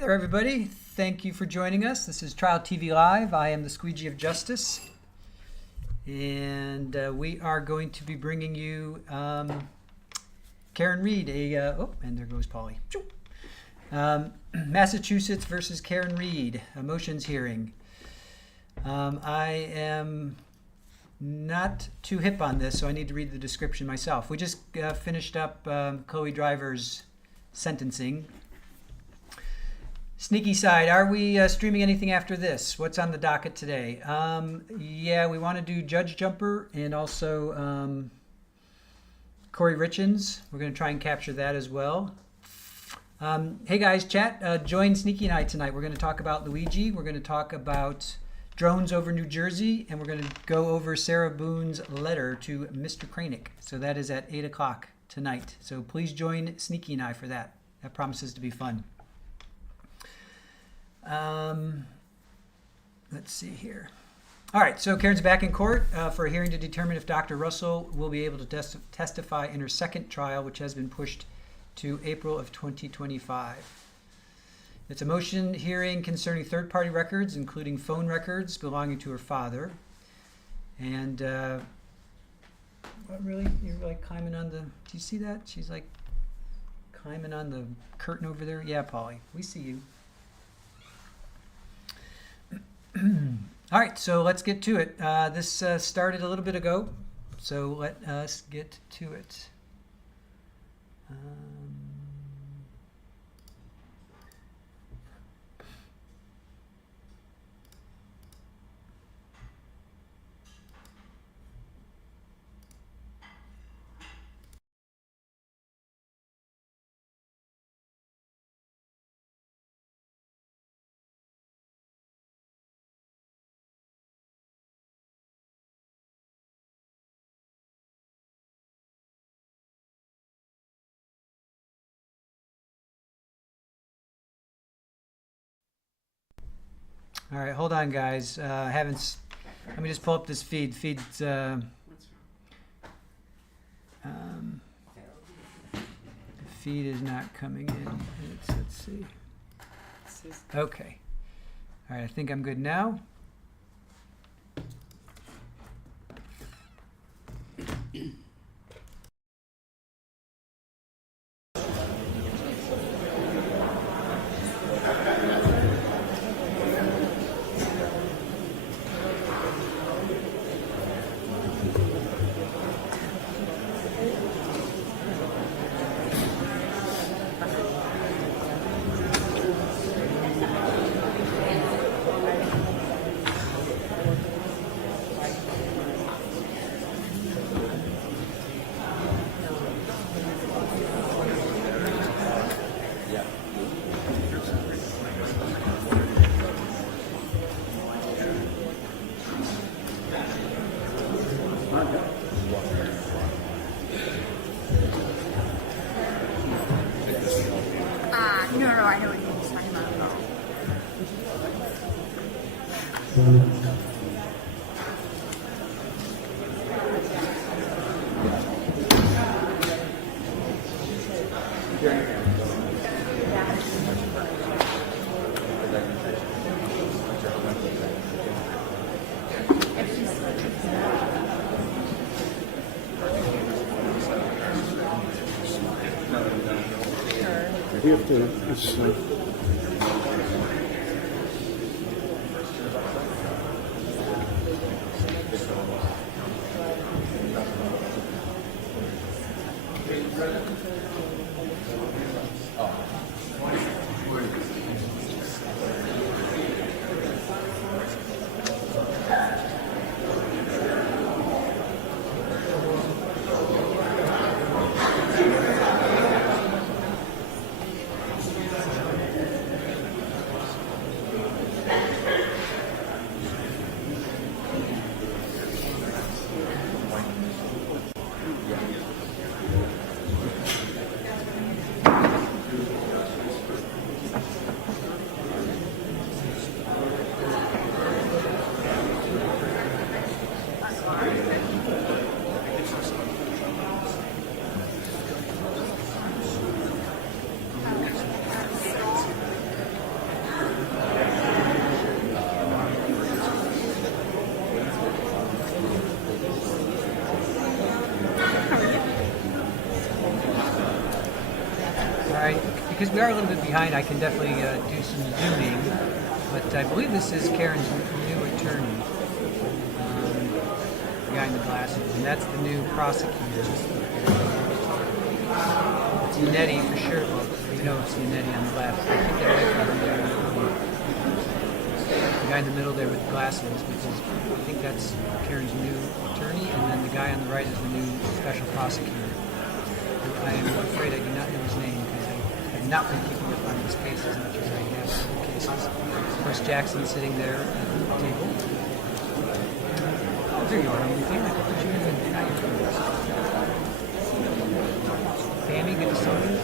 Hey there, everybody. Thank you for joining us. This is Trial TV Live. I am the Squeegee of Justice. And we are going to be bringing you Karen Reed, and there goes Polly. Massachusetts versus Karen Reed, a motions hearing. I am not too hip on this, so I need to read the description myself. We just finished up Chloe Driver's sentencing. Sneaky side, are we streaming anything after this? What's on the docket today? Yeah, we want to do Judge Jumper and also Corey Richins. We're going to try and capture that as well. Hey guys, chat, join Sneaky and I tonight. We're going to talk about Luigi. We're going to talk about drones over New Jersey, and we're going to go over Sarah Boone's letter to Mr. Kranick. So that is at 8 o'clock tonight. So please join Sneaky and I for that. That promises to be fun. Let's see here. All right, so Karen's back in court for a hearing to determine if Dr. Russell will be able to testify in her second trial, which has been pushed to April of 2025. It's a motion hearing concerning third-party records, including phone records belonging to her father. And what really? You're like climbing on the, do you see that? She's like climbing on the curtain over there. Yeah, Polly, we see you. All right, so let's get to it. This started a little bit ago, so let us get to it. All right, hold on, guys. Let me just pull up this feed. The feed is not coming in. Let's see. Okay. All right, I think I'm good now. No, I know what he's talking about. You have to, it's, because we are a little bit behind, I can definitely do some zooming. But I believe this is Karen's new attorney, the guy in the glasses, and that's the new prosecutor. It's Yanetti for sure. Well, you know it's Yanetti on the left. I think that might be the guy in the middle there with the glasses, because I think that's Karen's new attorney, and then the guy on the right is the new special prosecutor. I am afraid I do not know his name because I have not been keeping up on this case as much as I have other cases. Of course, Jackson sitting there at the table. Oh, there you are. I think I put you in the Fammy, good to see you.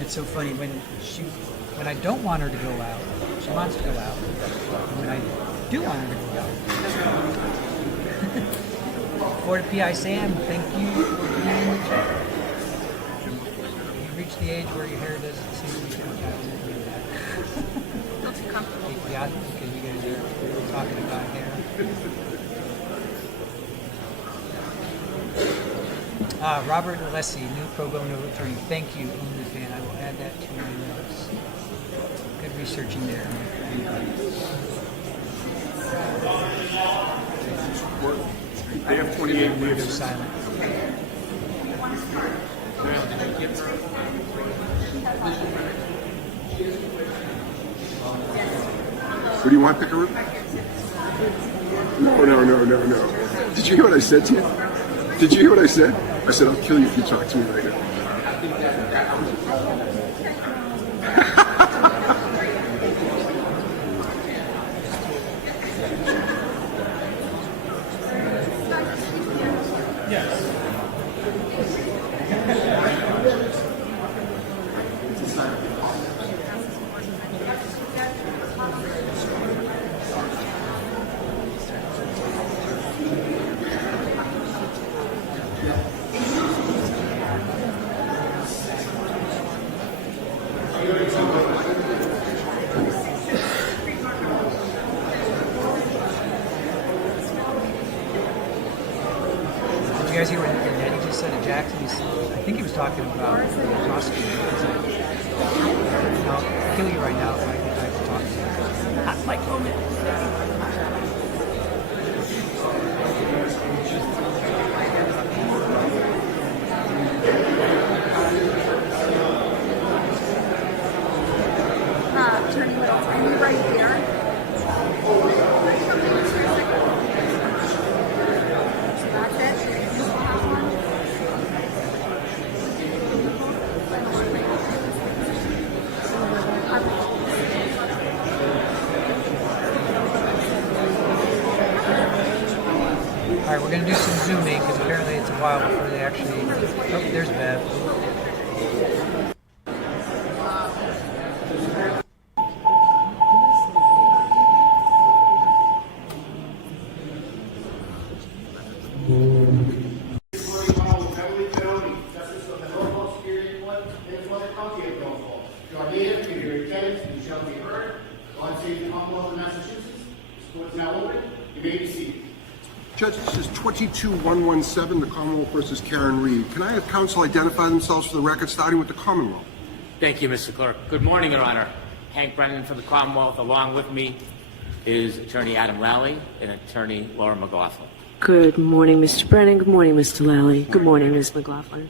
It's so funny when I don't want her to go out, she wants to go out. And when I do want her to go out. Florida PI Sam, thank you for being in the chat. You've reached the age where your hair doesn't seem to be too bad. Feel too comfortable. Yeah, because you guys are talking about hair. Robert Alessi, new pro bono attorney. Thank you, OnlyFan. I will add that to my notes. Good researching there. They have 28 We're weeks. silent. What do you want, Pickaroo? No. Did you hear what I said to you? Did you hear what I said? I said, I'll kill you if you talk to me later. Did you guys hear what Eddie just said to Jackson? I think he was talking about the prosecutor. He said, I'll kill you right now if I have to talk to you. Hot mic moment. Attorney Little's are you right here? That's it. All right, we're going to do some zooming because apparently it's a while before they actually... Oh, there's Bev. Judge, this is 22117, the Commonwealth versus Karen Reed. Can I have counsel identify themselves for the record, starting with the Commonwealth? Thank you, Mr. Clerk. Good morning, Your Honor. Hank Brennan for the Commonwealth. Along with me is Attorney Adam Lally and Attorney Laura McLaughlin. Good morning, Mr. Brennan. Good morning, Mr. Lally. Good morning, Ms. McLaughlin.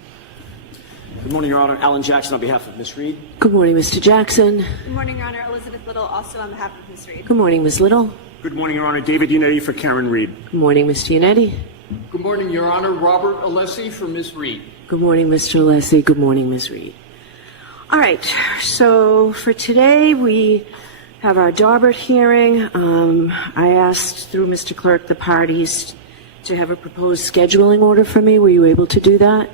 Good morning, Your Honor. Alan Jackson on behalf of Ms. Reed. Good morning, Mr. Jackson. Good morning, Your Honor. Elizabeth Little, also on behalf of Ms. Reed. Good morning, Ms. Little. Good morning, Your Honor. David Unetti for Karen Reed. Good morning, Mr. Yanetti. Good morning, Your Honor. Robert Alessi for Ms. Reed. Good morning, Mr. Alessi. Good morning, Ms. Reed. All right, so for today we have our Daubert hearing. I asked through Mr. Clerk the parties to have a proposed scheduling order for me. Were you able to do that?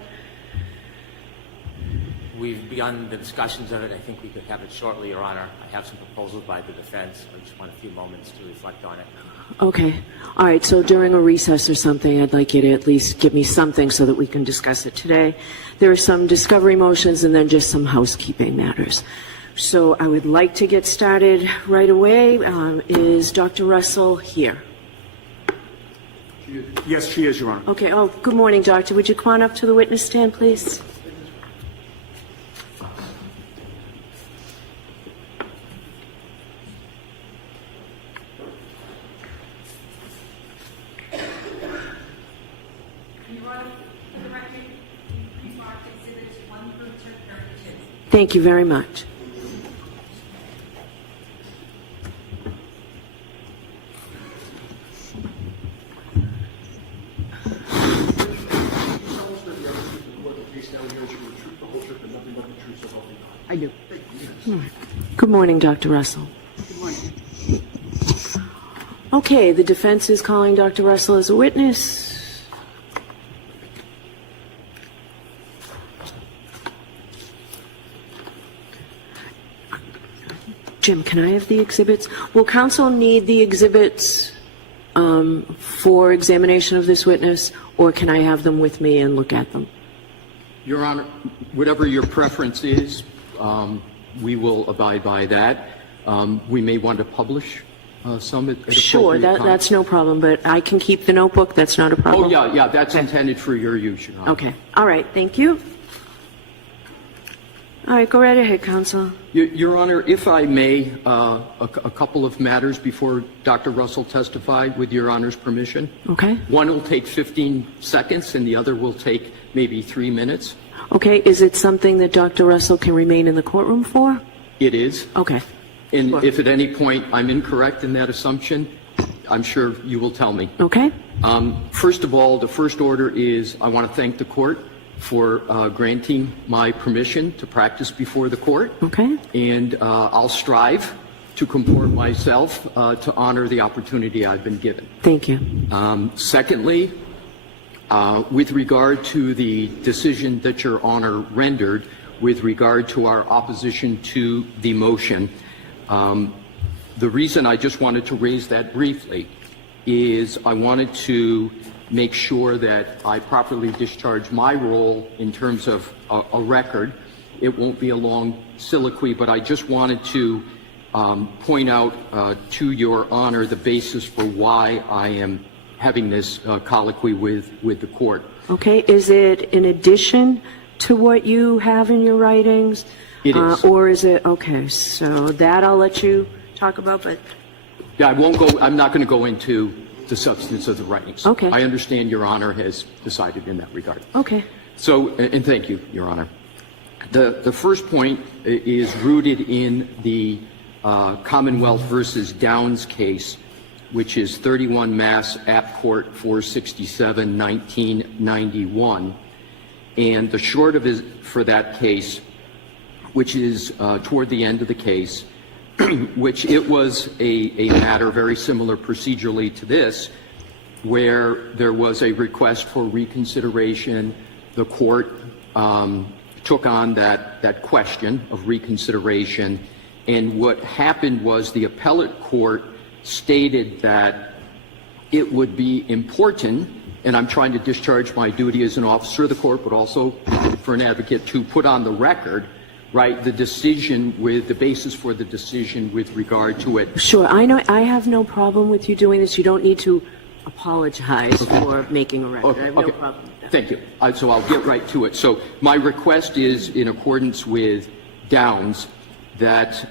We've begun the discussions of it. I think we could have it shortly, Your Honor. I have some proposals by the defense. I just want a few moments to reflect on it. Okay. All right. So during a recess or something, I'd like you to at least give me something so that we can discuss it today. There are some discovery motions and then just some housekeeping matters. So I would like to get started right away. Is Dr. Russell here? Yes, she is, Your Honor. Okay. Oh, good morning, Doctor. Would you come on up to the witness stand, please? Thank you very much. I do. Good morning, Dr. Russell. Good morning. Okay, the defense is calling Dr. Russell as a witness. Jim, can I have the exhibits? Will counsel need the exhibits for examination of this witness, or can I have them with me and look at them? Your Honor, whatever your preference is, we will abide by that. We may want to publish some at Sure, appropriate time. that's no problem, but I can keep the notebook. That's not a problem? Oh, yeah, that's intended for your use, Your Honor. Okay. All right. Thank you. All right. Go right ahead, counsel. Your Honor, if I may, a couple of matters before Dr. Russell testify, with Your Honor's permission. Okay. One will take 15 seconds and the other will take maybe 3 minutes. Okay. Is it something that Dr. Russell can remain in the courtroom for? It is. Okay. And Sure. if at any point I'm incorrect in that assumption, I'm sure you will tell me. Okay. First of all, the first order is I want to thank the court for granting my permission to practice before the court. Okay. And I'll strive to comport myself to honor the opportunity I've been given. Thank you. Secondly, with regard to the decision that Your Honor rendered with regard to our opposition to the motion, the reason I just wanted to raise that briefly is I wanted to make sure that I properly discharge my role in terms of a record. It won't be a long soliloquy, but I just wanted to point out to Your Honor the basis for why I am having this colloquy with the court. Okay. Is it in addition to what you have in your writings? It is. Or is it, okay, so that I'll let you talk about, but... Yeah, I'm not going to go into the substance of the writings. Okay. I understand Your Honor has decided in that regard. Okay. So, and thank you, Your Honor. The first point is rooted in the Commonwealth versus Downs case, which is 31 Mass App Court 467, 1991. And the short of it for that case, which is toward the end of the case, which it was a matter very similar procedurally to this, where there was a request for reconsideration. The court took on that question of reconsideration, and what happened was the appellate court stated that it would be important, and I'm trying to discharge my duty as an officer of the court, but also for an advocate, to put on the record, right, the decision with the basis for the decision with regard to it. Sure. I know. I have no problem with you doing this. You don't need to apologize for making a record. I have no problem with that. Thank you. So I'll get right to it. So my request is, in accordance with Downs, that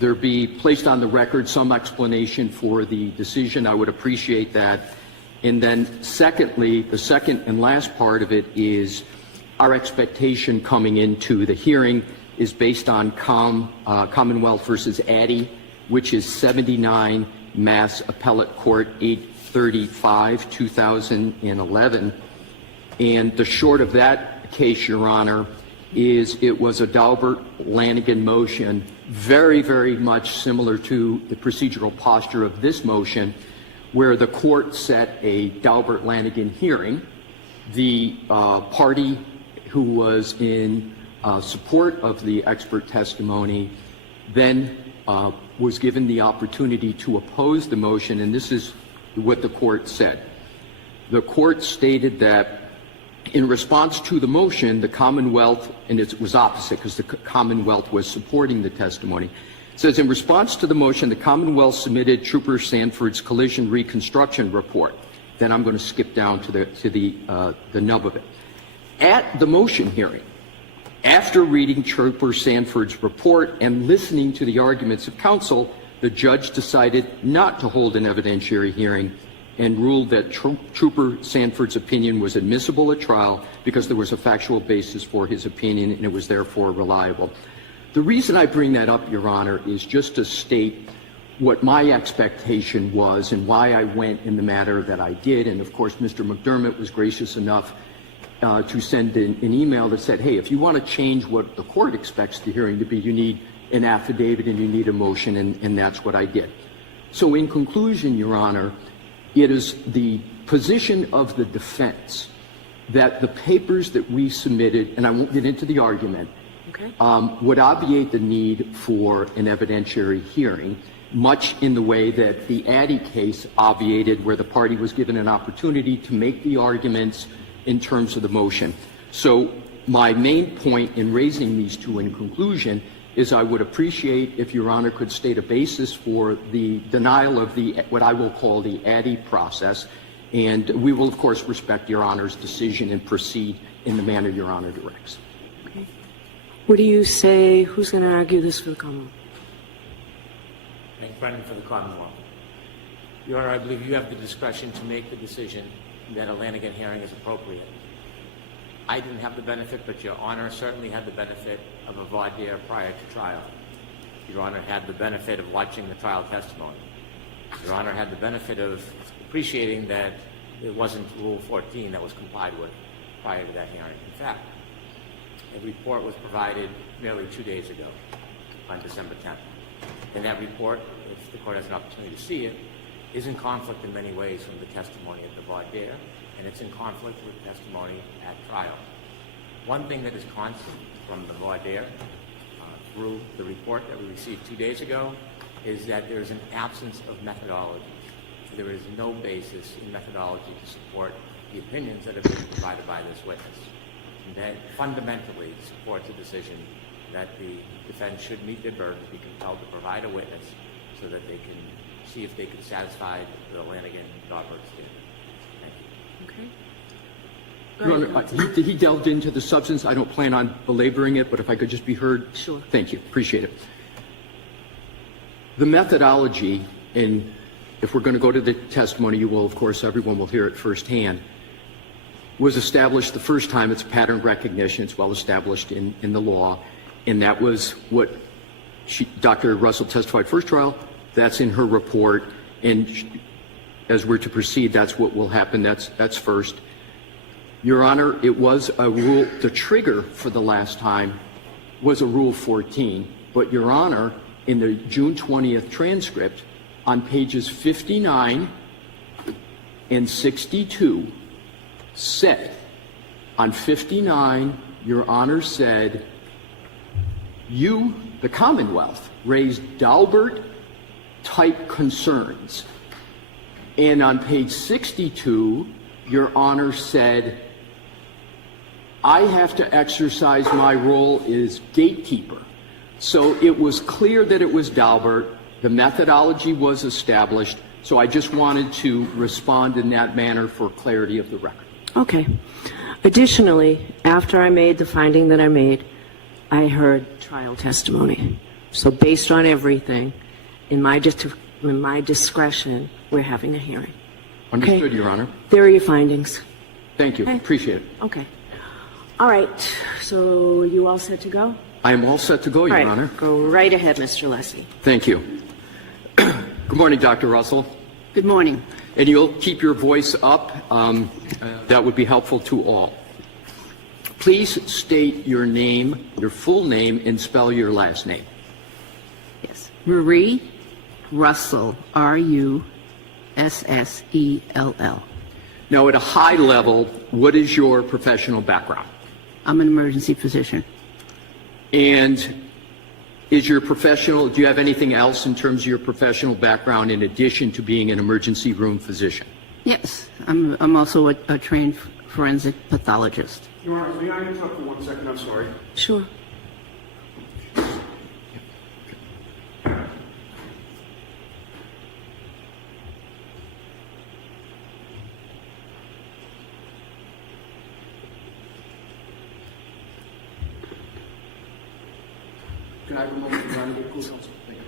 there be placed on the record some explanation for the decision. I would appreciate that. And then secondly, the second and last part of it is our expectation coming into the hearing is based on Commonwealth versus Addy, which is 79 Mass Appellate Court 835, 2011. And the short of that case, Your Honor, is it was a Daubert-Lanigan motion, very, very much similar to the procedural posture of this motion, where the court set a Daubert hearing. The party who was in support of the expert testimony then was given the opportunity to oppose the motion, and this is what the court said. The court stated that in response to the motion, the Commonwealth, and it was opposite because the Commonwealth was supporting the testimony, it says, in response to the motion, the Commonwealth submitted Trooper Sanford's collision reconstruction report. Then I'm going to skip down to the nub of it. At the motion hearing, after reading Trooper Sanford's report and listening to the arguments of counsel, the judge decided not to hold an evidentiary hearing and ruled that Trooper Sanford's opinion was admissible at trial because there was a factual basis for his opinion and it was therefore reliable. The reason I bring that up, Your Honor, is just to state what my expectation was and why I went in the manner that I did. And of course, Mr. McDermott was gracious enough to send an email that said, hey, if you want to change what the court expects the hearing to be, you need an affidavit and you need a motion, and that's what I did. So in conclusion, Your Honor, it is the position of the defense that the papers that we submitted, and I won't get into the argument, would obviate the need for an evidentiary hearing, much in the way that the Addy case obviated, where the party was given an opportunity to make the arguments in terms of the motion. So my main point in raising these two in conclusion is I would appreciate if Your Honor could state a basis for the denial of the, what I will call the Addy process, and we will, of course, respect Your Honor's decision and proceed in the manner Your Honor directs. Okay. What do you say? Who's going to argue this for the Commonwealth? Hank Brennan for the Commonwealth. Your Honor, I believe you have the discretion to make the decision that a Lanigan hearing is appropriate. I didn't have the benefit, but Your Honor certainly had the benefit of a voir dire prior to trial. Your Honor had the benefit of watching the trial testimony. Your Honor had the benefit of appreciating that it wasn't Rule 14 that was complied with prior to that hearing. In fact, a report was provided nearly 2 days ago on December 10th. And that report, if the court has an opportunity to see it, is in conflict in many ways from the testimony at the voir dire, and it's in conflict with testimony at trial. One thing that is constant from the voir dire through the report that we received 2 days ago is that there is an absence of methodology. There is no basis in methodology to support the opinions that have been provided by this witness. And that fundamentally supports a decision that the defense should meet their burden to be compelled to provide a witness so that they can see if they can satisfy the Lanigan-Daubert standard. Thank you. Okay. Your Honor, he delved into the substance. I don't plan on belaboring it, but if I could just be heard. Sure. Thank you. Appreciate it. The methodology, and if we're going to go to the testimony, you will, of course, everyone will hear it firsthand, was established the first time. It's pattern recognition. It's well established in the law. And that was what Dr. Russell testified first trial. That's in her report. And as we're to proceed, that's what will happen. That's first. Your Honor, it was a rule, the trigger for the last time was a Rule 14. But Your Honor, in the June 20th transcript, on pages 59 and 62, said, on 59, Your Honor said, you, the Commonwealth, raised Daubert-type concerns. And on page 62, Your Honor said, I have to exercise my role as gatekeeper. So it was clear that it was Daubert. The methodology was established. So I just wanted to respond in that manner for clarity of the record. Okay. Additionally, after I made the finding that I made, I heard trial testimony. So based on everything, in my discretion, we're having a hearing. Understood, Okay. Your Honor. There are your findings. Thank you. Okay. Appreciate it. Okay. All right. So you all set to go? I am all set to go, Your All right. Honor. Go right ahead, Mr. Alessi. Thank you. Good morning, Dr. Russell. Good morning. And you'll keep your voice up. That would be helpful to all. Please state your name, your full name, and spell your last name. Yes. Marie Russell, R-U-S-S-E-L, S-S-E-L-L. Now, at a high level, what is your professional background? I'm an emergency physician. And do you have anything else in terms of your professional background in addition to being an emergency room physician? Yes, I'm also a trained forensic pathologist. Your Honor, may I interrupt for 1 second? I'm sorry. Sure. Can I have a moment to run with counsel? Thank you.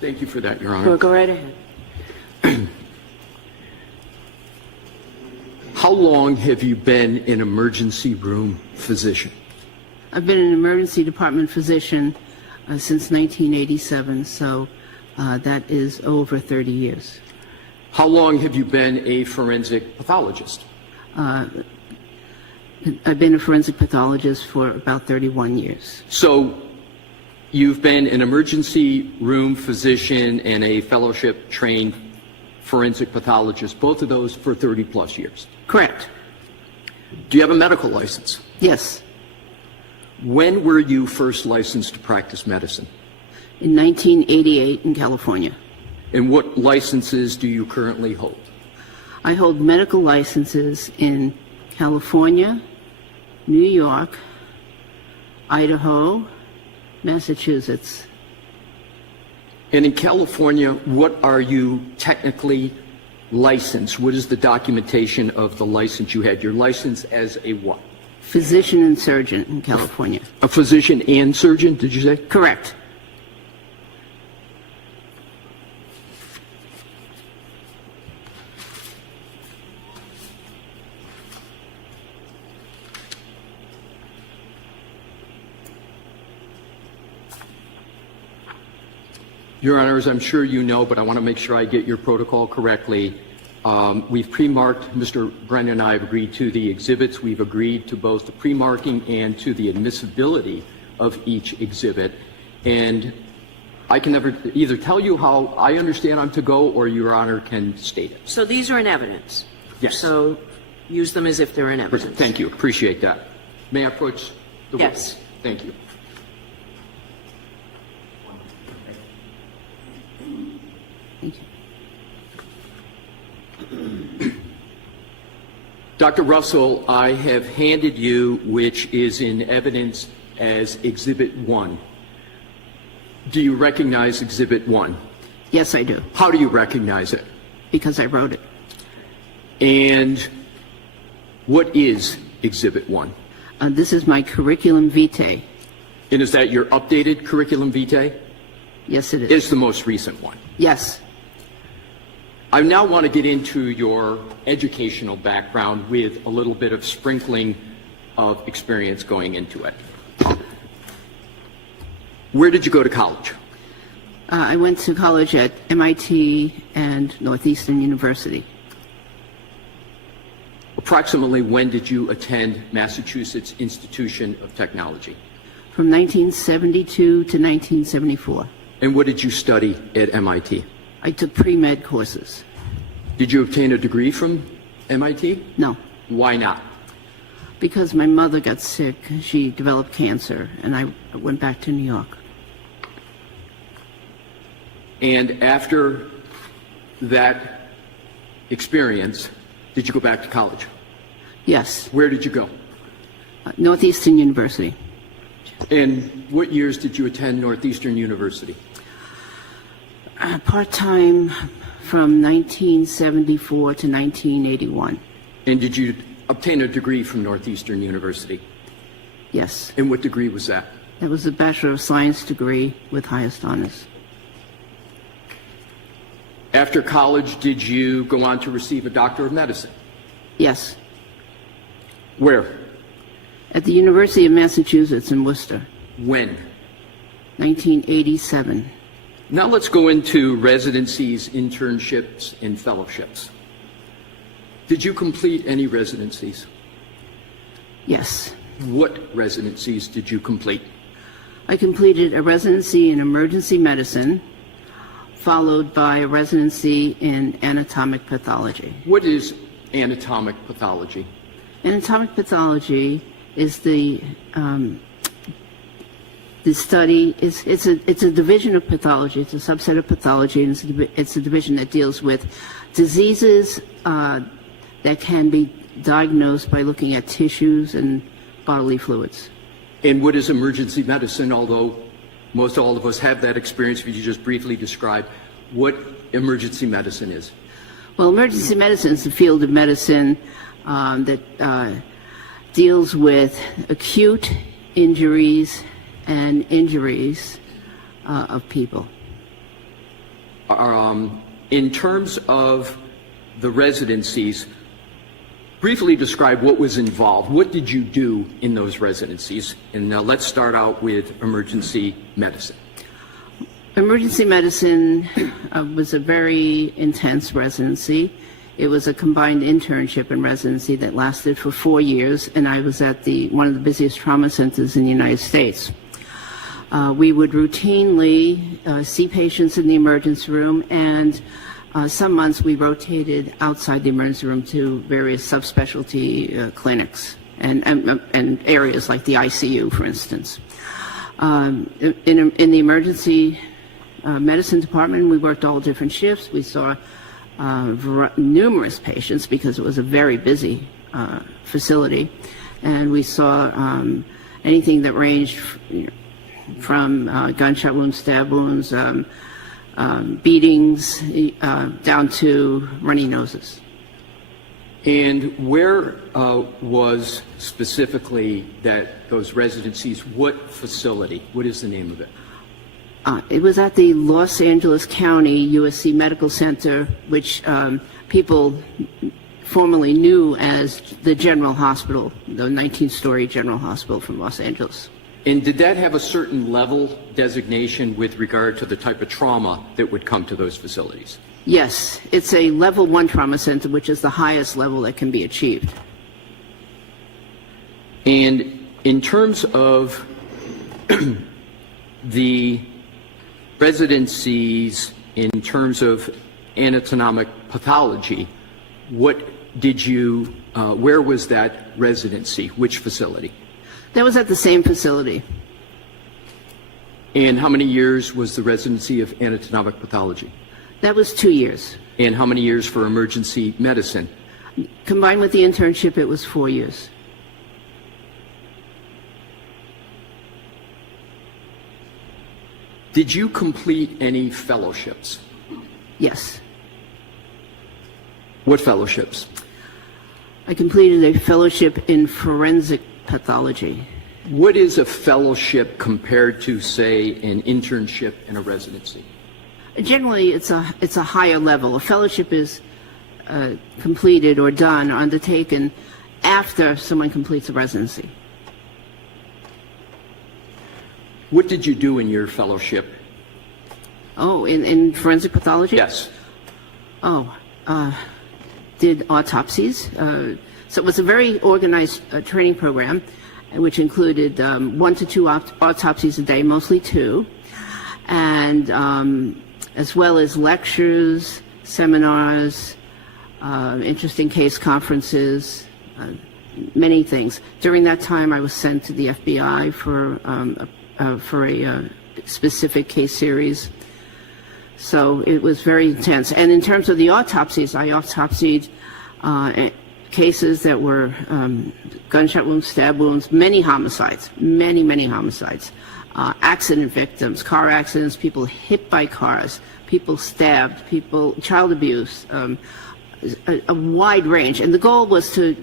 Thank you for that, Your Honor. Well, go right ahead. How long have you been an emergency room physician? I've been an emergency department physician since 1987, so that is over 30 years. How long have you been a forensic pathologist? I've been a forensic pathologist for about 31 years. So you've been an emergency room physician and a fellowship-trained forensic pathologist, both of those for 30-plus years. Correct. Do you have a medical license? Yes. When were you first licensed to practice medicine? In 1988 in California. And what licenses do you currently hold? I hold medical licenses in California, New York, Idaho, Massachusetts. And in California, what are you technically licensed? What is the documentation of the license you had? Your license as a what? Physician and surgeon in California. A physician and surgeon, did you say? Correct. Your Honor, as I'm sure you know, but I want to make sure I get your protocol correctly, we've pre-marked, Mr. Brennan and I have agreed to the exhibits. We've agreed to both the pre-marking and to the admissibility of each exhibit. And I can never either tell you how I understand I'm to go or Your Honor can state it. So these are in evidence? Yes. So use them as if they're in evidence? Thank you. Appreciate that. May I approach the Yes. witness? Thank you. Thank you. Dr. Russell, I have handed you, which is in evidence as Exhibit 1. Do you recognize Exhibit 1? Yes, I do. How do you recognize it? Because I wrote it. And what is Exhibit 1? This is my curriculum vitae. And is that your updated curriculum vitae? Yes, it is. It's the most recent one. Yes. I now want to get into your educational background with a little bit of sprinkling of experience going into it. Where did you go to college? I went to college at MIT and Northeastern University. Approximately when did you attend Massachusetts Institution of Technology? From 1972 to 1974. And what did you study at MIT? I took pre-med courses. Did you obtain a degree from MIT? No, Why not? because my mother got sick. She developed cancer, and I went back to New York. And after that experience, did you go back to college? Yes, Where did you go? Northeastern University. And what years did you attend Northeastern University? Part-time from 1974 to 1981. And did you obtain a degree from Northeastern University? Yes, And what degree was that? that was a Bachelor of Science degree with highest honors. After college, did you go on to receive a Doctor of Medicine? Yes, Where? at the University of Massachusetts in Worcester, When? 1987. Now let's go into residencies, internships, and fellowships. Did you complete any residencies? Yes, What residencies did you complete? I completed a residency in emergency medicine, followed by a residency in anatomic pathology. What is anatomic pathology? Anatomic pathology is the study. It's a division of pathology. It's a subset of pathology, and it's a division that deals with diseases that can be diagnosed by looking at tissues and bodily fluids. And what is emergency medicine? Although most all of us have that experience, if you just briefly describe what emergency medicine is. Well, emergency medicine is a field of medicine that deals with acute injuries and injuries of people. In terms of the residencies, briefly describe what was involved. What did you do in those residencies? And let's start out with emergency medicine. Emergency medicine was a very intense residency. It was a combined internship and residency that lasted for 4 years, and I was at one of the busiest trauma centers in the United States. We would routinely see patients in the emergency room, and some months we rotated outside the emergency room to various subspecialty clinics and areas like the ICU, for instance. In the emergency medicine department, we worked all different shifts. We saw numerous patients because it was a very busy facility, and we saw anything that ranged from gunshot wounds, stab wounds, beatings, down to runny noses. And where was specifically those residencies? What facility? What is the name of it? It was at the Los Angeles County USC Medical Center, which people formerly knew as the General Hospital, the 19-story General Hospital from Los Angeles. And did that have a certain level designation with regard to the type of trauma that would come to those facilities? Yes, it's a level 1 trauma center, which is the highest level that can be achieved. And in terms of the residencies, in terms of anatomic pathology, where was that residency? Which facility? That was at the same facility. And how many years was the residency of anatomic pathology? That was 2 years. And how many years for emergency medicine? Combined with the internship, it was 4 years. Did you complete any fellowships? Yes. What fellowships? I completed a fellowship in forensic pathology. What is a fellowship compared to, say, an internship and a residency? Generally, it's a higher level. A fellowship is completed or done or undertaken after someone completes a residency. What did you do in your fellowship? Oh, in forensic pathology? Yes. Did autopsies. So it was a very organized training program, which included 1 to 2 autopsies a day, mostly 2, and as well as lectures, seminars, interesting case conferences, many things. During that time, I was sent to the FBI for a specific case series. So it was very intense. And in terms of the autopsies, I autopsied cases that were gunshot wounds, stab wounds, many homicides, many homicides, accident victims, car accidents, people hit by cars, people stabbed, child abuse, a wide range. And the goal was to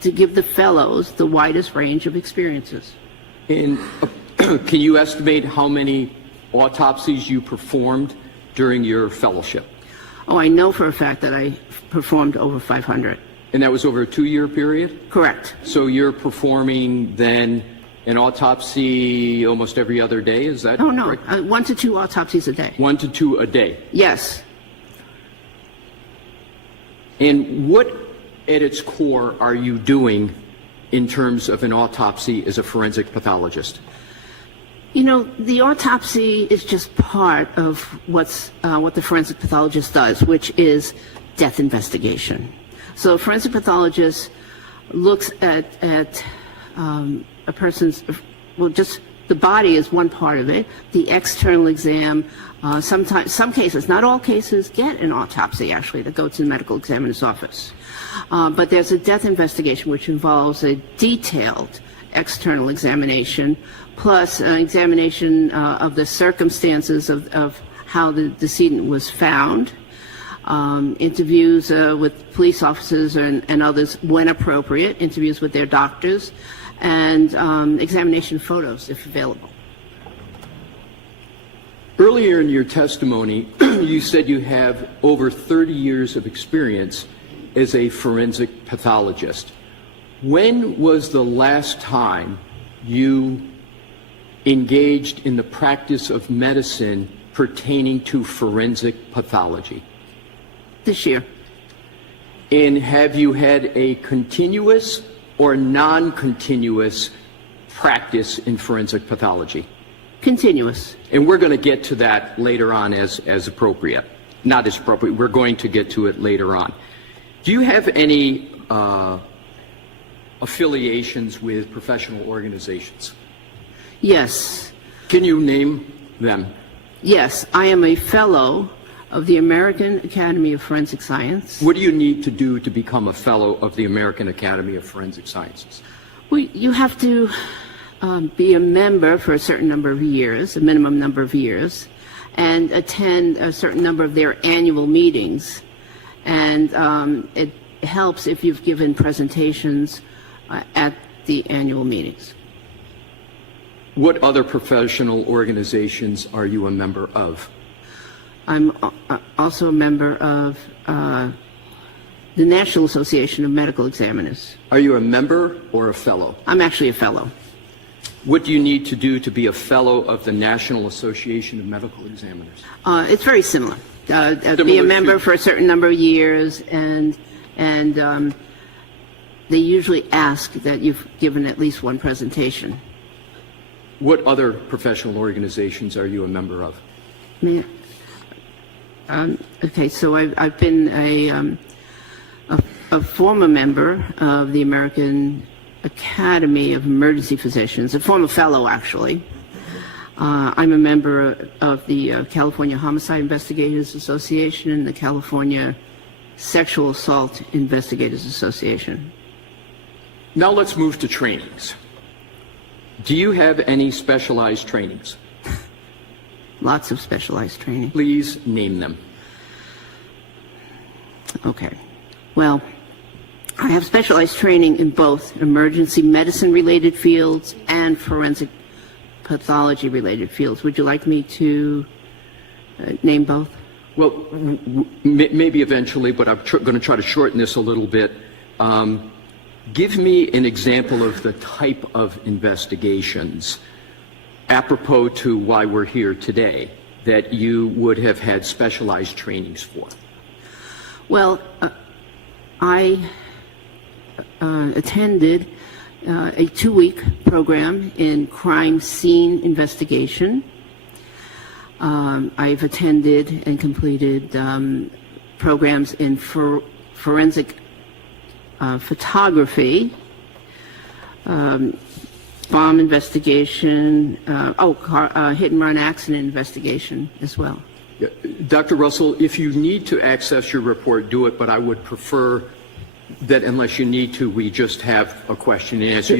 give the fellows the widest range of experiences. And can you estimate how many autopsies you performed during your fellowship? Oh, I know for a fact that I performed over 500. And that was over a 2-year period? Correct. So you're performing then an autopsy almost every other day, is that no, correct? 1 to 2 autopsies a day. 1 to 2 a day? Yes. And what, at its core, are you doing in terms of an autopsy as a forensic pathologist? You know, the autopsy is just part of what the forensic pathologist does, which is death investigation. So a forensic pathologist looks at a person's, well, just the body is one part of it. The external exam, sometimes, some cases, not all cases, get an autopsy actually that go to the medical examiner's office. But there's a death investigation which involves a detailed external examination plus an examination of the circumstances of how the decedent was found, interviews with police officers and others when appropriate, interviews with their doctors, and examination of photos if available. Earlier in your testimony, you said you have over 30 years of experience as a forensic pathologist. When was the last time you engaged in the practice of medicine pertaining to forensic pathology? This year. And have you had a continuous or non-continuous practice in forensic pathology? Continuous. And we're going to get to that later on as appropriate. Not as appropriate, we're going to get to it later on. Do you have any affiliations with professional organizations? Yes. Can you name them? Yes, I am a fellow of the American Academy of Forensic Science. What do you need to do to become a fellow of the American Academy of Forensic Sciences? Well, you have to be a member for a certain number of years, a minimum number of years, and attend a certain number of their annual meetings. And it helps if you've given presentations at the annual meetings. What other professional organizations are you a member of? I'm also a member of the National Association of Medical Examiners. Are you a member or a fellow? I'm actually a fellow. What do you need to do to be a fellow of the National Association of Medical Examiners? It's very similar. Be a member for a certain number of years, and they usually ask that you've given at least one presentation. What other professional organizations are you a member of? Okay, so I've been a former member of the American Academy of Emergency Physicians, a former fellow, actually. I'm a member of the California Homicide Investigators Association and the California Sexual Assault Investigators Association. Now let's move to trainings. Do you have any specialized trainings? Lots of specialized training. Please name them. Okay. Well, I have specialized training in both emergency medicine-related fields and forensic pathology-related fields. Would you like me to name both? Well, maybe eventually, but I'm going to try to shorten this a little bit. Give me an example of the type of investigations, apropos to why we're here today, that you would have had specialized trainings for. Well, I attended a 2-week program in crime scene investigation. I've attended and completed programs in forensic photography, bomb investigation, hit and run accident investigation as well. Dr. Russell, if you need to access your report, do it, but I would prefer that unless you need to, we just have a question and answer.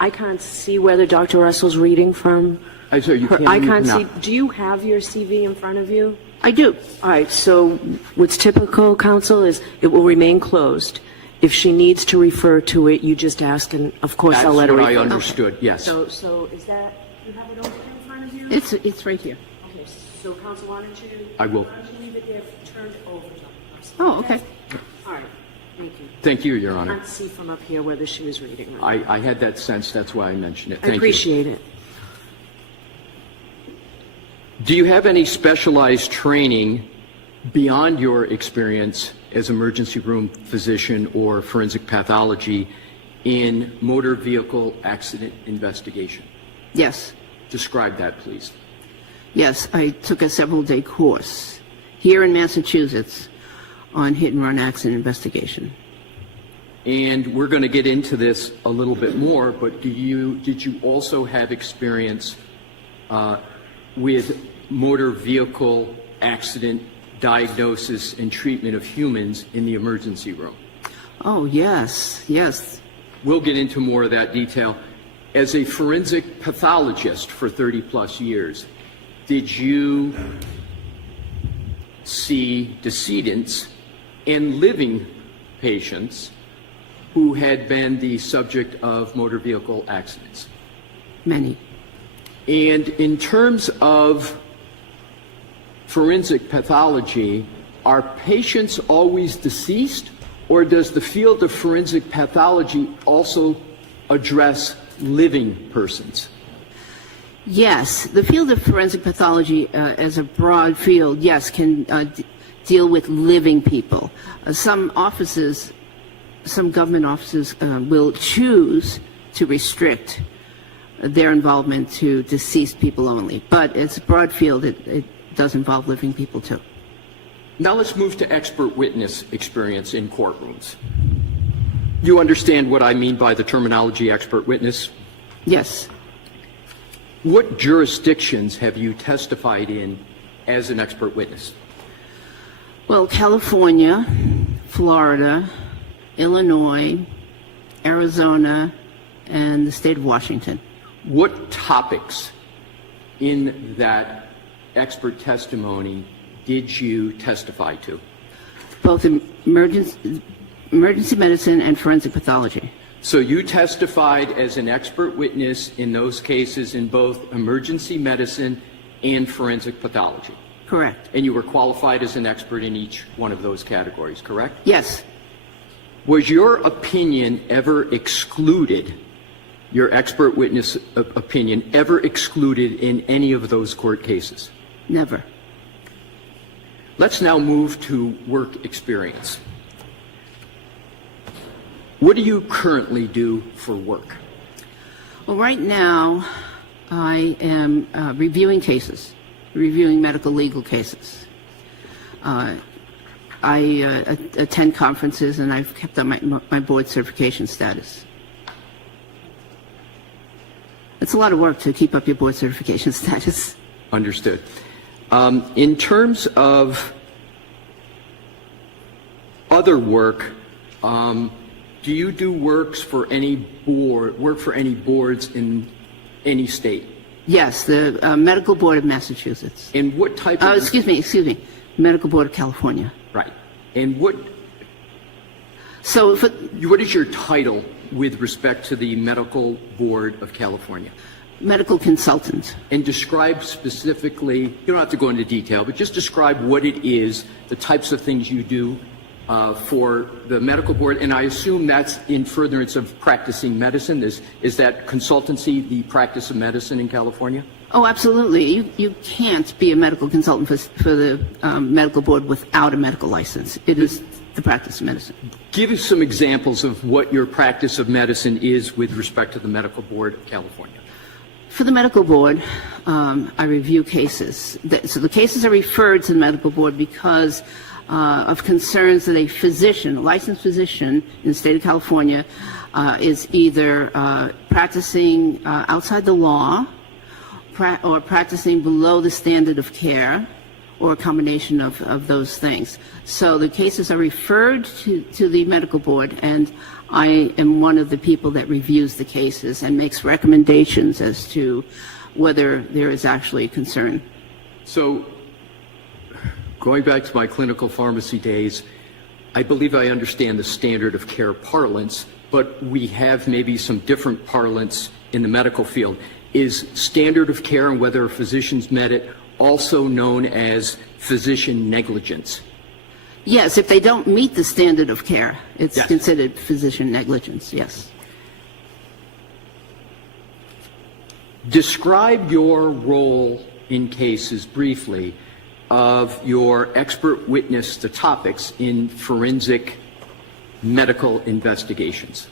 I can't see whether Dr. Russell's reading from I can't see. Do you have your CV in front of you? I do. All right, so what's typical, counsel, is it will remain closed. If she needs to refer to it, you just ask, and of course I'll let her refer. That's what I understood, okay. Yes. So is that, you have it open in front of you? It's right here. Okay, so counsel, why don't you? I will. Why don't you leave it there, turned over to us? Oh, okay. All right, thank you. Thank you, Your I Honor. can't see from up here whether she was reading or not. I had that sense, that's why I mentioned it. I Thank you. appreciate it. Do you have any specialized training beyond your experience as emergency room physician or forensic pathology in motor vehicle accident investigation? Yes. Describe that, please. Yes, I took a several-day course here in Massachusetts on hit-and-run accident investigation. And we're going to get into this a little bit more, but did you also have experience with motor vehicle accident diagnosis and treatment of humans in the emergency room? Oh, yes, yes. We'll get into more of that detail. As a forensic pathologist for 30-plus years, did you see decedents and living patients who had been the subject of motor vehicle accidents? Many. And in terms of forensic pathology, are patients always deceased, or does the field of forensic pathology also address living persons? Yes, the field of forensic pathology as a broad field, yes, can deal with living people. Some offices, some government offices will choose to restrict their involvement to deceased people only. But it's a broad field. It does involve living people too. Now let's move to expert witness experience in courtrooms. You understand what I mean by the terminology expert witness? Yes. What jurisdictions have you testified in as an expert witness? Well, California, Florida, Illinois, Arizona, and the state of Washington. What topics in that expert testimony did you testify to? Both emergency medicine and forensic pathology. So you testified as an expert witness in those cases in both emergency medicine and forensic pathology? Correct. And you were qualified as an expert in each one of those categories, correct? Yes. Was your opinion ever excluded, your expert witness opinion ever excluded in any of those court cases? Never. Let's now move to work experience. What do you currently do for work? Well, right now, I am reviewing cases, reviewing medical legal cases. I attend conferences, and I've kept up my board certification status. It's a lot of work to keep up your board certification status. Understood. In terms of other work, do you do work for any boards in any state? Yes, the Medical Board of Massachusetts. And what type of... Excuse me, Medical Board of California. Right. And what is your title with respect to the Medical Board of California? Medical consultant. And describe specifically, you don't have to go into detail, but just describe what it is, the types of things you do for the medical board, and I assume that's in furtherance of practicing medicine. Is that consultancy the practice of medicine in California? Oh, absolutely. You can't be a medical consultant for the medical board without a medical license. It is the practice of medicine. Give us some examples of what your practice of medicine is with respect to the Medical Board of California. For the medical board, I review cases. So the cases are referred to the medical board because of concerns that a licensed physician in the state of California is either practicing outside the law or practicing below the standard of care, or a combination of those things. So the cases are referred to the medical board, and I am one of the people that reviews the cases and makes recommendations as to whether there is actually concern. So, going back to my clinical pharmacy days, I believe I understand the standard of care parlance, but we have maybe some different parlance in the medical field. Is standard of care and whether a physician's met it also known as physician negligence? Yes, if they don't meet the standard of care, it's Yes. considered physician negligence, yes. Describe your role in cases briefly of your expert witness to topics in forensic medical investigations.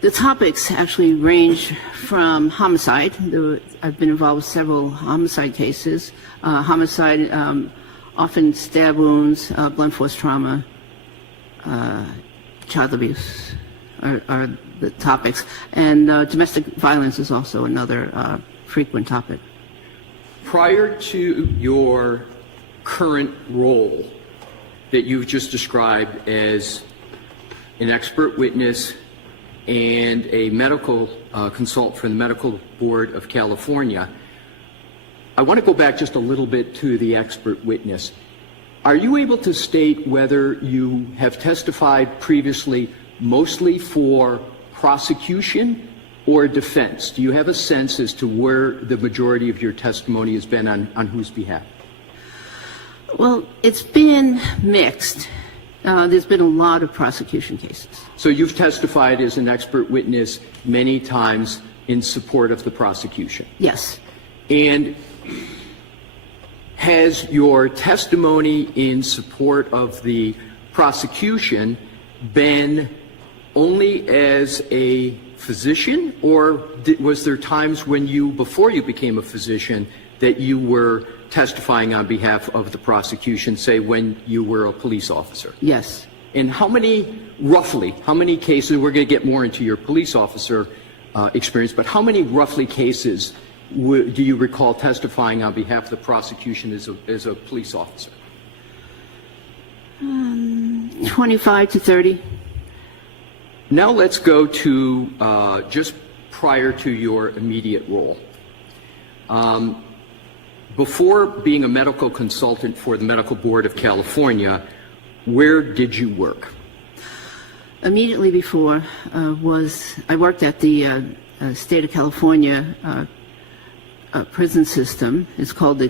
The topics actually range from homicide. I've been involved with several homicide cases. Homicide, often stab wounds, blunt force trauma, child abuse are the topics. And domestic violence is also another frequent topic. Prior to your current role that you've just described as an expert witness and a medical consultant for the Medical Board of California, I want to go back just a little bit to the expert witness. Are you able to state whether you have testified previously mostly for prosecution or defense? Do you have a sense as to where the majority of your testimony has been on whose behalf? Well, it's been mixed. There's been a lot of prosecution cases. So you've testified as an expert witness many times in support of the prosecution? Yes. And has your testimony in support of the prosecution been only as a physician, or was there times when you, before you became a physician, that you were testifying on behalf of the prosecution, say when you were a police officer? Yes. And roughly, how many cases, we're going to get more into your police officer experience, but how many roughly cases do you recall testifying on behalf of the prosecution as a police officer? 25 to 30. Now let's go to just prior to your immediate role. Before being a medical consultant for the Medical Board of California, where did you work? Immediately before I worked at the state of California prison system. It's called the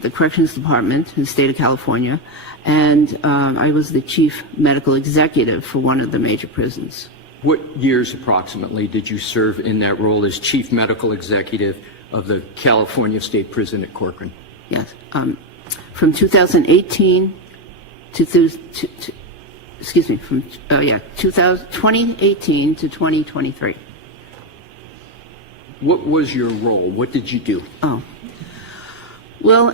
the Corrections Department in the state of California, and I was the chief medical executive for one of the major prisons. What years approximately did you serve in that role as chief medical executive of the California State Prison at Corcoran? Yes, from 2018 to 2018 to 2023. What was your role? What did you do? Oh. Well,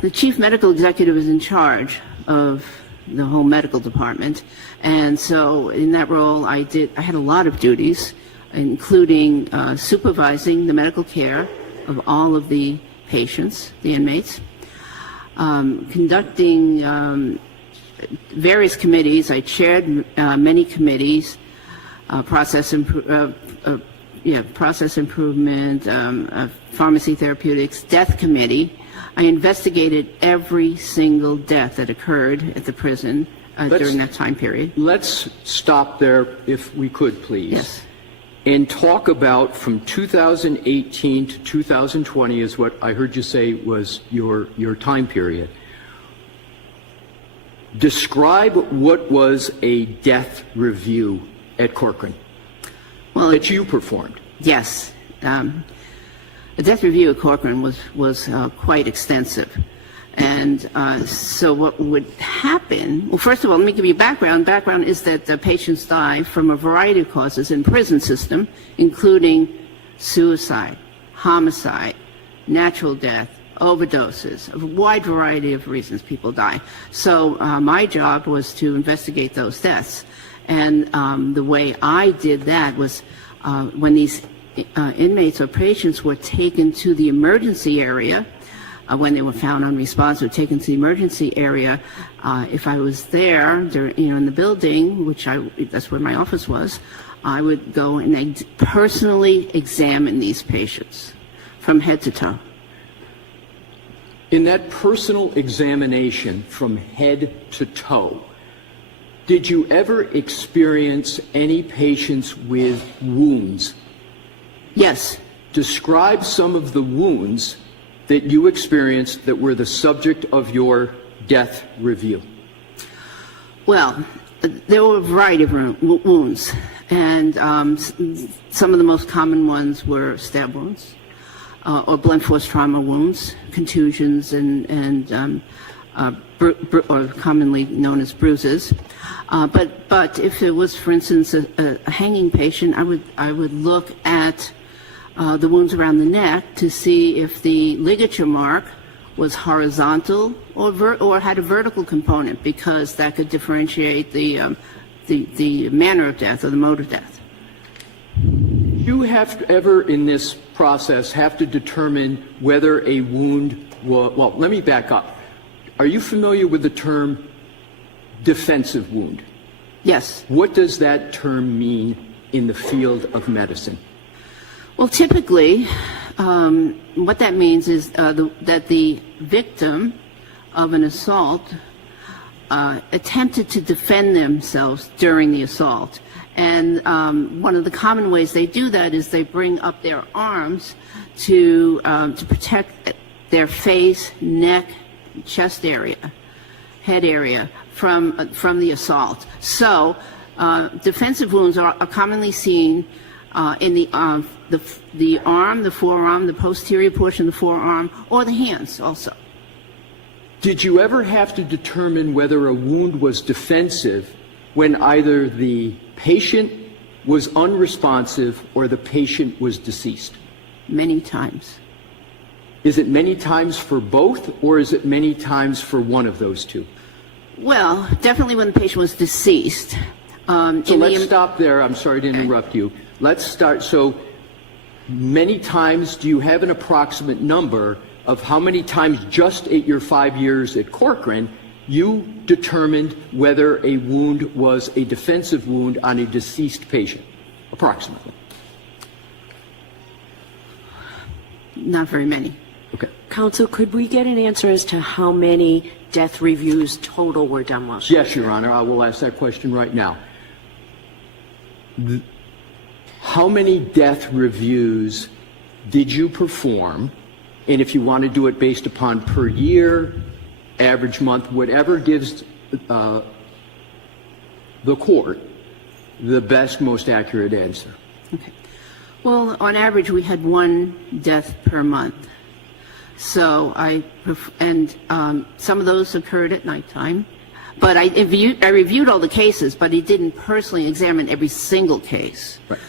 the chief medical executive is in charge of the whole medical department, and so in that role I had a lot of duties, including supervising the medical care of all of the patients, the inmates, conducting various committees. I chaired many committees, process improvement, pharmacy therapeutics, death committee. I investigated every single death that occurred at the prison during that time period. Let's stop there, if we could, please. Yes. And talk about from 2018 to 2020 is what I heard you say was your time period. Describe what was a death review at Corcoran that you performed. Yes. The death review at Corcoran was quite extensive. And so what would happen, well, first of all, let me give you background. Background is that the patients die from a variety of causes in prison system, including suicide, homicide, natural death, overdoses, a wide variety of reasons people die. So my job was to investigate those deaths. And the way I did that was when these inmates or patients were taken to the emergency area, when they were found unresponsive, taken to the emergency area, if I was there, in the building, that's where my office was, I would go and personally examine these patients from head to toe. In that personal examination from head to toe, did you ever experience any patients with wounds? Yes. Describe some of the wounds that you experienced that were the subject of your death review. Well, there were a variety of wounds, and some of the most common ones were stab wounds, or blunt force trauma wounds, contusions, and or commonly known as bruises. But if it was, for instance, a hanging patient, I would look at the wounds around the neck to see if the ligature mark was horizontal or had a vertical component, because that could differentiate the manner of death or the mode of death. You have to ever in this process have to determine whether a wound well, let me back up. Are you familiar with the term defensive wound? Yes. What does that term mean in the field of medicine? Well, typically, what that means is that the victim of an assault attempted to defend themselves during the assault. And one of the common ways they do that is they bring up their arms to protect their face, neck, chest area, head area from the assault. So defensive wounds are commonly seen in the arm, the forearm, the posterior portion of the forearm, or the hands also. Did you ever have to determine whether a wound was defensive when either the patient was unresponsive or the patient was deceased? Many times. Is it many times for both, or is it many times for one of those two? Well, definitely when the patient was deceased. So let's stop there. I'm sorry to interrupt you. Let's start. So many times, do you have an approximate number of how many times just at your 5 years at Corcoran you determined whether a wound was a defensive wound on a deceased patient? Approximately. Not very many. Okay. Counsel, could we get an answer as to how many death reviews total were done while she was Yes, Your Honor. I will ask that question right now. How many death reviews did you perform? And if you want to do it based upon per year, average month, whatever gives the court the best, most accurate answer. Okay. Well, on average, we had one death per month. So some of those occurred at nighttime. But I reviewed all the cases, but he didn't personally examine every single case. Right.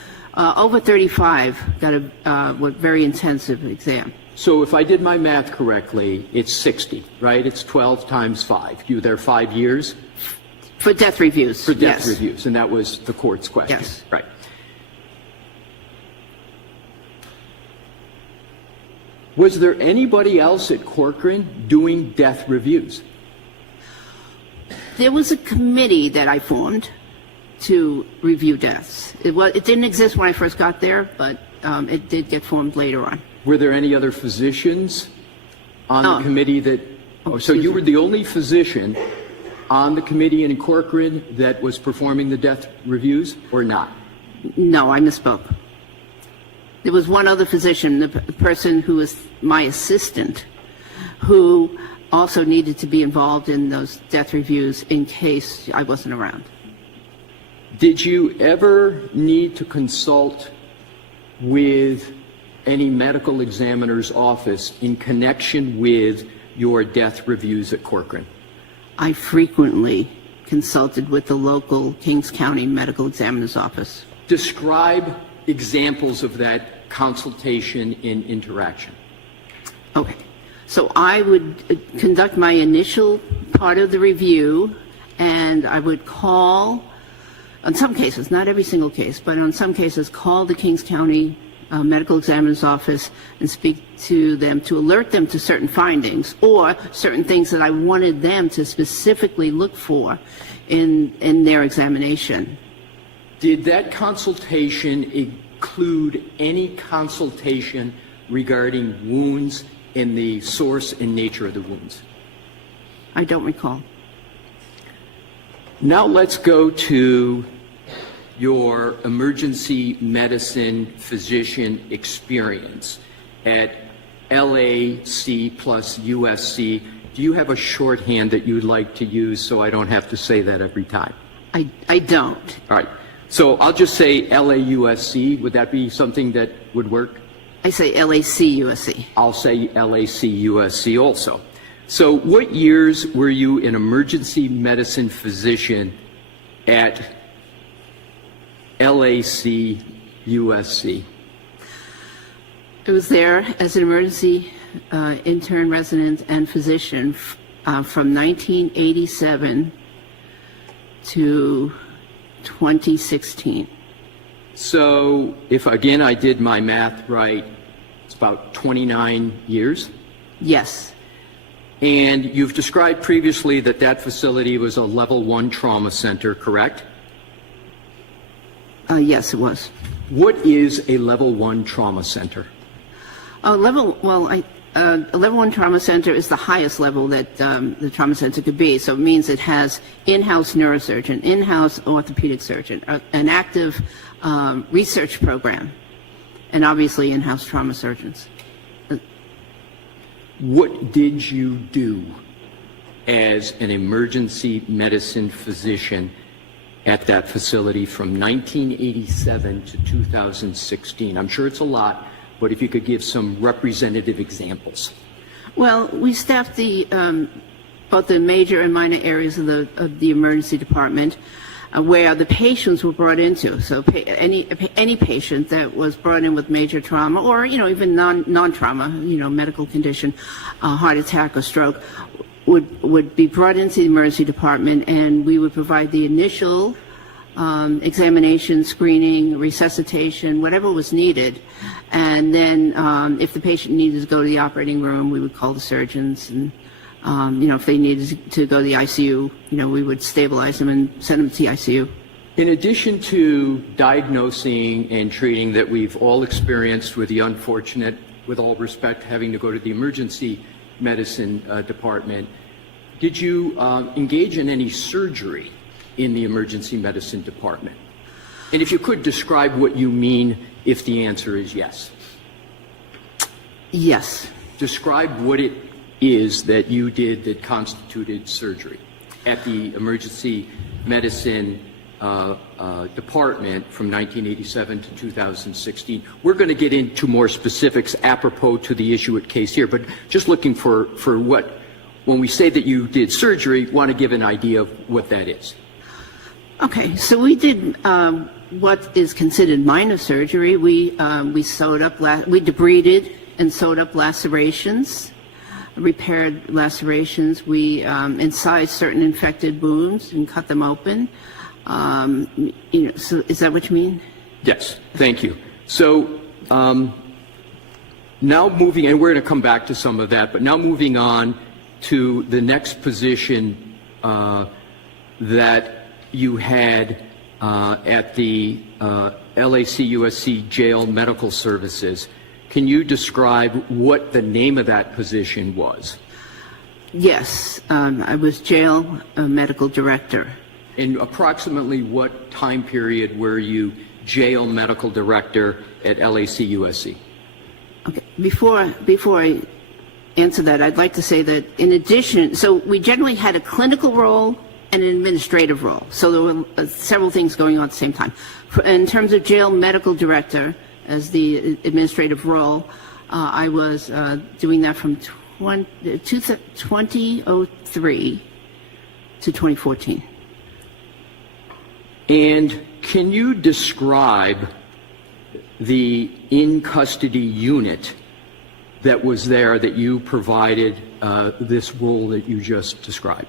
Over 35 got a very intensive exam. So if I did my math correctly, it's 60, right? It's 12 times 5. You were there 5 years? For death reviews. For death yes. reviews, and that was the court's question. Yes. Right. Was there anybody else at Corcoran doing death reviews? There was a committee that I formed to review deaths. It didn't exist when I first got there, but it did get formed later on. Were there any other physicians on the committee that... so you were the only physician on the committee in Corcoran that was performing the death reviews, or not? No, I misspoke. There was one other physician, the person who was my assistant, who also needed to be involved in those death reviews in case I wasn't around. Did you ever need to consult with any medical examiner's office in connection with your death reviews at Corcoran? I frequently consulted with the local Kings County Medical Examiner's Office. Describe examples of that consultation and interaction. Okay. So I would conduct my initial part of the review, and I would call, on some cases, not every single case, but on some cases, call the Kings County Medical Examiner's Office and speak to them to alert them to certain findings or certain things that I wanted them to specifically look for in their examination. Did that consultation include any consultation regarding wounds and the source and nature of the wounds? I don't recall. Now let's go to your emergency medicine physician experience at LAC plus USC. Do you have a shorthand that you'd like to use so I don't have to say that every time? I don't. All right. So I'll just say LAUSC. Would that be something that would work? I say LAC USC. I'll say LAC USC also. So what years were you an emergency medicine physician at LAC USC? I was there as an emergency intern, resident, and physician from 1987 to 2016. So if, again, I did my math right, it's about 29 years? Yes. And you've described previously that that facility was a level 1 trauma center, correct? Yes, it was. What is a level 1 trauma center? A level 1 trauma center is the highest level that the trauma center could be. So it means it has in-house neurosurgeon, in-house orthopedic surgeon, an active research program, and obviously in-house trauma surgeons. What did you do as an emergency medicine physician at that facility from 1987 to 2016? I'm sure it's a lot, but if you could give some representative examples. Well, we staffed both the major and minor areas of the emergency department where the patients were brought into. So any patient that was brought in with major trauma or, even non-trauma, medical condition, heart attack or stroke, would be brought into the emergency department, and we would provide the initial examination, screening, resuscitation, whatever was needed. And then if the patient needed to go to the operating room, we would call the surgeons, and if they needed to go to the ICU, we would stabilize them and send them to the ICU. In addition to diagnosing and treating that we've all experienced with the unfortunate, with all respect, having to go to the emergency medicine department, did you engage in any surgery in the emergency medicine department? And if you could describe what you mean if the answer is yes. Yes. Describe what it is that you did that constituted surgery at the emergency medicine department from 1987 to 2016. We're going to get into more specifics apropos to the issue at case here, but just looking for what, when we say that you did surgery, want to give an idea of what that is. Okay, so we did what is considered minor surgery. We sewed up, we debrided and sewed up lacerations, repaired lacerations. We incised certain infected wounds and cut them open. So is that what you mean? Yes, thank you. So now moving, and we're going to come back to some of that, but now moving on to the next position that you had at the LAC USC Jail Medical Services. Can you describe what the name of that position was? Yes, I was jail medical director. And approximately what time period were you jail medical director at LAC USC? Okay, before I answer that, I'd like to say that in addition, so we generally had a clinical role and an administrative role. So there were several things going on at the same time. In terms of jail medical director, as the administrative role, I was doing that from 2003 to 2014. And can you describe the in-custody unit that was there that you provided this role that you just described?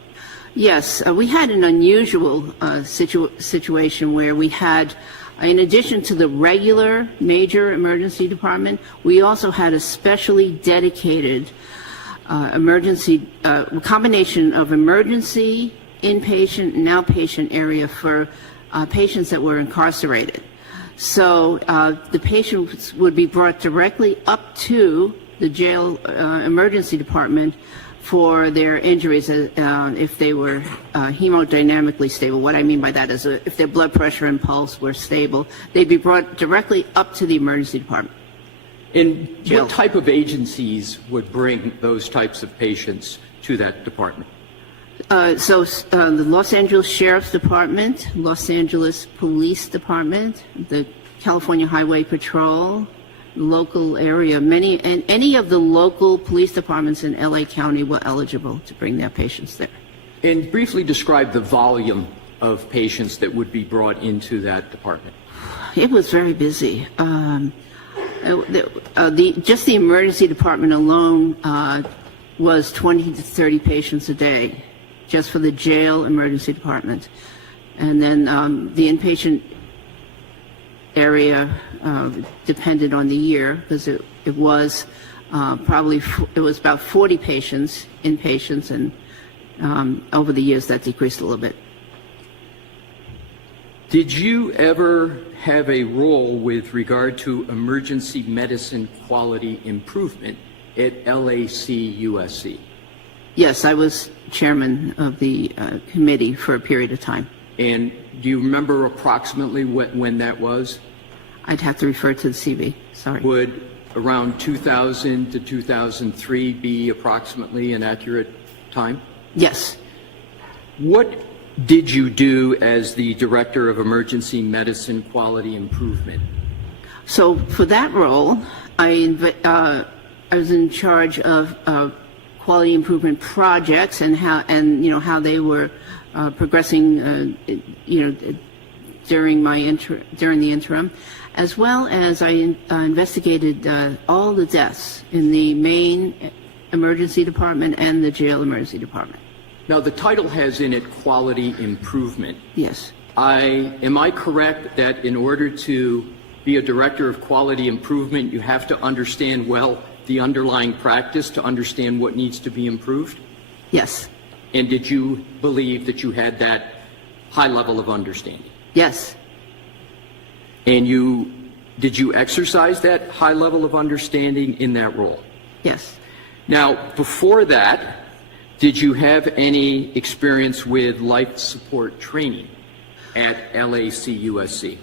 Yes, we had an unusual situation where we had, in addition to the regular major emergency department, we also had a specially dedicated emergency, combination of emergency, inpatient, and outpatient area for patients that were incarcerated. So the patients would be brought directly up to the jail emergency department for their injuries if they were hemodynamically stable. What I mean by that is if their blood pressure and pulse were stable, they'd be brought directly up to the emergency department. And what type of agencies would bring those types of patients to that department? The Los Angeles Sheriff's Department, Los Angeles Police Department, the California Highway Patrol, local area, any of the local police departments in LA County were eligible to bring their patients there. And briefly describe the volume of patients that would be brought into that department. It was very busy. Just the emergency department alone was 20 to 30 patients a day, just for the jail emergency department. And then the inpatient area depended on the year, because it was about 40 patients, inpatients, and over the years that decreased a little bit. Did you ever have a role with regard to emergency medicine quality improvement at LAC USC? Yes, I was chairman of the committee for a period of time. And do you remember approximately when that was? I'd have to refer to the CV, sorry. Would around 2000 to 2003 be approximately an accurate time? Yes. What did you do as the Director of Emergency Medicine Quality Improvement? So for that role, I was in charge of quality improvement projects and how they were progressing during the interim, as well as I investigated all the deaths in the main emergency department and the jail emergency department. Now, the title has in it quality improvement. Yes. Am I correct that in order to be a director of quality improvement, you have to understand well the underlying practice to understand what needs to be improved? Yes. And did you believe that you had that high level of understanding? Yes. And did you exercise that high level of understanding in that role? Yes. Now, before that, did you have any experience with life support training at LAC USC?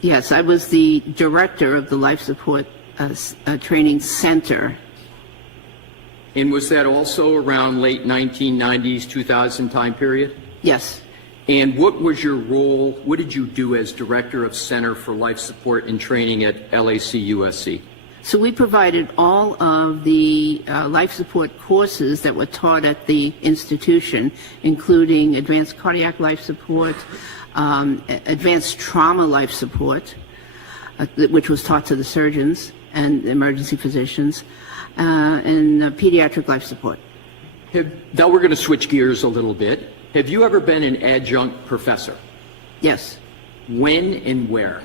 Yes, I was the director of the Life Support Training Center. And was that also around late 1990s, 2000 time period? Yes. And what was your role, what did you do as director of Center for Life Support and Training at LAC USC? So we provided all of the life support courses that were taught at the institution, including advanced cardiac life support, advanced trauma life support, which was taught to the surgeons and emergency physicians, and pediatric life support. Now we're going to switch gears a little bit. Have you ever been an adjunct professor? Yes. When and where?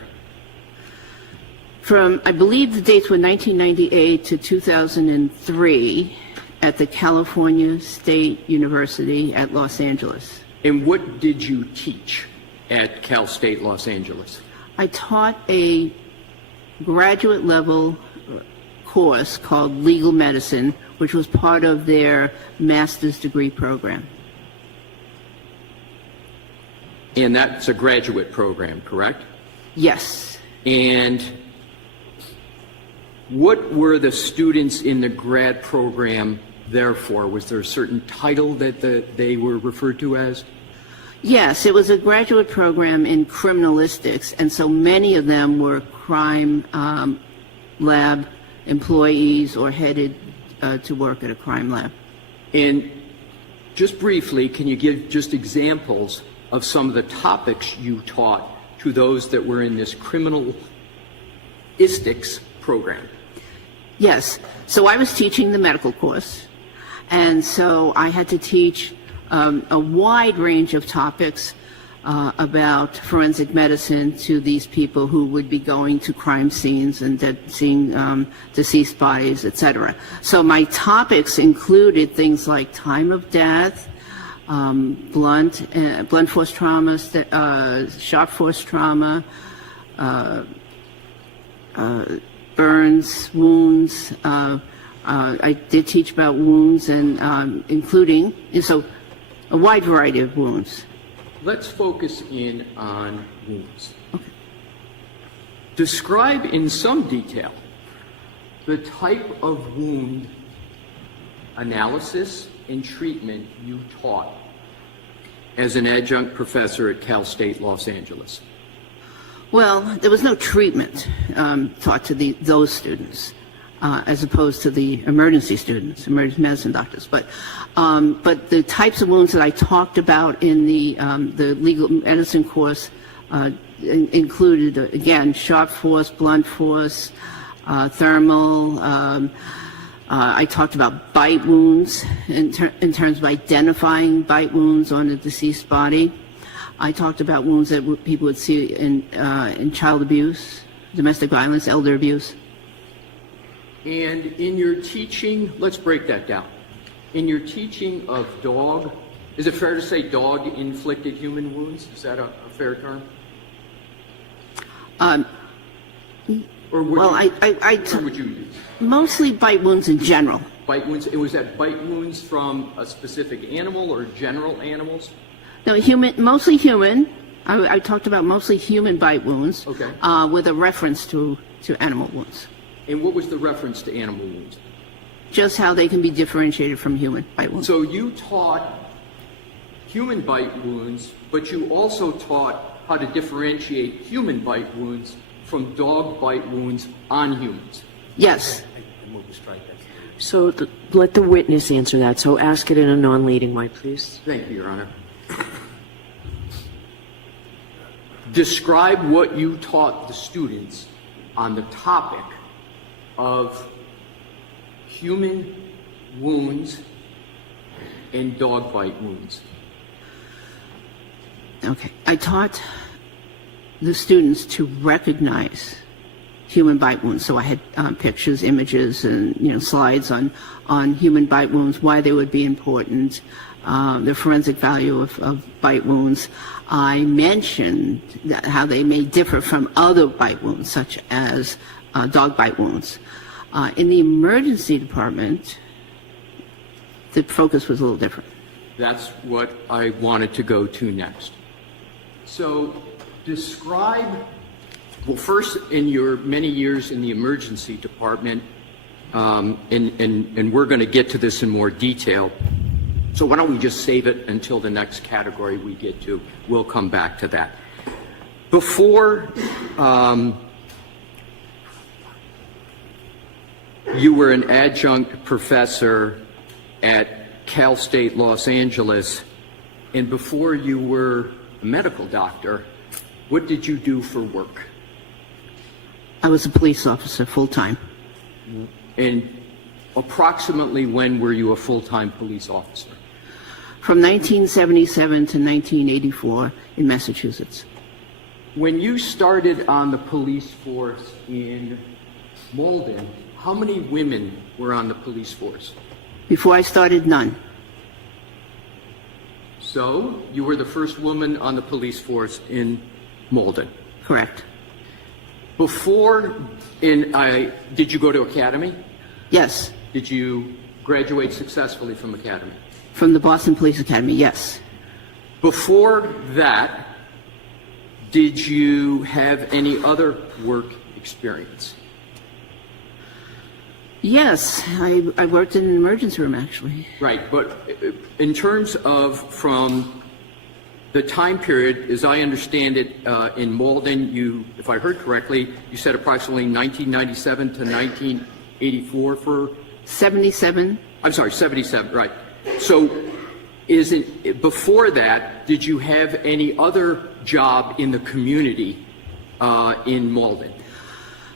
From, I believe the dates were 1998 to 2003 at the California State University at Los Angeles. And what did you teach at Cal State Los Angeles? I taught a graduate level course called Legal Medicine, which was part of their master's degree program. And that's a graduate program, correct? Yes. And what were the students in the grad program there for? Was there a certain title that they were referred to as? Yes, it was a graduate program in criminalistics, and so many of them were crime lab employees or headed to work at a crime lab. And just briefly, can you give just examples of some of the topics you taught to those that were in this criminalistics program? Yes. So I was teaching the medical course, and so I had to teach a wide range of topics about forensic medicine to these people who would be going to crime scenes and seeing deceased bodies, etc. So my topics included things like time of death, blunt force trauma, sharp force trauma, burns, wounds. I did teach about wounds and including, and so a wide variety of wounds. Let's focus in on wounds. Okay. Describe in some detail the type of wound analysis and treatment you taught as an adjunct professor at Cal State Los Angeles. Well, there was no treatment taught to those students, as opposed to the emergency students, emergency medicine doctors. But the types of wounds that I talked about in the legal medicine course included, again, sharp force, blunt force, thermal. I talked about bite wounds in terms of identifying bite wounds on a deceased body. I talked about wounds that people would see in child abuse, domestic violence, elder abuse. And in your teaching, let's break that down. In your teaching of dog, is it fair to say dog-inflicted human wounds? Is that a fair term? Or would you use? Mostly bite wounds in general. Bite wounds, was that bite wounds from a specific animal or general animals? No, mostly human. I talked about mostly human bite wounds, okay, with a reference to animal wounds. And what was the reference to animal wounds? Just how they can be differentiated from human bite wounds. So you taught human bite wounds, but you also taught how to differentiate human bite wounds from dog bite wounds on humans. Yes. I move to strike that. So let the witness answer that. So ask it in a non-leading way, please. Thank you, Your Honor. Describe what you taught the students on the topic of human wounds and dog bite wounds. Okay. I taught the students to recognize human bite wounds. So I had pictures, images, and slides on human bite wounds, why they would be important, the forensic value of bite wounds. I mentioned how they may differ from other bite wounds, such as dog bite wounds. In the emergency department, the focus was a little different. That's what I wanted to go to next. So describe, well, first, in your many years in the emergency department, and we're going to get to this in more detail, so why don't we just save it until the next category we get to. We'll come back to that. Before you were an adjunct professor at Cal State Los Angeles, and before you were a medical doctor, what did you do for work? I was a police officer full-time. And approximately when were you a full-time police officer? From 1977 to 1984 in Massachusetts. When you started on the police force in Malden, how many women were on the police force? Before I started, none. So you were the first woman on the police force in Malden? Correct. Did you go to academy? Yes. Did you graduate successfully from academy? From the Boston Police Academy, yes. Before that, did you have any other work experience? Yes, I worked in an emergency room, actually. Right, but in terms of from the time period, as I understand it, in Malden, if I heard correctly, you said approximately 1997 to 1984 for? 77. I'm sorry, 77, right. So before that, did you have any other job in the community in Malden?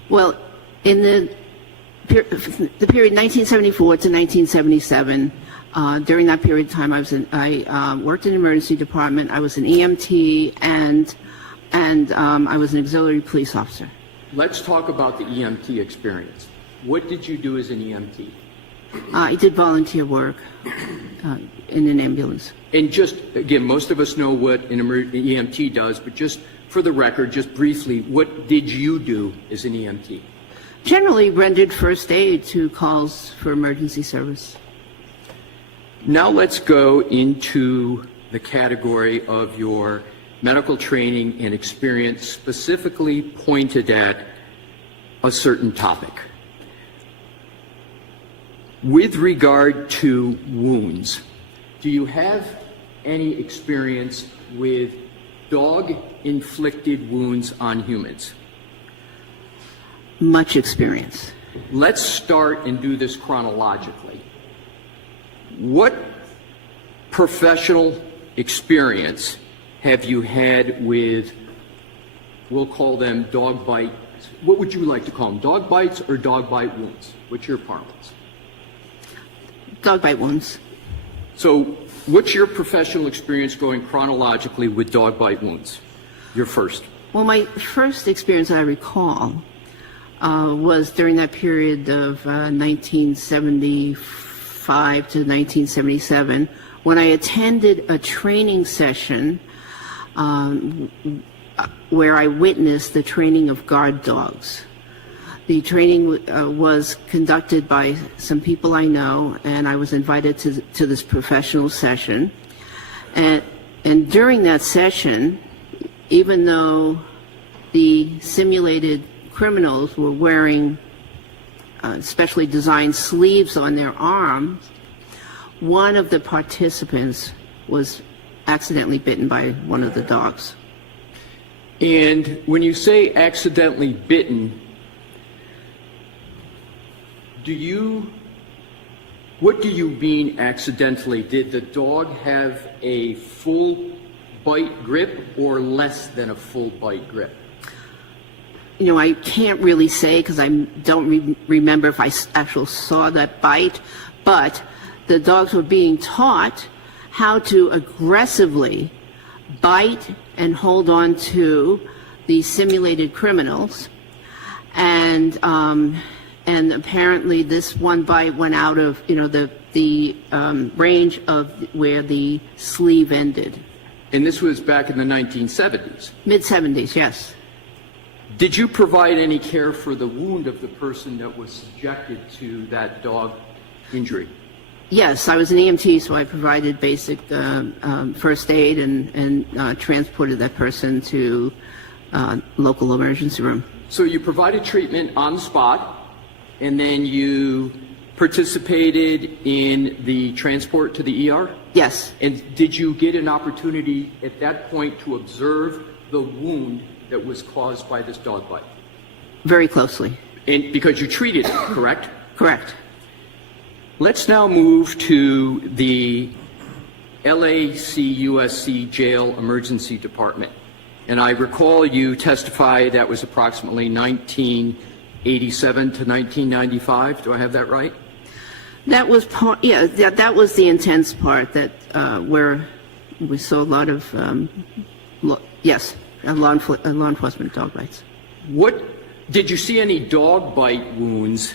Well, in the period 1974 to 1977, during that period of time, I worked in the emergency department. I was an EMT, and I was an auxiliary police officer. Let's talk about the EMT experience. What did you do as an EMT? I did volunteer work in an ambulance. And just, again, most of us know what an EMT does, but just for the record, just briefly, what did you do as an EMT? Generally rendered first aid to calls for emergency service. Now let's go into the category of your medical training and experience specifically pointed at a certain topic. With regard to wounds, do you have any experience with dog-inflicted wounds on humans? Much experience. Let's start and do this chronologically. What professional experience have you had with, we'll call them dog bites? What would you like to call them, dog bites or dog bite wounds? What's your parlance? Dog bite wounds. So what's your professional experience going chronologically with dog bite wounds? Your first. Well, my first experience I recall was during that period of 1975 to 1977 when I attended a training session where I witnessed the training of guard dogs. The training was conducted by some people I know, and I was invited to this professional session. And during that session, even though the simulated criminals were wearing specially designed sleeves on their arms, one of the participants was accidentally bitten by one of the dogs. And when you say accidentally bitten, what do you mean accidentally? Did the dog have a full bite grip or less than a full bite grip? You know, I can't really say because I don't remember if I actually saw that bite, but the dogs were being taught how to aggressively bite and hold on to the simulated criminals, and apparently this one bite went out of the range of where the sleeve ended. And this was back in the 1970s? Mid-70s, yes. Did you provide any care for the wound of the person that was subjected to that dog injury? Yes, I was an EMT, so I provided basic first aid and transported that person to local emergency room. So you provided treatment on the spot, and then you participated in the transport to the ER? Yes. And did you get an opportunity at that point to observe the wound that was caused by this dog bite? Very closely. And because you treated it, correct? Correct. Let's now move to the LACUSC Jail Emergency Department. And I recall you testified that was approximately 1987 to 1995. Do I have that right? That was part. Yeah, that was the intense part. That where we saw a lot of law enforcement dog bites. What did you see any dog bite wounds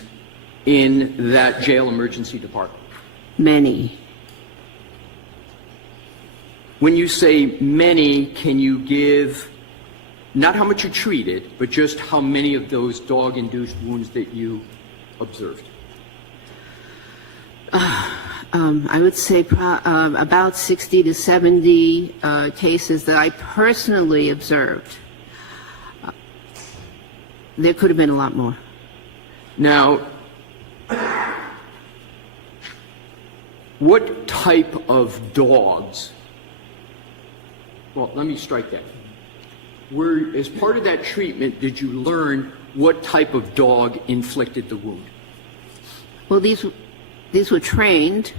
in that jail emergency department? Many. When you say many, can you give not how much you treated, but just how many of those dog-induced wounds that you observed? I would say about 60 to 70 cases that I personally observed. There could have been a lot more. Now, what type of dogs? Well, let me strike that. As part of that treatment, did you learn what type of dog inflicted the wound? Well, these were trained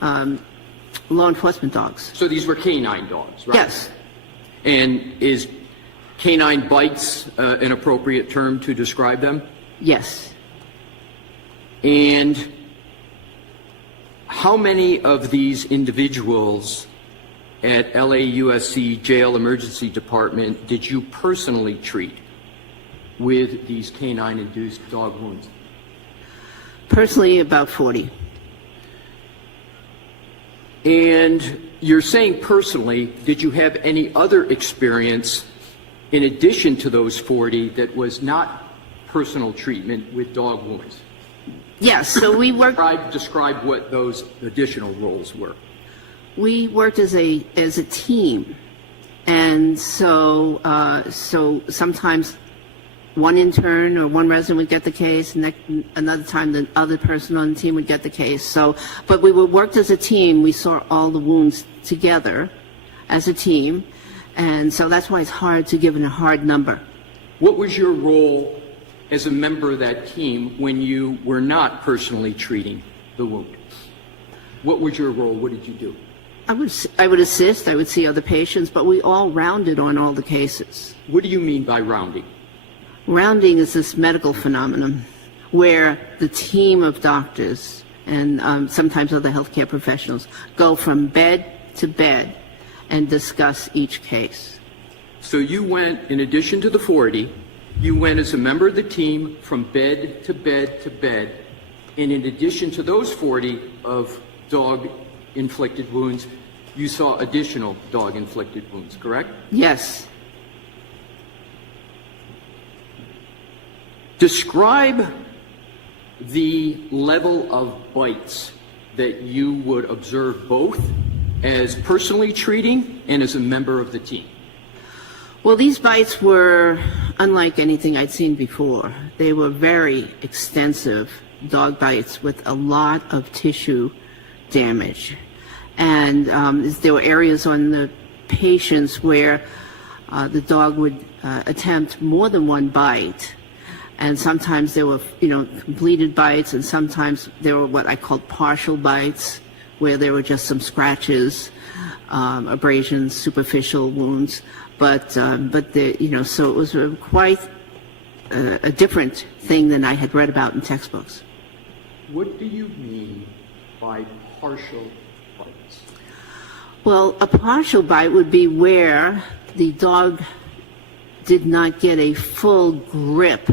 law enforcement dogs. So these were canine dogs, right? Yes. And is canine bites an appropriate term to describe them? Yes. And how many of these individuals at LAUSC Jail Emergency Department did you personally treat with these canine-induced dog wounds? Personally, about 40. And you're saying personally, did you have any other experience in addition to those 40 that was not personal treatment with dog wounds? Yes, so we worked. Describe what those additional roles were. We worked as a team, and so sometimes one intern or one resident would get the case, and another time the other person on the team would get the case. So, but we worked as a team. We saw all the wounds together as a team, And so that's why it's hard to give a hard number. What was your role as a member of that team when you were not personally treating the wound? What was your role? What did you do? I would assist, I would see other patients, but we all rounded on all the cases. What do you mean by rounding? Rounding is this medical phenomenon where the team of doctors and sometimes other healthcare professionals go from bed to bed and discuss each case. So you went, in addition to the 40, you went as a member of the team from bed to bed to bed, and in addition to those 40 of dog-inflicted wounds, you saw additional dog-inflicted wounds, correct? Yes. Describe the level of bites that you would observe both as personally treating and as a member of the team. Well, these bites were unlike anything I'd seen before. They were very extensive dog bites with a lot of tissue damage. And there were areas on the patients where the dog would attempt more than one bite. And sometimes there were, completed bites, and sometimes there were what I called partial bites, where there were just some scratches, abrasions, superficial wounds. But so it was quite a different thing than I had read about in textbooks. What do you mean by partial bites? Well, a partial bite would be where the dog did not get a full grip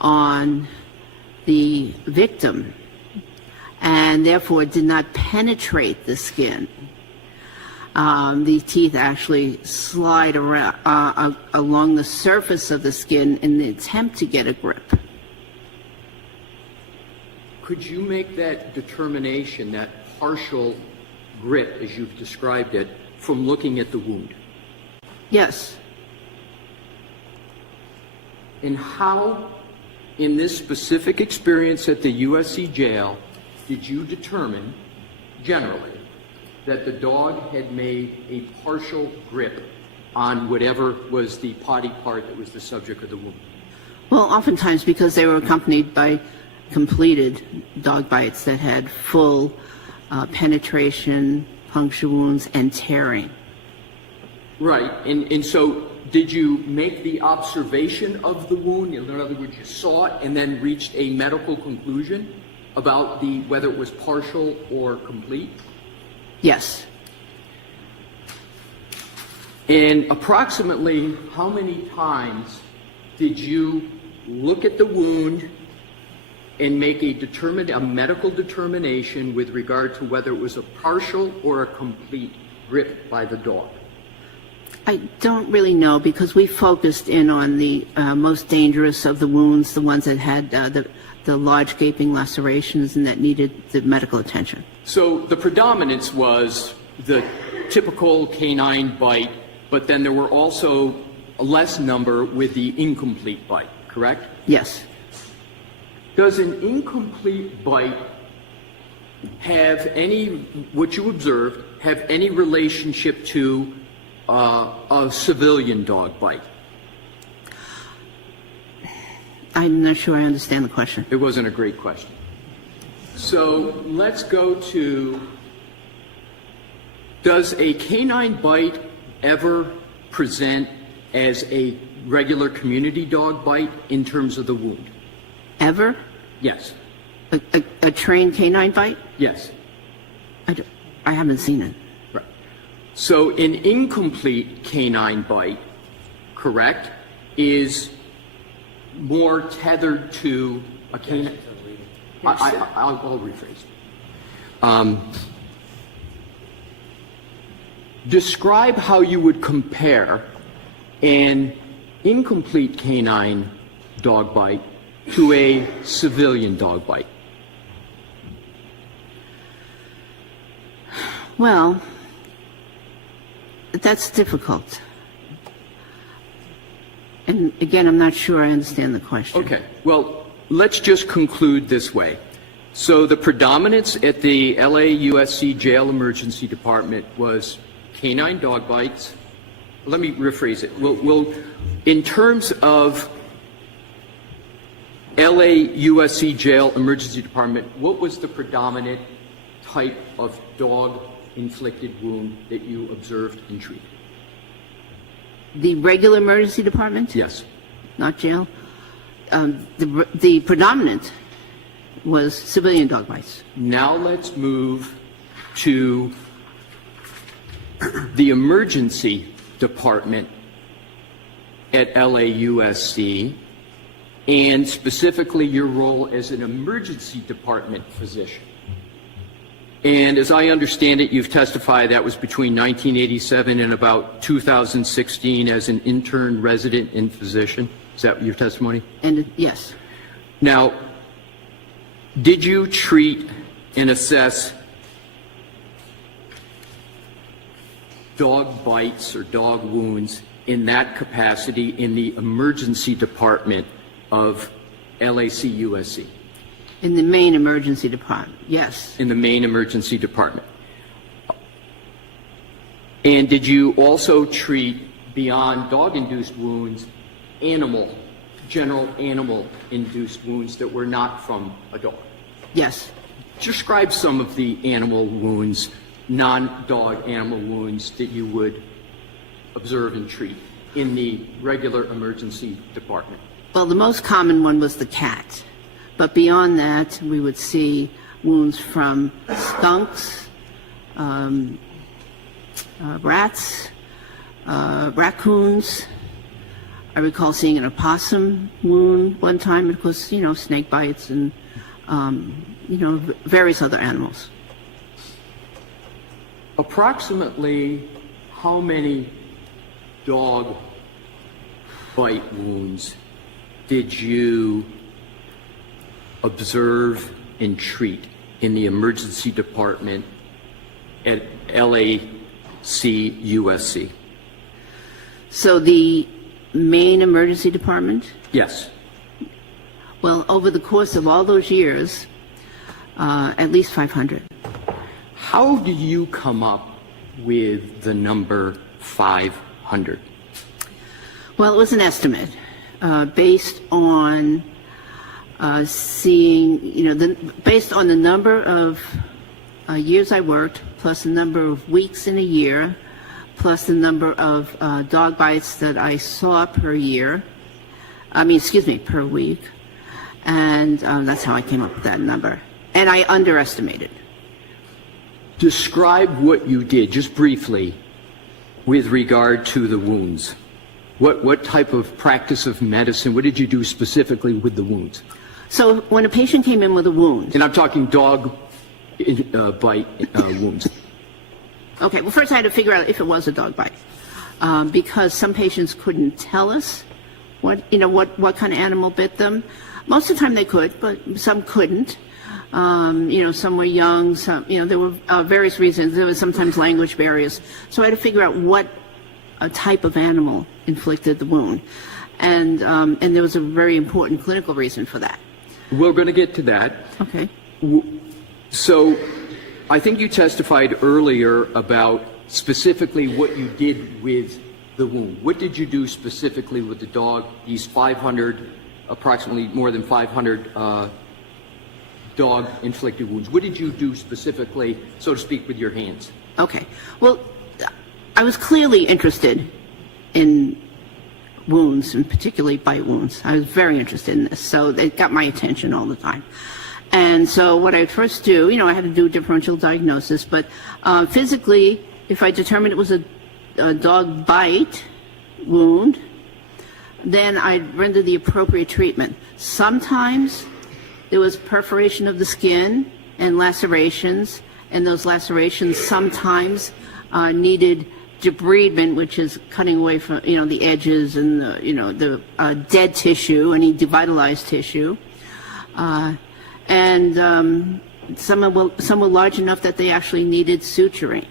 on the victim and therefore did not penetrate the skin. The teeth actually slide around, along the surface of the skin in the attempt to get a grip. Could you make that determination, that partial grip, as you've described it, from looking at the wound? Yes. And how, in this specific experience at the USC jail, did you determine, generally, that the dog had made a partial grip on whatever was the body part that was the subject of the wound? Well, oftentimes because they were accompanied by completed dog bites that had full penetration, puncture wounds, and tearing. Right, and so did you make the observation of the wound? In other words, you saw it and then reached a medical conclusion about whether it was partial or complete? Yes. And approximately how many times did you look at the wound and make a medical determination with regard to whether it was a partial or a complete grip by the dog? I don't really know because we focused in on the most dangerous of the wounds, the ones that had the large gaping lacerations and that needed the medical attention. So the predominance was the typical canine bite, but then there were also a less number with the incomplete bite, correct? Yes. Does an incomplete bite have what you observed, have any relationship to a civilian dog bite? I'm not sure I understand the question. It wasn't a great question. So let's go to, does a canine bite ever present as a regular community dog bite in terms of the wound? Ever? Yes. A trained canine bite? Yes. I haven't seen it. Right. So an incomplete canine bite, correct, is more tethered to a canine. I'll rephrase. Describe how you would compare an incomplete canine dog bite to a civilian dog bite. Well, that's difficult. And again, I'm not sure I understand the question. Okay. Well, let's just conclude this way. So the predominance at the LA USC Jail Emergency Department was canine dog bites let me rephrase it. We'll in terms of LA USC Jail Emergency Department, what was the predominant type of dog-inflicted wound that you observed and treated? The regular emergency department? Yes. Not jail. The predominant was civilian dog bites. Now let's move to the emergency department at LAUSC, and specifically your role as an emergency department physician. And as I understand it, you've testified that was between 1987 and about 2016 as an intern resident and physician. Is that your testimony? And yes. Now, did you treat and assess dog bites or dog wounds in that capacity in the emergency department of LACUSC? In the main emergency department, yes. In the main emergency department. And did you also treat, beyond dog-induced wounds, general animal-induced wounds that were not from a dog? Yes. Describe some of the animal wounds, non-dog animal wounds that you would observe and treat in the regular emergency department. Well, the most common one was the cat. But beyond that, we would see wounds from skunks, rats, raccoons. I recall seeing an opossum wound one time, of course, snake bites and, various other animals. Approximately how many dog bite wounds did you observe and treat in the emergency department at LACUSC? So the main emergency department? Yes. Well, over the course of all those years, at least 500. How do you come up with the number 500? Well, it was an estimate based on based on the number of years I worked, plus the number of weeks in a year, plus the number of dog bites that I saw per week. And that's how I came up with that number. And I underestimated. Describe what you did, just briefly, with regard to the wounds. What type of practice of medicine, what did you do specifically with the wounds? So when a patient came in with a wound... And I'm talking dog bite wounds. Okay, well, first I had to figure out if it was a dog bite. Because some patients couldn't tell us what kind of animal bit them. Most of the time they could, but some couldn't. Some were young, some, there were various reasons. There was sometimes language barriers. So I had to figure out what type of animal inflicted the wound. And there was a very important clinical reason for that. We're going to get to that. Okay. So I think you testified earlier about specifically what you did with the wound. What did you do specifically with the dog, these 500, approximately more than 500 dog-inflicted wounds? What did you do specifically, so to speak, with your hands? Okay. Well, I was clearly interested in wounds, and particularly bite wounds. I was very interested in this, so it got my attention all the time. And so what I'd first do, I had to do differential diagnosis, but physically, if I determined it was a dog bite wound, then I'd render the appropriate treatment. Sometimes there was perforation of the skin and lacerations, and those lacerations sometimes needed debridement, which is cutting away from the edges and the dead tissue, any devitalized tissue, and some were large enough that they actually needed suturing.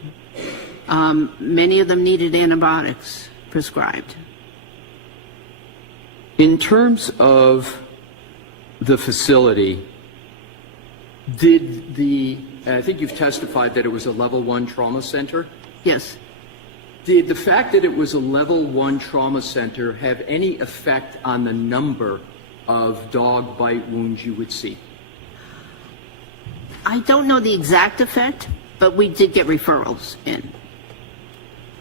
Many of them needed antibiotics prescribed. In terms of the facility, I think you've testified that it was a level 1 trauma center? Yes. Did the fact that it was a level 1 trauma center have any effect on the number of dog bite wounds you would see? I don't know the exact effect, but we did get referrals in.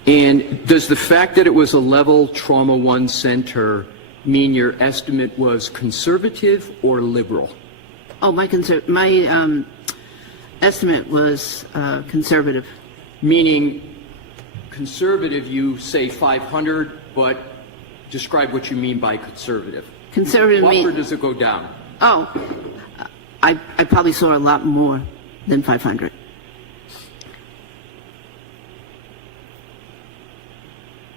And does the fact that it was a level trauma 1 center mean your estimate was conservative or liberal? Oh, my estimate was conservative. Meaning conservative, you say 500, but describe what you mean by conservative. Conservative What means... number does it go down? Oh, I probably saw a lot more than 500.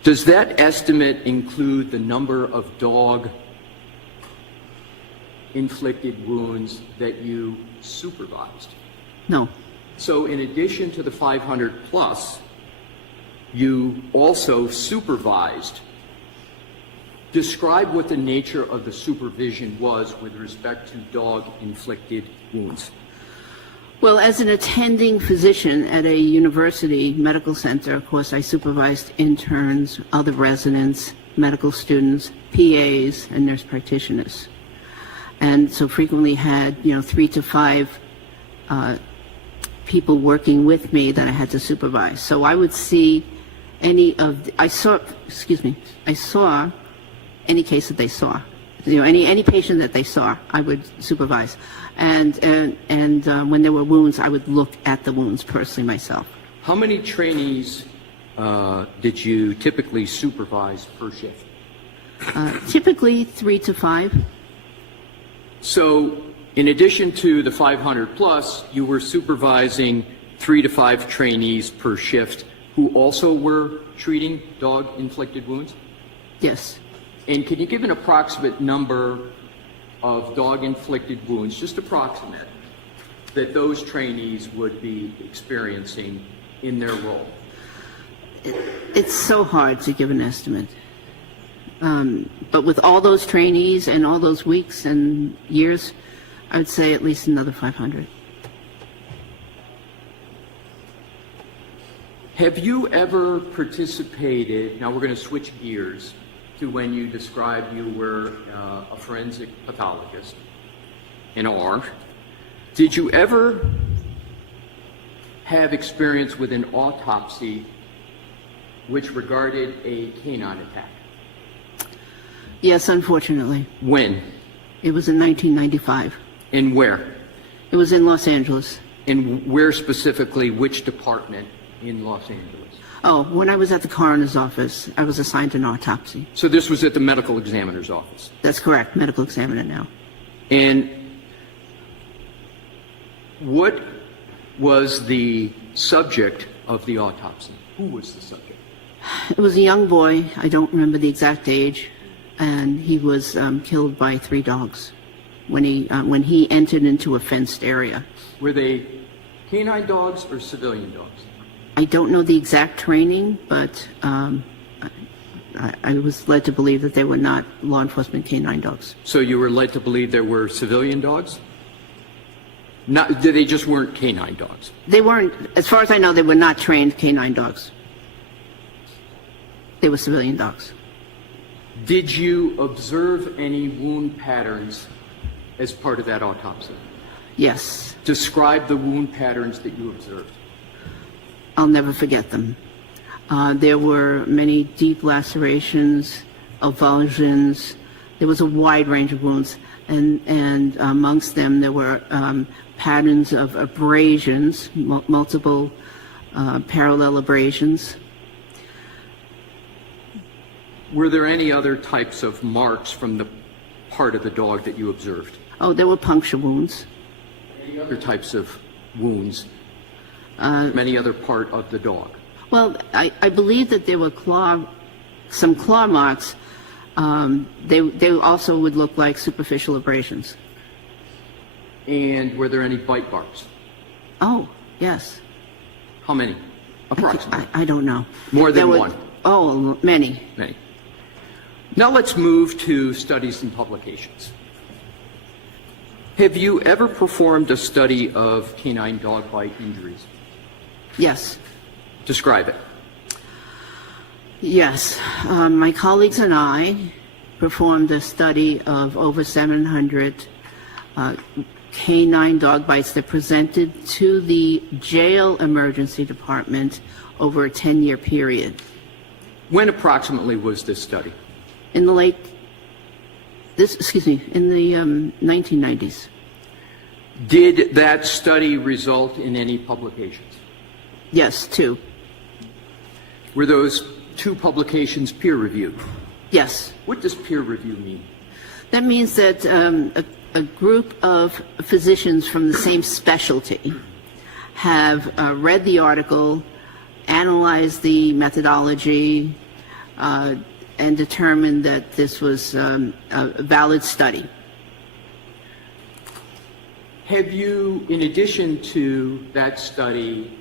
Does that estimate include the number of dog-inflicted wounds that you supervised? No. So in addition to the 500 plus, you also supervised. Describe what the nature of the supervision was with respect to dog-inflicted wounds. Well, as an attending physician at a university medical center, of course, I supervised interns, other residents, medical students, PAs, and nurse practitioners. And so frequently had, 3 to 5 people working with me that I had to supervise. So I would see I saw any case that they saw. Any patient that they saw, I would supervise. And when there were wounds, I would look at the wounds personally myself. How many trainees did you typically supervise per shift? Typically 3 to 5. So in addition to the 500 plus, you were supervising 3 to 5 trainees per shift who also were treating dog-inflicted wounds? Yes. And can you give an approximate number of dog-inflicted wounds, just approximate, that those trainees would be experiencing in their role? It's so hard to give an estimate. But with all those trainees and all those weeks and years, I would say at least another 500. Have you ever participated, now we're going to switch gears to when you described you were a forensic pathologist, an R. Did you ever have experience with an autopsy which regarded a canine attack? Yes, unfortunately. When? It was in 1995. And where? It was in Los Angeles. And where specifically, which department in Los Angeles? Oh, when I was at the coroner's office, I was assigned an autopsy. So this was at the medical examiner's office? That's correct, medical examiner now. And what was the subject of the autopsy? Who was the subject? It was a young boy, I don't remember the exact age, and he was killed by 3 dogs when he entered into a fenced area. Were they canine dogs or civilian dogs? I don't know the exact training, but I was led to believe that they were not law enforcement canine dogs. So you were led to believe there were civilian dogs? They just weren't canine dogs? They weren't, as far as I know, they were not trained canine dogs. They were civilian dogs. Did you observe any wound patterns as part of that autopsy? Yes. Describe the wound patterns that you observed. I'll never forget them. There were many deep lacerations, avulsions. There was a wide range of wounds, and amongst them there were patterns of abrasions, multiple parallel abrasions. Were there any other types of marks from the part of the dog that you observed? Oh, there were puncture wounds. Any other types of wounds? Any other part of the dog? Well, I believe that there were some claw marks. They also would look like superficial abrasions. And were there any bite marks? Oh, yes. How many? Approximately. I don't know. More than one? Oh, many. Many. Now let's move to studies and publications. Have you ever performed a study of canine dog bite injuries? Yes. Describe it. Yes. My colleagues and I performed a study of over 700 canine dog bites that presented to the jail emergency department over a 10-year period. When approximately was this study? In the in the 1990s. Did that study result in any publications? Yes, 2. Were those 2 publications peer-reviewed? Yes. What does peer review mean? That means that a group of physicians from the same specialty have read the article, analyzed the methodology, and determined that this was a valid study. Have you, in addition to that study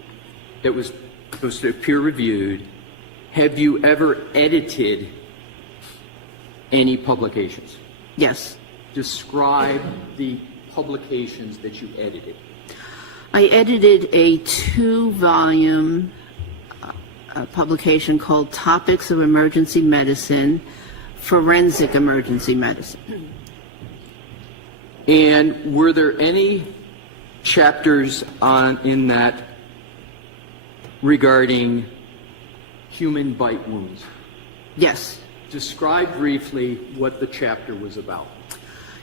that was supposed to be peer-reviewed, have you ever edited any publications? Yes. Describe the publications that you edited. I edited a 2-volume publication called Topics of Emergency Medicine, Forensic Emergency Medicine. And were there any chapters in that regarding human bite wounds? Yes. Describe briefly what the chapter was about.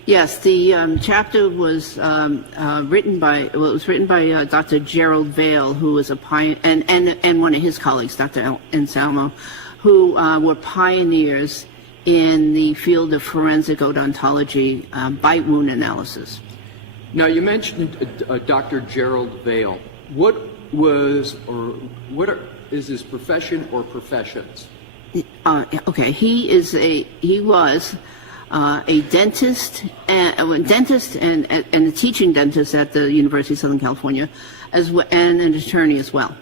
Yes, the chapter was written by Dr. Gerald Vail, who was a pioneer, and one of his colleagues, Dr. Anselmo, who were pioneers in the field of forensic odontology, bite wound analysis. Now, you mentioned Dr. Gerald Vail. What is his profession or professions? Okay, he was a dentist and a teaching dentist at the University of Southern California, and an attorney as well.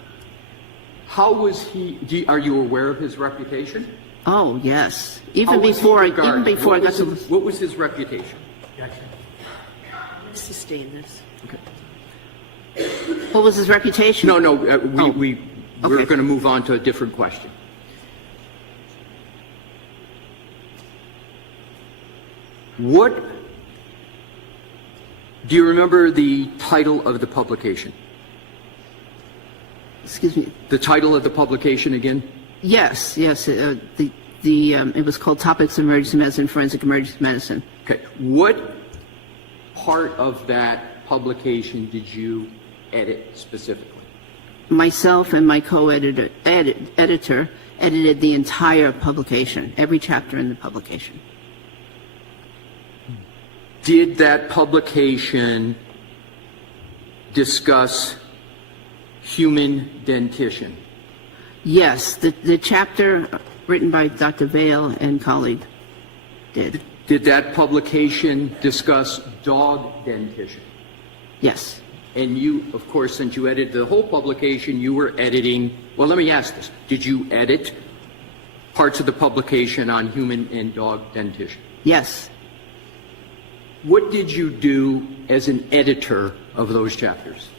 How was he? Are you aware of his reputation? Oh yes, even before I got to. What was his reputation? Sustain this. Okay. What was his reputation? No, we're going to move on to a different question. What do you remember the title of the publication? Excuse me. The title of the publication again? Yes. It was called Topics of Emergency Medicine, Forensic Emergency Medicine. Okay. What part of that publication did you edit specifically? Myself and my co-editor edited the entire publication, every chapter in the publication. Did that publication discuss human dentition? Yes, the chapter written by Dr. Vail and colleague did. Did that publication discuss dog dentition? Yes. And you, of course, since you edited the whole publication, you were editing, well, let me ask this. Did you edit parts of the publication on human and dog dentition? Yes. What did you do as an editor of those chapters?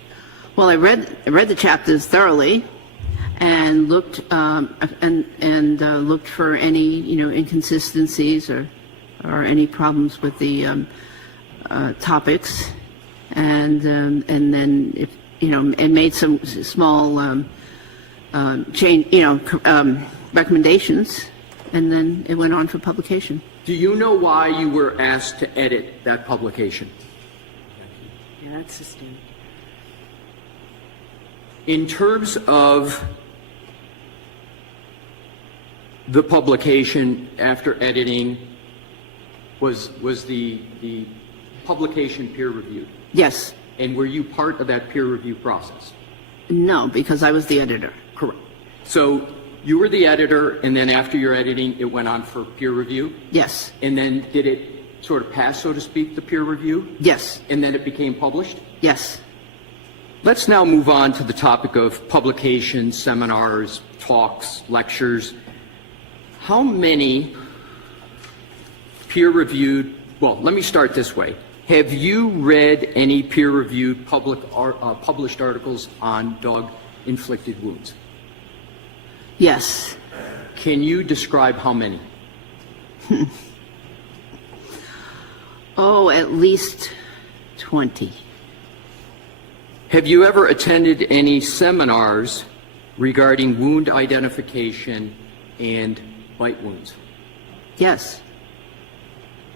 Well, I read the chapters thoroughly, and looked looked for any inconsistencies or any problems with the topics, and then it made some small recommendations, and then it went on for publication. Do you know why you were asked to edit that publication? Yeah, that's sustained. In terms of the publication after editing, was the publication peer reviewed? Yes. And were you part of that peer review process? No, because I was the editor. Correct. So you were the editor, and then after your editing, it went on for peer review? Yes. And then did it sort of pass, so to speak, the peer review? Yes. And then it became published? Yes. Let's now move on to the topic of publications, seminars, talks, lectures. How many peer-reviewed, well, let me start this way. Have you read any peer-reviewed published articles on dog-inflicted wounds? Yes. can you describe how many? Oh, at least 20. Have you ever attended any seminars regarding wound identification and bite wounds? Yes.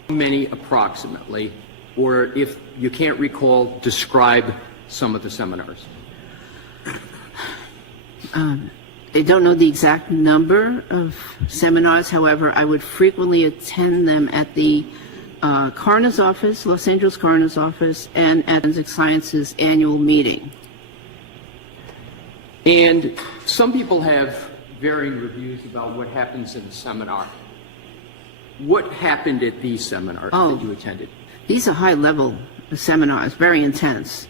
How many approximately? Or if you can't recall, describe some of the seminars. I don't know the exact number of seminars. However, I would frequently attend them at the coroner's office, Los Angeles coroner's office, and at Forensic Sciences annual meeting. And some people have varying reviews about what happens in a seminar. What happened at these seminars that you attended? These are high-level seminars, very intense.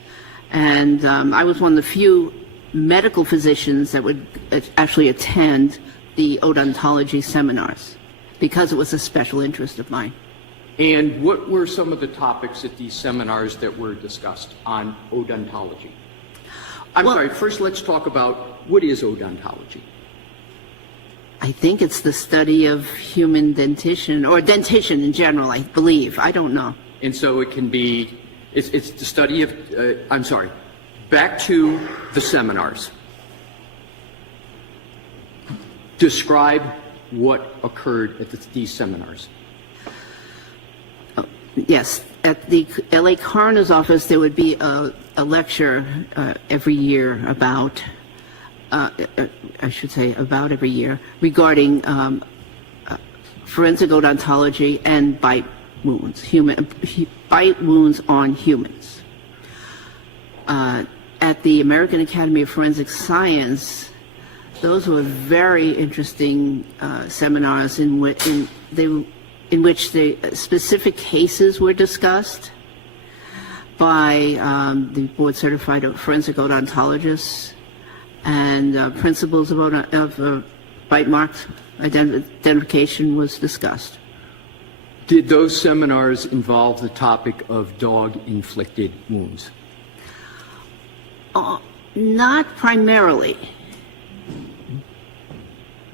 And I was one of the few medical physicians that would actually attend the odontology seminars because it was a special interest of mine. And what were some of the topics at these seminars that were discussed on odontology? Sorry, first let's talk about what is odontology. I think it's the study of human dentition, or dentition in general, I believe. I don't know. And so it can be, it's the study of, back to the seminars. Describe what occurred at these seminars. Yes, at the LA Coroner's Office, there would be a lecture every year about, every year, regarding forensic odontology and bite wounds, bite wounds on humans. At the American Academy of Forensic Science, those were very interesting seminars in which the specific cases were discussed by the board-certified forensic odontologists, and principles of bite marks identification was discussed. Did those seminars involve the topic of dog-inflicted wounds? Not primarily.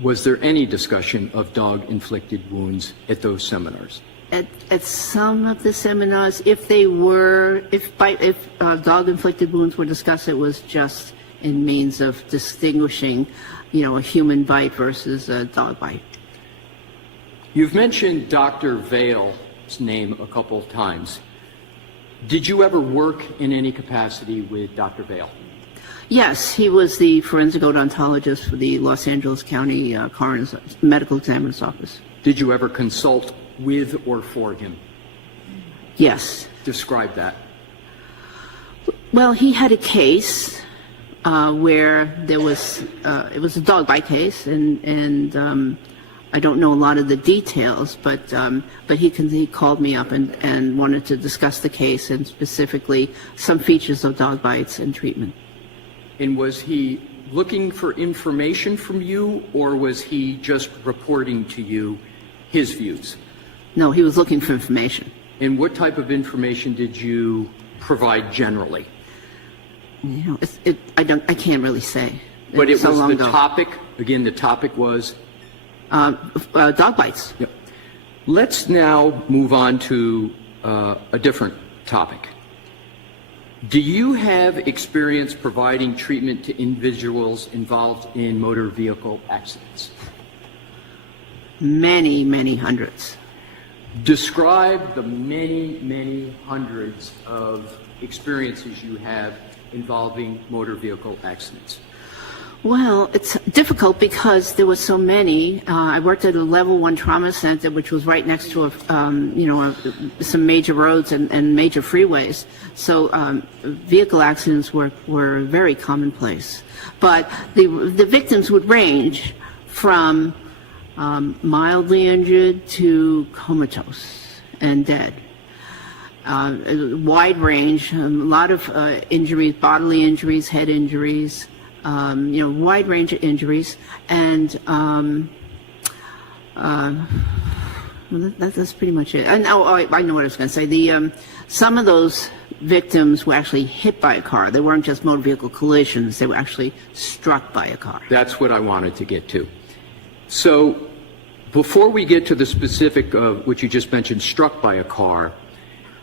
Was there any discussion of dog-inflicted wounds at those seminars? At some of the seminars, if dog-inflicted wounds were discussed, it was just in means of distinguishing, a human bite versus a dog bite. You've mentioned Dr. Vale's name a couple of times. Did you ever work in any capacity with Dr. Vale? Yes, he was the forensic odontologist for the Los Angeles County Coroner's Medical Examiner's Office. Did you ever consult with or for him? Yes. Describe that. Well, he had a case where there was it was a dog bite case, and I don't know a lot of the details, but he called me up and wanted to discuss the case and specifically some features of dog bites and treatment. And was he looking for information from you, or was he just reporting to you his views? No, he was looking for information. And what type of information did you provide generally? I can't really say. But it was the topic. Again, the topic was dog bites. Yep. Let's now move on to a different topic. Do you have experience providing treatment to individuals involved in motor vehicle accidents? Many, many hundreds. Describe the many, many hundreds of experiences you have involving motor vehicle accidents. Well, it's difficult because there were so many. I worked at a level 1 trauma center, which was right next to some major roads and major freeways. So vehicle accidents were very commonplace. But the victims would range from mildly injured to comatose and dead. A wide range, a lot of injuries, bodily injuries, head injuries. Wide range of injuries, and that's pretty much it. I know what I was going to say. Some of those victims were actually hit by a car. They weren't just motor vehicle collisions. They were actually struck by a car. That's what I wanted to get to. So before we get to the specific of which you just mentioned, struck by a car,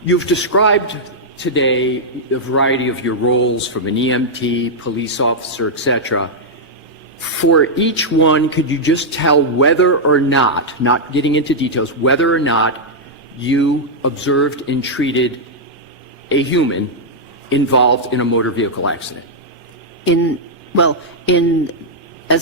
you've described today a variety of your roles from an EMT, police officer, etc. For each one, could you just tell whether or not getting into details, whether or not you observed and treated a human involved in a motor vehicle accident? As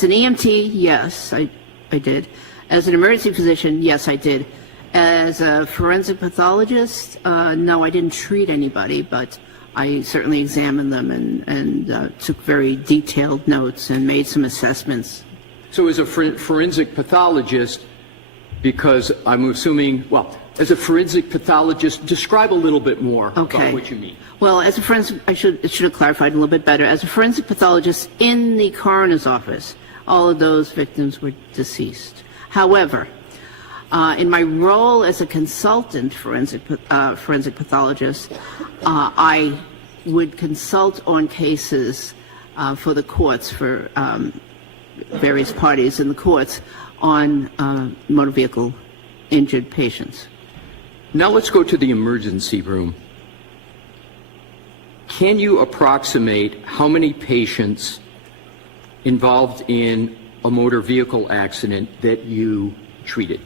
an EMT, yes, I did. As an emergency physician, yes, I did. As a forensic pathologist, no, I didn't treat anybody, but I certainly examined them and took very detailed notes and made some assessments. So as a forensic pathologist, because I'm assuming, well, as a forensic pathologist, describe a little bit more about what you mean. Well, as a forensic, it should have clarified a little bit better. As a forensic pathologist in the coroner's office, all of those victims were deceased. However, in my role as a consultant forensic pathologist, I would consult on cases for the courts, for various parties in the courts on motor vehicle injured patients. Now let's go to the emergency room. Can you approximate how many patients involved in a motor vehicle accident that you treated?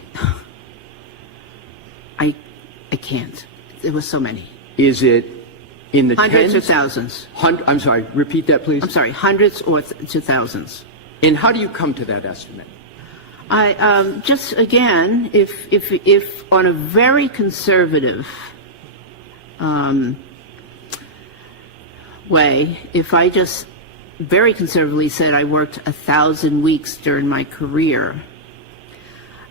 I can't. There were so many. Is it in the hundreds tens? or thousands? I'm sorry, repeat that, please. I'm sorry, hundreds or to thousands. And how do you come to that estimate? I just again, if on a very conservative way, if I just very conservatively said I worked 1,000 weeks during my career,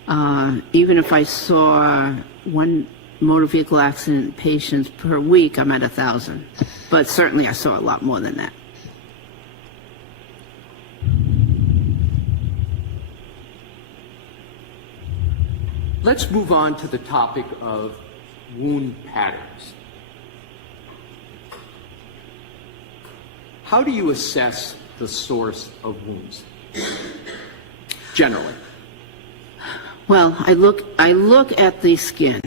even if I saw one motor vehicle accident patients per week, I'm at 1,000. But certainly I saw a lot more than that. Let's move on to the topic of wound patterns. How do you assess the source of wounds, generally? Well, I look at the skin,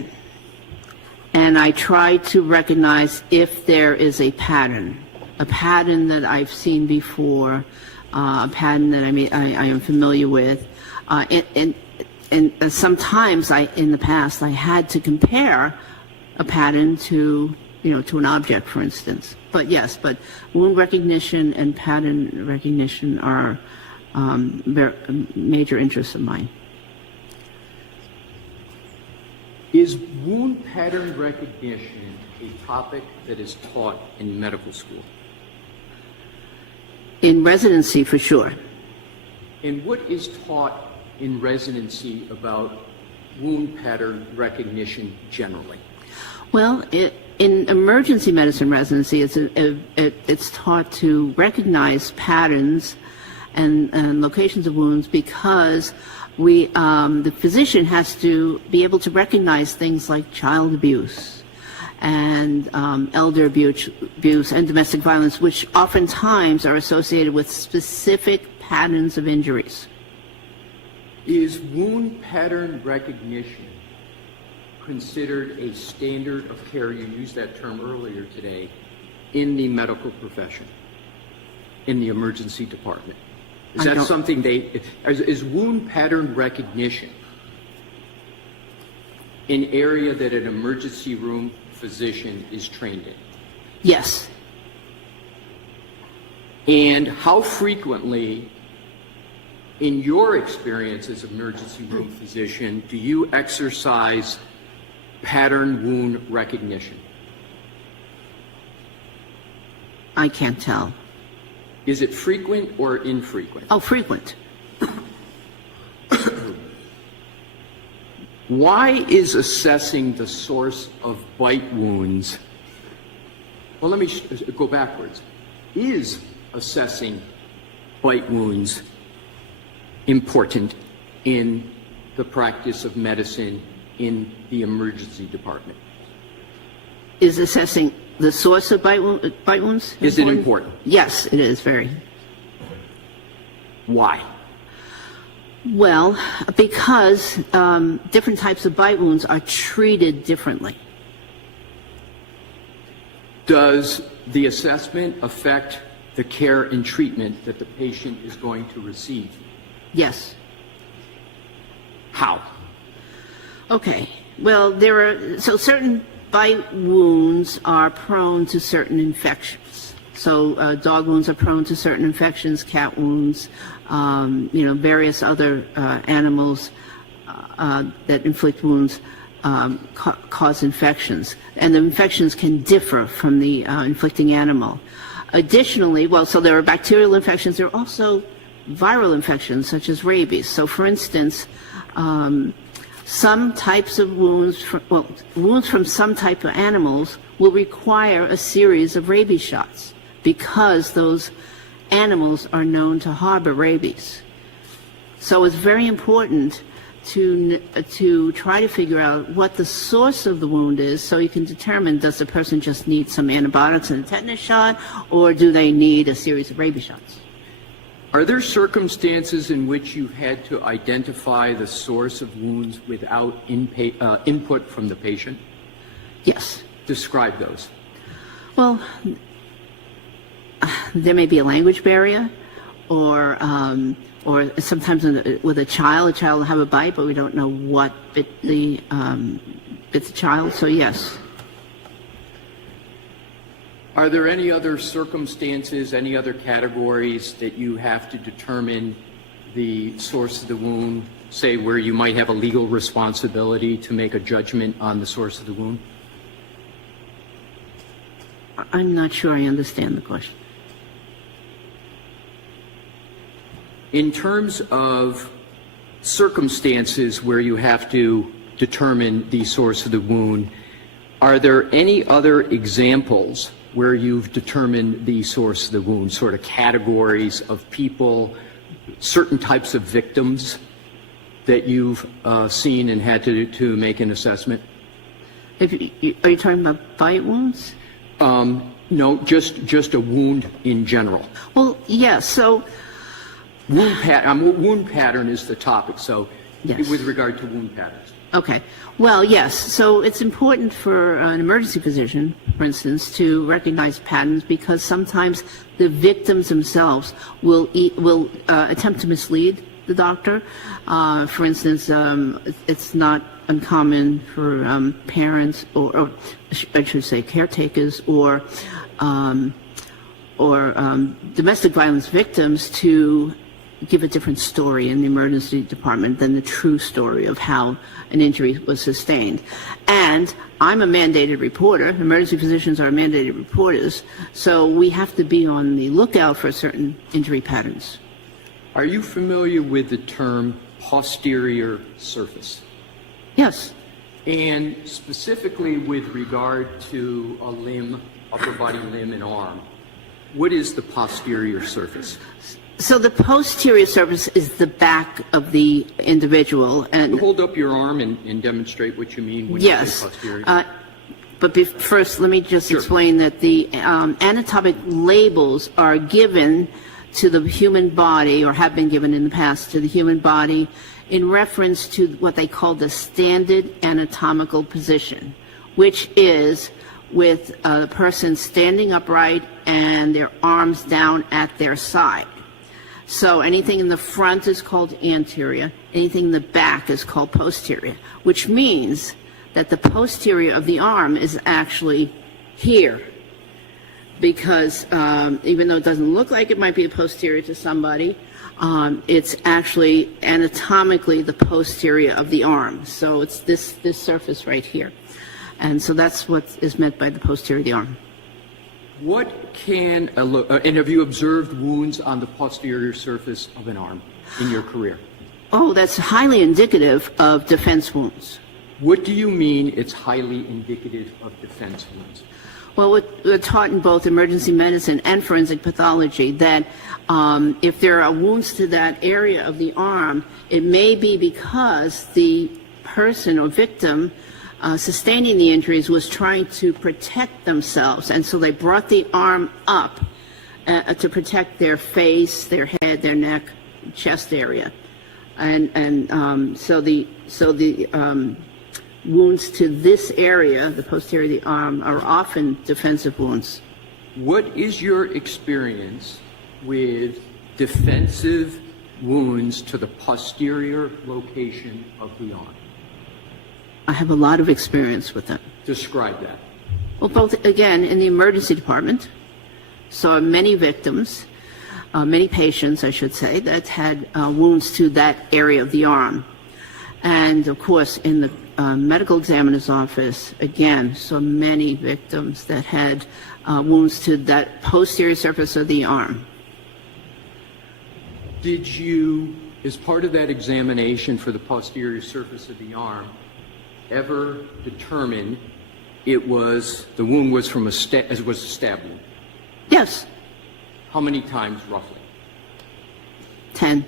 and I try to recognize if there is a pattern that I've seen before, a pattern that I am familiar with, and sometimes in the past, I had to compare a pattern to an object, for instance. But yes, wound recognition and pattern recognition are major interests of mine. Is wound pattern recognition a topic that is taught in medical school? In residency, for sure. And what is taught in residency about wound pattern recognition generally? Well, in emergency medicine residency, it's taught to recognize patterns and locations of wounds because the physician has to be able to recognize things like child abuse and elder abuse and domestic violence, which oftentimes are associated with specific patterns of injuries. Is wound pattern recognition considered a standard of care, you used that term earlier today, in the medical profession, in the emergency department? Is that something is wound pattern recognition an area that an emergency room physician is trained in? Yes. And how frequently, in your experience as an emergency room physician, do you exercise pattern wound recognition? I can't tell. Is it frequent or infrequent? Oh, frequent. Why is assessing the source of bite wounds, well, let me go backwards. Is assessing bite wounds important in the practice of medicine in the emergency department? Is assessing the source of bite wounds? Is it important? Yes, it is very. Why? Well, because different types of bite wounds are treated differently. Does the assessment affect the care and treatment that the patient is going to receive? Yes. How? Okay. Well, certain bite wounds are prone to certain infections. So dog wounds are prone to certain infections, cat wounds, various other animals that inflict wounds cause infections. And the infections can differ from the inflicting animal. Additionally, so there are bacterial infections. There are also viral infections, such as rabies. So, for instance, some types of wounds from some type of animals will require a series of rabies shots because those animals are known to harbor rabies. So it's very important to try to figure out what the source of the wound is so you can determine, does the person just need some antibiotics and a tetanus shot, or do they need a series of rabies shots? Are there circumstances in which you've had to identify the source of wounds without input from the patient? Yes. Describe those. Well, there may be a language barrier, or sometimes with a child will have a bite, but we don't know what bit the child. So yes. Are there any other circumstances, any other categories that you have to determine the source of the wound, say where you might have a legal responsibility to make a judgment on the source of the wound? I'm not sure I understand the question. In terms of circumstances where you have to determine the source of the wound, are there any other examples where you've determined the source of the wound, sort of categories of people, certain types of victims that you've seen and had to make an assessment? Are you talking about bite wounds? No, just a wound in general. Well, yes. So wound pattern is the topic. So yes. With regard to wound patterns. Okay. Well, yes. So it's important for an emergency physician, for instance, to recognize patterns because sometimes the victims themselves will attempt to mislead the doctor. For instance, it's not uncommon for parents or I should say caretakers or domestic violence victims to give a different story in the emergency department than the true story of how an injury was sustained. And I'm a mandated reporter. Emergency physicians are mandated reporters, so we have to be on the lookout for certain injury patterns. Are you familiar with the term posterior surface? Yes. And specifically with regard to a limb, upper body limb and arm, what is the posterior surface? So the posterior surface is the back of the individual. And hold up your arm and demonstrate what you mean when yes. you say posterior. But first, let me just explain that the anatomic labels are given to the human body, or have been given in the past to the human body, in reference to what they call the standard anatomical position, which is with the person standing upright and their arms down at their side. So anything in the front is called anterior, anything in the back is called posterior, which means that the posterior of the arm is actually here. Because even though it doesn't look like it might be a posterior to somebody, it's actually anatomically the posterior of the arm. So it's this surface right here. And so that's what is meant by the posterior of the arm. What can and have you observed wounds on the posterior surface of an arm in your career? Oh, that's highly indicative of defense wounds. What do you mean it's highly indicative of defense wounds? Well, we're taught in both emergency medicine and forensic pathology that if there are wounds to that area of the arm, it may be because the person or victim sustaining the injuries was trying to protect themselves, and so they brought the arm up to protect their face, their head, their neck, chest area. So the wounds to this area, the posterior of the arm, are often defensive wounds. What is your experience with defensive wounds to the posterior location of the arm? I have a lot of experience with them. Describe that. Well, both, again, in the emergency department, saw many victims, many patients, I should say, that had wounds to that area of the arm. And, of course, in the medical examiner's office, again, saw many victims that had wounds to that posterior surface of the arm. Did you, as part of that examination for the posterior surface of the arm, ever determine the wound was from a stab wound? Yes. How many times, roughly? 10,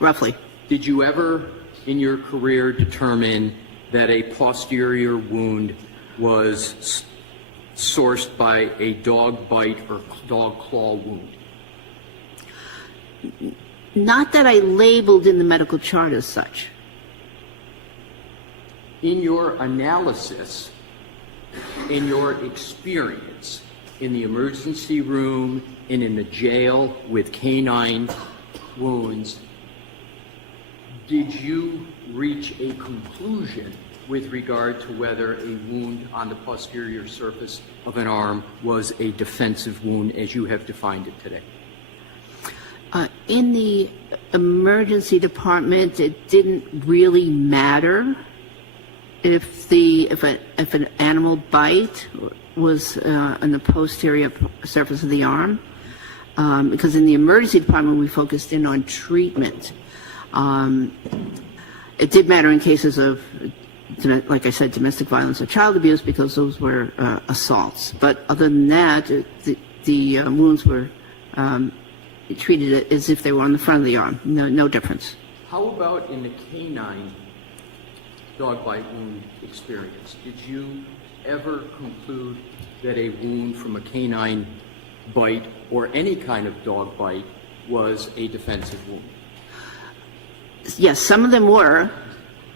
roughly. Did you ever, in your career, determine that a posterior wound was sourced by a dog bite or dog claw wound? Not that I labeled in the medical chart as such. In your analysis, in your experience in the emergency room and in the jail with canine wounds, did you reach a conclusion with regard to whether a wound on the posterior surface of an arm was a defensive wound as you have defined it today? In the emergency department, it didn't really matter if an animal bite was on the posterior surface of the arm, because in the emergency department we focused in on treatment. It did matter in cases of, like I said, domestic violence or child abuse, because those were assaults. But other than that, the wounds were treated as if they were on the front of the arm. No difference. How about in the canine dog bite wound experience? Did you ever conclude that a wound from a canine bite or any kind of dog bite was a defensive wound? Yes, some of them were,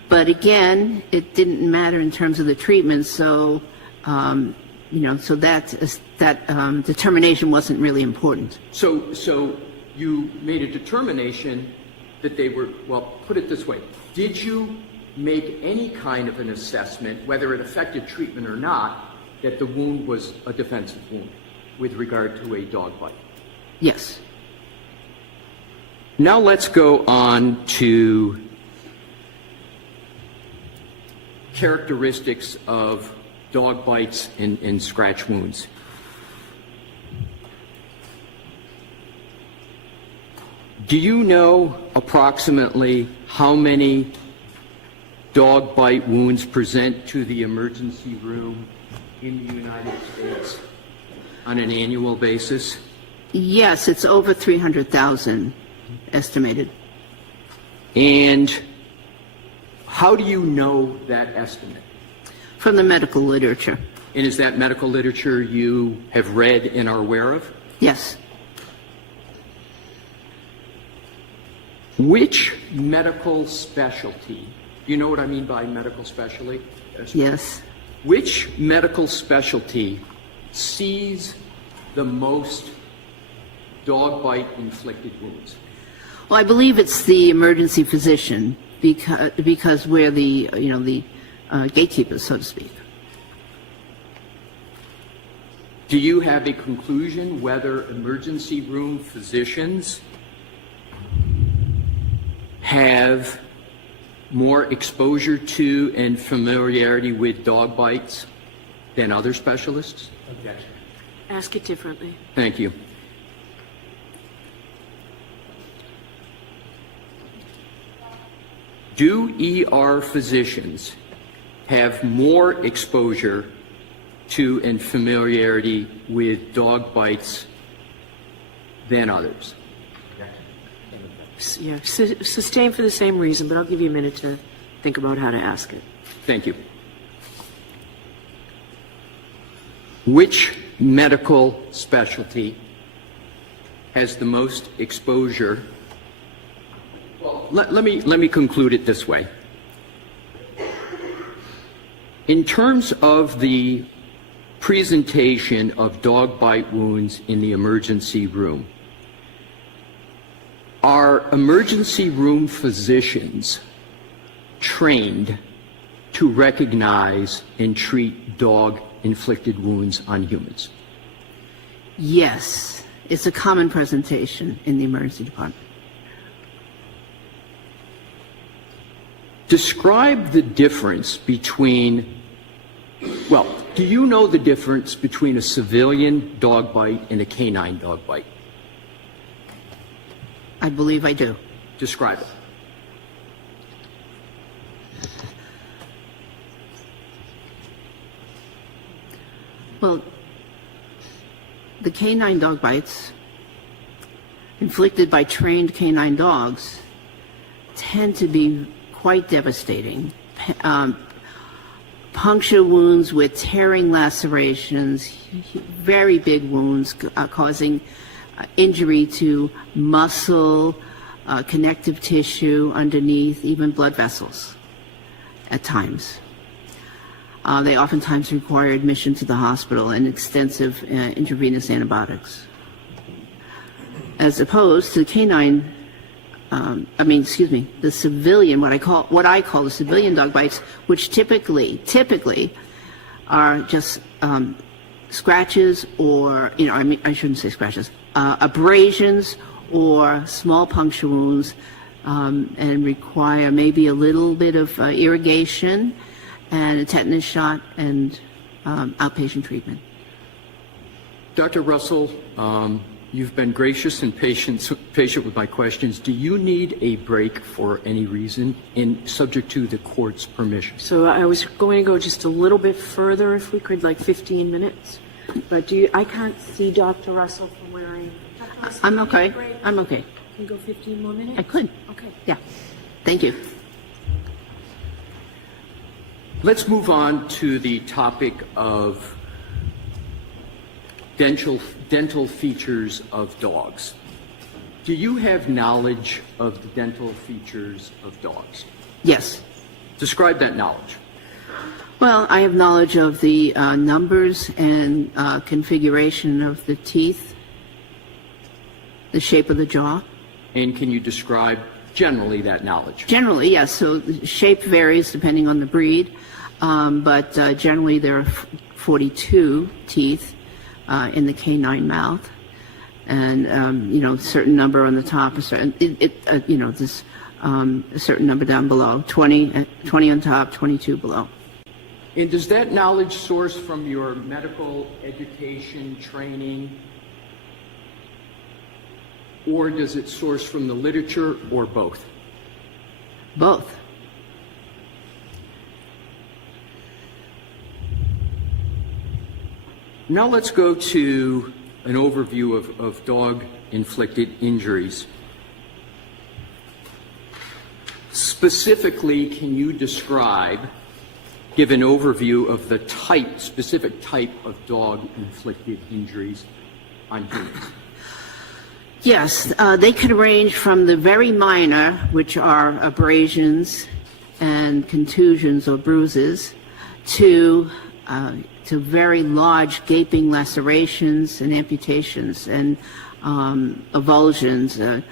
but again, it didn't matter in terms of the treatment. So, so that determination wasn't really important. So you made a determination that they were, well, put it this way. Did you make any kind of an assessment, whether it affected treatment or not, that the wound was a defensive wound with regard to a dog bite? Yes. Now let's go on to characteristics of dog bites and scratch wounds. Do you know approximately how many dog bite wounds present to the emergency room in the United States on an annual basis? Yes, it's over 300,000 estimated. And how do you know that estimate? From the medical literature. And is that medical literature you have read and are aware of? Yes. Which medical specialty, do you know what I mean by medical specialty? Yes. Which medical specialty sees the most dog bite inflicted wounds? Well, I believe it's the emergency physician, because we're the gatekeepers, so to speak. Do you have a conclusion whether emergency room physicians have more exposure to and familiarity with dog bites than other specialists? Objection. Ask it differently. Thank you. Do ER physicians have more exposure to and familiarity with dog bites than others? Yeah, sustain for the same reason, but I'll give you a minute to think about how to ask it. Thank you. Which medical specialty has the most exposure? Well, let me conclude it this way. In terms of the presentation of dog bite wounds in the emergency room, are emergency room physicians trained to recognize and treat dog-inflicted wounds on humans? Yes, it's a common presentation in the emergency department. Describe the difference between, well, do you know the difference between a civilian dog bite and a canine dog bite? I believe I do. Describe it. Well, the canine dog bites inflicted by trained canine dogs tend to be quite devastating. Puncture wounds with tearing lacerations, very big wounds causing injury to muscle, connective tissue underneath, even blood vessels at times. They oftentimes require admission to the hospital and extensive intravenous antibiotics. As opposed to the canine, the civilian, what I call the civilian dog bites, which typically are just scratches or, I shouldn't say scratches, abrasions or small puncture wounds, and require maybe a little bit of irrigation and a tetanus shot and outpatient treatment. Dr. Russell, you've been gracious and patient with my questions. Do you need a break for any reason, and subject to the court's permission? So I was going to go just a little bit further, if we could, like 15 minutes. But I can't see Dr. Russell from where I am. I'm okay. I'm okay. Can you go 15 more minutes? I could. Okay. Yeah. Thank you. Let's move on to the topic of dental features of dogs. Do you have knowledge of the dental features of dogs? Yes. Describe that knowledge. Well, I have knowledge of the numbers and configuration of the teeth, the shape of the jaw. And can you describe generally that knowledge? Generally, yes. So the shape varies depending on the breed, but generally there are 42 teeth in the canine mouth, and a certain number on the top, a certain number down below, 20 on top, 22 below. And does that knowledge source from your medical education training, or does it source from the literature, or both? Both. Now let's go to an overview of dog-inflicted injuries. Specifically, can you give an overview of the specific type of dog-inflicted injuries on humans? Yes, they can range from the very minor, which are abrasions and contusions or bruises, to very large gaping lacerations and amputations and avulsions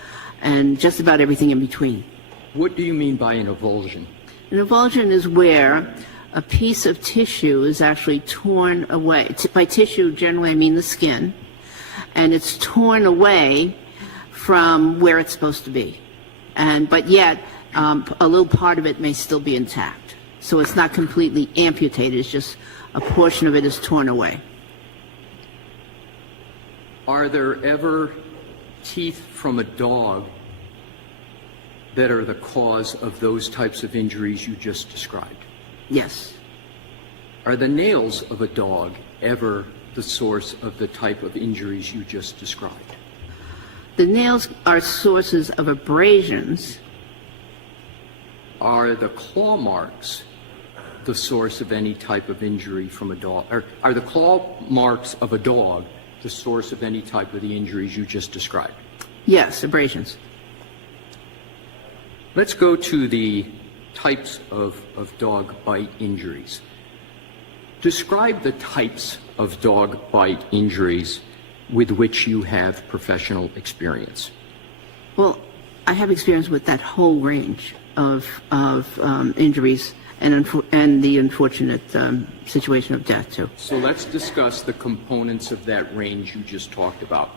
and just about everything in between. What do you mean by an avulsion? An avulsion is where a piece of tissue is actually torn away. By tissue, generally I mean the skin, and it's torn away from where it's supposed to be. But yet, a little part of it may still be intact. So it's not completely amputated, it's just a portion of it is torn away. Are there ever teeth from a dog that are the cause of those types of injuries you just described? Yes. Are the nails of a dog ever the source of the type of injuries you just described? The nails are sources of abrasions. Are the claw marks the source of any type of injury from a dog? Or are the claw marks of a dog the source of any type of the injuries you just described? Yes, abrasions. Let's go to the types of dog bite injuries. Describe the types of dog bite injuries with which you have professional experience. Well, I have experience with that whole range of injuries and the unfortunate situation of death, too. So let's discuss the components of that range you just talked about.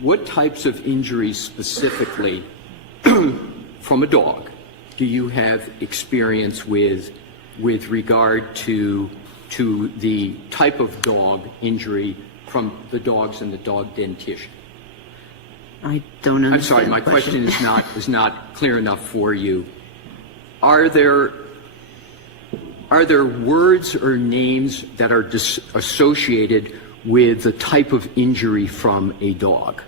What types of injuries specifically from a dog do you have experience with regard to the type of dog injury from the dogs and the dog dentition? I don't understand. I'm sorry, my the question is not clear enough for you. Are there words or names that are associated with the type of injury from a dog?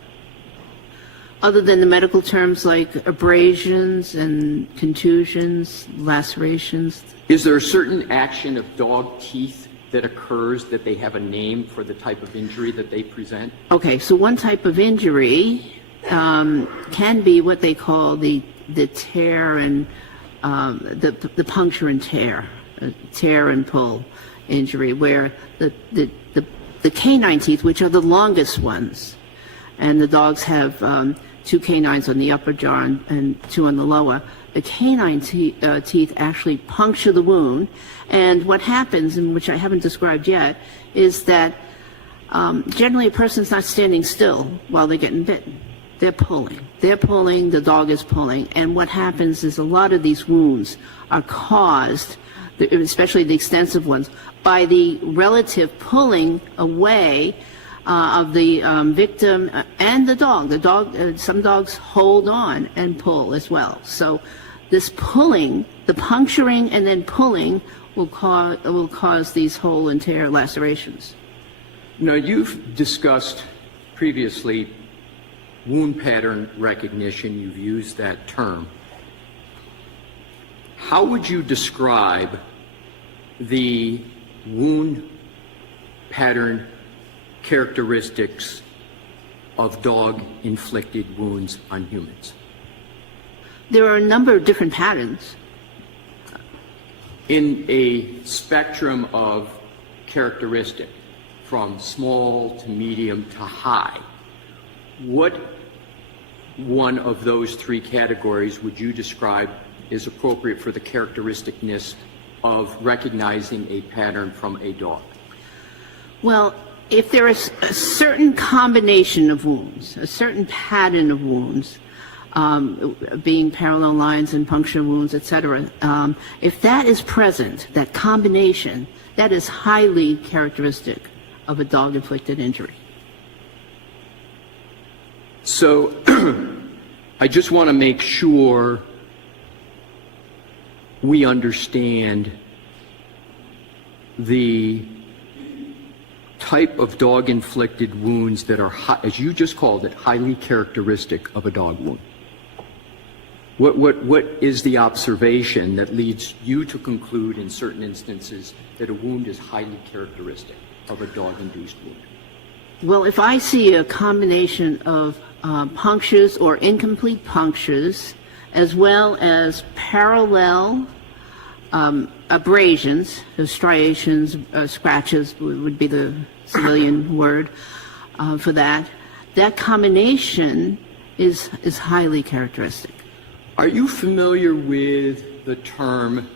Other than the medical terms like abrasions and contusions, lacerations? Is there a certain action of dog teeth that occurs that they have a name for the type of injury that they present? Okay, so one type of injury can be what they call the tear and the puncture and tear and pull injury, where the canine teeth, which are the longest ones, and the dogs have 2 canines on the upper jaw and 2 on the lower. The canine teeth actually puncture the wound, and what happens, and which I haven't described yet, is that generally a person's not standing still while they're getting bitten. They're pulling. The dog is pulling, and what happens is a lot of these wounds are caused, especially the extensive ones, by the relative pulling away of the victim and the dog. Some dogs hold on and pull as well. So this pulling, the puncturing and then pulling, will cause these hole and tear lacerations. Now, you've discussed previously wound pattern recognition. You've used that term. How would you describe the wound pattern characteristics of dog-inflicted wounds on humans? There are a number of different patterns. In a spectrum of characteristic, from small to medium to high, what one of those 3 categories would you describe is appropriate for the characteristicness of recognizing a pattern from a dog? Well, if there is a certain combination of wounds, a certain pattern of wounds, being parallel lines and puncture wounds, etc., if that is present, that combination, that is highly characteristic of a dog-inflicted injury. So I just want to make sure we understand the type of dog-inflicted wounds that are, as you just called it, highly characteristic of a dog wound. What is the observation that leads you to conclude in certain instances that a wound is highly characteristic of a dog-induced wound? Well, if I see a combination of punctures or incomplete punctures, as well as parallel abrasions, striations, scratches would be the civilian word for that, that combination is highly characteristic. Are you familiar with the term,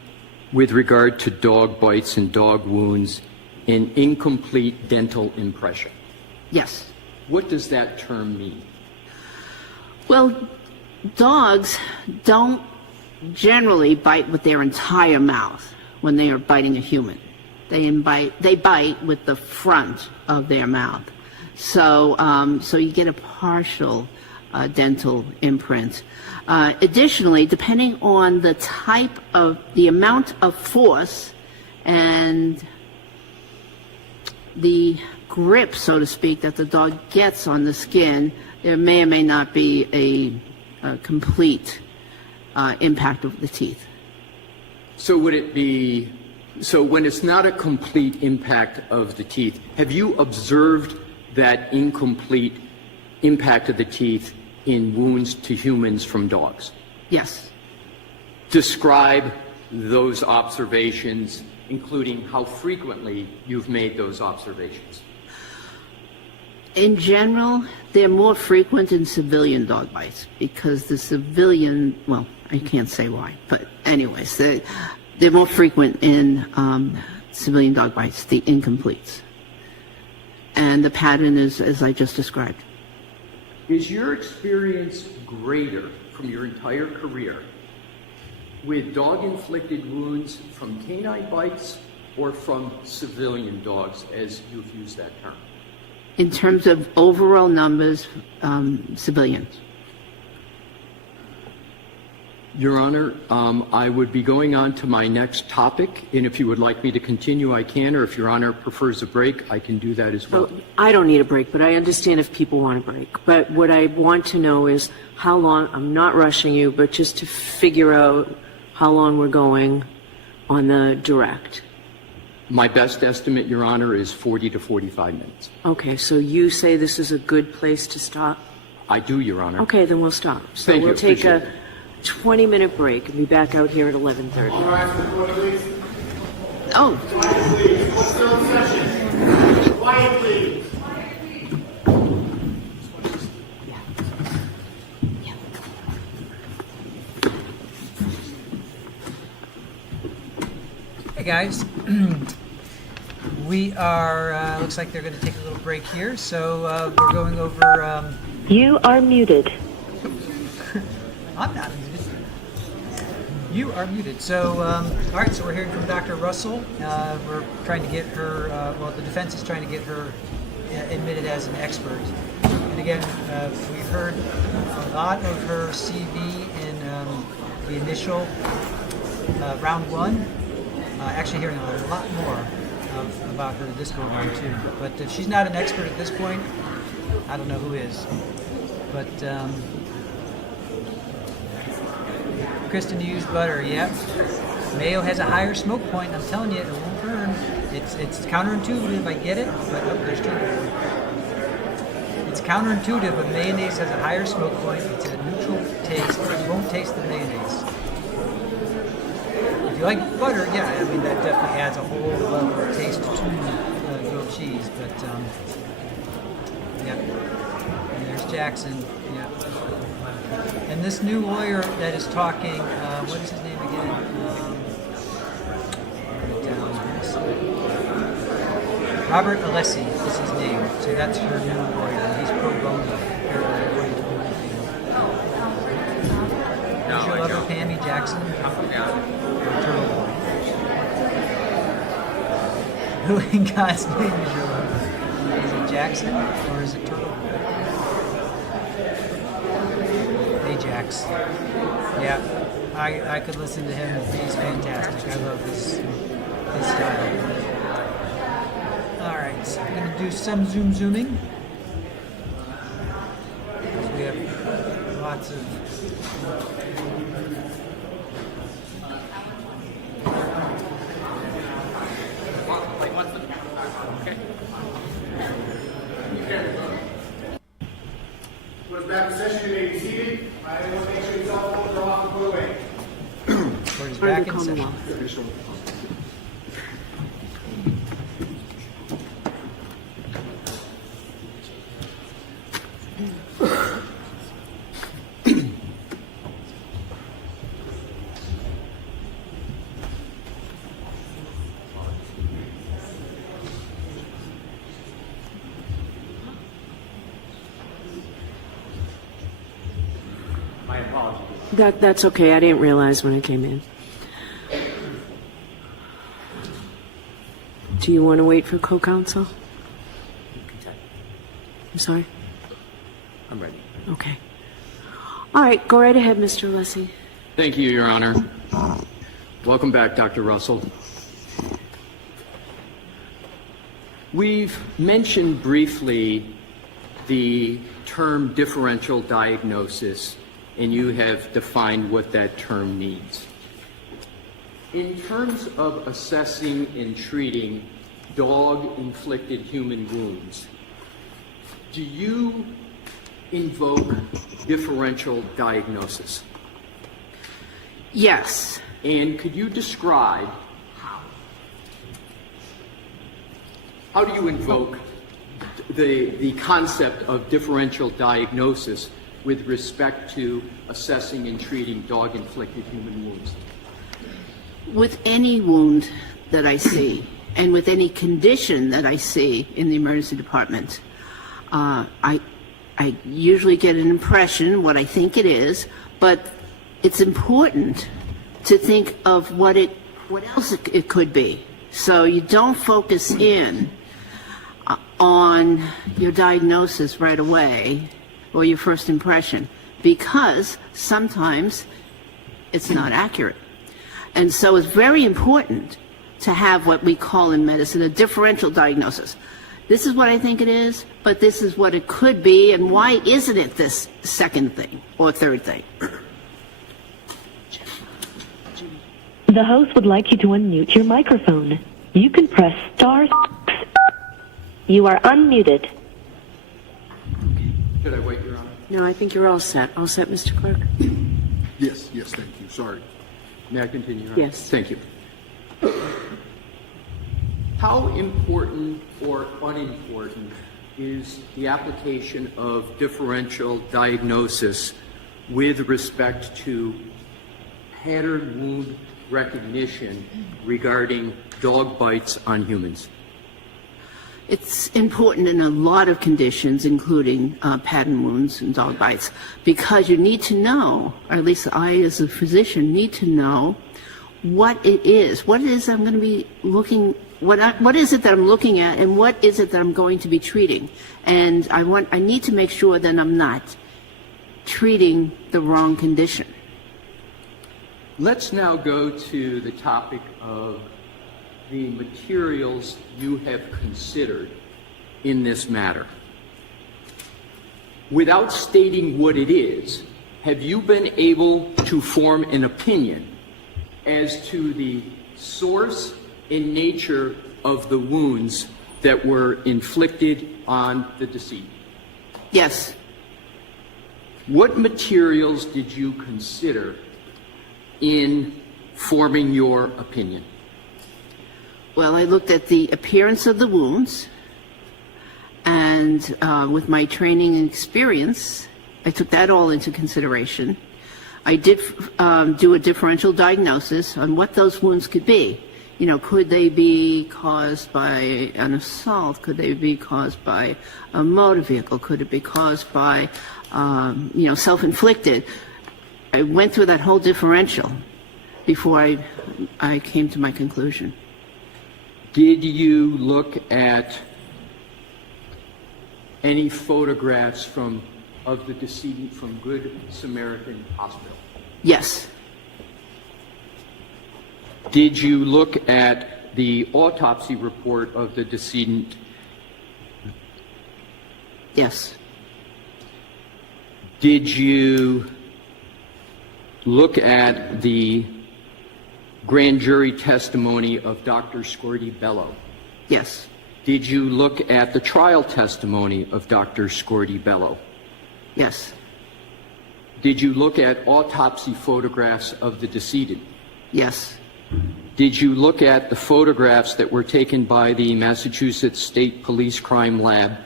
with regard to dog bites and dog wounds, an incomplete dental impression? Yes. What does that term mean? Well, dogs don't generally bite with their entire mouth when they are biting a human. They bite with the front of their mouth. So you get a partial dental imprint. Additionally, depending on the type of, the amount of force and the grip, so to speak, that the dog gets on the skin, there may or may not be a complete impact of the teeth. So would it be, so when it's not a complete impact of the teeth, have you observed that incomplete impact of the teeth in wounds to humans from dogs? Yes. describe those observations, including how frequently you've made those observations? In general, they're more frequent in civilian dog bites because the civilian, well, I can't say why, but anyways, they're more frequent in civilian dog bites, the incompletes. And the pattern is as I just described. Is your experience greater from your entire career with dog-inflicted wounds from canine bites or from civilian dogs, as you've used that term? In terms of overall numbers, civilians. Your Honor, I would be going on to my next topic, and if you would like me to continue, I can, or if Your Honor prefers a break, I can do that as well. Well, I don't need a break, but I understand if people want a break. But what I want to know is how long, I'm not rushing you, but just to figure out how long we're going on the direct. My best estimate, Your Honor, is 40 to 45 minutes. Okay, so you say this is a good place to stop? I do, Your Honor. Okay, then we'll stop. So Thank you. we'll take Appreciate a 20-minute break and be back out here at 11:30. Oh, Quiet, please. Hey guys, we are, looks like they're going to take a little break here, so we're going over, You are muted. I'm not muted. You are muted. So, all right, so we're hearing from Dr. Russell. We're trying to get her, well, the defense is trying to get her admitted as an expert. And again, we heard a lot of her CV in the initial round one. Actually hearing a lot more about her this go around too. But if she's not an expert at this point, I don't know who is. But Kristen used butter, yep. Mayo has a higher smoke point. I'm telling you, it won't burn. It's counterintuitive. I get it, but oh, there's turnover. It's counterintuitive, but mayonnaise has a higher smoke point. It's a neutral taste. You won't taste the mayonnaise. If you like butter, yeah, I mean that definitely adds a whole level of taste to grilled cheese. But yeah, and there's Jackson. Yeah. And this new lawyer that is talking, what is his name again? Write it down. Robert Alessi is his name. So that's her new lawyer. He's pro bono. Who's your lover, Pammy Jackson? Turtle Boy. Who in God's name is your lover? Is it Jackson or is it Turtle Boy? Jax. Yeah, I could listen to him. He's fantastic. I love his style. All right, so I'm going to do some zooming. We have lots of... Back to session, you may be seated. I will make sure yourself phones are off and put away. Court back in session. My apologies. That's okay. I didn't realize when I came in. Do you want to wait for co-counsel? I'm sorry? I'm ready. Okay. All right, go right ahead, Mr. Alessi. Thank you, Your Honor. Welcome back, Dr. Russell. We've mentioned briefly the term differential diagnosis, and you have defined what that term means. In terms of assessing and treating dog-inflicted human wounds, do you invoke differential diagnosis? Yes. And could you describe how do you invoke the concept of differential diagnosis with respect to assessing and treating dog-inflicted human wounds? With any wound that I see, and with any condition that I see in the emergency department, I usually get an impression, what I think it is, but it's important to think of what else it could be. So you don't focus in on your diagnosis right away or your first impression, because sometimes it's not accurate. And so it's very important to have what we call in medicine a differential diagnosis. This is what I think it is, but this is what it could be, and why isn't it this second thing or third thing? The host would like you to unmute your microphone. You can press *6. You are unmuted. Should I wait, Your Honor? No, I think you're all set. All set, Mr. Clerk? Yes, thank you. Sorry. May I continue, Your Honor? Yes. Thank you. How important or unimportant is the application of differential diagnosis with respect to pattern wound recognition regarding dog bites on humans? It's important in a lot of conditions, including pattern wounds and dog bites, because you need to know, or at least I as a physician need to know what it is. What it is I'm going to be looking, what is it that I'm looking at, and what is it that I'm going to be treating? And I need to make sure that I'm not treating the wrong condition. Let's now go to the topic of the materials you have considered in this matter. Without stating what it is, have you been able to form an opinion as to the source and nature of the wounds that were inflicted on the decedent? Yes. What materials did you consider in forming your opinion? Well, I looked at the appearance of the wounds, and with my training and experience, I took that all into consideration. I did do a differential diagnosis on what those wounds could be. You know, could they be caused by an assault? Could they be caused by a motor vehicle? Could it be caused by, self-inflicted? I went through that whole differential before I came to my conclusion. Did you look at any photographs of the decedent from Good Samaritan Hospital? Yes. Did you look at the autopsy report of the decedent? Yes. Did you look at the grand jury testimony of Dr. Scordi-Bello? Yes. Did you look at the trial testimony of Dr. Scordi-Bello? Yes. Did you look at autopsy photographs of the decedent? Yes. Did you look at the photographs that were taken by the Massachusetts State Police Crime Lab?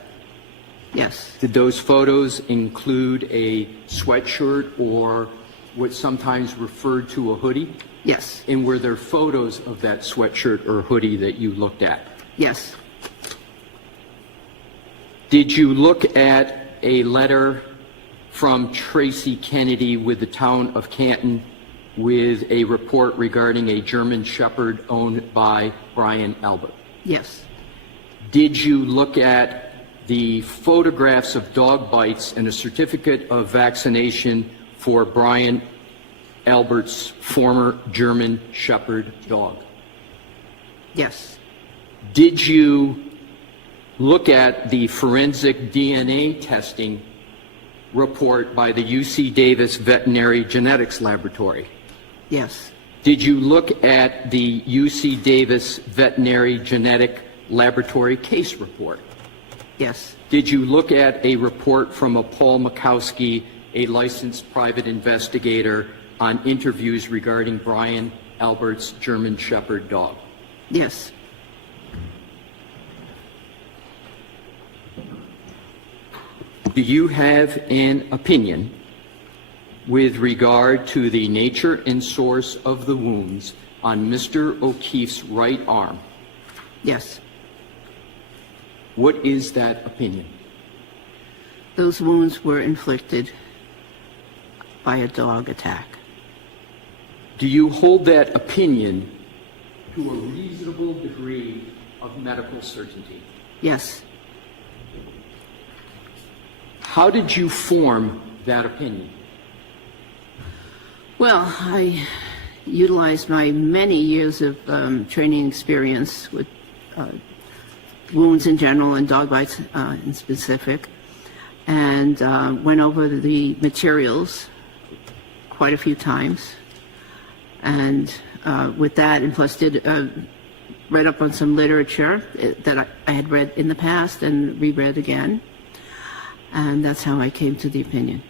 Yes. Did those photos include a sweatshirt or what's sometimes referred to a hoodie? Yes. And were there photos of that sweatshirt or hoodie that you looked at? Yes. Did you look at a letter from Tracy Kennedy with the town of Canton with a report regarding a German Shepherd owned by Brian Albert? Yes. Did you look at the photographs of dog bites and a certificate of vaccination for Brian Albert's former German Shepherd dog? Yes. Did you look at the forensic DNA testing report by the UC Davis Veterinary Genetics Laboratory? Yes. Did you look at the UC Davis Veterinary Genetic Laboratory case report? Yes. Did you look at a report from a Paul Mikowski, a licensed private investigator, on interviews regarding Brian Albert's German Shepherd dog? Yes. Do you have an opinion with regard to the nature and source of the wounds on Mr. O'Keefe's right arm? Yes. What is that opinion? Those wounds were inflicted by a dog attack. Do you hold that opinion to a reasonable degree of medical certainty? Yes. How did you form that opinion? Well, I utilized my many years of training experience with wounds in general and dog bites in specific, and went over the materials quite a few times. And with that, and plus read up on some literature that I had read in the past and reread again. And that's how I came to the opinion.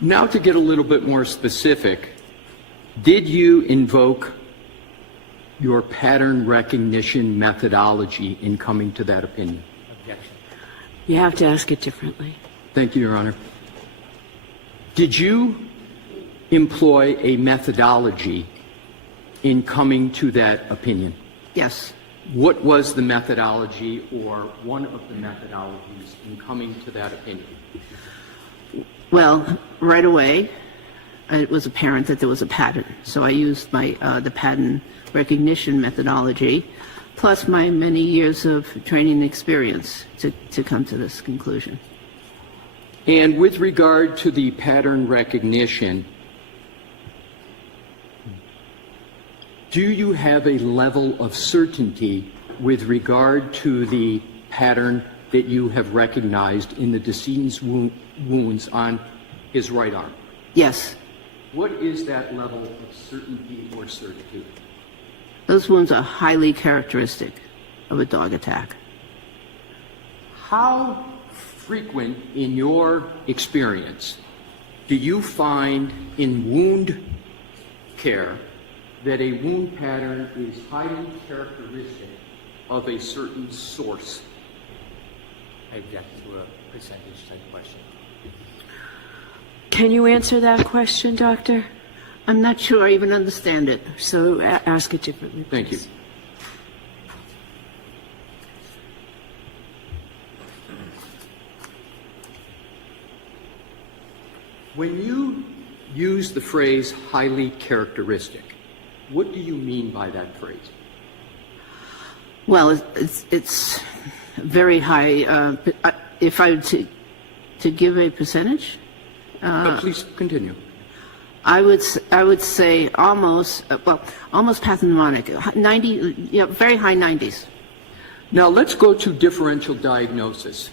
Now to get a little bit more specific, did you invoke your pattern recognition methodology in coming to that opinion? Objection. You have to ask it differently. Thank you, Your Honor. Did you employ a methodology in coming to that opinion? Yes. What was the methodology or one of the methodologies in coming to that opinion? Well, right away, it was apparent that there was a pattern. So I used my the pattern recognition methodology, plus my many years of training experience to come to this conclusion. And with regard to the pattern recognition, do you have a level of certainty with regard to the pattern that you have recognized in the decedent's wounds on his right arm? Yes. What is that level of certainty or certitude? Those wounds are highly characteristic of a dog attack. How frequent in your experience do you find in wound care that a wound pattern is highly characteristic of a certain source? I object to a percentage type question. Can you answer that question, Doctor? I'm not sure I even understand it. So ask it differently, please. Thank you. When you use the phrase highly characteristic, what do you mean by that phrase? Well, it's very high. If I were to give a percentage, please continue. I would say almost pathognomonic, 90, very high 90s. Now let's go to differential diagnosis.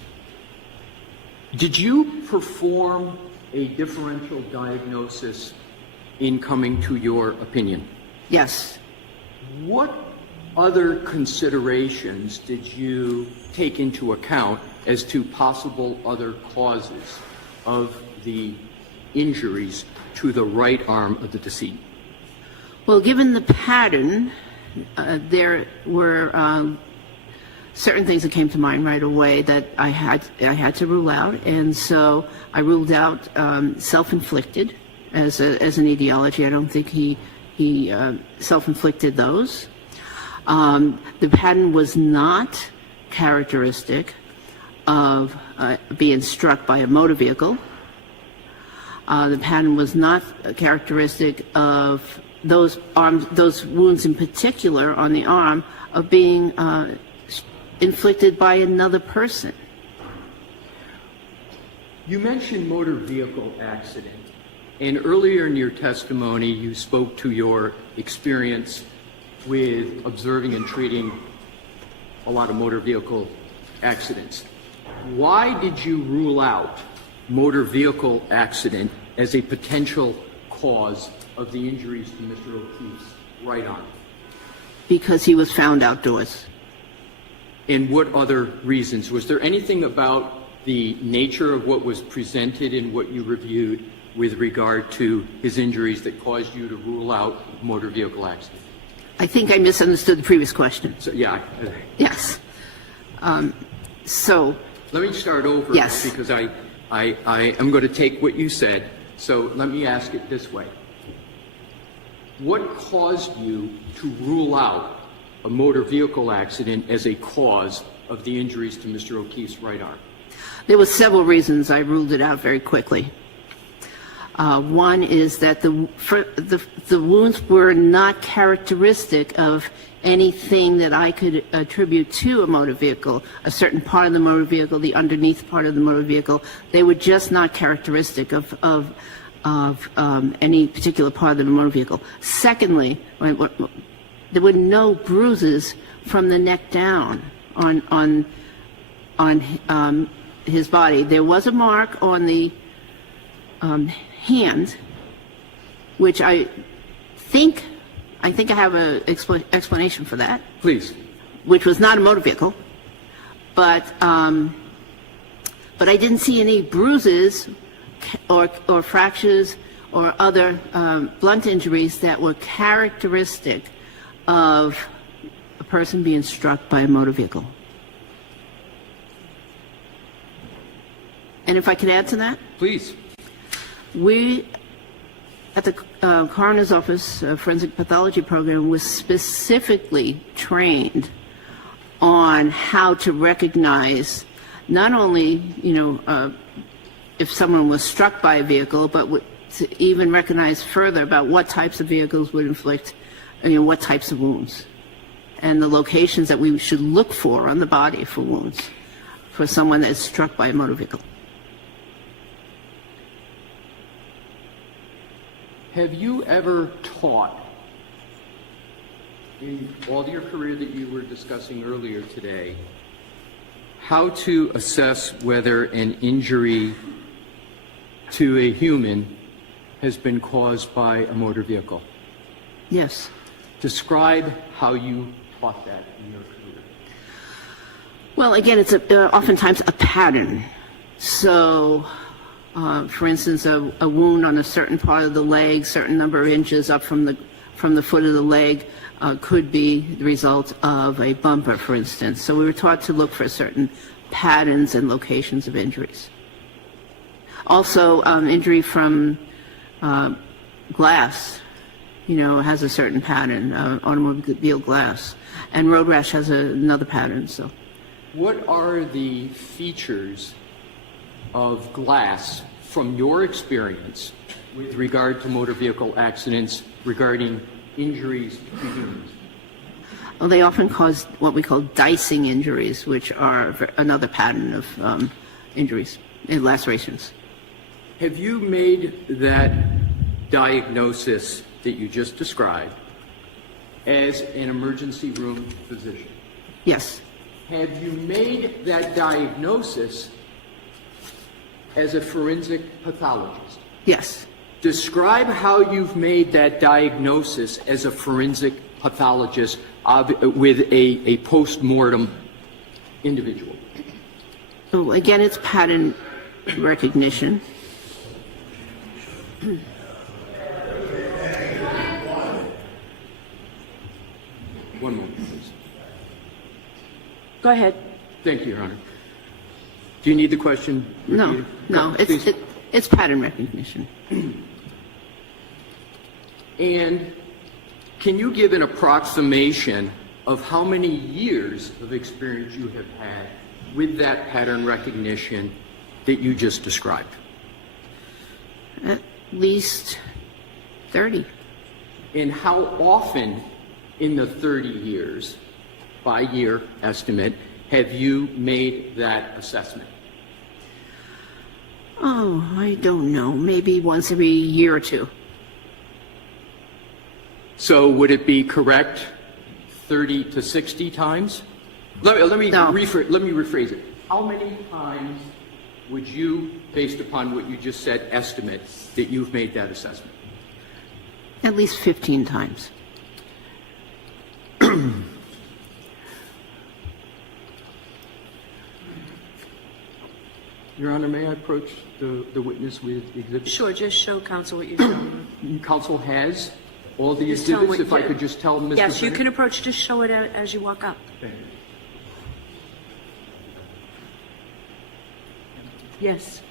Did you perform a differential diagnosis in coming to your opinion? Yes. What other considerations did you take into account as to possible other causes of the injuries to the right arm of the decedent? Well, given the pattern, there were certain things that came to mind right away that I had to rule out, and so I ruled out self-inflicted as an etiology. I don't think he self-inflicted those. The pattern was not characteristic of being struck by a motor vehicle. The pattern was not characteristic of those wounds in particular on the arm of being inflicted by another person. You mentioned motor vehicle accident, and earlier in your testimony you spoke to your experience with observing and treating a lot of motor vehicle accidents. Why did you rule out motor vehicle accident as a potential cause of the injuries to Mr. O'Keefe's right arm? Because he was found outdoors. And what other reasons? Was there anything about the nature of what was presented in what you reviewed with regard to his injuries that caused you to rule out motor vehicle accident? I think I misunderstood the previous question. So, yeah. Yes. So, Let me start over. Yes. Because I am going to take what you said. So let me ask it this way. What caused you to rule out a motor vehicle accident as a cause of the injuries to Mr. O'Keefe's right arm? there were several reasons I ruled it out very quickly. One is that the wounds were not characteristic of anything that I could attribute to a motor vehicle, a certain part of the motor vehicle, the underneath part of the motor vehicle. They were just not characteristic of any particular part of the motor vehicle. Secondly, there were no bruises from the neck down on his body. There was a mark on the hand, which I think I have an explanation for that. Please. Which was not a motor vehicle, but I didn't see any bruises or fractures or other blunt injuries that were characteristic of a person being struck by a motor vehicle. And if I could add to that? Please. We, at the coroner's office forensic pathology program, was specifically trained on how to recognize not only, if someone was struck by a vehicle, but to even recognize further about what types of vehicles would inflict, what types of wounds, and the locations that we should look for on the body for wounds for someone that is struck by a motor vehicle. Have you ever taught, in all your career that you were discussing earlier today, how to assess whether an injury to a human has been caused by a motor vehicle? Yes. Describe how you taught that in your career. Well, again, it's oftentimes a pattern. So, for instance, a wound on a certain part of the leg, certain number of inches up from the foot of the leg, could be the result of a bumper, for instance. So we were taught to look for certain patterns and locations of injuries. Also, injury from glass, has a certain pattern, automobile glass, and road rash has another pattern. So, what are the features of glass from your experience with regard to motor vehicle accidents regarding injuries to humans? Well, they often cause what we call dicing injuries, which are another pattern of injuries and lacerations. Have you made that diagnosis that you just described as an emergency room physician? Yes. Have you made that diagnosis as a forensic pathologist? Yes. Describe how you've made that diagnosis as a forensic pathologist with a post-mortem individual. So again, it's pattern recognition. One moment, please. Go ahead. Thank you, Your Honor. Do you need the question repeated? No, it's pattern recognition. And can you give an approximation of how many years of experience you have had with that pattern recognition that you just described? At least 30. And how often in the 30 years, by year estimate, have you made that assessment? Oh, I don't know. Maybe once every year or two. So would it be correct 30 to 60 times? Let me rephrase it. How many times would you, based upon what you just said, estimate that you've made that assessment? At least 15 times. Your Honor, may I approach the witness with exhibits? Sure, just show counsel what you're showing. Counsel has all the Just tell him exhibits. what If I could just tell Mr. Yes, you Brennan? can approach, just show it out as you walk up. Thank you. Yes.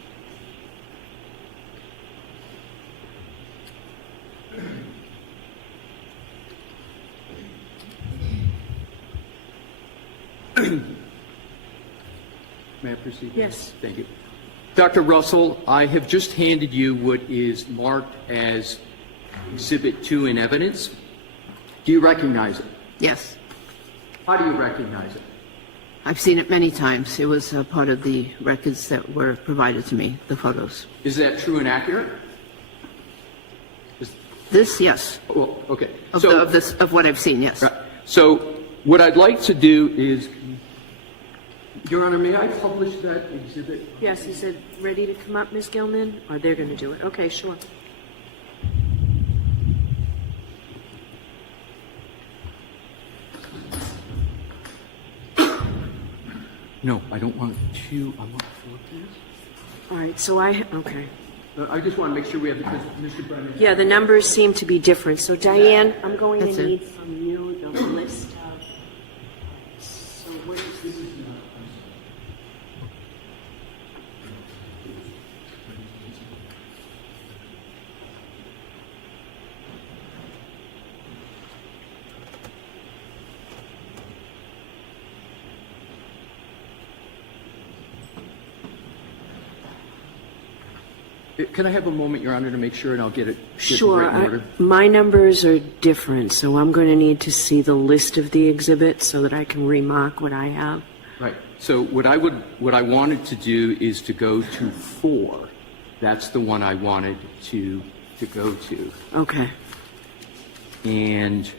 May I proceed? Yes. Thank you. Dr. Russell, I have just handed you what is marked as Exhibit 2 in evidence. Do you recognize it? Yes. How do you recognize it? I've seen it many times. It was part of the records that were provided to me, the photos. Is that true and accurate? This, yes. Well, okay. Of what I've seen, yes. Right. So what I'd like to do is, Your Honor, may I publish that exhibit? Yes, he said, ready to come up, Ms. Gilman? Or they're going to do it? Okay, sure. No, I don't want to. I want 4 pairs. All right, so okay. I just want to make sure we have, because Mr. Brennan. Yeah, the numbers seem to be different. So, Diane, I'm going That's to it. need from you the list of. So, what is this? Can I have a moment, Your Honor, to make sure, and I'll get it Sure. right in order? My numbers are different, so I'm going to need to see the list of the exhibits so that I can remark what I have. Right. So what I wanted to do is to go to 4. That's the one I wanted to go to. Okay. And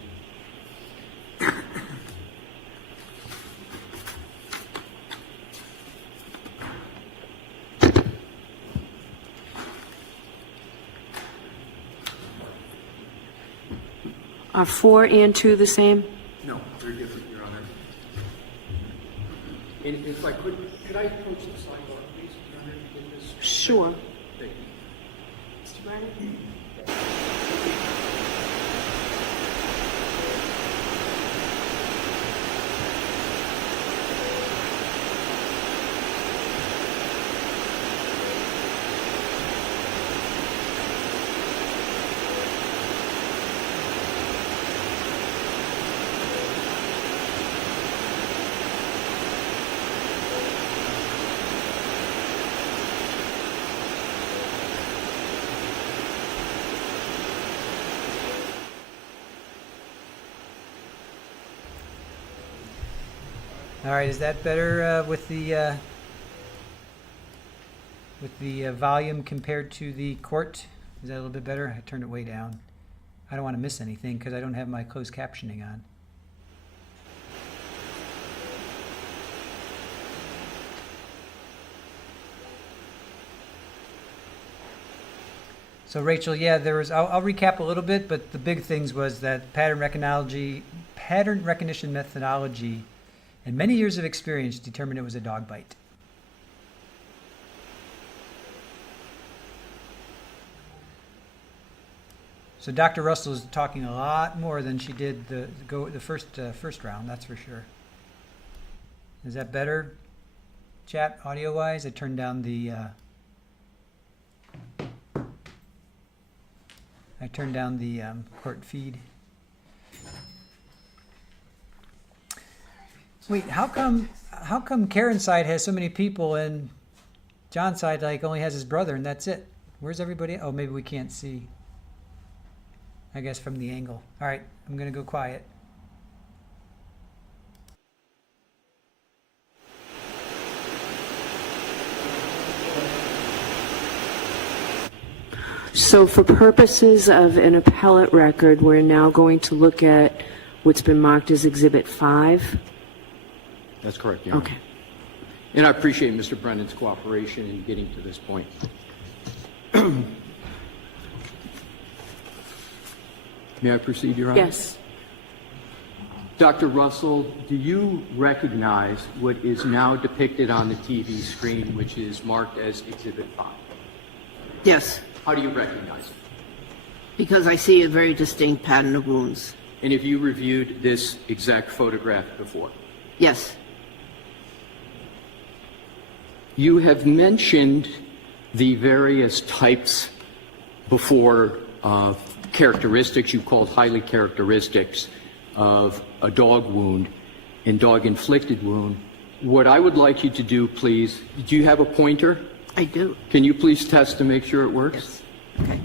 Are 4 and 2 the same? no, they're different, Your Honor. And if I could I approach the sidebar, please, Your Honor, to get this? Sure. Thank you. Mr. Brennan? All right, is that better with the volume compared to the court? Is that a little bit better? I turned it way down. I don't want to miss anything because I don't have my closed captioning on. So Rachel, yeah, there was. I'll recap a little bit, but the big things was that pattern recognition methodology, and many years of experience determined it was a dog bite. So Dr. Russell is talking a lot more than she did the first round. That's for sure. Is that better, chat audio wise? I turned down the. Court feed. Wait, how come Karen's side has so many people and John's side only has his brother and that's it? Where's everybody? Oh, maybe we can't see. I guess from the angle. All right, I'm gonna go quiet. So for purposes of an appellate record, we're now going to look at what's been marked as Exhibit 5. That's correct, Your Honor. Okay. And I appreciate Mr. Brennan's cooperation in getting to this point. May I proceed, Your Honor? Yes. Dr. Russell, do you recognize what is now depicted on the TV screen, which is marked as Exhibit 5? Yes, How do you recognize it? because I see a very distinct pattern of wounds. And have you reviewed this exact photograph before? Yes. You have mentioned the various types before of characteristics you called highly characteristics of a dog wound and dog-inflicted wound. What I would like you to do, please, do you have a pointer? I do. Can you please test to make sure it works? Yes. Okay.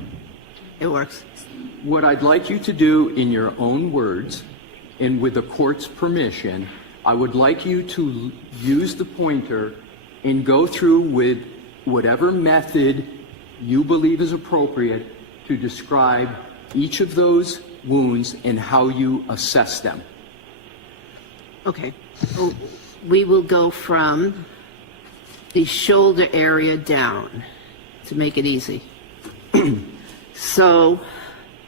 It works. What I'd like you to do in your own words and with the court's permission, I would like you to use the pointer and go through with whatever method you believe is appropriate to describe each of those wounds and how you assess them. Okay. Well, we will go from the shoulder area down to make it easy. So,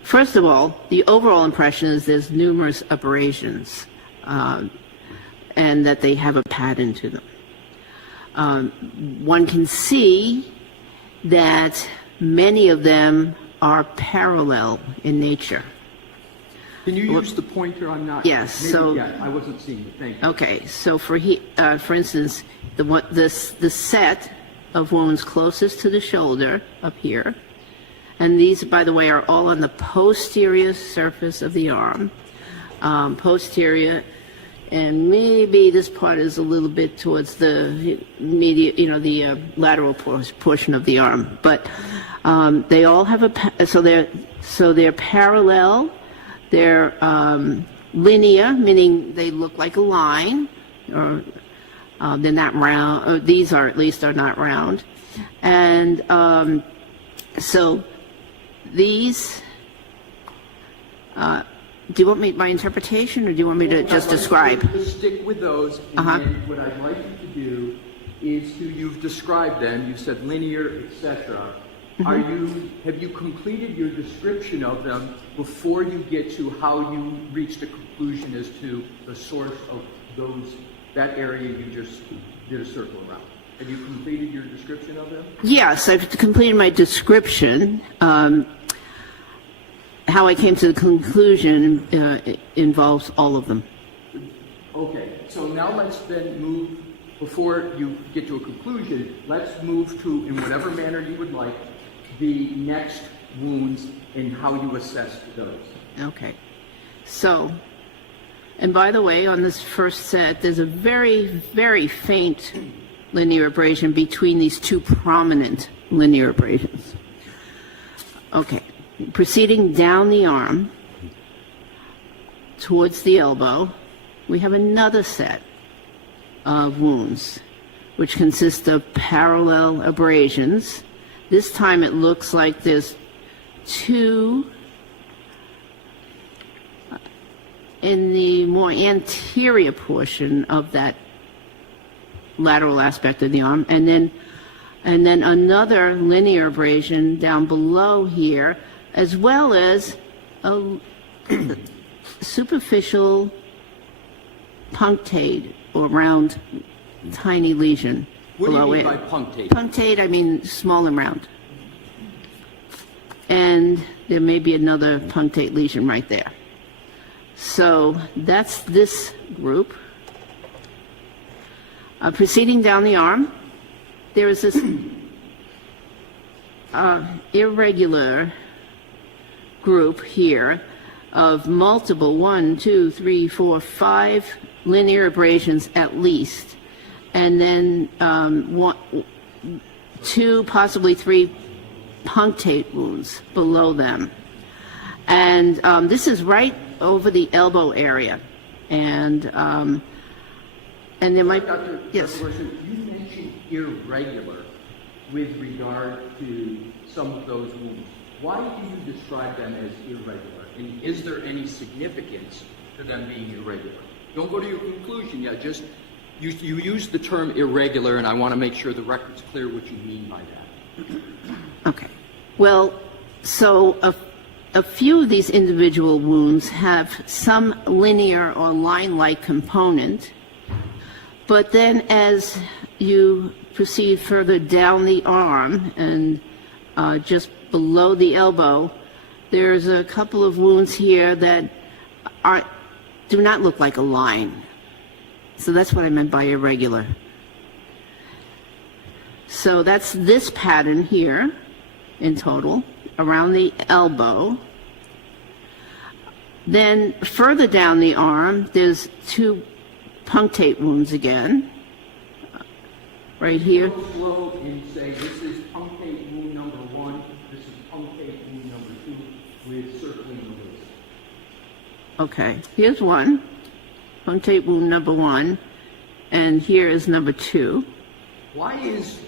first of all, the overall impression is there's numerous abrasions and that they have a pattern to them. One can see that many of them are parallel in nature. Can you use the pointer? I'm not. Yes. Maybe, So yeah, I wasn't seeing it. Thank you. okay. So for instance, the set of wounds closest to the shoulder up here, and these, by the way, are all on the posterior surface of the arm, posterior. And maybe this part is a little bit towards the the lateral portion of the arm. But they all have so they're parallel. They're linear, meaning they look like a line, or they're not round. Or these are at least are not round. And so these. Do you want my interpretation, or do you want me to just describe? Just stick with those, and then what I'd like you to do is you've described them, you said linear, etc. Have you completed your description of them before you get to how you reached a conclusion as to the source of that area you just did a circle around? Have you completed your description of them? Yes, I've completed my description. How I came to the conclusion involves all of them. Okay, so now let's then move, before you get to a conclusion, let's move to, in whatever manner you would like, the next wounds and how you assess those. Okay. So, and by the way, on this first set, there's a very, very faint linear abrasion between these two prominent linear abrasions. Okay. Proceeding down the arm towards the elbow, we have another set of wounds, which consist of parallel abrasions. This time it looks like there's two in the more anterior portion of that lateral aspect of the arm, and then another linear abrasion down below here, as well as a superficial punctate or round tiny lesion below it. What do you mean by punctate? Punctate, I mean small and round. And there may be another punctate lesion right there. So that's this group. Proceeding down the arm, there is this irregular group here of multiple 1, 2, 3, 4, 5 linear abrasions at least, and then 2, possibly 3 punctate wounds below them. And this is right over the elbow area, and there might. Dr. Yes. You mentioned irregular with regard to some of those wounds. Why do you describe them as irregular? And is there any significance to them being irregular? Don't go to your conclusion yet. Just you use the term irregular, and I want to make sure the record's clear what you mean by that. Okay. Well, so a few of these individual wounds have some linear or line-like component, but then as you proceed further down the arm and just below the elbow, there's a couple of wounds here that do not look like a line. So that's what I meant by irregular. So that's this pattern here in total, around the elbow. Then further down the arm, there's two punctate wounds again, right here. Go slow and say this is punctate wound number 1, this is punctate wound number 2, with circling the list. Okay, here's one, punctate wound number 1, and here is number 2. Why is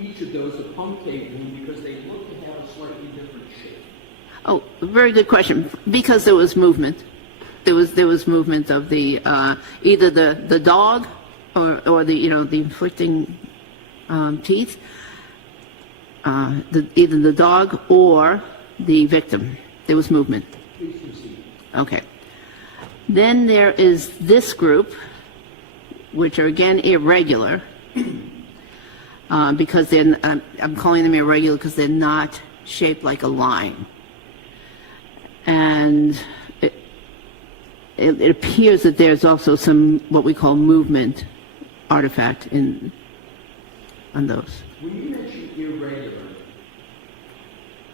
each of those a punctate wound? Because they look to have a slightly different shape. Oh, very good question. Because there was movement. There was movement of the either the dog or the the inflicting teeth. Either the dog or the victim. There was movement. Please proceed. Okay. Then there is this group, which are again irregular, because they're, I'm calling them irregular because they're not shaped like a line. And it appears that there's also some what we call movement artifact on those. When you mention irregular,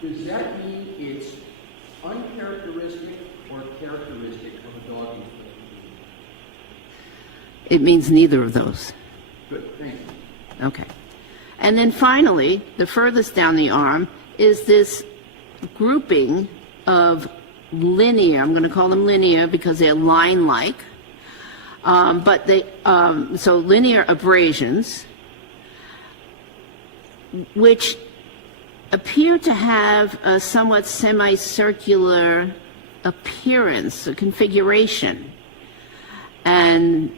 does that mean it's uncharacteristic or characteristic of a dog inflicting wound? It means neither of those. Good, thank you. Okay. And then finally, the furthest down the arm is this grouping of linear, I'm going to call them linear because they're line-like, but they, so linear abrasions, which appear to have a somewhat semicircular appearance, a configuration, and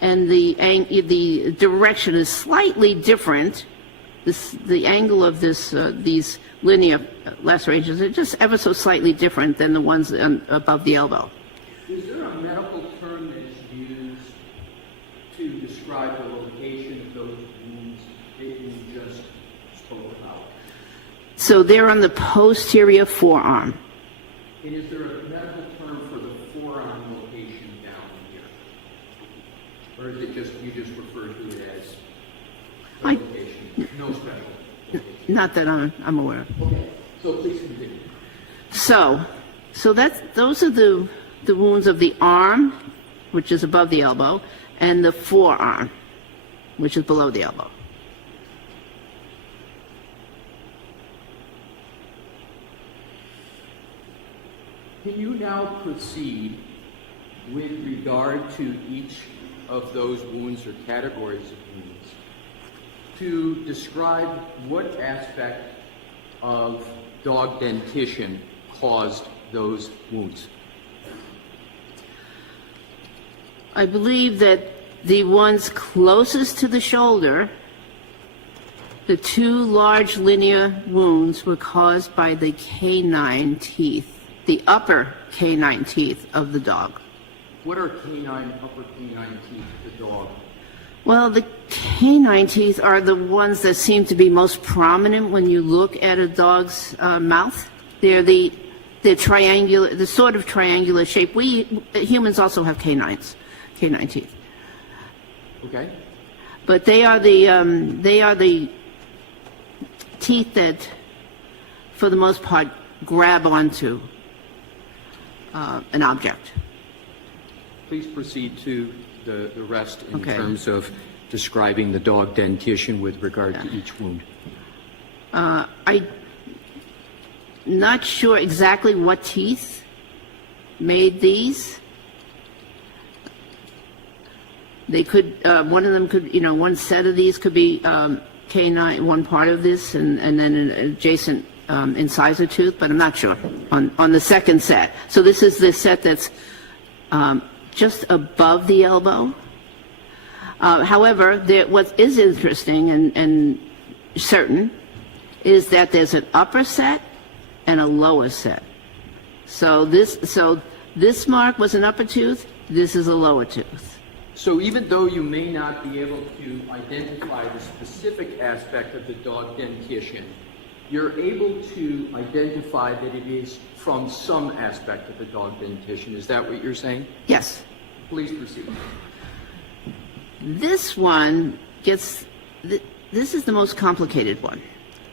the direction is slightly different. The angle of these linear lacerations are just ever so slightly different than the ones above the elbow. Is there a medical term that is used to describe the location of those wounds that you just spoke about? So they're on the posterior forearm. And is there a medical term for the forearm location down here? Or is it just, you just refer to it as the location? No special location? Not that I'm aware of. Okay, so please continue. So those are the wounds of the arm, which is above the elbow, and the forearm, which is below the elbow. Can you now proceed with regard to each of those wounds or categories of wounds to describe what aspect of dog dentition caused those wounds? I believe that the ones closest to the shoulder, the two large linear wounds, were caused by the canine teeth, the upper canine teeth of the dog. What are upper canine teeth of the dog? Well, the canine teeth are the ones that seem to be most prominent when you look at a dog's mouth. They're triangular, the sort of triangular shape. We humans also have canine teeth. Okay. But they are the teeth that, for the most part, grab onto an object. Please proceed to the rest in Okay. terms of describing the dog dentition with regard to each wound. I'm not sure exactly what teeth made these. They could, one of them could, one set of these could be canine, one part of this, and then an adjacent incisor tooth, but I'm not sure on the second set. So this is the set that's just above the elbow. However, what is interesting and certain is that there's an upper set and a lower set. So this mark was an upper tooth, this is a lower tooth. So even though you may not be able to identify the specific aspect of the dog dentition, you're able to identify that it is from some aspect of the dog dentition. Is that what you're saying? Yes. Please proceed. This one gets, this is the most complicated one,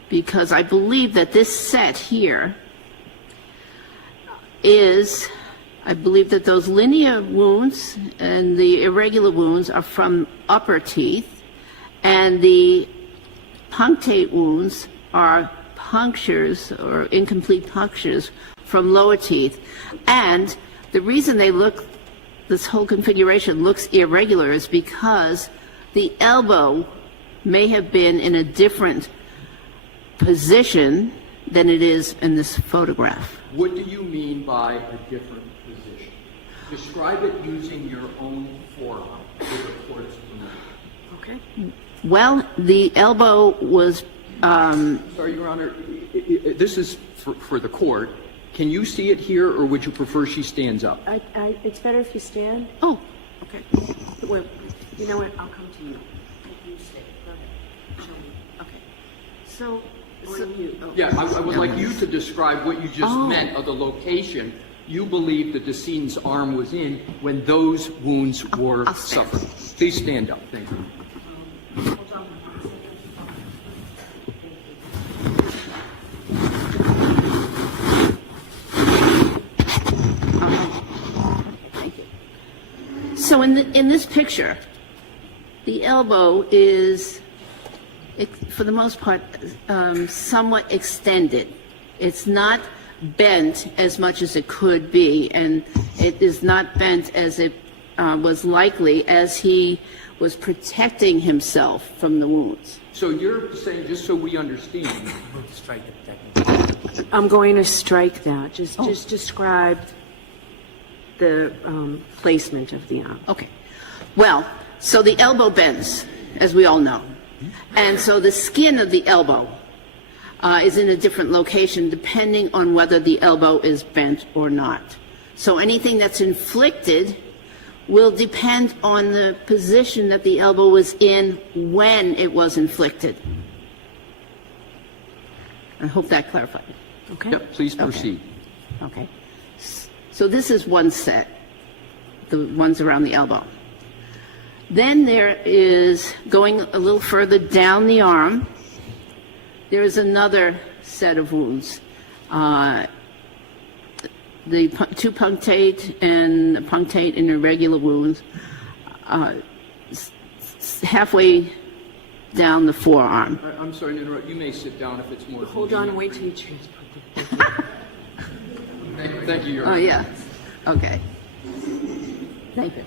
because I believe that this set here is, I believe that those linear wounds and the irregular wounds are from upper teeth, and the punctate wounds are punctures or incomplete punctures from lower teeth. And the reason they look, this whole configuration looks irregular, is because the elbow may have been in a different position than it is in this photograph. What do you mean by a different position? Describe it using your own forearm with the court's permission. Okay. Well, the elbow was... Sorry, Your Honor, this is for the court. Can you see it here, or would you prefer she stands up? It's better if you stand. Oh, okay. Well, you know what? I'll come to you. You stay. Go ahead. Show me. Okay. So you. Oh. Yeah, I would like you to describe what you just meant of the location you believe the decedent's arm was in when those wounds were suffered. Please stand up. Thank you. Hold on. So in this picture, the elbow is, for the most part, somewhat extended. It's not bent as much as it could be, and it is not bent as it was likely as he was protecting himself from the wounds. So you're saying, just so we understand, I'm going to strike that. Just describe the placement of the arm. Okay. Well, so the elbow bends, as we all know. And so the skin of the elbow is in a different location depending on whether the elbow is bent or not. So anything that's inflicted will depend on the position that the elbow was in when it was inflicted. I hope that clarified it. Okay? Yep, please proceed. Okay. So this is one set, the ones around the elbow. Then there is, going a little further down the arm, there is another set of wounds. The two punctate and irregular wounds halfway down the forearm. I'm sorry to interrupt. You may sit down if it's more Hold on, wait till you change. Thank you, Your Honor. Oh, yeah. Okay. Thank you.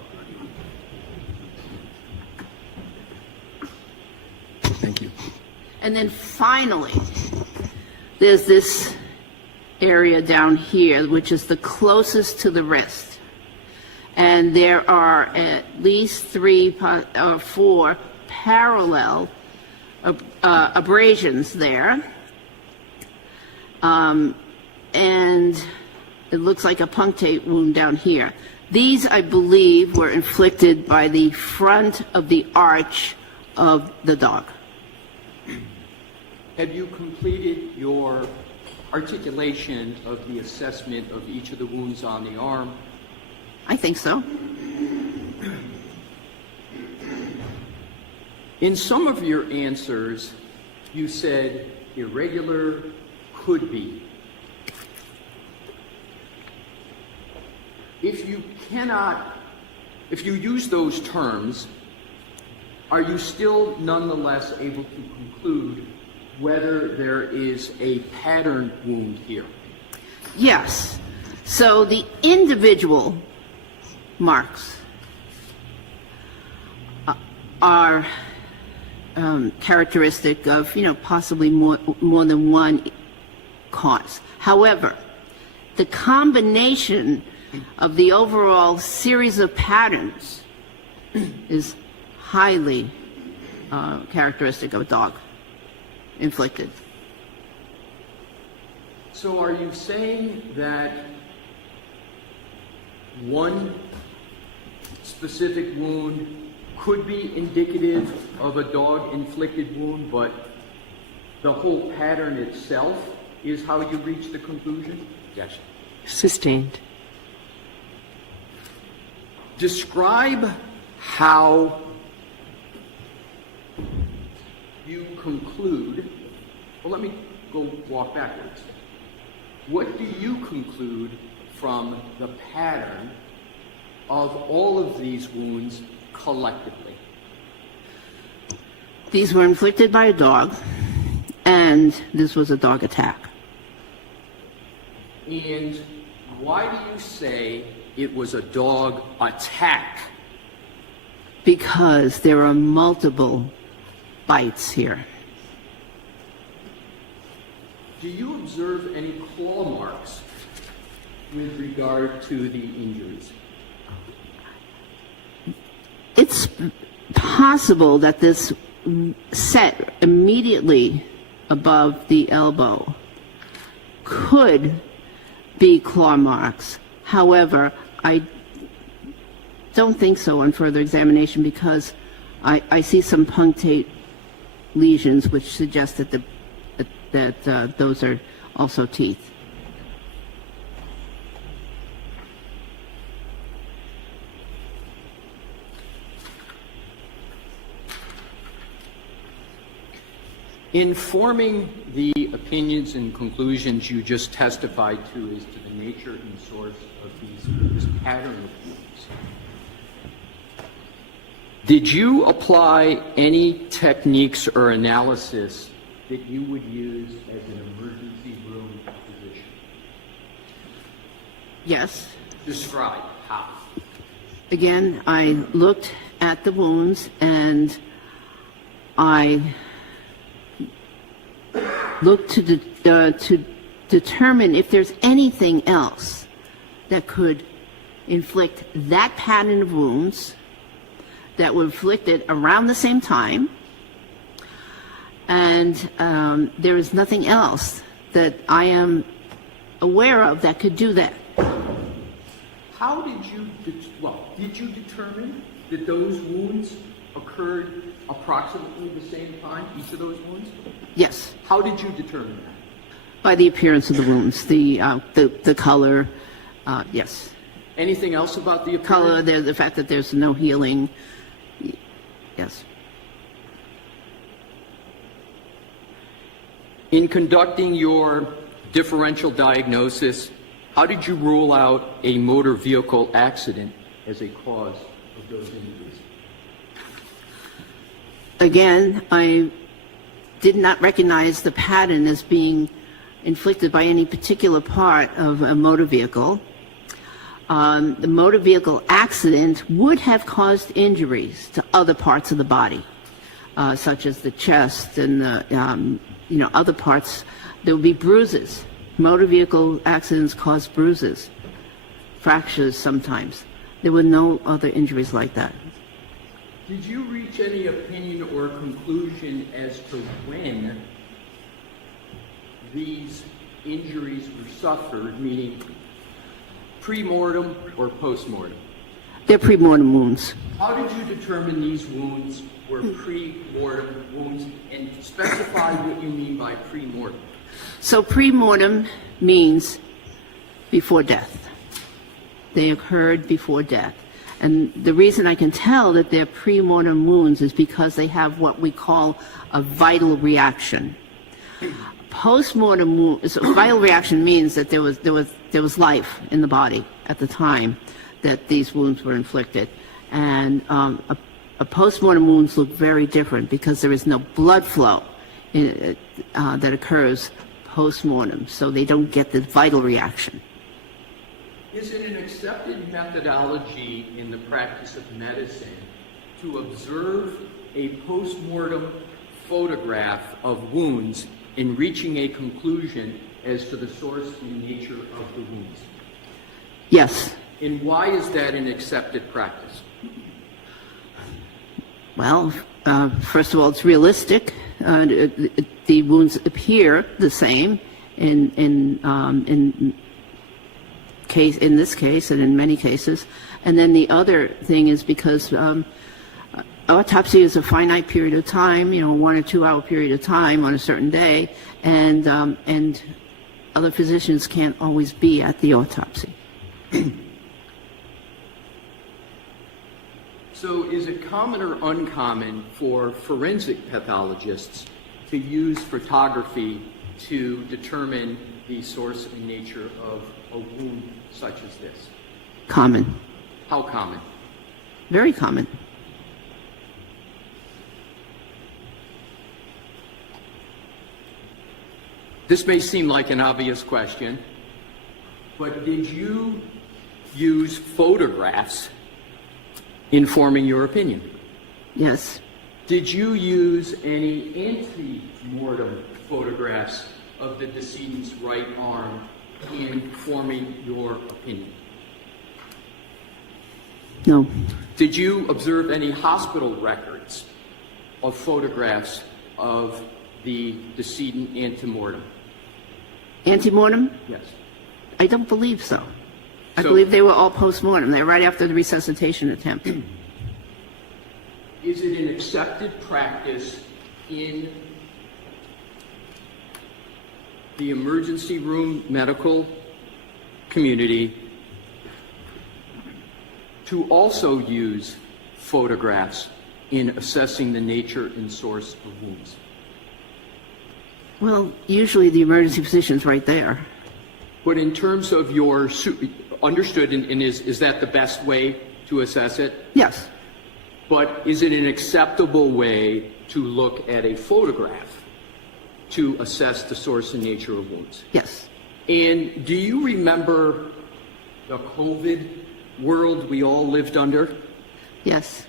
Thank you. And then finally, there's this area down here, which is the closest to the wrist. And there are at least 3 or 4 parallel abrasions there. And it looks like a punctate wound down here. These, I believe, were inflicted by the front of the arch of the dog. Have you completed your articulation of the assessment of each of the wounds on the arm? I think so. In some of your answers, you said irregular, could be. If you use those terms, are you still nonetheless able to conclude whether there is a pattern wound here? Yes. So the individual marks are characteristic of, possibly more than one cause. However, the combination of the overall series of patterns is highly characteristic of a dog inflicted. So are you saying that one specific wound could be indicative of a dog-inflicted wound, but the whole pattern itself is how you reach the conclusion? Objection. Sustained. Describe how you conclude. Well, let me go walk backwards. What do you conclude from the pattern of all of these wounds collectively? These were inflicted by a dog, and this was a dog attack. And why do you say it was a dog attack? Because there are multiple bites here. Do you observe any claw marks with regard to the injuries? It's possible that this set immediately above the elbow could be claw marks. However, I don't think so on further examination because I see some punctate lesions which suggest that those are also teeth. In forming the opinions and conclusions you just testified to as to the nature and source of this pattern of wounds, did you apply any techniques or analysis that you would use as an emergency room physician? Yes. Describe how. Again, I looked at the wounds and I look to determine if there's anything else that could inflict that pattern of wounds that were inflicted around the same time, and there is nothing else that I am aware of that could do that. How did you, did you determine that those wounds occurred approximately the same time, each of those wounds? Yes. How did you determine that? By the appearance of the wounds, the color, yes. Anything else about the appearance? Color, the fact that there's no healing, yes. In conducting your differential diagnosis, how did you rule out a motor vehicle accident as a cause of those injuries? Again, I did not recognize the pattern as being inflicted by any particular part of a motor vehicle. The motor vehicle accident would have caused injuries to other parts of the body, such as the chest and the, other parts. There would be bruises. Motor vehicle accidents cause bruises, fractures sometimes. There were no other injuries like that. Did you reach any opinion or conclusion as to when these injuries were suffered, meaning pre-mortem or post-mortem? They're pre-mortem wounds. How did you determine these wounds were pre-mortem wounds, and specify what you mean by pre-mortem? So pre-mortem means before death. They occurred before death. And the reason I can tell that they're pre-mortem wounds is because they have what we call a vital reaction. Post-mortem wounds, so vital reaction means that there was life in the body at the time that these wounds were inflicted. And a post-mortem wounds look very different because there is no blood flow that occurs post-mortem, so they don't get the vital reaction. Is it an accepted methodology in the practice of medicine to observe a post-mortem photograph of wounds in reaching a conclusion as to the source and nature of the wounds? Yes. And why is that an accepted practice? Well, first of all, it's realistic. The wounds appear the same, in this case and in many cases. And then the other thing is because autopsy is a finite period of time, 1 or 2 hour period of time on a certain day, and other physicians can't always be at the autopsy. So is it common or uncommon for forensic pathologists to use photography to determine the source and nature of a wound such as this? Common. How common? Very common. This may seem like an obvious question, but did you use photographs in forming your opinion? Yes. Did you use any ante-mortem photographs of the decedent's right arm in forming your opinion? No. Did you observe any hospital records of photographs of the decedent ante-mortem? Ante-mortem? Yes. I don't believe so. I believe they were all post-mortem. They're right after the resuscitation attempt. Is it an accepted practice in the emergency room medical community to also use photographs in assessing the nature and source of wounds? Well, usually the emergency physician's right there. But in terms of your, understood, and is that the best way to assess it? Yes. But is it an acceptable way to look at a photograph to assess the source and nature of wounds? Yes. And do you remember the COVID world we all lived under? Yes.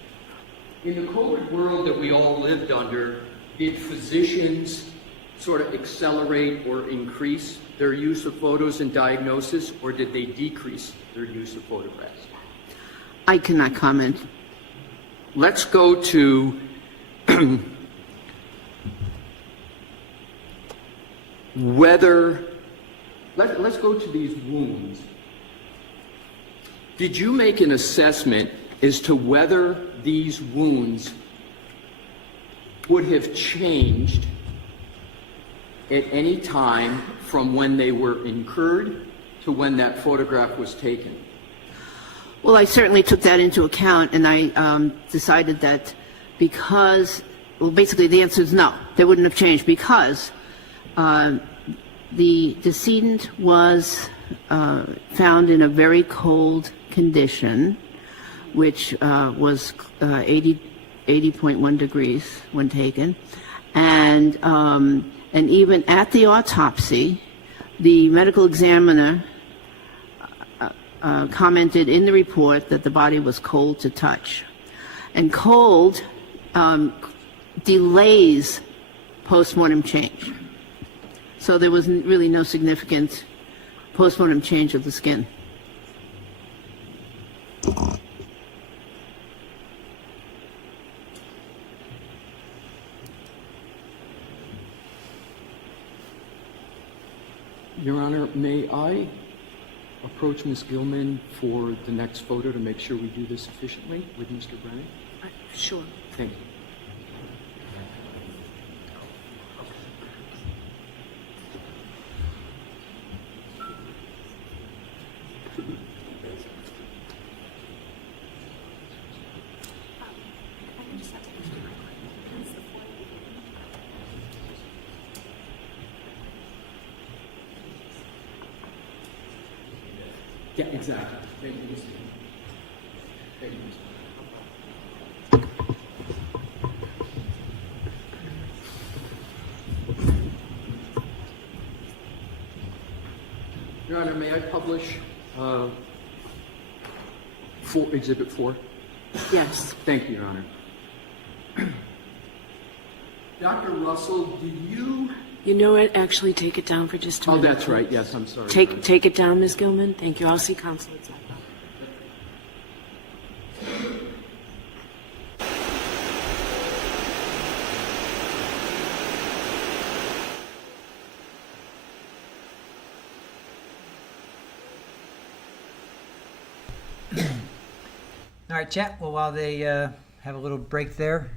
In the COVID world that we all lived under, did physicians sort of accelerate or increase their use of photos in diagnosis, or did they decrease their use of photographs? I cannot comment. Let's go to let's go to these wounds. Did you make an assessment as to whether these wounds would have changed at any time from when they were incurred to when that photograph was taken? Well, I certainly took that into account, and I decided that because, well, basically the answer is no, they wouldn't have changed because the decedent was found in a very cold condition, which was 80.1 degrees when taken, and even at the autopsy, the medical examiner commented in the report that the body was cold to touch. And cold delays postmortem change. So there was really no significant postmortem change of the skin. Your Honor, may I approach Ms. Gilman for the next photo to make sure we do this efficiently with Mr. Brennan? Sure. Thank you. Yeah, exactly. Thank you, Mr. Thank you, Mr. Your Honor, may I publish Exhibit 4? Yes. Thank you, Your Honor. Dr. Russell, do you... You know what? Actually, take it down for just a minute. Oh, that's right. Yes, I'm sorry. Take it down, Ms. Gilman. Thank you. I'll see counsel at Sidebar. All right, chat. Well, while they have a little break there,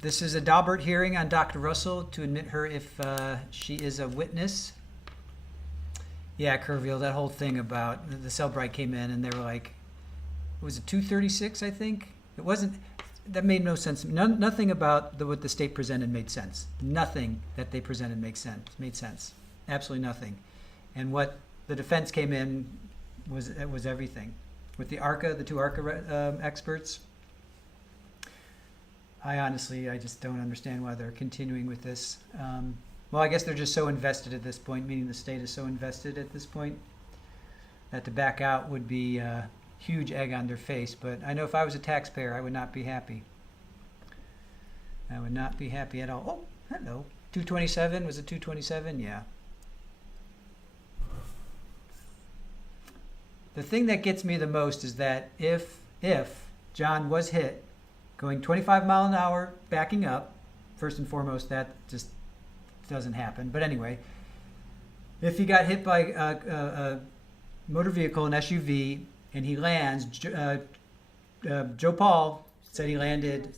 this is a Daubert hearing on Dr. Russell to admit her if she is a witness. Yeah, Kerrville, that whole thing about the Cellbrite came in and they were like, was it 236, I think? It wasn't, that made no sense. Nothing about what the state presented made sense. Nothing that they presented made sense. Absolutely nothing. And what the defense came in was everything. With the ARCA, the two ARCA experts, I just don't understand why they're continuing with this. Well, I guess they're just so invested at this point, meaning the state is so invested at this point, that to back out would be a huge egg on their face. But I know if I was a taxpayer, I would not be happy. I would not be happy at all. Oh, hello. 227, was it 227? Yeah. The thing that gets me the most is that if John was hit going 25 mile an hour, backing up, first and foremost, that just doesn't happen. But anyway, if he got hit by a motor vehicle, an SUV, and he lands, Joe Paul said he landed,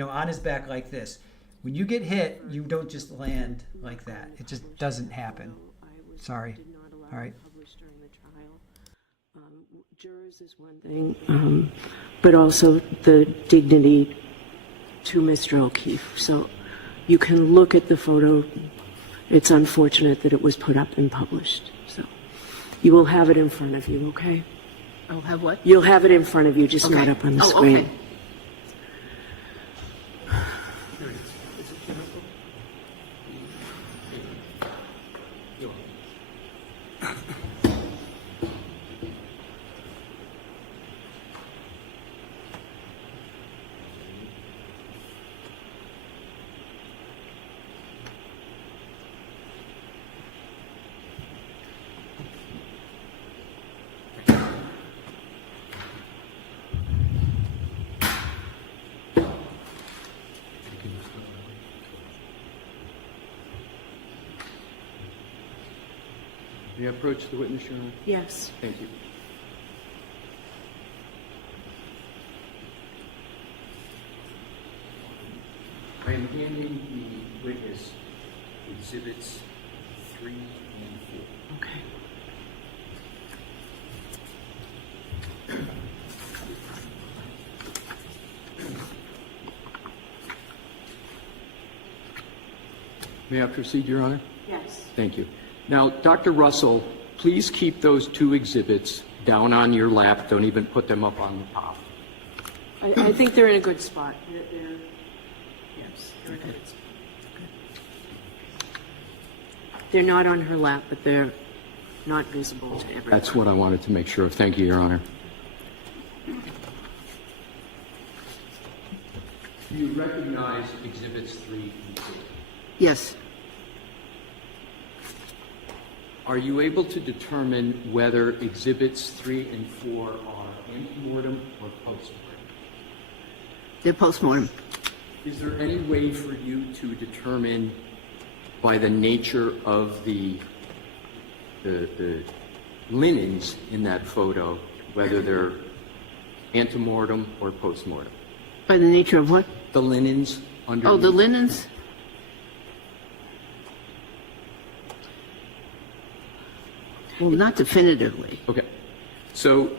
on his back like this. When you get hit, you don't just land like that. It just doesn't happen. Sorry. All right. Jurors is one thing, but also the dignity to Mr. O'Keefe. So you can look at the photo. It's unfortunate that it was put up and published. So you will have it in front of you, okay? I'll have what? You'll have it in front of you, just Okay. not up on the screen. Okay. May I approach the witness, Your Honor? Yes. Thank you. I am handing the witness exhibits 3 and 4. Okay. May I proceed, Your Honor? Yes. Thank you. Now, Dr. Russell, please keep those 2 exhibits down on your lap. Don't even put them up on the top. I think they're in a good spot. Yes, they're in a good spot. They're not on her lap, but they're not visible to everyone. That's what I wanted to make sure of. Thank you, Your Honor. Do you recognize exhibits 3 and 4? Yes. Are you able to determine whether exhibits 3 and 4 are antemortem or postmortem? They're postmortem. Is there any way for you to determine by the nature of the linens in that photo whether they're antemortem or postmortem? By the nature of what? The linens under. Oh, the linens? Well, not definitively. Okay. So,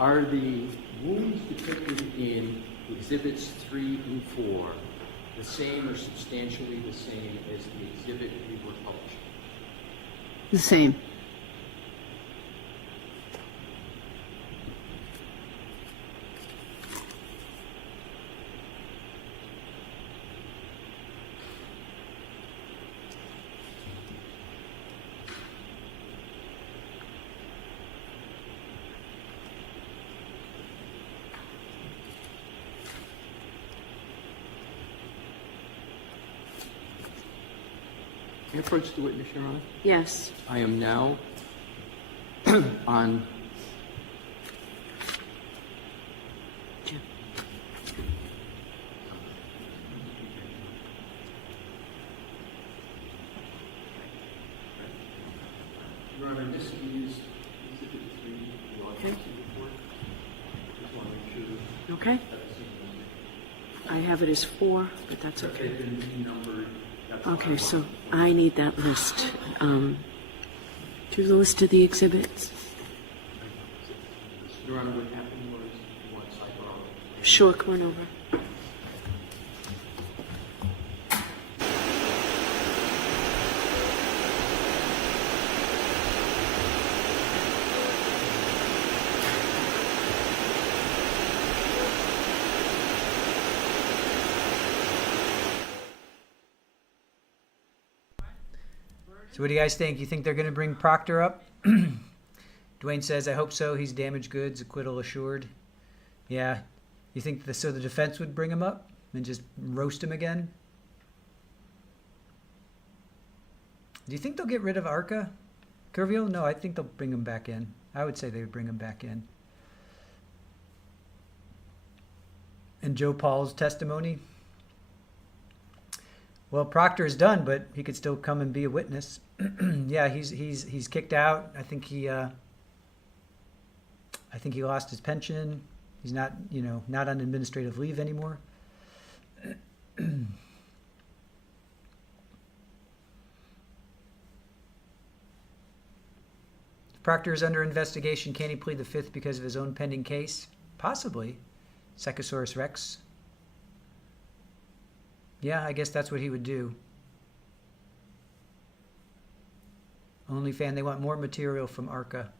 are the wounds depicted in exhibits 3 and 4 the same or substantially the same as the exhibit we were publishing? The same. May I approach the witness, Your Honor? Yes. I am now on Your Honor, this is Okay. Okay. I have it as 4, but that's okay. Okay, so I need that list. Do the list of the exhibits? Your Honor, what happened was you want sidebar. Sure, come on over. So what do you guys think? You think they're going to bring Proctor up? Dwayne says, I hope so. He's damaged goods, acquittal assured. Yeah. You think so the defense would bring him up and just roast him again? Do you think they'll get rid of Arca? Curvio? No, I think they'll bring him back in. I would say they would bring him back in. And Joe Paul's testimony? Well, Proctor is done, but he could still come and be a witness. Yeah, he's kicked out. I think he lost his pension. He's not on administrative leave anymore. If Proctor is under investigation, can he plead the 5th because of his own pending case? Possibly. Psychosaurus Rex. Yeah, I guess that's what he would do. OnlyFan, they want more material from Arca.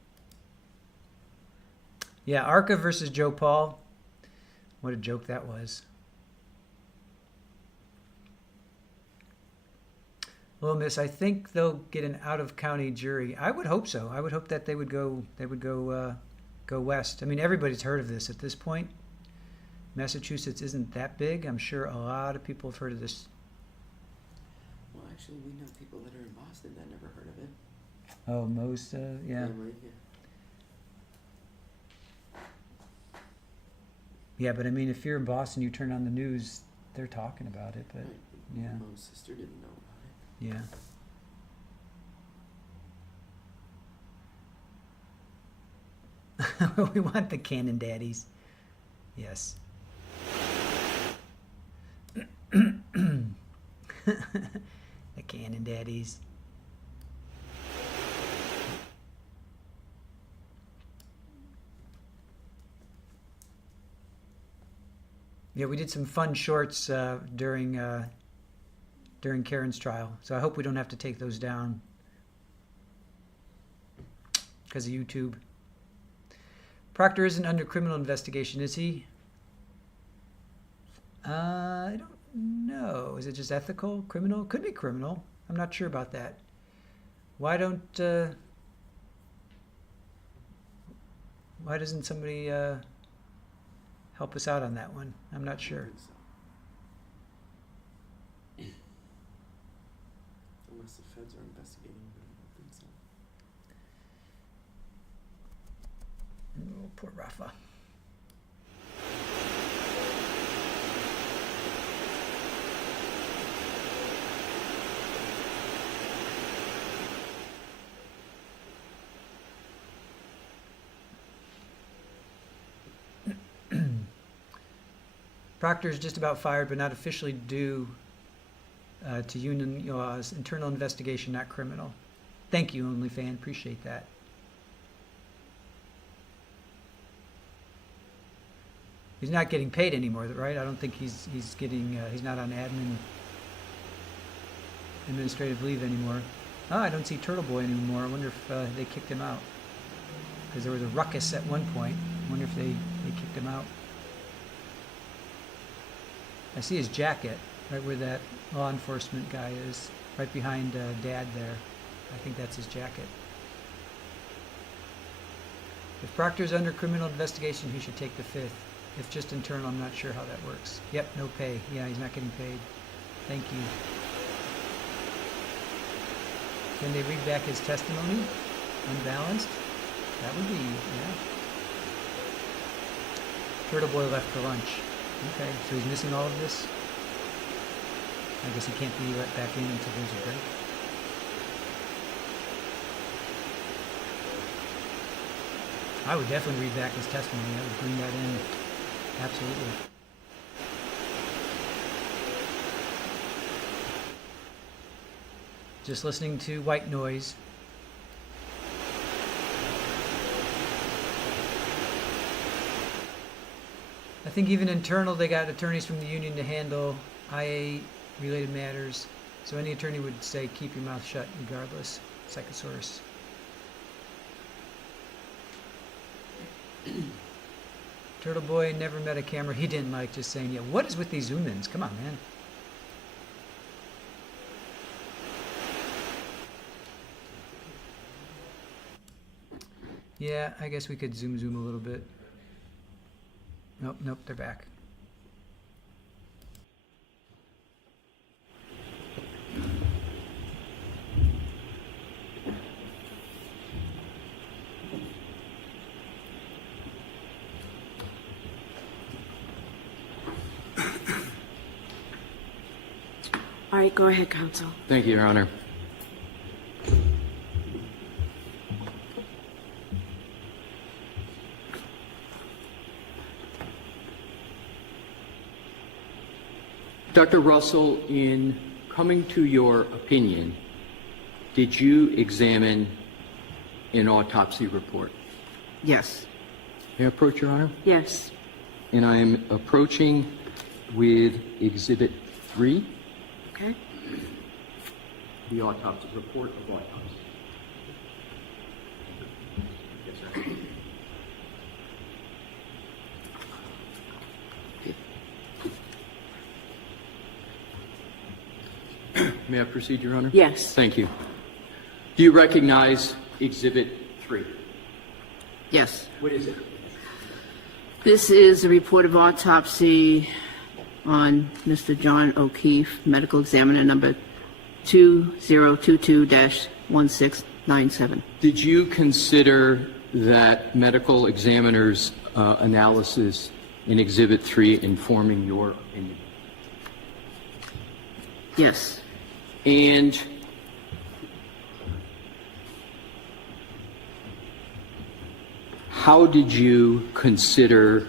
Yeah, Arca versus Joe Paul. What a joke that was. Well, Miss, I think they'll get an out-of-county jury. I would hope so. I would hope that they would go west. I mean, everybody's heard of this at this point. Massachusetts isn't that big. I'm sure a lot of people have heard of this. Well, actually, we know people that are in Boston that never heard of it. Oh, most, yeah. Yeah, but I mean, if you're in Boston, you turn on the news, they're talking about it, but Right. yeah. Mom's sister didn't know about it. Yeah. We want the Cannon daddies. Yes. The Cannon daddies. Yeah, we did some fun shorts during Karen's trial, so I hope we don't have to take those down because of YouTube. Proctor isn't under criminal investigation, is he? I don't know. Is it just ethical? Criminal? Could be criminal. I'm not sure about that. Why doesn't somebody help us out on that one? I'm not sure. Unless the feds are investigating, but I don't think so. Oh, poor Rafa. Proctor is just about fired, but not officially due to union laws. Internal investigation, not criminal. Thank you, OnlyFan. Appreciate that. He's not getting paid anymore, right? I don't think he's getting. He's not on administrative leave anymore. Oh, I don't see Turtle Boy anymore. I wonder if they kicked him out because there was a ruckus at one point. I wonder if they kicked him out. I see his jacket right where that law enforcement guy is, right behind Dad there. I think that's his jacket. If Proctor's under criminal investigation, he should take the 5th. If just internal, I'm not sure how that works. Yep, no pay. Yeah, he's not getting paid. Thank you. Can they read back his testimony? Unbalanced? That would be, yeah. Turtle Boy left for lunch. Okay, so he's missing all of this? I guess he can't be let back in until there's a break. I would definitely read back his testimony. I would bring that in. Absolutely. Just listening to white noise. I think even internal, they got attorneys from the union to handle IA-related matters. So any attorney would say, keep your mouth shut regardless. Psychosaurus. Turtle Boy never met a camera he didn't like, just saying, yeah, what is with these zoom-ins? Come on, man. Yeah, I guess we could zoom a little bit. Nope, they're back. All right, go ahead, counsel. Thank you, Your Honor. Dr. Russell, in coming to your opinion, did you examine an autopsy report? Yes. May I approach, Your Honor? Yes. And I am approaching with Exhibit 3. Okay. The autopsy report of autopsy. Yes, sir. May I proceed, Your Honor? Yes. Thank you. Do you recognize Exhibit 3? Yes. What is it? This is a report of autopsy on Mr. John O'Keefe, medical examiner number 2022-1697. Did you consider that medical examiner's analysis in Exhibit 3 informing your opinion? Yes. And how did you consider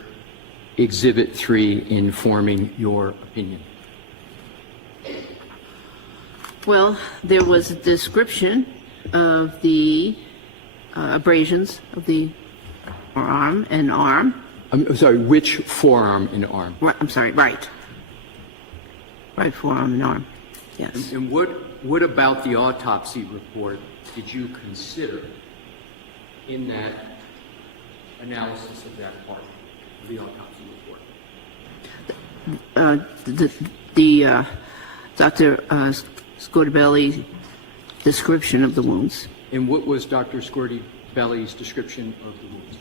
Exhibit 3 informing your opinion? Well, there was a description of the abrasions of the forearm and arm. I'm sorry, which forearm and arm? Right, I'm sorry, right. Right forearm and arm, yes. And what about the autopsy report did you consider in that analysis of that part of the autopsy report? Dr. Scortabelli's description of the wounds. And what was Dr. Scortabelli's description of the wounds?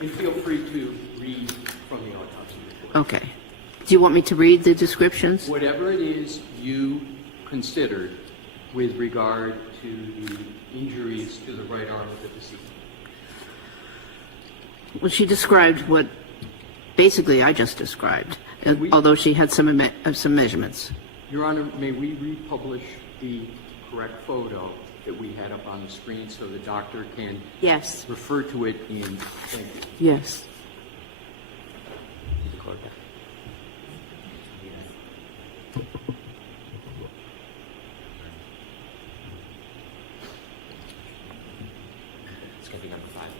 And feel free to read from the autopsy report. Okay. Do you want me to read the descriptions? Whatever it is you considered with regard to the injuries to the right arm of the deceased. Well, she described what basically I just described, although she had some measurements. Your Honor, may we republish the correct photo that we had up on the screen so the doctor can Yes. refer to it in, thank you. Yes. It's going to be number 5.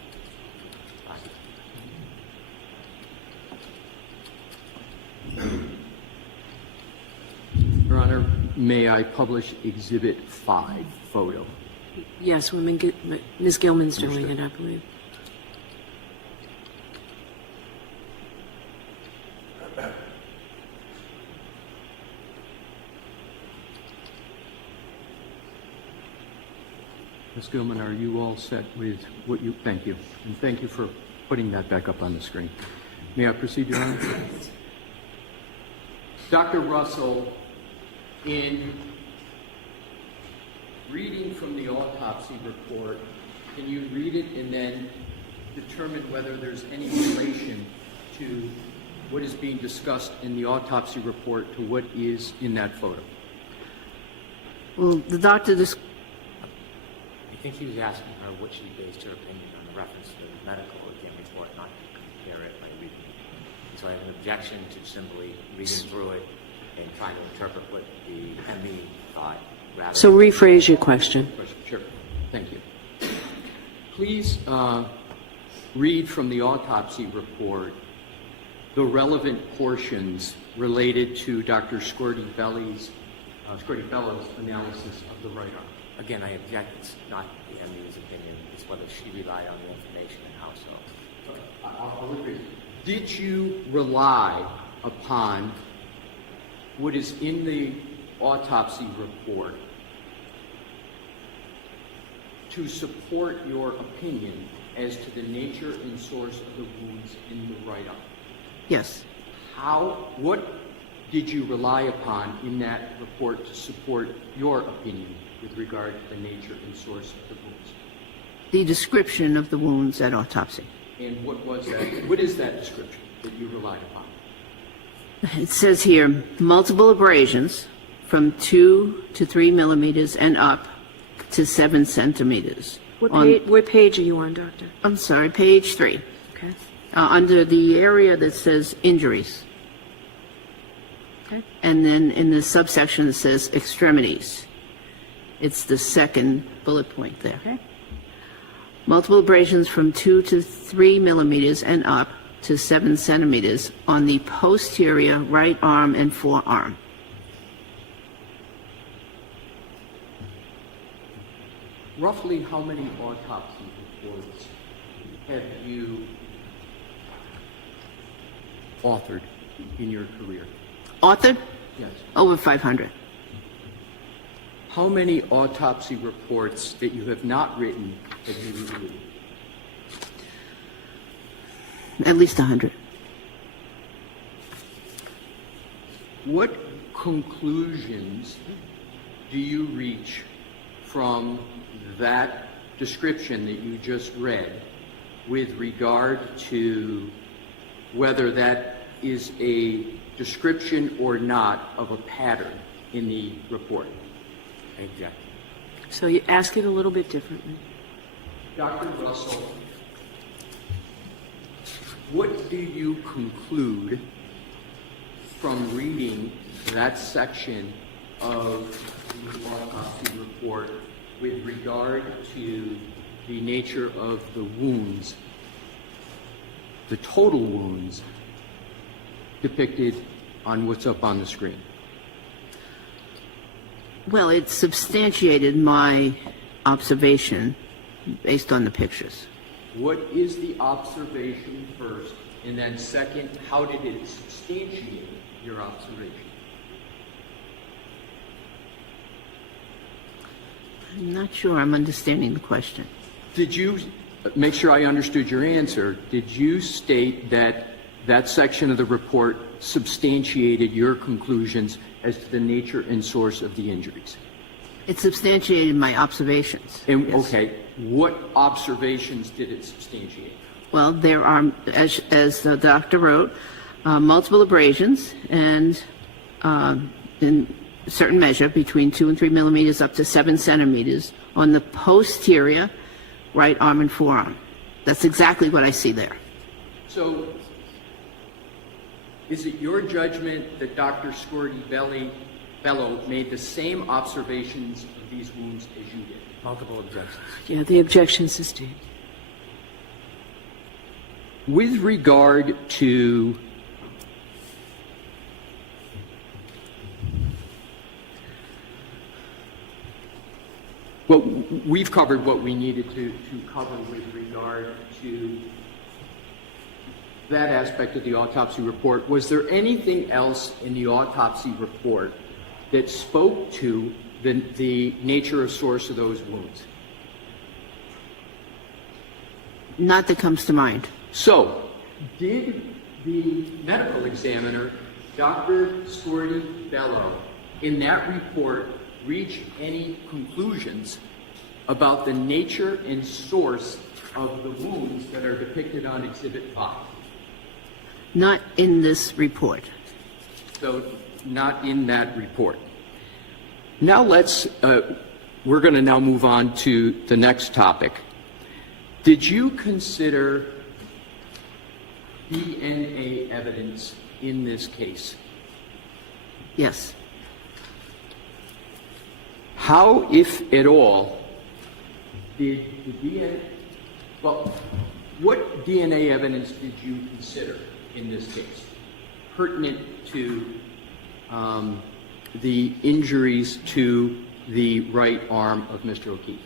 Your Honor, may I publish Exhibit 5 photo? Yes, Ms. Gilman's doing it, I believe. Ms. Gilman, are you all set with what you, thank you. And thank you for putting that back up on the screen. May I proceed, Your Honor? Dr. Russell, in reading from the autopsy report, can you read it and then determine whether there's any relation to what is being discussed in the autopsy report to what is in that photo? Well, the doctor think he was asking her what she based her opinion on the reference to the medical exam report, not to compare it by reading it. So I have an objection to simply reading through it and trying to interpret what the ME thought. Rather So rephrase your question. Sure. Thank you. Please read from the autopsy report the relevant portions related to Dr. Scordi-Bellow's analysis of the right arm. Again, I object. It's not the ME's opinion. It's whether she relied on the information and how so. I'll agree. Did you rely upon what is in the autopsy report to support your opinion as to the nature and source of the wounds in the right arm? Yes. What did you rely upon in that report to support your opinion with regard to the nature and source of the wounds? The description of the wounds at autopsy. And what was that? What is that description that you relied upon? It says here, multiple abrasions from 2 to 3 millimeters and up to 7 centimeters. What page are you on, Doctor? I'm sorry, page 3. Okay. Under the area that says injuries. Okay. And then in the subsection that says extremities. It's the second bullet point there. Okay. Multiple abrasions from 2 to 3 millimeters and up to 7 centimeters on the posterior right arm and forearm. Roughly how many autopsy reports have you authored in your career? Authored? Yes. Over 500. How many autopsy reports that you have not written have you reviewed? At least 100. What conclusions do you reach from that description that you just read with regard to whether that is a description or not of a pattern in the report? I object. So you ask it a little bit differently. Dr. Russell, what do you conclude from reading that section of the autopsy report with regard to the nature of the wounds, the total wounds depicted on what's up on the screen? Well, it substantiated my observation based on the pictures. What is the observation first, and then second, how did it substantiate your observation? I'm not sure I'm understanding the question. Did you, make sure I understood your answer, did you state that that section of the report substantiated your conclusions as to the nature and source of the injuries? It substantiated my observations. And, yes. Okay, what observations did it substantiate? Well, there are, as the doctor wrote, multiple abrasions and in certain measure between 2 and 3 millimeters up to 7 centimeters on the posterior right arm and forearm. That's exactly what I see there. So, is it your judgment that Dr. Scordi-Bellow made the same observations of these wounds as you did? Multiple objections. Yeah, the objection sustained. With regard to well, we've covered what we needed to cover with regard to that aspect of the autopsy report. Was there anything else in the autopsy report that spoke to the nature or source of those wounds? Not that comes to mind. So, did the medical examiner, Dr. Scordi-Bellow, in that report reach any conclusions about the nature and source of the wounds that are depicted on Exhibit 5? Not in this report. So, not in that report. Now let's we're going to now move on to the next topic. Did you consider DNA evidence in this case? Yes. How, if at all, did the DNA, well, what DNA evidence did you consider in this case pertinent to the injuries to the right arm of Mr. O'Keefe?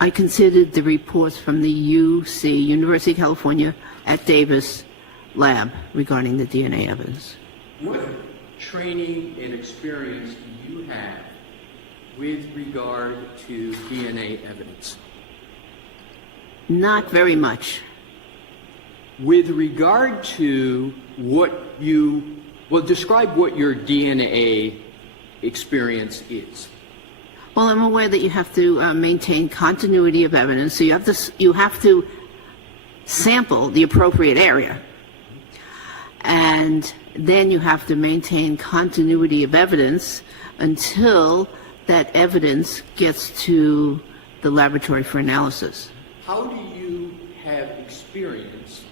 I considered the reports from the UC, University of California, at Davis lab regarding the DNA evidence. What training and experience do you have with regard to DNA evidence? Not very much. With regard to describe what your DNA experience is. Well, I'm aware that you have to maintain continuity of evidence, so you have to sample the appropriate area, and then you have to maintain continuity of evidence until that evidence gets to the laboratory for analysis. How do you have experience,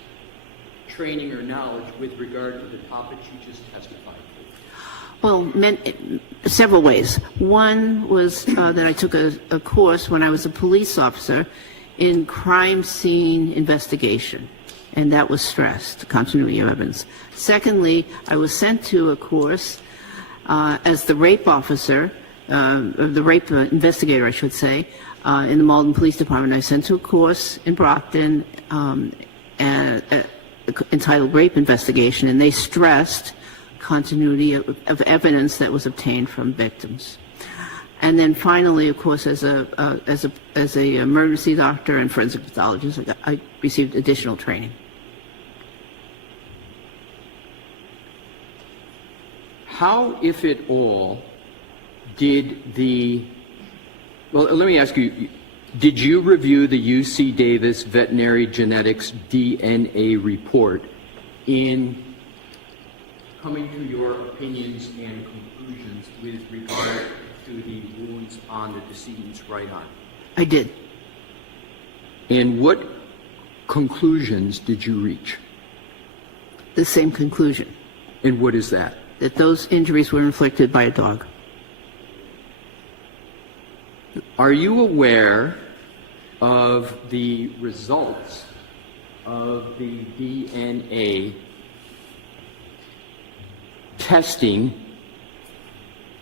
training, or knowledge with regard to the topics you just testified to? Well, several ways. One was that I took a course when I was a police officer in crime scene investigation, and that was stressed, continuity of evidence. Secondly, I was sent to a course as the rape officer, the rape investigator, I should say, in the Malden Police Department. I was sent to a course in Brockton entitled Rape Investigation, and they stressed continuity of evidence that was obtained from victims. And then finally, of course, as a emergency doctor and forensic pathologist, I received additional training. How, if at all, did let me ask you, did you review the UC Davis veterinary genetics DNA report in coming to your opinions and conclusions with regard to the wounds on the decedent's right arm? I did. And what conclusions did you reach? The same conclusion. And what is that? That those injuries were inflicted by a dog. Are you aware of the results of the DNA testing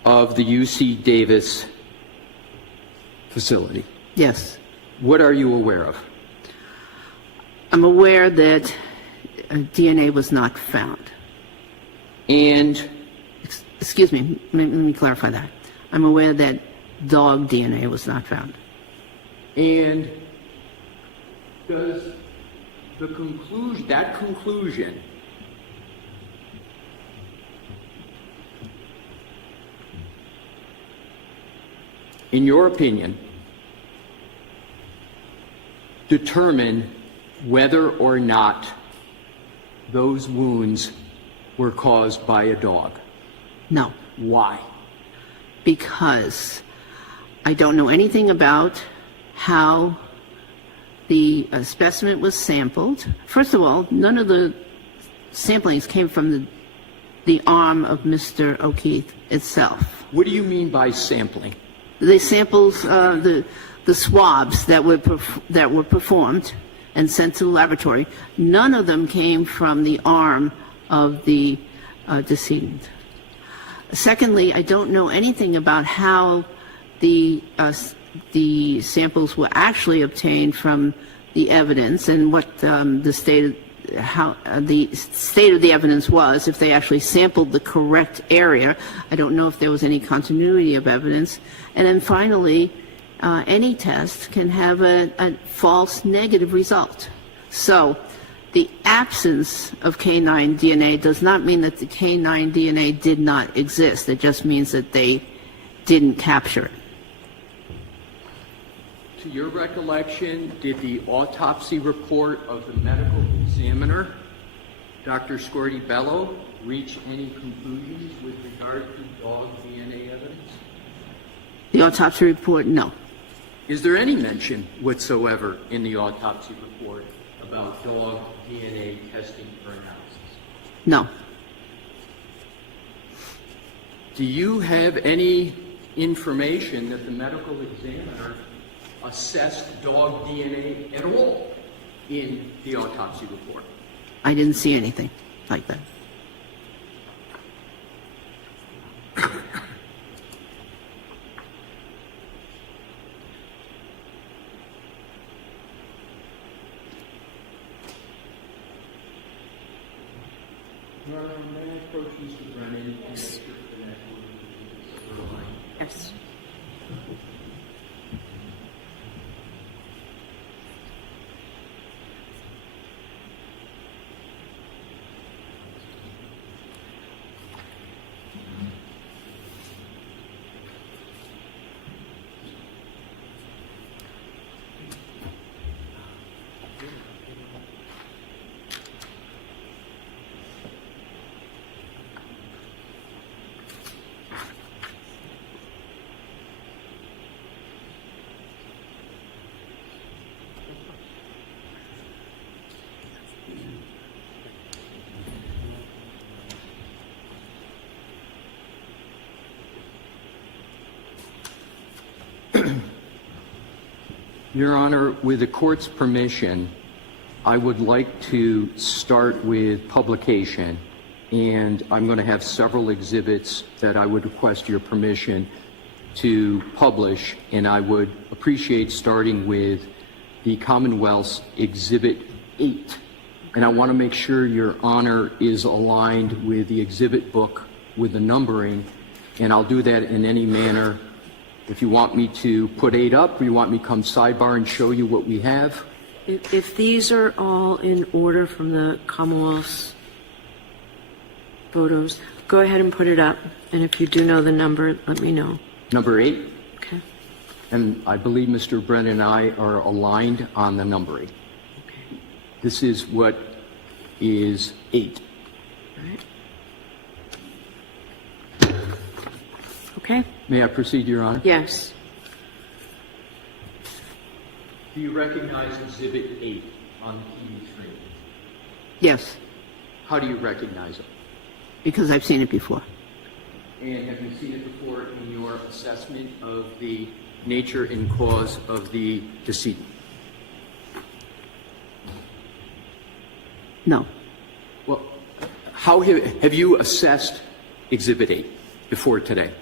of the UC Davis facility? Yes. What are you aware of? I'm aware that DNA was not found. And? Excuse me, let me clarify that. I'm aware that dog DNA was not found. And does that conclusion in your opinion determine whether or not those wounds were caused by a dog? No. Why? Because I don't know anything about how the specimen was sampled. First of all, none of the samplings came from the arm of Mr. O'Keefe itself. What do you mean by sampling? The samples, the swabs that were performed and sent to the laboratory, none of them came from the arm of the decedent. Secondly, I don't know anything about how the samples were actually obtained from the evidence and what the state of the evidence was, if they actually sampled the correct area. I don't know if there was any continuity of evidence. And then finally, any test can have a false negative result. So the absence of canine DNA does not mean that the canine DNA did not exist. It just means that they didn't capture it. To your recollection, did the autopsy report of the medical examiner, Dr. Scorti-Bello, reach any conclusions with regard to dog DNA evidence? The autopsy report, no. Is there any mention whatsoever in the autopsy report about dog DNA testing for analysis? No. Do you have any information that the medical examiner assessed dog DNA at all in the autopsy report? I didn't see anything like that. Your Honor, may I approach Mr. Brennan? Yes. Yes. Your Honor, with the court's permission, I would like to start with publication, and I'm going to have several exhibits that I would request your permission to publish, and I would appreciate starting with the Commonwealth's Exhibit 8. And I want to make sure Your Honor is aligned with the exhibit book with the numbering, and I'll do that in any manner. If you want me to put 8 up, or you want me to come sidebar and show you what we have? If these are all in order from the Commonwealth's photos, go ahead and put it up. And if you do know the number, let me know. Number 8? Okay. And I believe Mr. Brennan and I are aligned on the numbering. Okay. This is what is 8. All right. Okay. May I proceed, Your Honor? Yes. Do you recognize Exhibit 8 on the TV screen? Yes, How do you recognize it? because I've seen it before. And have you seen it before in your assessment of the nature and cause of the decedent? No. Well, how have you assessed Exhibit 8 before today?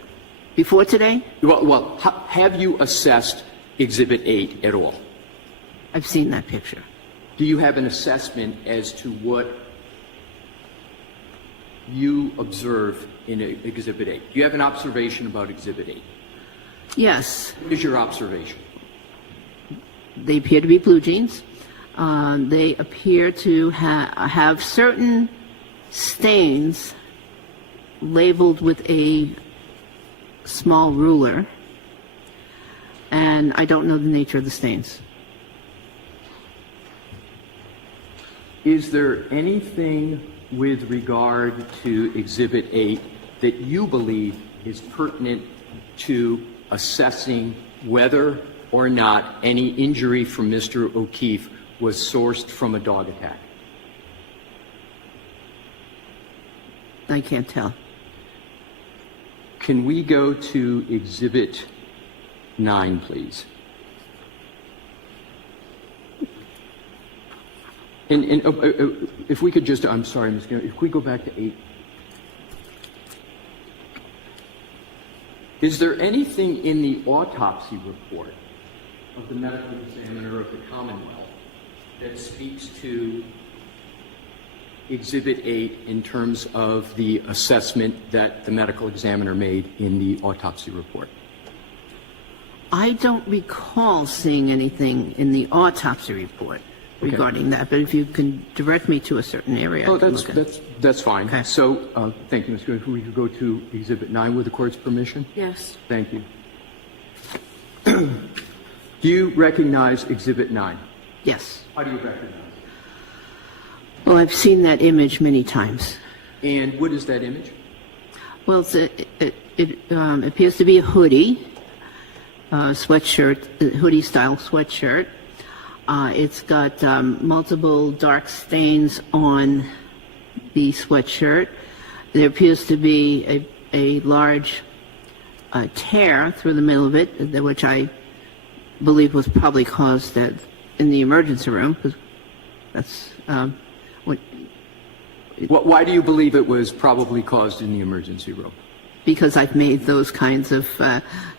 Before today, Have you assessed Exhibit 8 at all? I've seen that picture. Do you have an assessment as to what you observe in Exhibit 8? Do you have an observation about Exhibit 8? Yes, What is your observation? they appear to be blue jeans. They appear to have certain stains labeled with a small ruler, and I don't know the nature of the stains. Is there anything with regard to Exhibit 8 that you believe is pertinent to assessing whether or not any injury from Mr. O'Keefe was sourced from a dog attack? I can't tell. Can we go to Exhibit 9, please? And if we could just, I'm sorry, Ms. Garrett, if we go back to 8. Is there anything in the autopsy report of the medical examiner of the Commonwealth that speaks to Exhibit 8 in terms of the assessment that the medical examiner made in the autopsy report? I don't recall seeing anything in the autopsy report regarding that, but if you can direct me to a certain area. Oh, I can look at it. that's fine. Okay. So, thank you, Ms. Good. We could go to Exhibit 9 with the court's permission? Yes. Thank you. Do you recognize Exhibit 9? Yes. How do you recognize it? Well, I've seen that image many times. And what is that image? Well, it appears to be a hoodie, sweatshirt, hoodie-style sweatshirt. It's got multiple dark stains on the sweatshirt. There appears to be a large tear through the middle of it, which I believe was probably caused in the emergency room, because that's what. Why do you believe it was probably caused in the emergency room? Because I've made those kinds of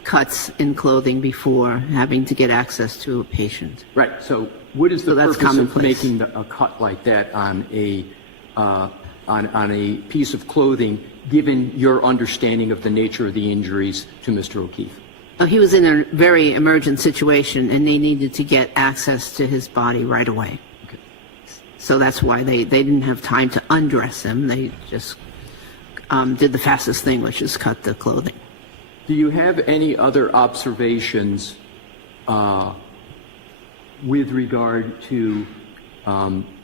cuts in clothing before, having to get access to a patient. Right. So what is the that's purpose of commonplace. making a cut like that on a piece of clothing, given your understanding of the nature of the injuries to Mr. O'Keefe? He was in a very emergent situation, and they needed to get access to his body right away. Okay. So that's why they didn't have time to undress him. They just did the fastest thing, which is cut the clothing. Do you have any other observations with regard to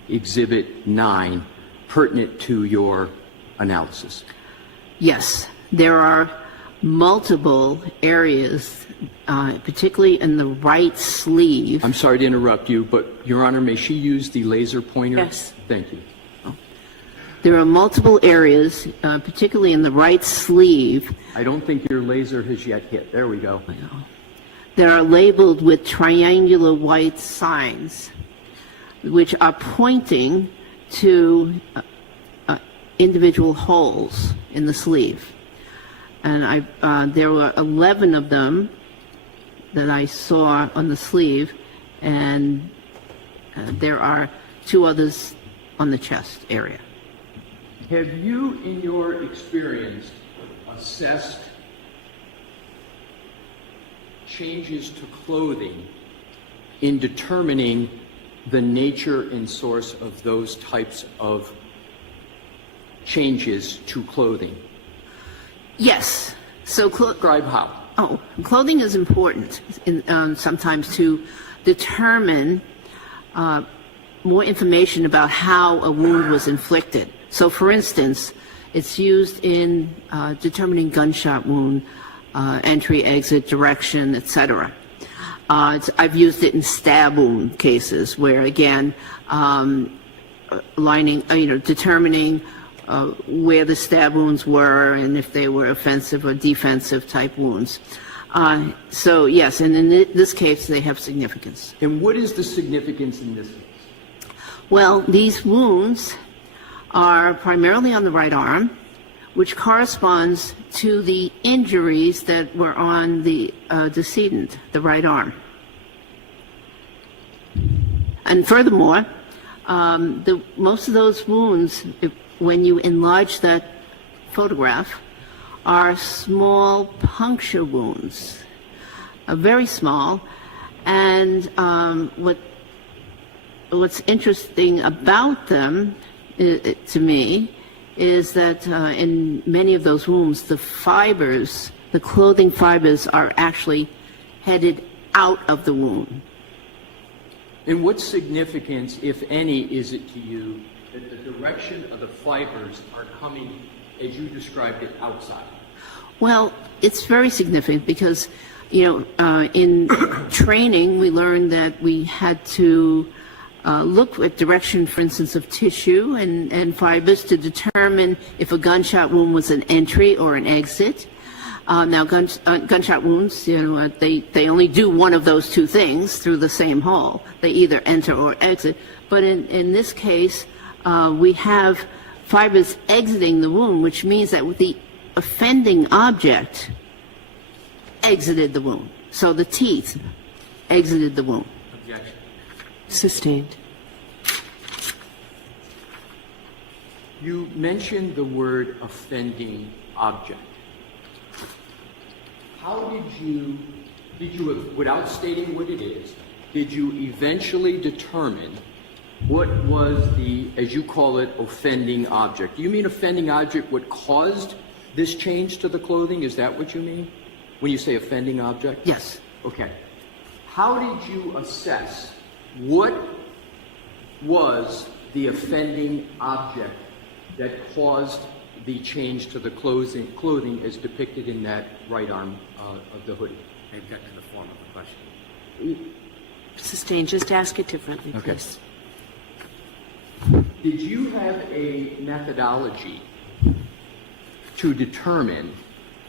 Exhibit 9 pertinent to your analysis? Yes, there are multiple areas, particularly in the right sleeve. I'm sorry to interrupt you, but Your Honor, may she use the laser pointer? Yes. Thank you. There are multiple areas, particularly in the right sleeve. I don't think your laser has yet hit. There we go. That are labeled with triangular white signs, which are pointing to individual holes in the sleeve. And there were 11 of them that I saw on the sleeve, and there are 2 others on the chest area. Have you, in your experience, assessed changes to clothing in determining the nature and source of those types of changes to clothing? Yes. So describe how. Oh, clothing is important sometimes to determine more information about how a wound was inflicted. So, for instance, it's used in determining gunshot wound, entry, exit, direction, etc. I've used it in stab wound cases where, again, determining where the stab wounds were and if they were offensive or defensive type wounds. So, yes, and in this case, they have significance. And what is the significance in this case? Well, these wounds are primarily on the right arm, which corresponds to the injuries that were on the decedent, the right arm. And furthermore, most of those wounds, when you enlarge that photograph, are small puncture wounds, very small. And what's interesting about them, to me, is that in many of those wounds, the fibers, the clothing fibers, are actually headed out of the wound. And what significance, if any, is it to you that the direction of the fibers are coming, as you described it, outside? Well, it's very significant because, in training, we learned that we had to look at direction, for instance, of tissue and fibers to determine if a gunshot wound was an entry or an exit. Now, gunshot wounds, they only do one of those 2 things through the same hole. They either enter or exit. But in this case, we have fibers exiting the wound, which means that the offending object exited the wound. So the teeth exited the wound. Objection. Sustained. You mentioned the word offending object. How did you, without stating what it is, did you eventually determine what was the, as you call it, offending object? Do you mean offending object what caused this change to the clothing? Is that what you mean when you say offending object? Yes. Okay. How did you assess what was the offending object that caused the change to the clothing as depicted in that right arm of the hoodie? They've got to the form of the question. Sustain, just ask it differently, Okay. please. Did you have a methodology to determine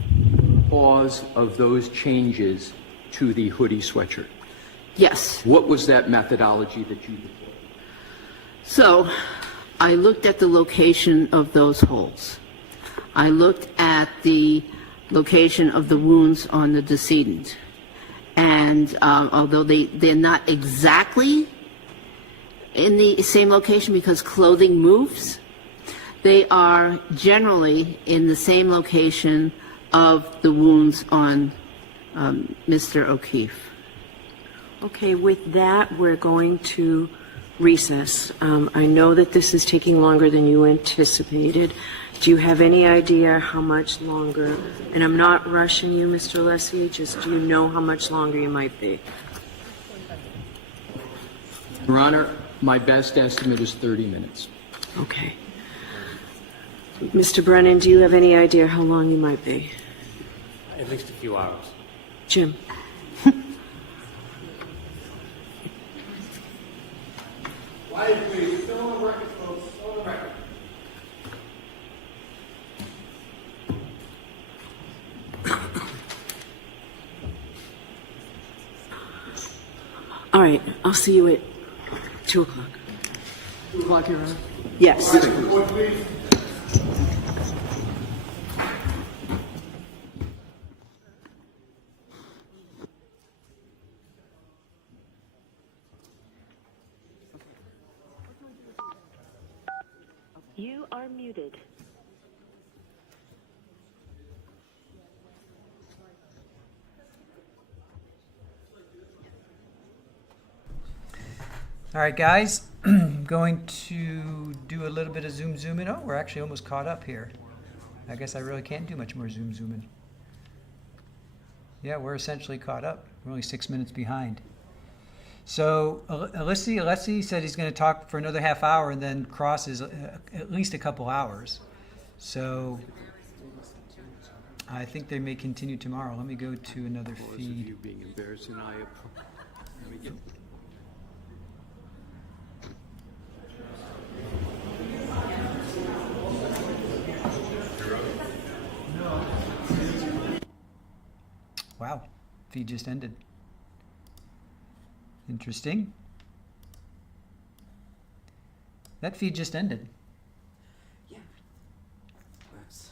the cause of those changes to the hoodie sweatshirt? Yes. What was that methodology that you deployed? So I looked at the location of those holes. I looked at the location of the wounds on the decedent. And although they're not exactly in the same location because clothing moves, they are generally in the same location of the wounds on Mr. O'Keefe. Okay, with that, we're going to recess. I know that this is taking longer than you anticipated. Do you have any idea how much longer? And I'm not rushing you, Mr. Alessi, just do you know how much longer you might be? Your Honor, my best estimate is 30 minutes. Okay. Mr. Brennan, do you have any idea how long you might be? At least a few hours. Jim? Quiet, please. Still on the record, folks. Still on the record. All right, I'll see you at 2 o'clock. 2 o'clock, Your Honor? Yes. Report, please. You are muted. All right, guys, I'm going to do a little bit of zoom in. Oh, we're actually almost caught up here. I guess I really can't do much more zoom in. Yeah, we're essentially caught up. We're only 6 minutes behind. So Alessi said he's going to talk for another half hour and then crosses at least a couple hours. So I think they may continue tomorrow. Let me go to another feed. You being embarrassed and I let me get Wow, feed just ended. Interesting. That feed just ended. Yeah. That's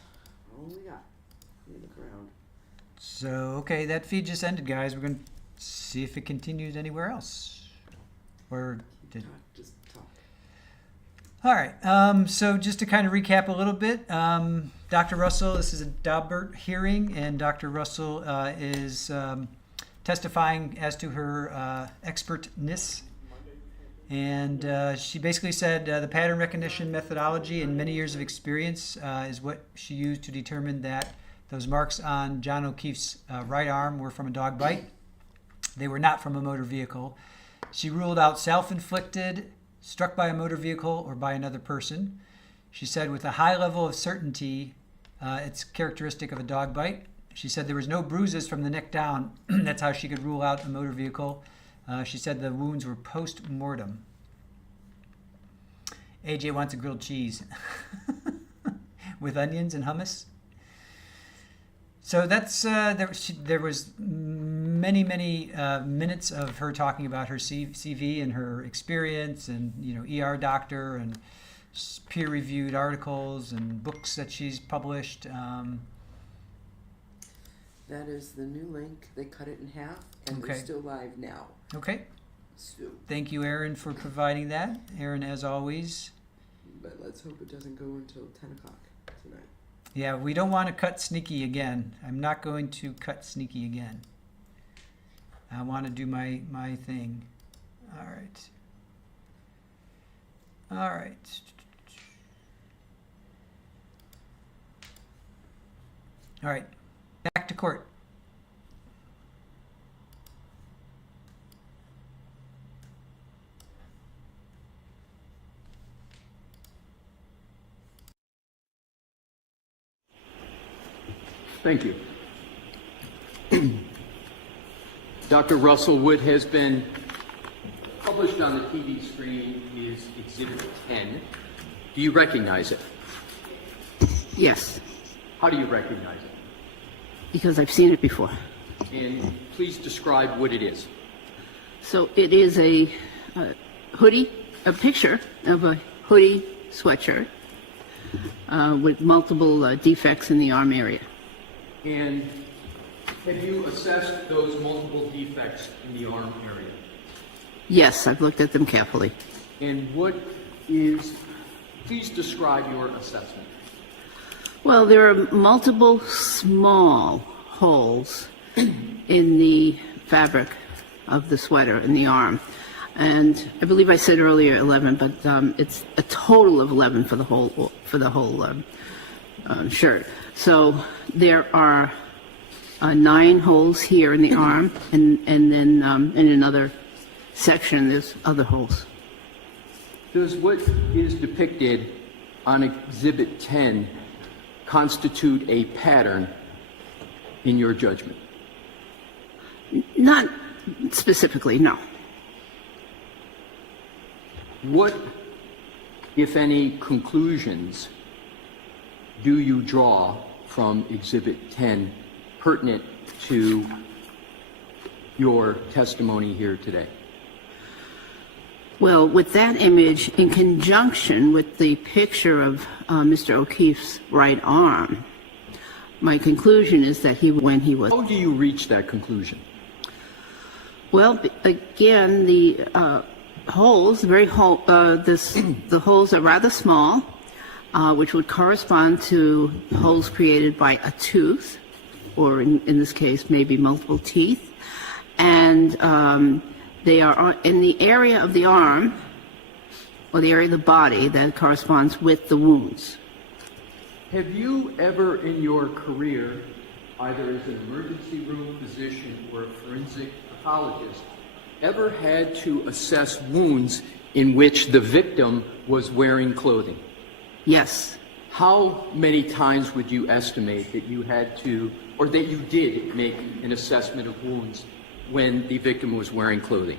all we got. In the ground. So, okay, that feed just ended, guys. We're going to see if it continues anywhere else. Or did... Just talk. All right, so just to kind of recap a little bit, Dr. Russell, this is a Daubert hearing, and Dr. Russell is testifying as to her expertness. And she basically said the pattern recognition methodology and many years of experience is what she used to determine that those marks on John O'Keefe's right arm were from a dog bite. They were not from a motor vehicle. She ruled out self-inflicted, struck by a motor vehicle, or by another person. She said with a high level of certainty, it's characteristic of a dog bite. She said there was no bruises from the neck down. That's how she could rule out a motor vehicle. She said the wounds were post-mortem. AJ wants a grilled cheese with onions and hummus. So that's there was many minutes of her talking about her CV and her experience, and ER doctor and peer-reviewed articles and books that she's published. That is the new link. They cut it in half, and Okay. they're still live now. Okay. So, Thank you, Aaron, for providing that. Aaron, as always. but let's hope it doesn't go until 10 o'clock tonight. Yeah, we don't want to cut sneaky again. I'm not going to cut sneaky again. I want to do my thing. All right. All right. All right. Back to court. Thank you. Dr. Russell, what has been published on the TV screen is Exhibit 10. Do you recognize it? Yes, How do you recognize it? because I've seen it before. And please describe what it is. So it is a hoodie, a picture of a hoodie sweatshirt with multiple defects in the arm area. And have you assessed those multiple defects in the arm area? Yes, I've looked at them carefully. And please describe your assessment. Well, there are multiple small holes in the fabric of the sweater in the arm. And I believe I said earlier 11, but it's a total of 11 for the whole shirt. So there are 9 holes here in the arm, and then in another section there's other holes. Does what is depicted on Exhibit 10 constitute a pattern in your judgment? Not specifically, no. What, if any, conclusions do you draw from Exhibit 10 pertinent to your testimony here today? Well, with that image, in conjunction with the picture of Mr. O'Keefe's right arm, my conclusion is that when he was... How do you reach that conclusion? Well, again, the holes, the holes are rather small, which would correspond to holes created by a tooth, or in this case, maybe multiple teeth. And they are in the area of the arm, or the area of the body that corresponds with the wounds. Have you ever in your career, either as an emergency room physician or a forensic pathologist, ever had to assess wounds in which the victim was wearing clothing? Yes. How many times would you estimate that you had to, or that you did make an assessment of wounds when the victim was wearing clothing?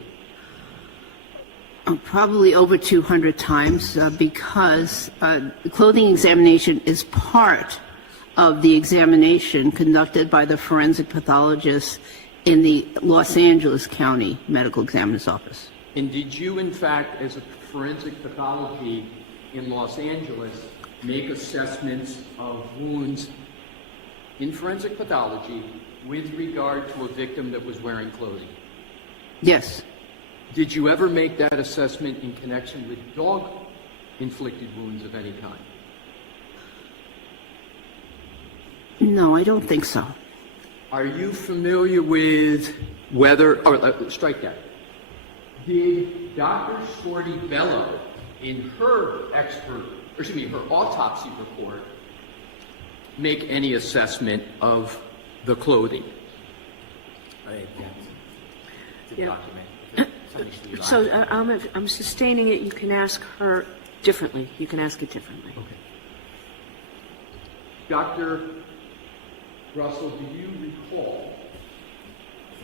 Probably over 200 times, because the clothing examination is part of the examination conducted by the forensic pathologist in the Los Angeles County Medical Examiner's Office. And did you, in fact, as a forensic pathology in Los Angeles, make assessments of wounds in forensic pathology with regard to a victim that was wearing clothing? Yes. Did you ever make that assessment in connection with dog-inflicted wounds of any kind? No, I don't think so. Are you familiar with whether, or strike that. Did Dr. Shorty Bello, in her her autopsy report, make any assessment of the clothing? Yeah. So I'm sustaining it. You can ask her differently. You can ask it differently. Okay. Dr. Russell, do you recall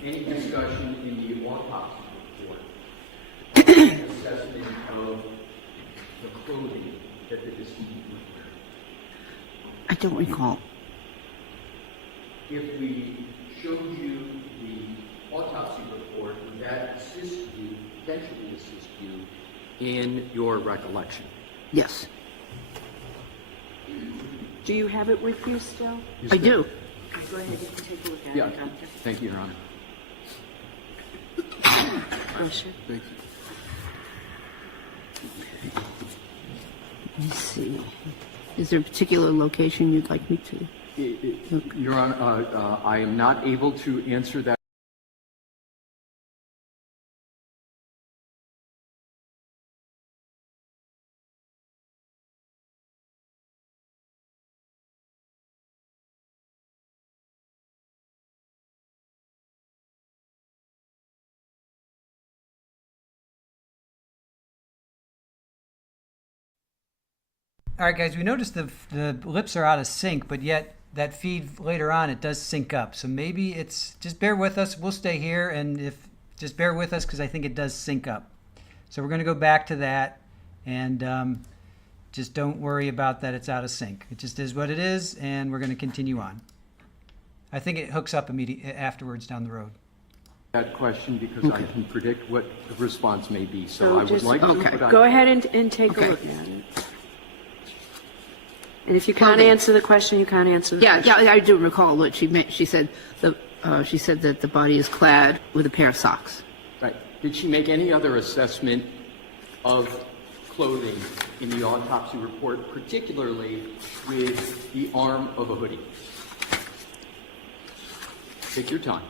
any discussion in the autopsy report an assessment of the clothing that the decedent was wearing? I don't recall. If we showed you the autopsy report, would that potentially assist you in your recollection? Yes. Do you have it with you still? Yes, I do. Okay, go ahead. You can take a look at Yeah. it, Doctor. Thank you, Your Honor. Bless you. Thank you. Let me see. Is there a particular location you'd like me to? Your Honor, I am not able to answer that. All right, guys, we noticed the lips are out of sync, but yet that feed later on, it does sync up. So maybe it's, just bear with us. We'll stay here, and if just bear with us because I think it does sync up. So we're going to go back to that, and just don't worry about that it's out of sync. It just is what it is, and we're going to continue on. I think it hooks up immediately afterwards down the road. That question because I can predict what the response may be. So I would just, like to. okay. But Go ahead and take a look at it. And if you can't answer the question, you can't answer the question. Yeah, I do recall what she meant. She said she said that the body is clad with a pair of socks. Right. Did she make any other assessment of clothing in the autopsy report, particularly with the arm of a hoodie? Take your time.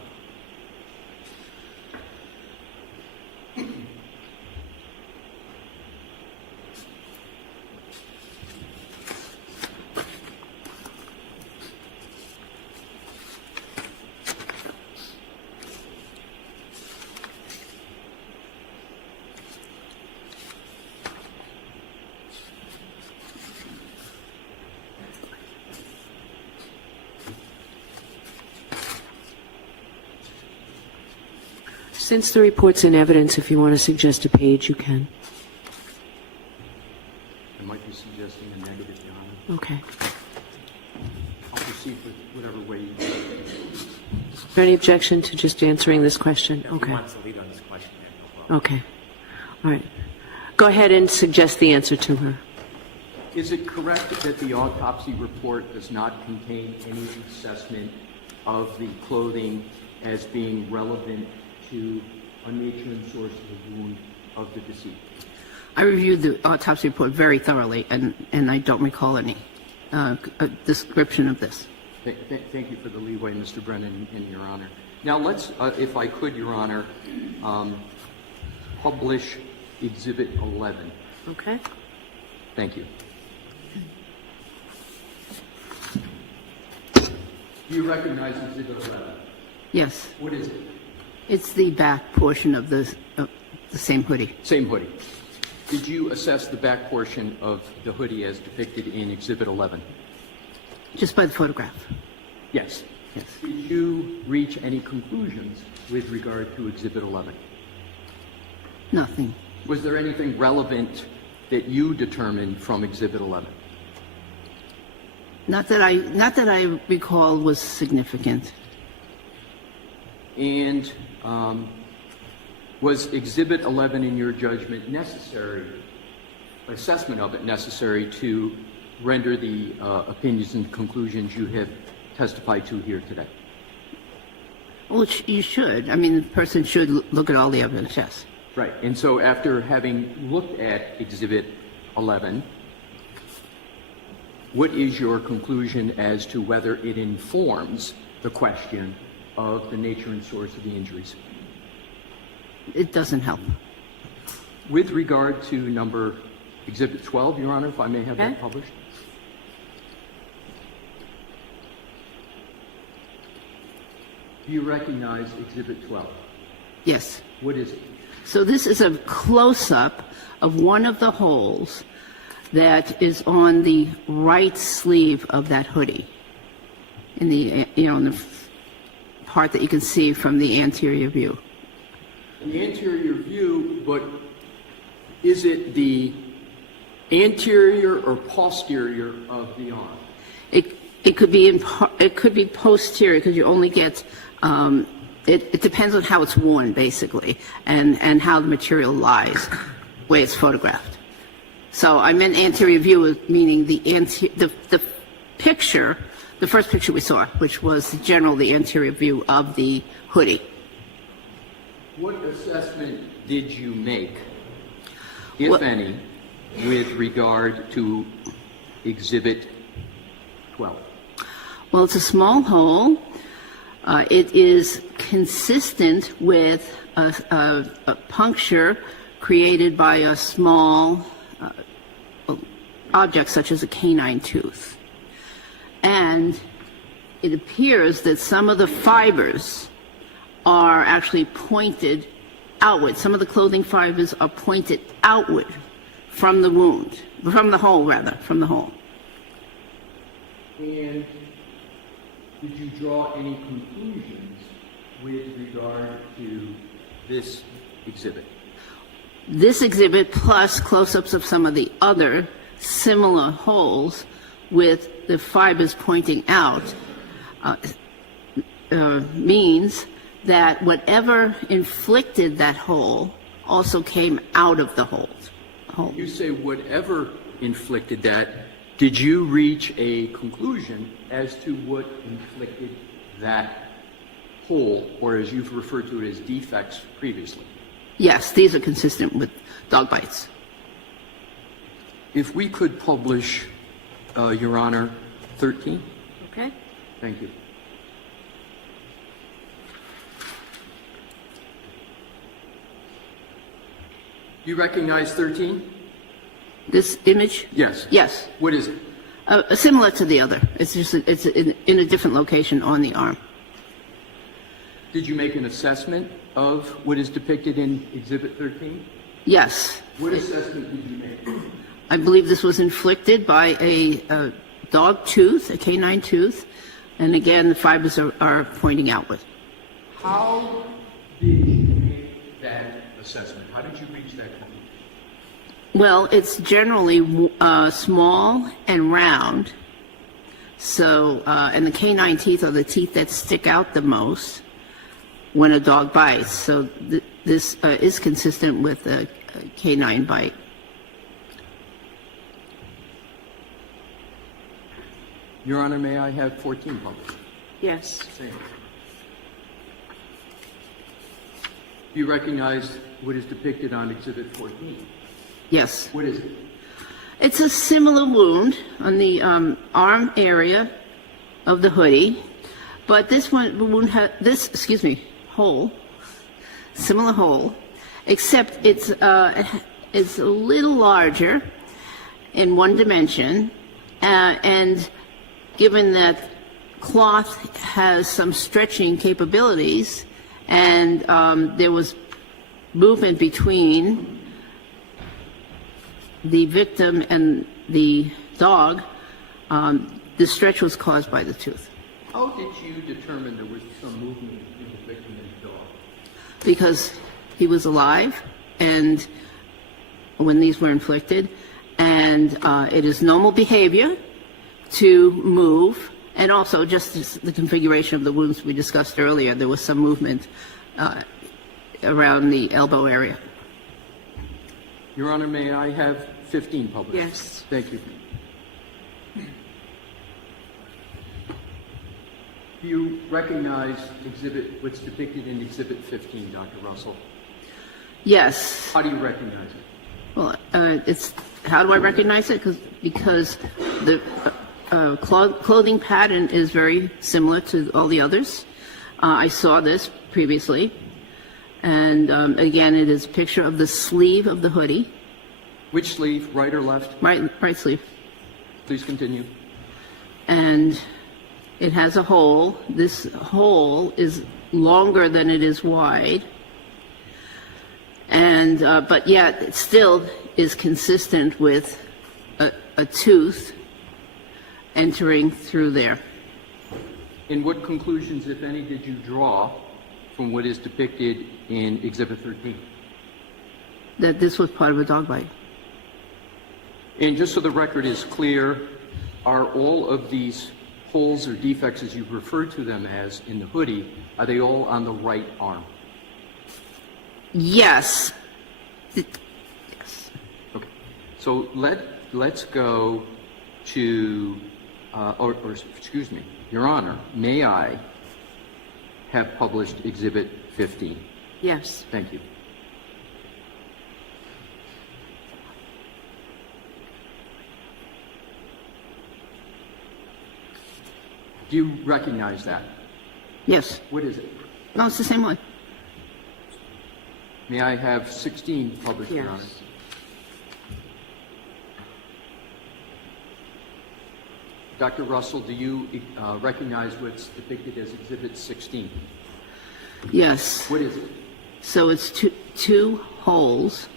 Since the report's in evidence, if you want to suggest a page, you can. I might be suggesting a negative, Your Honor. Okay. I'll proceed with whatever way you Is there any objection to just answering this question? If Okay. he wants to lead on this question, I have no problem. Okay. All right. Go ahead and suggest the answer to her. Is it correct that the autopsy report does not contain any assessment of the clothing as being relevant to a nature and source of the wound of the deceased? I reviewed the autopsy report very thoroughly, and I don't recall any description of this. Thank you for the leeway, Mr. Brennan, and Your Honor. Now let's, if I could, Your Honor, publish Exhibit 11. Okay. Thank you. Do you recognize Exhibit 11? Yes. What is it? It's the back portion of the same hoodie. Same hoodie. Did you assess the back portion of the hoodie as depicted in Exhibit 11? Just by the photograph. Yes. Yes. Did you reach any conclusions with regard to Exhibit 11? Nothing. Was there anything relevant that you determined from Exhibit 11? Not that I recall was significant. And was Exhibit 11, in your judgment, assessment of it necessary to render the opinions and conclusions you have testified to here today? Well, you should. I mean, the person should look at all the evidence, yes. Right. And so after having looked at Exhibit 11, what is your conclusion as to whether it informs the question of the nature and source of the injuries? It doesn't help. With regard to Exhibit 12, Your Honor, if I may have that published. Do you recognize Exhibit 12? Yes. What is it? So this is a close-up of one of the holes that is on the right sleeve of that hoodie, in the in the part that you can see from the anterior view. The anterior view, but is it the anterior or posterior of the arm? It could be posterior because you only get it depends on how it's worn basically and how the material lies, the way it's photographed. So I meant anterior view meaning the picture, the first picture we saw, which was the anterior view of the hoodie. What assessment did you make, if any, with regard to Exhibit 12? Well, it's a small hole. It is consistent with a puncture created by a small object such as a canine tooth. And it appears that some of the fibers are actually pointed outward. Some of the clothing fibers are pointed outward from the wound, from the hole rather, from the hole. And did you draw any conclusions with regard to this exhibit? This exhibit plus close-ups of some of the other similar holes with the fibers pointing out means that whatever inflicted that hole also came out of the hole. You say whatever inflicted that. Did you reach a conclusion as to what inflicted that hole, or as you've referred to it as defects previously? Yes, these are consistent with dog bites. If we could publish, Your Honor, 13. Okay. Thank you. Do you recognize 13? This image? Yes. Yes. What is it? Similar to the other. It's just it's in a different location on the arm. Did you make an assessment of what is depicted in Exhibit 13? Yes. What assessment did you make? I believe this was inflicted by a dog tooth, a canine tooth, and again the fibers are pointing outward. How did you make that assessment? How did you reach that conclusion? Well, it's generally small and round. So, and the canine teeth are the teeth that stick out the most when a dog bites. So this is consistent with a canine bite. Your Honor, may I have 14 published? Yes. Same. Do you recognize what is depicted on Exhibit 14? Yes. What is it? It's a similar wound on the arm area of the hoodie, but this wound has hole, similar hole, except it's a little larger in one dimension, and given that cloth has some stretching capabilities, and there was movement between the victim and the dog, the stretch was caused by the tooth. How did you determine there was some movement between the victim and the dog? Because he was alive, and when these were inflicted, and it is normal behavior to move, and also just the configuration of the wounds we discussed earlier, there was some movement around the elbow area. Your Honor, may I have 15 published? Yes. Thank you. Do you recognize what's depicted in Exhibit 15, Dr. Russell? Yes. How do you recognize it? Well, how do I recognize it? Because the clothing pattern is very similar to all the others. I saw this previously. And again, it is a picture of the sleeve of the hoodie. Which sleeve, right or left? Right sleeve. Please continue. And it has a hole. This hole is longer than it is wide. And but yet it still is consistent with a tooth entering through there. And what conclusions, if any, did you draw from what is depicted in Exhibit 13? That this was part of a dog bite. And just so the record is clear, are all of these holes or defects, as you've referred to them as, in the hoodie, are they all on the right arm? Yes. Yes. Okay. So let's go to, or excuse me, Your Honor, may I have published Exhibit 15? Yes. Thank you. Do you recognize that? Yes. What is it? No, it's the same one. May I have 16 published, Your Yes. Honor? Dr. Russell, do you recognize what's depicted as Exhibit 16? Yes. What is it? So it's two holes.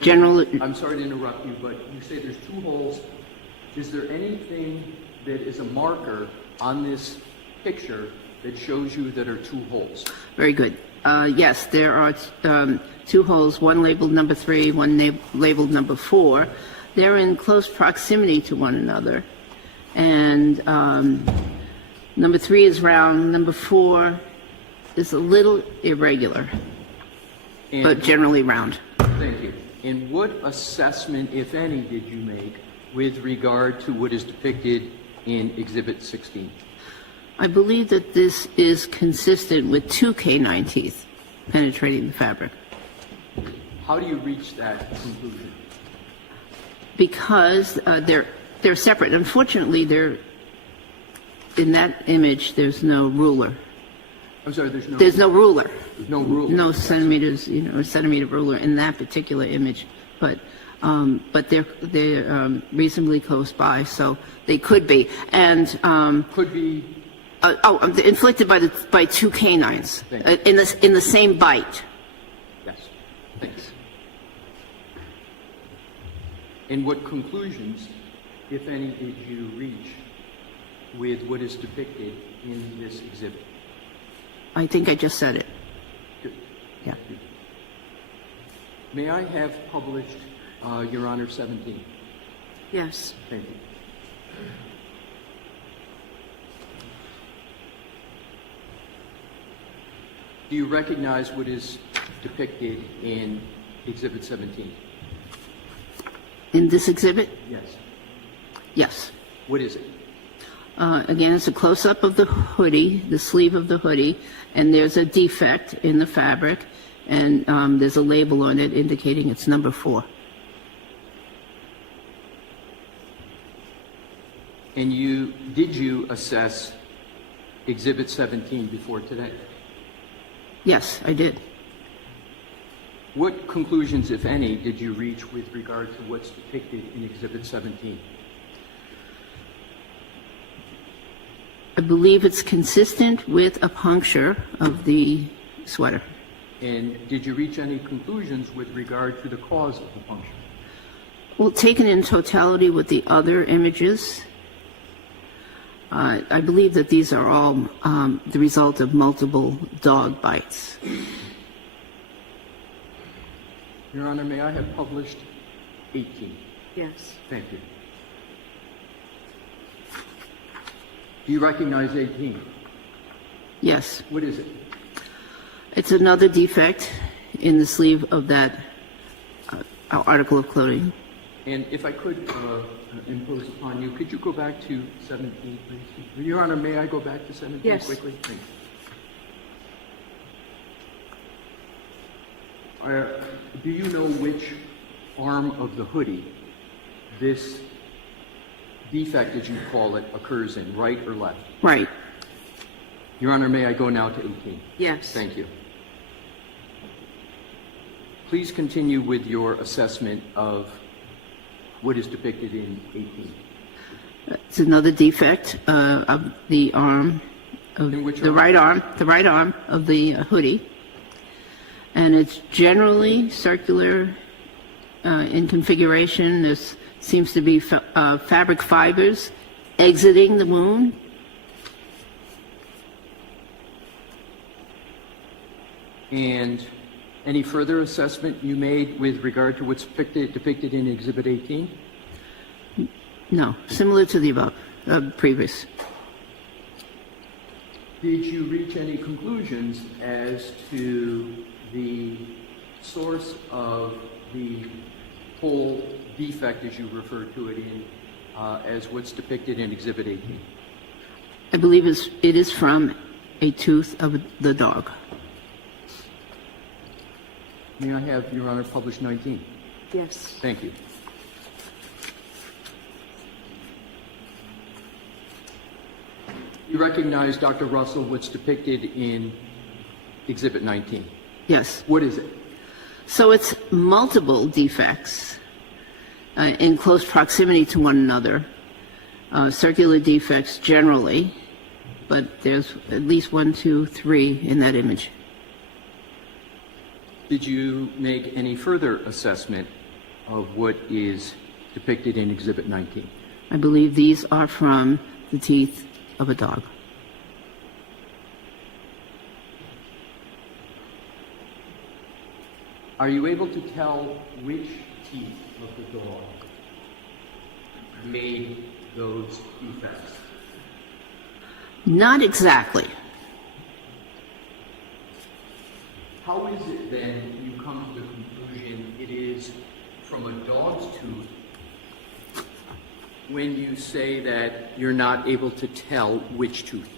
Generally, I'm sorry to interrupt you, but you say there's two holes. Is there anything that is a marker on this picture that shows you that are 2 holes? Very good. Yes, there are 2 holes, one labeled number 3, one labeled number 4. They're in close proximity to one another. And number 3 is round, number 4 is a little irregular, but generally round. Thank you. And what assessment, if any, did you make with regard to what is depicted in Exhibit 16? I believe that this is consistent with 2 canine teeth penetrating the fabric. How do you reach that conclusion? Because they're separate. Unfortunately, in that image, there's no ruler. I'm sorry, There's no ruler. No ruler. No centimeters, a centimeter ruler in that particular image. But they're reasonably close by, so they could be. And could be. Inflicted by 2 canines in the same bite. Yes. Thanks. And what conclusions, if any, did you reach with what is depicted in this exhibit? I think I just said it. Good. Yeah. May I have published Your Honor 17? Yes. Thank you. Do you recognize what is depicted in Exhibit 17? In this exhibit? Yes. Yes. What is it? Again, it's a close-up of the hoodie, the sleeve of the hoodie, and there's a defect in the fabric, and there's a label on it indicating it's number 4. And did you assess Exhibit 17 before today? Yes, I did. What conclusions, if any, did you reach with regard to what's depicted in Exhibit 17? I believe it's consistent with a puncture of the sweater. And did you reach any conclusions with regard to the cause of the puncture? Well, taken in totality with the other images, I believe that these are all the result of multiple dog bites. Your Honor, may I have published 18? Yes. Thank you. Do you recognize 18? Yes. What is it? It's another defect in the sleeve of that article of clothing. And if I could impose upon you, could you go back to 17, please? Your Honor, may I go back to 17 Yes. quickly? Thank you. Do you know which arm of the hoodie this defect, as you call it, occurs in, right or left? Right. Your Honor, may I go now to 18? Yes. Thank you. Please continue with your assessment of what is depicted in 18. It's another defect of the arm, of the right arm of the hoodie. And it's generally circular in configuration. There seems to be fabric fibers exiting the wound. And any further assessment you made with regard to what's depicted in Exhibit 18? No, similar to the above, previous. Did you reach any conclusions as to the source of the whole defect, as you refer to it in, as what's depicted in Exhibit 18? I believe it is from a tooth of the dog. May I have, Your Honor, published 19? Yes. Thank you. You recognize, Dr. Russell, what's depicted in Exhibit 19? Yes. What is it? So it's multiple defects in close proximity to one another, circular defects generally, but there's at least 1, 2, 3 in that image. Did you make any further assessment of what is depicted in Exhibit 19? I believe these are from the teeth of a dog. Are you able to tell which teeth of the dog made those defects? Not exactly. How is it then you come to the conclusion it is from a dog's tooth when you say that you're not able to tell which tooth?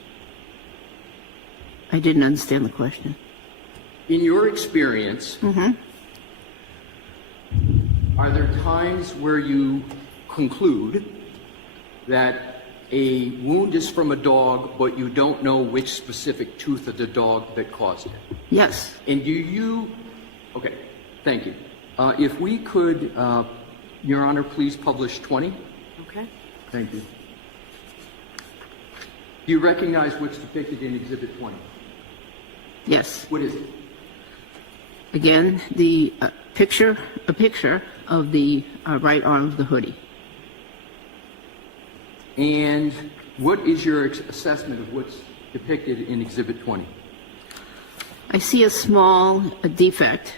I didn't understand the question. In your experience, are there times where you conclude that a wound is from a dog, but you don't know which specific tooth of the dog that caused it? Yes. And do you... Okay, thank you. If we could, Your Honor, please publish 20. Okay. Thank you. Do you recognize what's depicted in Exhibit 20? Yes. What is it? Again, the a picture of the right arm of the hoodie. And what is your assessment of what's depicted in Exhibit 20? I see a small defect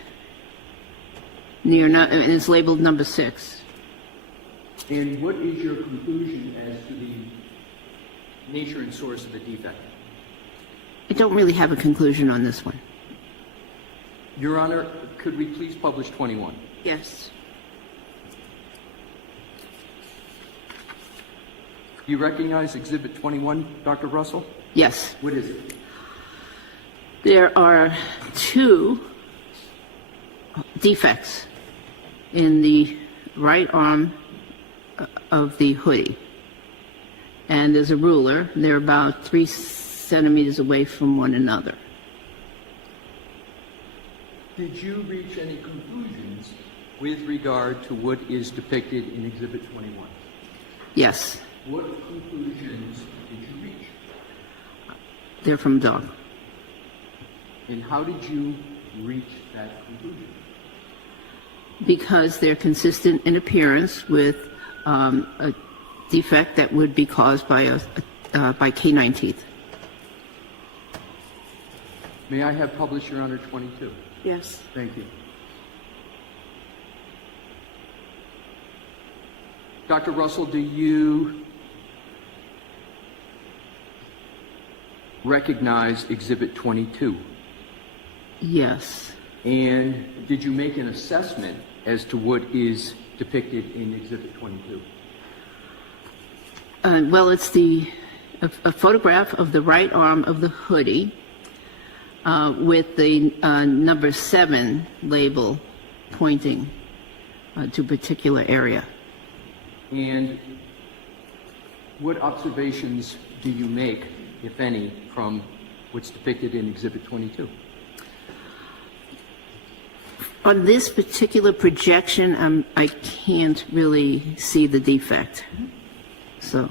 near, and it's labeled number 6. And what is your conclusion as to the nature and source of the defect? I don't really have a conclusion on this one. Your Honor, could we please publish 21? Yes. Do you recognize Exhibit 21, Dr. Russell? Yes. What is it? There are 2 defects in the right arm of the hoodie. And there's a ruler. They're about 3 centimeters away from one another. Did you reach any conclusions with regard to what is depicted in Exhibit 21? Yes. What conclusions did you reach? They're from a dog. And how did you reach that conclusion? Because they're consistent in appearance with a defect that would be caused by by canine teeth. May I have published, Your Honor, 22? Yes. Thank you. Dr. Russell, do you recognize Exhibit 22? Yes. And did you make an assessment as to what is depicted in Exhibit 22? Well, it's a photograph of the right arm of the hoodie with the number 7 label pointing to a particular area. And what observations do you make, if any, from what's depicted in Exhibit 22? On this particular projection, I can't really see the defect. So,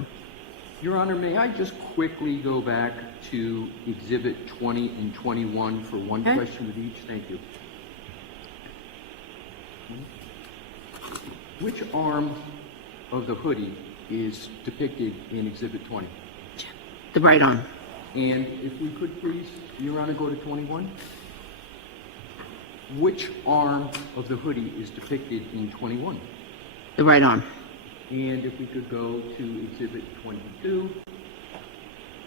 Your Honor, may I just quickly go back to Exhibit 20 and 21 for one question with each? Thank you. Which arm of the hoodie is depicted in Exhibit 20? the right arm. And if we could please, Your Honor, go to 21. Which arm of the hoodie is depicted in 21? The right arm. And if we could go to Exhibit 22.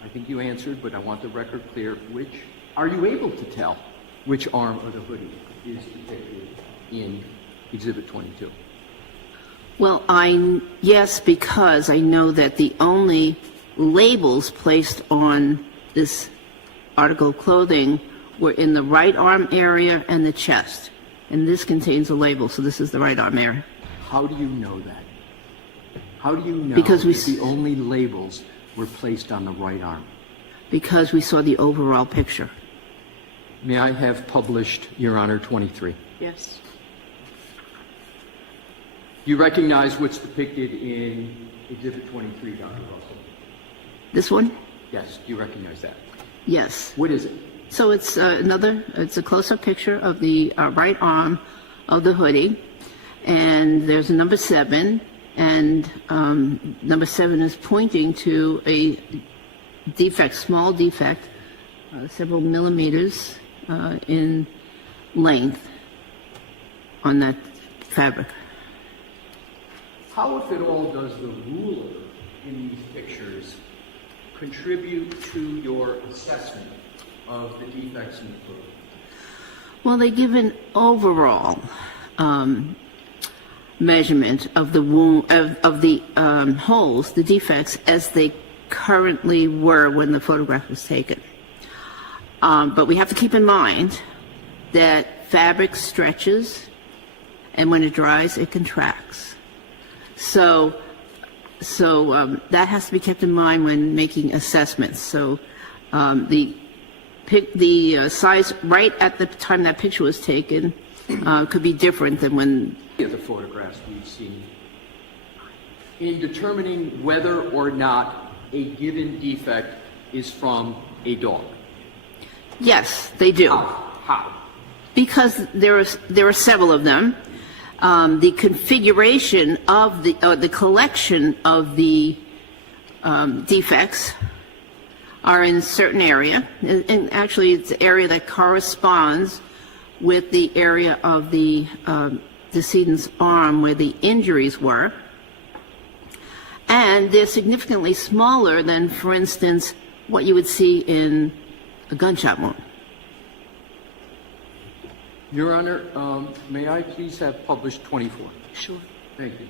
I think you answered, but I want the record clear. Which, are you able to tell which arm of the hoodie is depicted in Exhibit 22? Well, yes, because I know that the only labels placed on this article of clothing were in the right arm area and the chest. And this contains a label, so this is the right arm area. How do you know that? How do you know because that the only labels were placed on the right arm? Because we saw the overall picture. May I have published, Your Honor, 23? Yes. You recognize what's depicted in Exhibit 23, Dr. Russell? This one? Yes, do you recognize that? Yes. What is it? So it's it's a close-up picture of the right arm of the hoodie, and there's a number 7, And number 7 is pointing to a defect, small defect, several millimeters in length on that fabric. How, if at all, does the ruler in these pictures contribute to your assessment of the defects in the clothing? Well, they give an overall measurement of the wound, of the holes, the defects, as they currently were when the photograph was taken. But we have to keep in mind that fabric stretches, and when it dries, it contracts. So that has to be kept in mind when making assessments. So the size right at the time that picture was taken could be different than when The photographs we've seen in determining whether or not a given defect is from a dog. Yes, they do. How? Because there are several of them. The configuration of the collection of the defects are in a certain area, and actually it's an area that corresponds with the area of the decedent's arm where the injuries were. And they're significantly smaller than, for instance, what you would see in a gunshot wound. Your Honor, may I please have published 24? Sure. Thank you.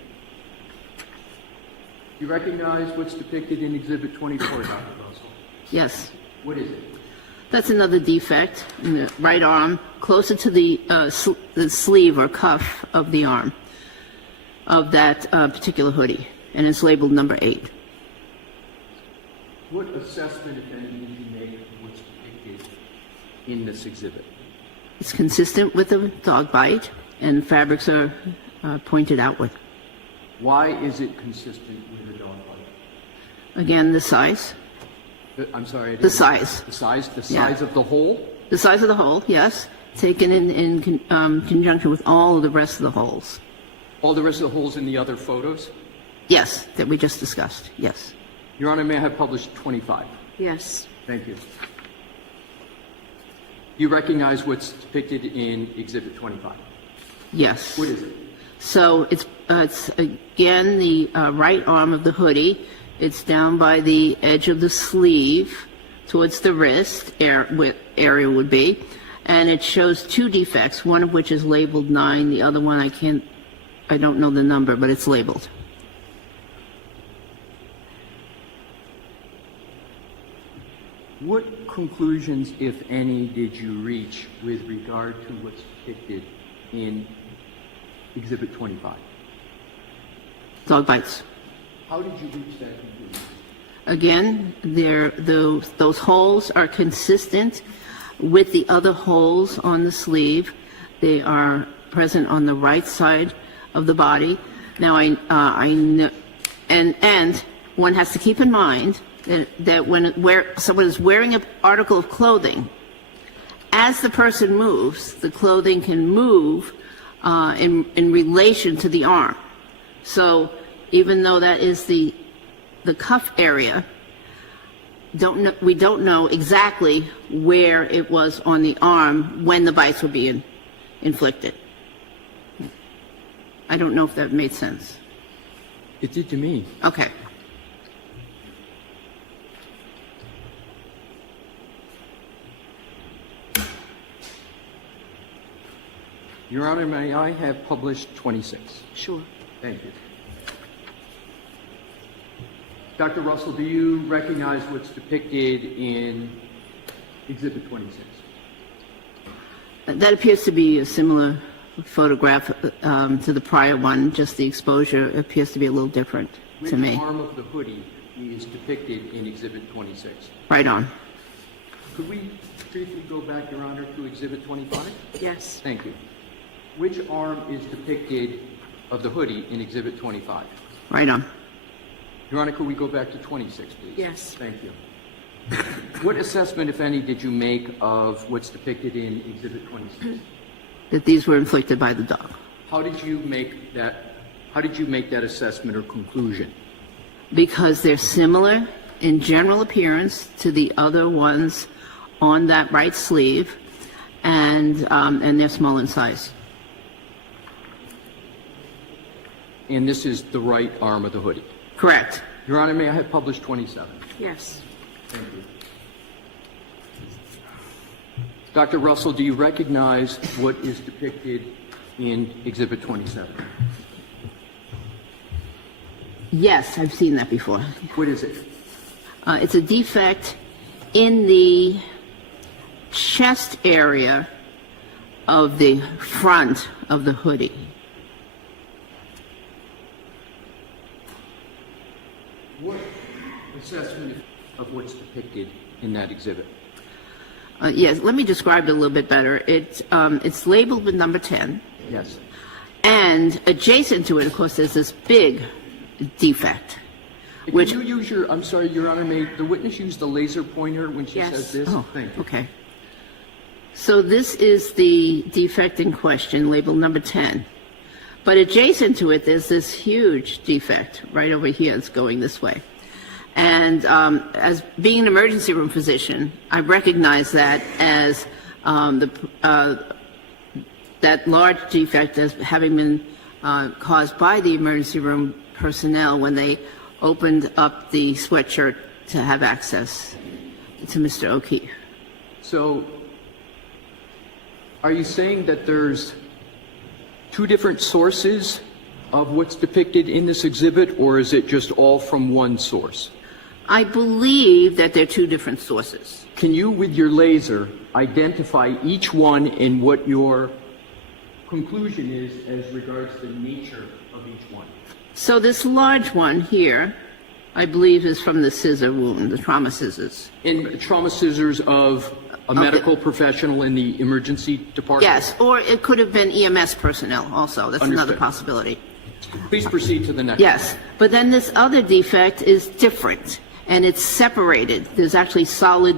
You recognize what's depicted in Exhibit 24, Dr. Russell? Yes. What is it? That's another defect in the right arm, closer to the sleeve or cuff of the arm of that particular hoodie, and it's labeled number 8. What assessment, if any, did you make of what's depicted in this exhibit? It's consistent with the dog bite, and fabrics are pointed outward. Why is it consistent with a dog bite? Again, the size. I'm sorry. The size. The size of the hole? The size of the hole, yes. Taken in conjunction with all of the rest of the holes. All the rest of the holes in the other photos? Yes, that we just discussed, yes. Your Honor, may I have published 25? Yes. Thank you. You recognize what's depicted in Exhibit 25? Yes. What is it? So it's again the right arm of the hoodie. It's down by the edge of the sleeve towards the wrist area would be, and it shows 2 defects, one of which is labeled 9, the other one I don't know the number, but it's labeled. What conclusions, if any, did you reach with regard to what's depicted in Exhibit 25? Dog bites. How did you reach that conclusion? Again, those holes are consistent with the other holes on the sleeve. They are present on the right side of the body. Now, I know, and one has to keep in mind that when someone is wearing an article of clothing, as the person moves, the clothing can move in relation to the arm. So even though that is the cuff area, we don't know exactly where it was on the arm when the bites were being inflicted. I don't know if that made sense. It did to me. Okay. Your Honor, may I have published 26? Sure. Thank you. Dr. Russell, do you recognize what's depicted in Exhibit 26? That appears to be a similar photograph to the prior one, just the exposure appears to be a little different to me. Which arm of the hoodie is depicted in Exhibit 26? Right on. Could we briefly go back, Your Honor, to Exhibit 25? Yes. Thank you. Which arm is depicted of the hoodie in Exhibit 25? Right on. Your Honor, could we go back to 26, please? Yes. Thank you. What assessment, if any, did you make of what's depicted in Exhibit 26? That these were inflicted by the dog. How did you make that How did you make that assessment or conclusion? Because they're similar in general appearance to the other ones on that right sleeve, and they're small in size. And this is the right arm of the hoodie? Correct. Your Honor, may I have published 27? Yes. Thank you. Dr. Russell, do you recognize what is depicted in Exhibit 27? Yes, I've seen that before. What is it? It's a defect in the chest area of the front of the hoodie. What assessment of what's depicted in that exhibit? Yes, let me describe it a little bit better. It's labeled with number 10. Yes. And adjacent to it, of course, there's this big defect. Can you use your, I'm sorry, Your Honor, may the witness use the laser pointer when she says this? Oh, thank you. okay. So this is the defect in question, labeled number 10. But adjacent to it, there's this huge defect right over here. It's going this way. And as being an emergency room physician, I recognize that as that large defect as having been caused by the emergency room personnel when they opened up the sweatshirt to have access to Mr. O'Keefe. So, are you saying that there's two different sources of what's depicted in this exhibit, or is it just all from one source? I believe that there are two different sources. Can you, with your laser, identify each one and what your conclusion is as regards the nature of each one? So this large one here, I believe, is from the scissor wound, the trauma scissors. And trauma scissors of a medical professional in the emergency department? Yes, or it could have been EMS personnel also. That's Understood. another possibility. Please proceed to the next. Yes, but then this other defect is different, and it's separated. There's actually solid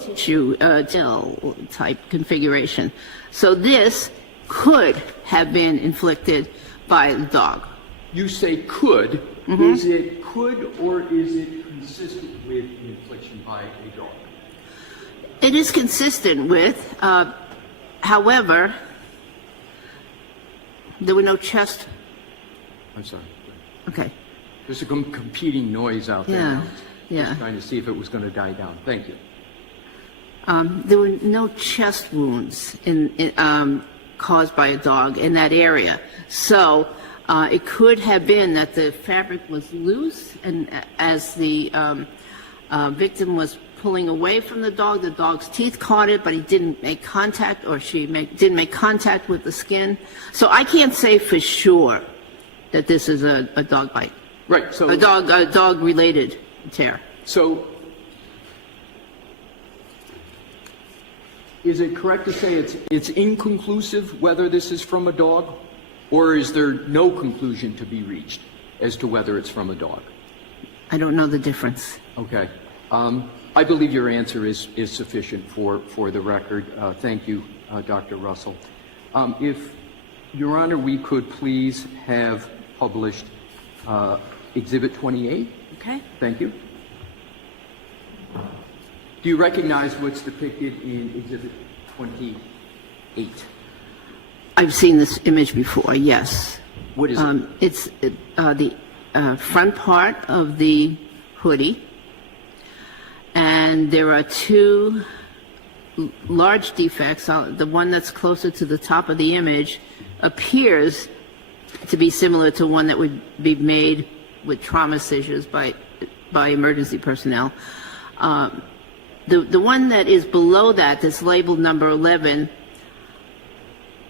tissue gel type configuration. So this could have been inflicted by the dog. You say could. Mm-hmm. Is it could or is it consistent with infliction by a dog? It is consistent with, however, there were no chest. I'm sorry. Okay. There's a competing noise out there. Yeah, Now. yeah. Just trying to see if it was going to die down. Thank you. There were no chest wounds caused by a dog in that area. So it could have been that the fabric was loose, and as the victim was pulling away from the dog's teeth caught it, but he didn't make contact, or didn't make contact with the skin. So I can't say for sure that this is a dog bite. Right. So a dog-related tear. So is it correct to say it's inconclusive whether this is from a dog, or is there no conclusion to be reached as to whether it's from a dog? I don't know the difference. Okay. I believe your answer is sufficient for the record. Thank you, Dr. Russell. If, Your Honor, we could please have published Exhibit 28. Okay. Thank you. Do you recognize what's depicted in Exhibit 28? I've seen this image before, yes. What is it? It's the front part of the hoodie, and there are two large defects. The one that's closer to the top of the image appears to be similar to one that would be made with trauma scissors by emergency personnel. The one that is below that's labeled number 11,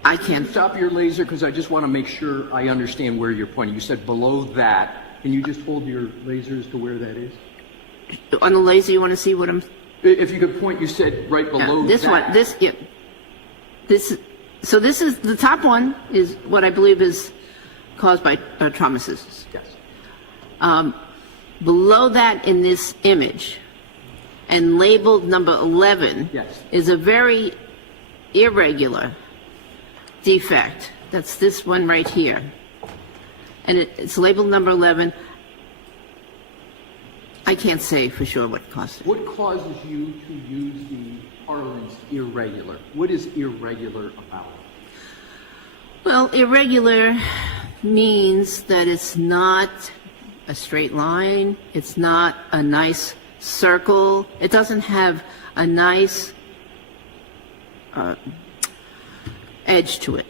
I can't... Stop your laser, because I just want to make sure I understand where you're pointing. You said below that. Can you just hold your lasers to where that is? On the laser, you want to see what I'm... If you could point, you said right below this that. So this is, the top one is what I believe is caused by trauma scissors. Yes. Below that in this image, and labeled number 11, Yes. is a very irregular defect. That's this one right here. and it's labeled number 11. I can't say for sure what caused it. What causes you to use the parlance irregular? What is irregular about it? Well, irregular means that it's not a straight line, it's not a nice circle, it doesn't have a nice edge to it.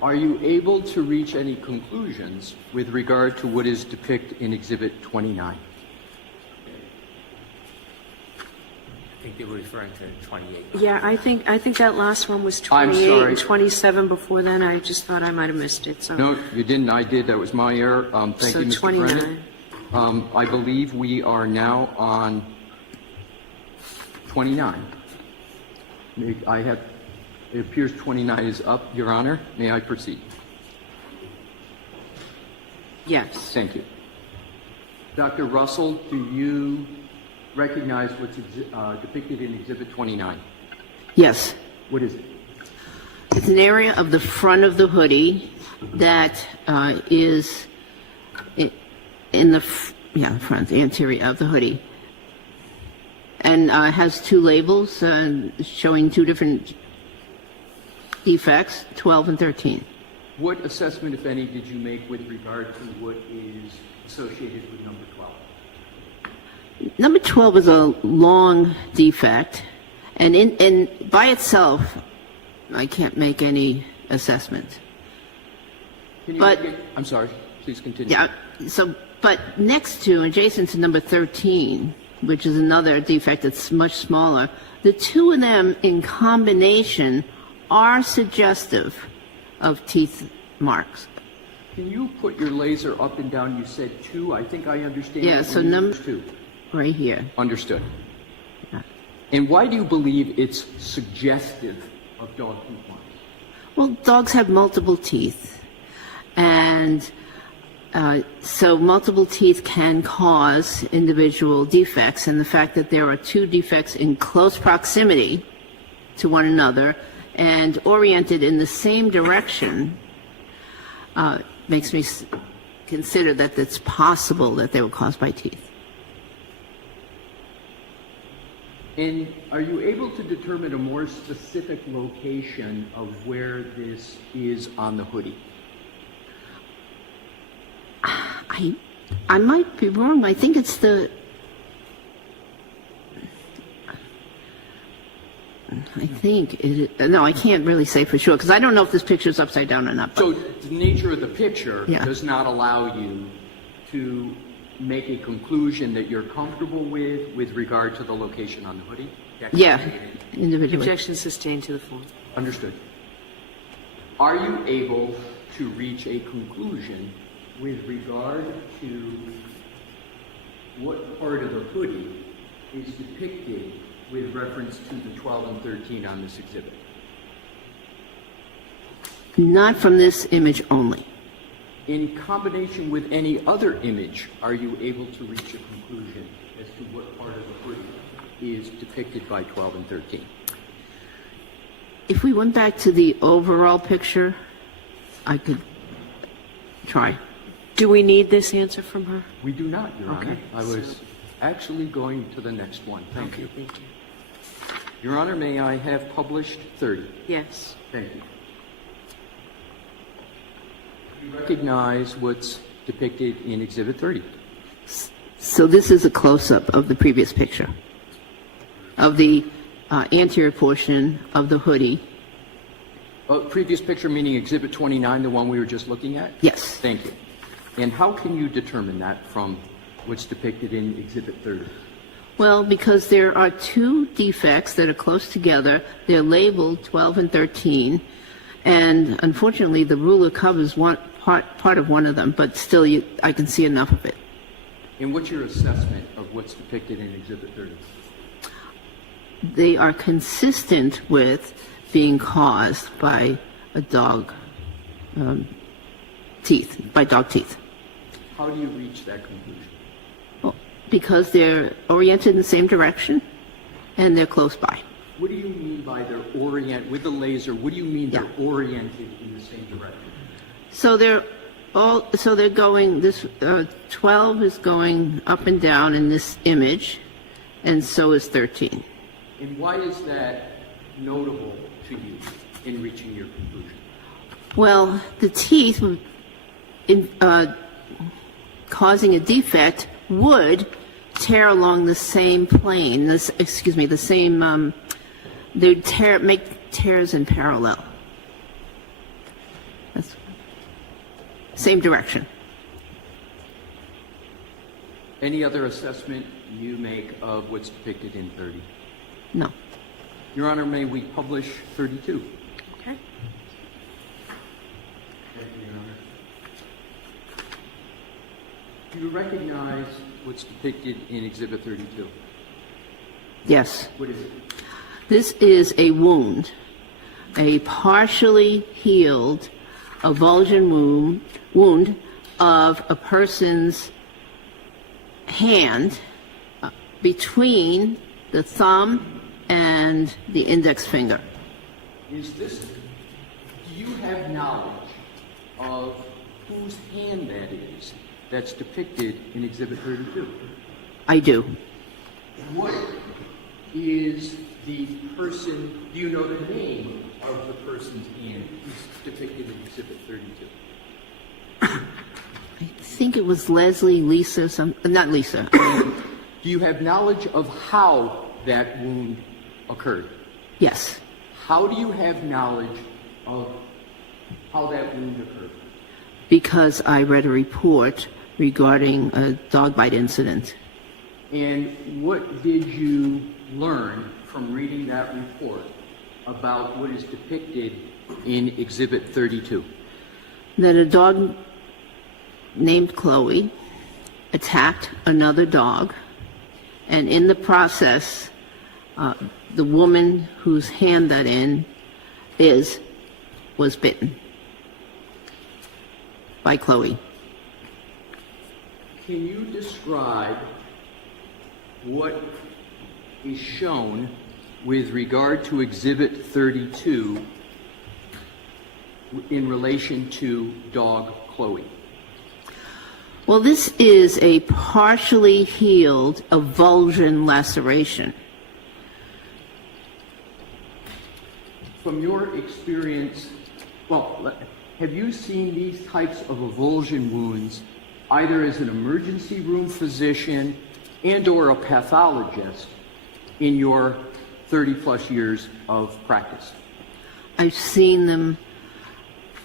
Are you able to reach any conclusions with regard to what is depicted in Exhibit 29? I think they were referring to 28. Yeah, I think that last one was I'm 28 sorry. and 27 before then. I just thought I might have missed it. So, No, you didn't. I did. That was my error. Thank so you, Mr. 29. Brennan. I believe we are now on 29. It appears 29 is up, Your Honor. May I proceed? Yes. Thank you. Dr. Russell, do you recognize what's depicted in Exhibit 29? Yes. What is it? It's an area of the front of the hoodie that is in the front, the anterior of the hoodie, and has two labels showing two different defects, 12 and 13. What assessment, if any, did you make with regard to what is associated with number 12? Number 12 is a long defect, and by itself, I can't make any assessment. Can you But- make it- I'm sorry. Please continue. Yeah, so, but next to, adjacent to number 13, which is another defect that's much smaller, the two of them in combination are suggestive of teeth marks. Can you put your laser up and down? You said 2. I think I understand. Yeah, what so you number used to. right here. Understood. Yeah. And why do you believe it's suggestive of dog tooth marks? Well, dogs have multiple teeth, and so multiple teeth can cause individual defects, and the fact that there are two defects in close proximity to one another and oriented in the same direction makes me consider that it's possible that they were caused by teeth. And are you able to determine a more specific location of where this is on the hoodie? I might be wrong. I think it's the... No, I can't really say for sure, because I don't know if this picture is upside down or not. But So the nature of the picture Yeah. does not allow you to make a conclusion that you're comfortable with regard to the location on the hoodie? yeah, individually. Objection sustained to the form. Understood. Are you able to reach a conclusion with regard to what part of the hoodie is depicted with reference to the 12 and 13 on this exhibit? Not from this image only. In combination with any other image, are you able to reach a conclusion as to what part of the hoodie is depicted by 12 and 13? If we went back to the overall picture, I could try. Do we need this answer from her? We do not, Your Honor. Okay. I was actually going to the next one. Thank you. Thank you. Your Honor, may I have published 30? Yes. Thank you. You recognize what's depicted in Exhibit 30? So this is a close-up of the previous picture, of the anterior portion of the hoodie. Previous picture meaning Exhibit 29, the one we were just looking at? Yes. Thank you. And how can you determine that from what's depicted in Exhibit 30? Well, because there are two defects that are close together. They're labeled 12 and 13, and unfortunately the ruler covers one part of one of them, but still I can see enough of it. And what's your assessment of what's depicted in Exhibit 30? They are consistent with being caused by a dog teeth, by dog teeth. How do you reach that conclusion? Well, because they're oriented in the same direction and they're close by. What do you mean by they're with the laser? What do you mean they're oriented in the same direction? So they're going, this 12 is going up and down in this image, and so is 13. And why is that notable to you in reaching your conclusion? Well, the teeth, causing a defect, would tear along the same plane, the same, they'd make tears in parallel. That's same direction. Any other assessment you make of what's depicted in 30? No. Your Honor, may we publish 32? Okay. Thank you, Your Honor. Do you recognize what's depicted in Exhibit 32? Yes. What is it? This is a wound, a partially healed avulsion wound of a person's hand between the thumb and the index finger. Do you have knowledge of whose hand that is that's depicted in Exhibit 32? I do. What is the person, do you know the name of the person's hand who's depicted in Exhibit 32? I think it was Lisa, not Lisa. Do you have knowledge of how that wound occurred? Yes. How do you have knowledge of how that wound occurred? Because I read a report regarding a dog bite incident. And what did you learn from reading that report about what is depicted in Exhibit 32? That a dog named Chloe attacked another dog, and in the process, the woman whose hand that was bitten by Chloe. Can you describe what is shown with regard to Exhibit 32 in relation to dog Chloe? Well, this is a partially healed avulsion laceration. From your experience, have you seen these types of avulsion wounds either as an emergency room physician and or a pathologist in your 30-plus years of practice? I've seen them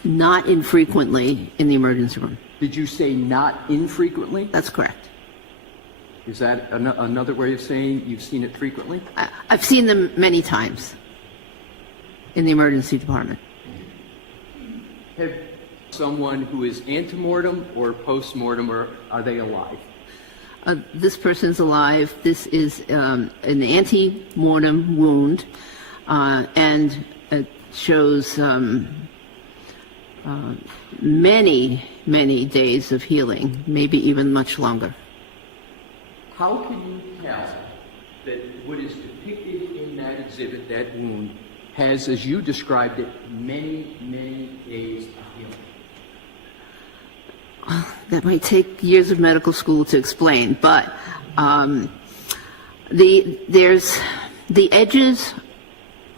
not infrequently in the emergency room. Did you say not infrequently? That's correct. Is that another way of saying you've seen it frequently? I've seen them many times in the emergency department. Have someone who is antemortem or postmortem, or are they alive? This person's alive. This is an ante-mortem wound, and it shows many, many days of healing, maybe even much longer. How can you tell that what is depicted in that exhibit, that wound, has, as you described it, many, many days of healing? That might take years of medical school to explain, but there's the edges.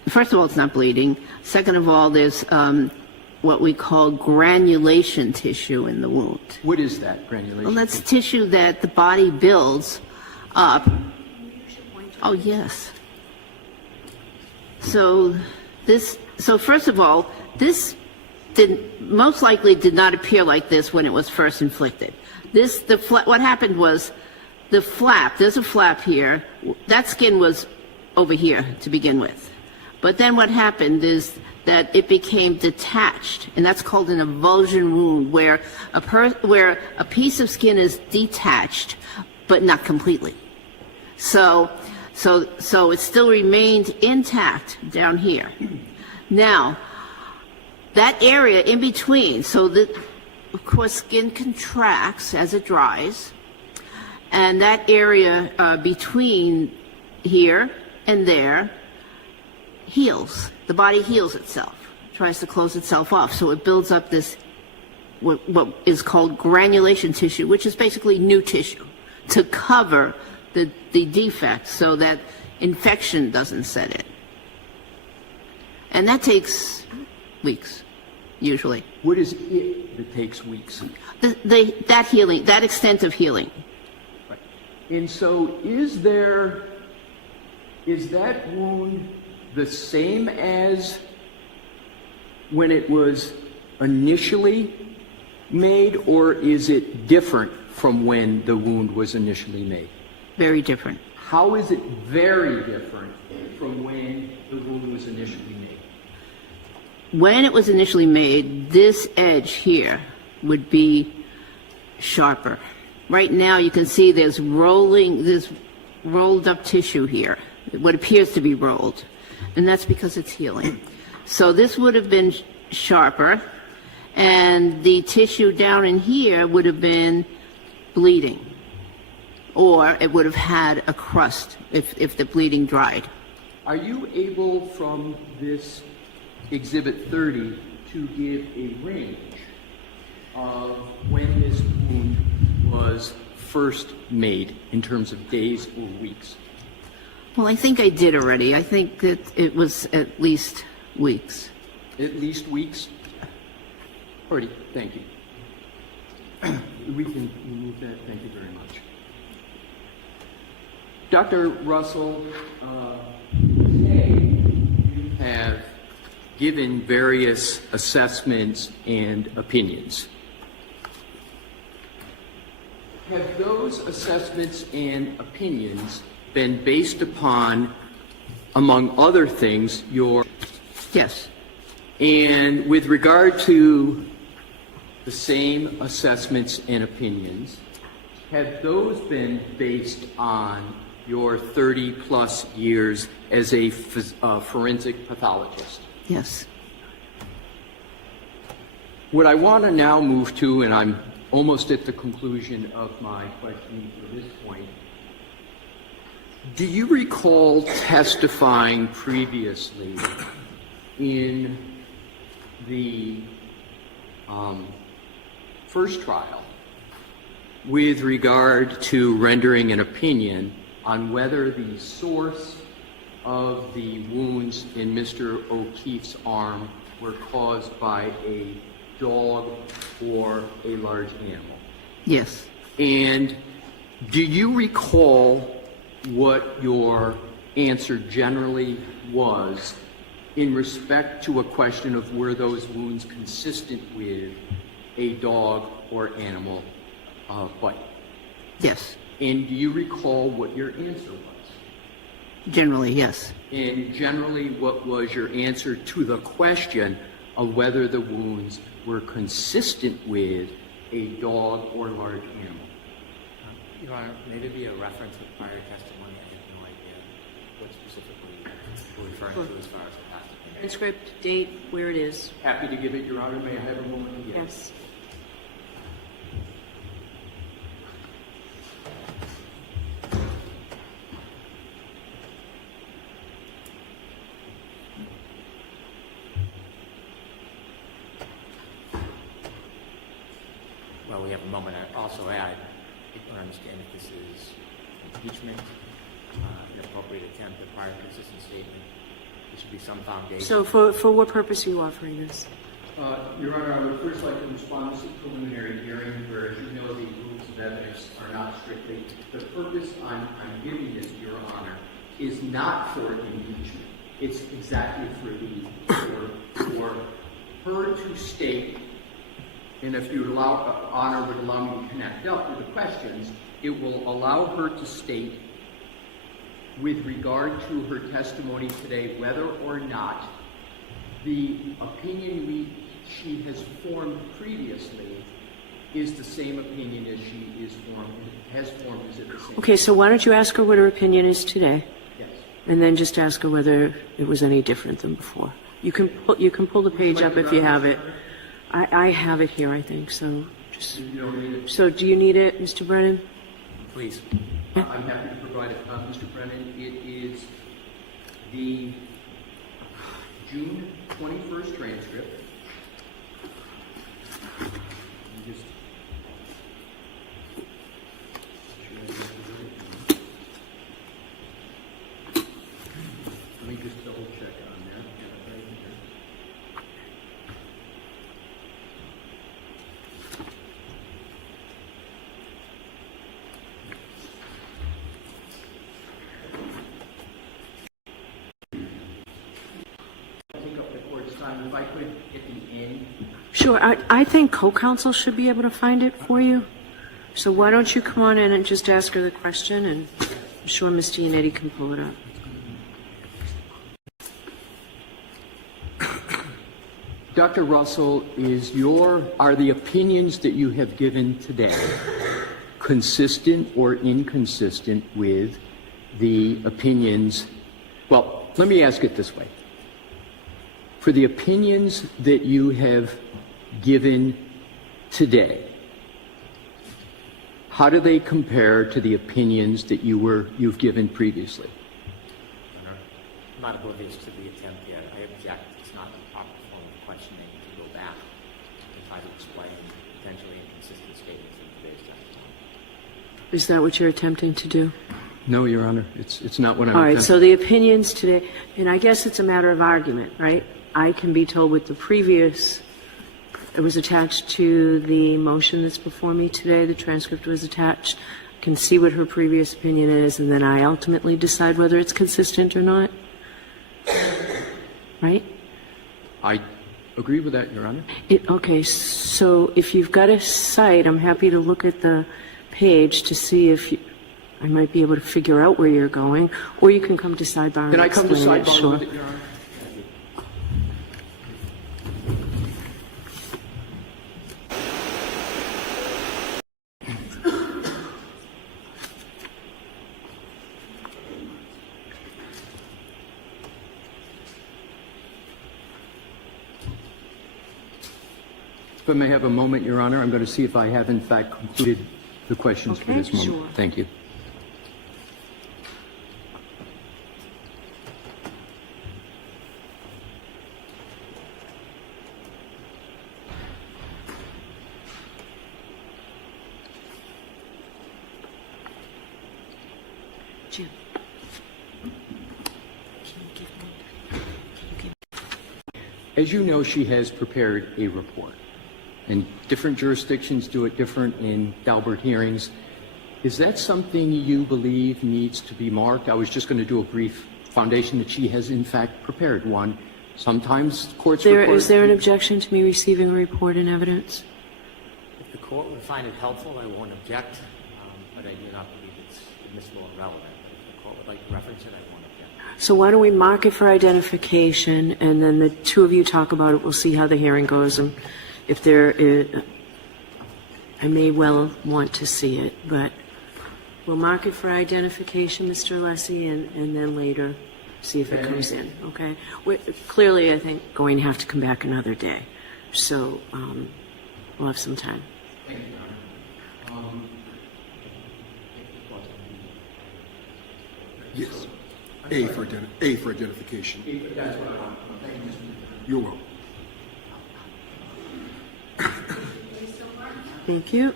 First of all, it's not bleeding. Second of all, there's what we call granulation tissue in the wound. What is that granulation? Well, that's tissue that the body builds up. Oh, yes. So first of all, this most likely did not appear like this when it was first inflicted. What happened was the flap, there's a flap here, that skin was over here to begin with. But then what happened is that it became detached, and that's called an avulsion wound, where a piece of skin is detached, but not completely. So it still remained intact down here. Now, that area in between, so that, of course, skin contracts as it dries, and that area between here and there heals. The body heals itself, tries to close itself off. So it builds up this, what is called granulation tissue, which is basically new tissue, to cover the defect so that infection doesn't set in. And that takes weeks, usually. What is it that takes weeks? That healing, that extent of healing. Right. And so is that wound the same as when it was initially made, or is it different from when the wound was initially made? Very different. How is it very different from when the wound was initially made? When it was initially made, this edge here would be sharper. Right now you can see there's rolled up tissue here, what appears to be rolled, and that's because it's healing. So this would have been sharper, and the tissue down in here would have been bleeding, or it would have had a crust if the bleeding dried. Are you able, from this Exhibit 30, to give a range of when this wound was first made in terms of days or weeks? Well, I think I did already. I think that it was at least weeks. At least weeks? Alrighty, thank you. We can remove that. Thank you very much. Dr. Russell, today you have given various assessments and opinions. Have those assessments and opinions been based upon, among other things, your... Yes. And with regard to the same assessments and opinions, have those been based on your 30-plus years as a forensic pathologist? Yes. What I want to now move to, and I'm almost at the conclusion of my questioning for this point, do you recall testifying previously in the first trial with regard to rendering an opinion on whether the source of the wounds in Mr. O'Keefe's arm were caused by a dog or a large animal? Yes. And do you recall what your answer generally was in respect to a question of were those wounds consistent with a dog or animal bite? Yes. And do you recall what your answer was? Generally, yes. And generally, what was your answer to the question of whether the wounds were consistent with a dog or large animal? Your Honor, may there be a reference with prior testimony? I have no idea what specifically we're referring to as far as the past opinion. Transcript, date, where it is. Happy to give it, Your Honor. May I have a moment to give it? Yes. Well, we have a moment. I also add, I don't understand if this is impeachment, an appropriate attempt at prior consistent statement. There should be some foundation. So for what purpose are you offering this? Your Honor, I would first like to respond to the preliminary hearing where, as you know, the rules of evidence are not strictly. The purpose I'm giving this, Your Honor, is not for impeachment. It's exactly for her to state, and if you would allow, Honor would allow me to connect up with the questions, it will allow her to state, with regard to her testimony today, whether or not the opinion she has formed previously is the same opinion as she has formed. Is it the same? Okay, so why don't you ask her what her opinion is today? Yes. And then just ask her whether it was any different than before. You can pull the page up if you have it. I have it here, I think. So just. You don't need it? So do you need it, Mr. Brennan? Please. I'm happy to provide it, Mr. Brennan. It is the June 21st transcript. Just let me just double check on there. Take up the court's time. If I could, at the end. Sure, I think co-counsel should be able to find it for you. So why don't you come on in and just ask her the question, and I'm sure Ms. Giannetti can pull it up. Dr. Russell, are the opinions that you have given today consistent or inconsistent with the opinions? Well, let me ask it this way. For the opinions that you have given today, how do they compare to the opinions that you've given previously? I'm not oblivious to the attempt yet. I object. It's not the proper form of questioning to go back and try to explain potentially inconsistent statements in today's testimony. Is that what you're attempting to do? No, Your Honor. It's not what I'm All right, attempting. so the opinions today, and I guess it's a matter of argument, right? I can be told with the previous, it was attached to the motion that's before me today, the transcript was attached. I can see what her previous opinion is, and then I ultimately decide whether it's consistent or not. Right? I agree with that, Your Honor. Okay, so if you've got a site, I'm happy to look at the page to see if I might be able to figure out where you're going, or you can come to Sidebar. Can I come to explain it, Sidebar sure. with it, Your Honor? If I may have a moment, Your Honor, I'm going to see if I have in fact concluded the questions for Okay, this moment. sure. Thank you. Jim. As you know, she has prepared a report, and different jurisdictions do it different in Daubert hearings. Is that something you believe needs to be marked? I was just going to do a brief foundation that she has in fact prepared one. Sometimes courts record... Is there an objection to me receiving a report and evidence? If the court would find it helpful, I won't object, but I do not believe it's admissible and relevant. But if the court would like to reference it, I won't object. So why don't we mark it for identification, and then the two of you talk about it. We'll see how the hearing goes, and if there is, I may well want to see it, but we'll mark it for identification, Mr. Alessi, and then later see if it comes in, okay? We're clearly, I think, going to have to come back another day, so we'll have some time. Thank you, Your Honor. Yes. A for identification. That's what I want. Thank you, Mr. You're welcome. Thank you.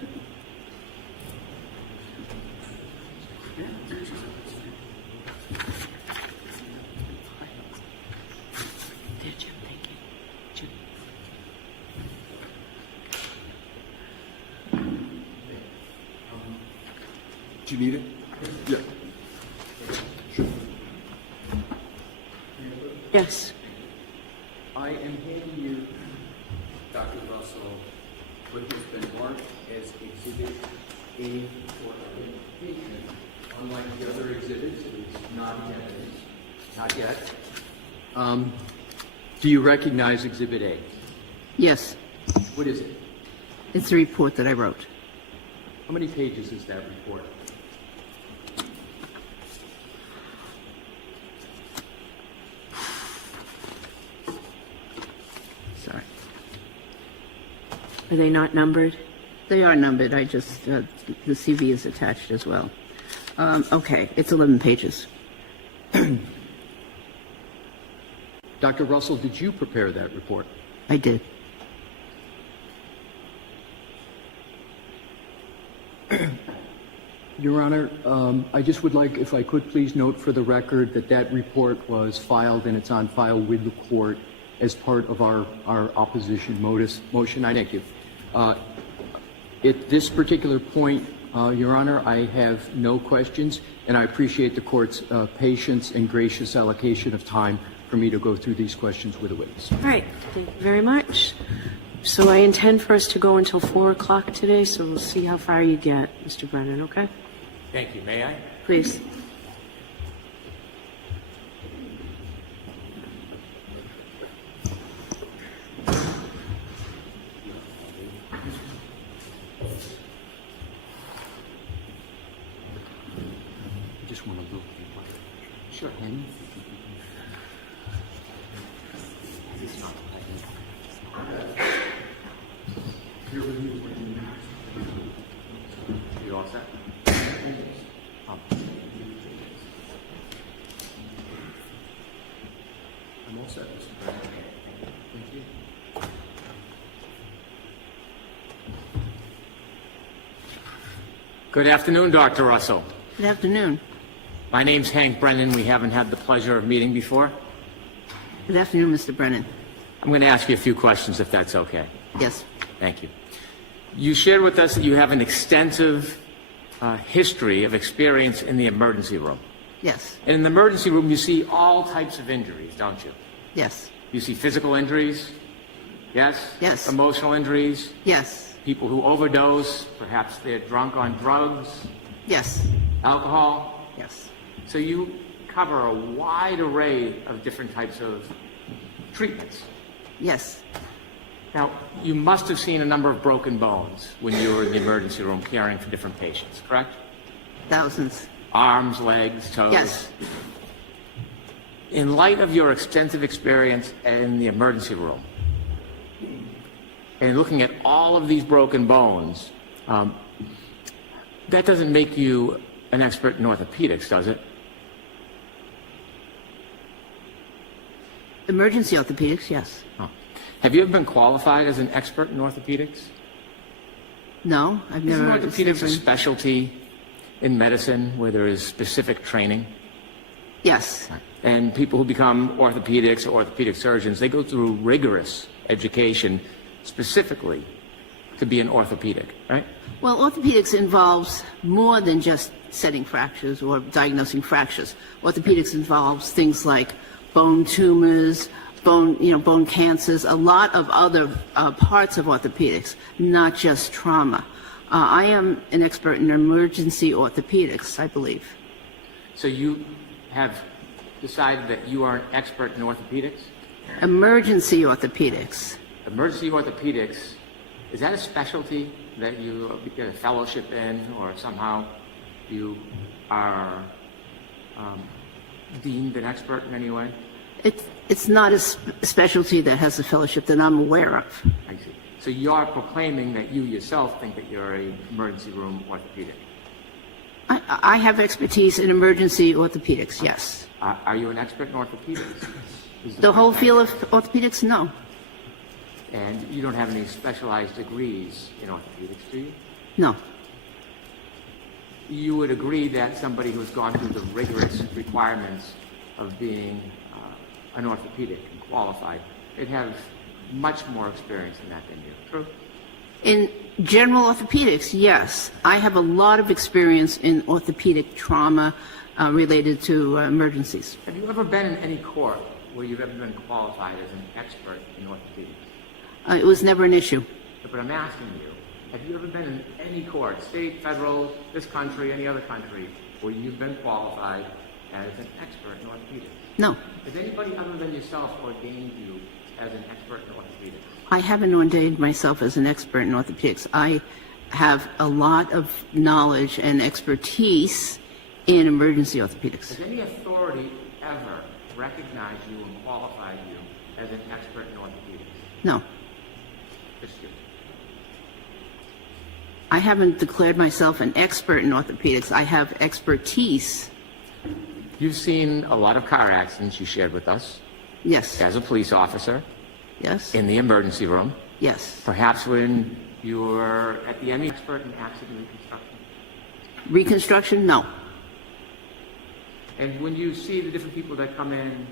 There, Jim, thank you. Jim. Do you need it? Yeah. Sure. Yes. I am handing you, Dr. Russell, what has been marked as Exhibit A for identification. Unlike the other exhibits, it is not evidence. Not yet. Do you recognize Exhibit A? Yes, What is it? it's the report that I wrote. How many pages is that report? Sorry. Are they not numbered? They are numbered. I just, the CV is attached as well. Okay, it's 11 pages. Dr. Russell, did you prepare that report? I did. Your Honor, I just would like, if I could please note for the record that that report was filed and it's on file with the court as part of our opposition motion. I thank you. At this particular point, Your Honor, I have no questions, and I appreciate the court's patience and gracious allocation of time for me to go through these questions with the witness. All right, thank you very much. So I intend for us to go until 4 o'clock today, so we'll see how far you get, Mr. Brennan, okay? Thank you. May I? Please. I just want to look. Sure. You all set? I'm all set, Mr. Brennan. Thank you. Good afternoon, Dr. Russell. Good afternoon. My name's Hank Brennan. We haven't had the pleasure of meeting before. Good afternoon, Mr. Brennan. I'm going to ask you a few questions, if that's okay. Yes. Thank you. You shared with us that you have an extensive history of experience in the emergency room. Yes. And in the emergency room, you see all types of injuries, don't you? Yes. You see physical injuries, yes? Yes. Emotional injuries, Yes. people who overdose, perhaps they're drunk on drugs, Yes. alcohol. Yes. So you cover a wide array of different types of treatments. Yes. Now, you must have seen a number of broken bones when you were in the emergency room caring for different patients, correct? Thousands. Arms, legs, toes. Yes. In light of your extensive experience in the emergency room, and looking at all of these broken bones, that doesn't make you an expert in orthopedics, does it? Emergency orthopedics, yes. Oh. Have you ever been qualified as an expert in orthopedics? No, I've never. Isn't orthopedics a specialty in medicine where there is specific training? Yes. And people who become orthopedics or orthopedic surgeons, they go through rigorous education specifically to be an orthopedic, right? Well, orthopedics involves more than just setting fractures or diagnosing fractures. Orthopedics involves things like bone tumors, bone cancers, a lot of other parts of orthopedics, not just trauma. I am an expert in emergency orthopedics, I believe. So you have decided that you are an expert in orthopedics? Emergency orthopedics. Emergency orthopedics, is that a specialty that you get a fellowship in, or somehow you are deemed an expert in any way? It's not a specialty that has a fellowship that I'm aware of. I see. So you are proclaiming that you yourself think that you're an emergency room orthopedic? I have expertise in emergency orthopedics, yes. Are you an expert in orthopedics? The whole field of orthopedics, no. And you don't have any specialized degrees in orthopedics, do you? No. You would agree that somebody who's gone through the rigorous requirements of being an orthopedic and qualified, they'd have much more experience in that than you, true? In general orthopedics, yes. I have a lot of experience in orthopedic trauma related to emergencies. Have you ever been in any court where you've ever been qualified as an expert in orthopedics? It was never an issue. But I'm asking you, have you ever been in any court, state, federal, this country, any other country, where you've been qualified as an expert in orthopedics? No. Has anybody other than yourself ordained you as an expert in orthopedics? I haven't ordained myself as an expert in orthopedics. I have a lot of knowledge and expertise in emergency orthopedics. Has any authority ever recognized you and qualified you as an expert in orthopedics? No. Just you. I haven't declared myself an expert in orthopedics. I have expertise. You've seen a lot of car accidents you shared with us. Yes. as a police officer Yes. in the emergency room, Yes. perhaps when you were at the ME expert in accident reconstruction. Reconstruction? No. And when you see the different people that come in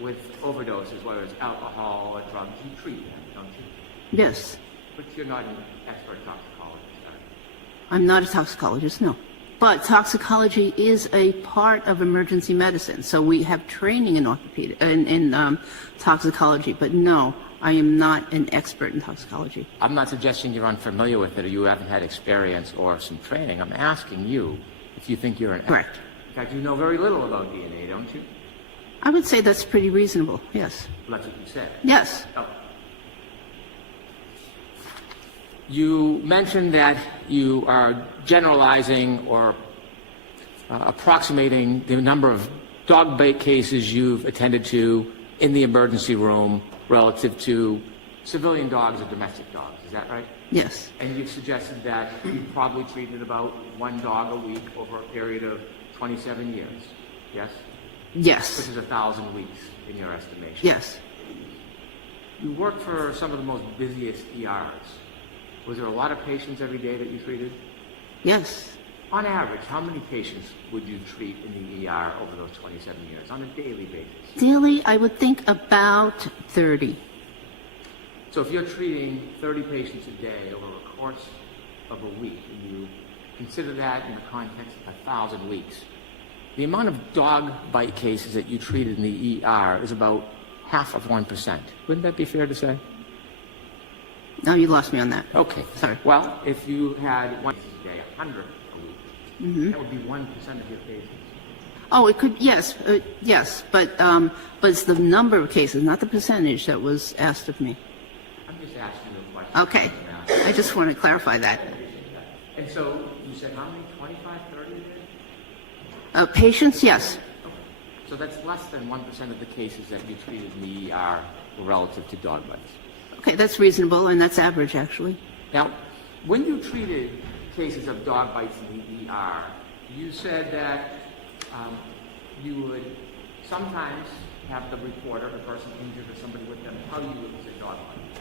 with overdoses, whether it's alcohol or drugs, you treat them, don't you? Yes. But you're not an expert toxicologist, are you? I'm not a toxicologist, no. But toxicology is a part of emergency medicine, so we have training in orthopedic in toxicology. But no, I am not an expert in toxicology. I'm not suggesting you're unfamiliar with it or you haven't had experience or some training. I'm asking you if you think you're an expert. Correct. In fact, you know very little about DNA, don't you? I would say that's pretty reasonable. Yes. Well, that's what you said. Yes. Oh. You mentioned that you are generalizing or approximating the number of dog bite cases you've attended to in the emergency room relative to civilian dogs or domestic dogs. Is that right? Yes. And you've suggested that you probably treated about one dog a week over a period of 27 years. Yes? Yes. Which is 1,000 weeks in your estimation. Yes. You worked for some of the most busiest ERs. Was there a lot of patients every day that you treated? Yes. On average, how many patients would you treat in the ER over those 27 years on a daily basis? Daily, I would think about 30. So if you're treating 30 patients a day over a course of a week, and you consider that in the context of 1,000 weeks, the amount of dog bite cases that you treated in the ER is about half of 1%. Wouldn't that be fair to say? No, you lost me on that. Okay. Sorry. Well, if you had one case a day, 100 a week, that would be 1% of your cases. Oh, it could, yes, yes, but it's the number of cases, not the percentage that was asked of me. I'm just asking you a question. Okay. I just want to clarify that. And so you said how many? 25, 30 a day? Patients, yes. Okay. So that's less than 1% of the cases that you treated in the ER relative to dog bites. Okay, that's reasonable, and that's average, actually. Now, when you treated cases of dog bites in the ER, you said that you would sometimes have the reporter, the person injured or somebody with them, tell you it was a dog bite.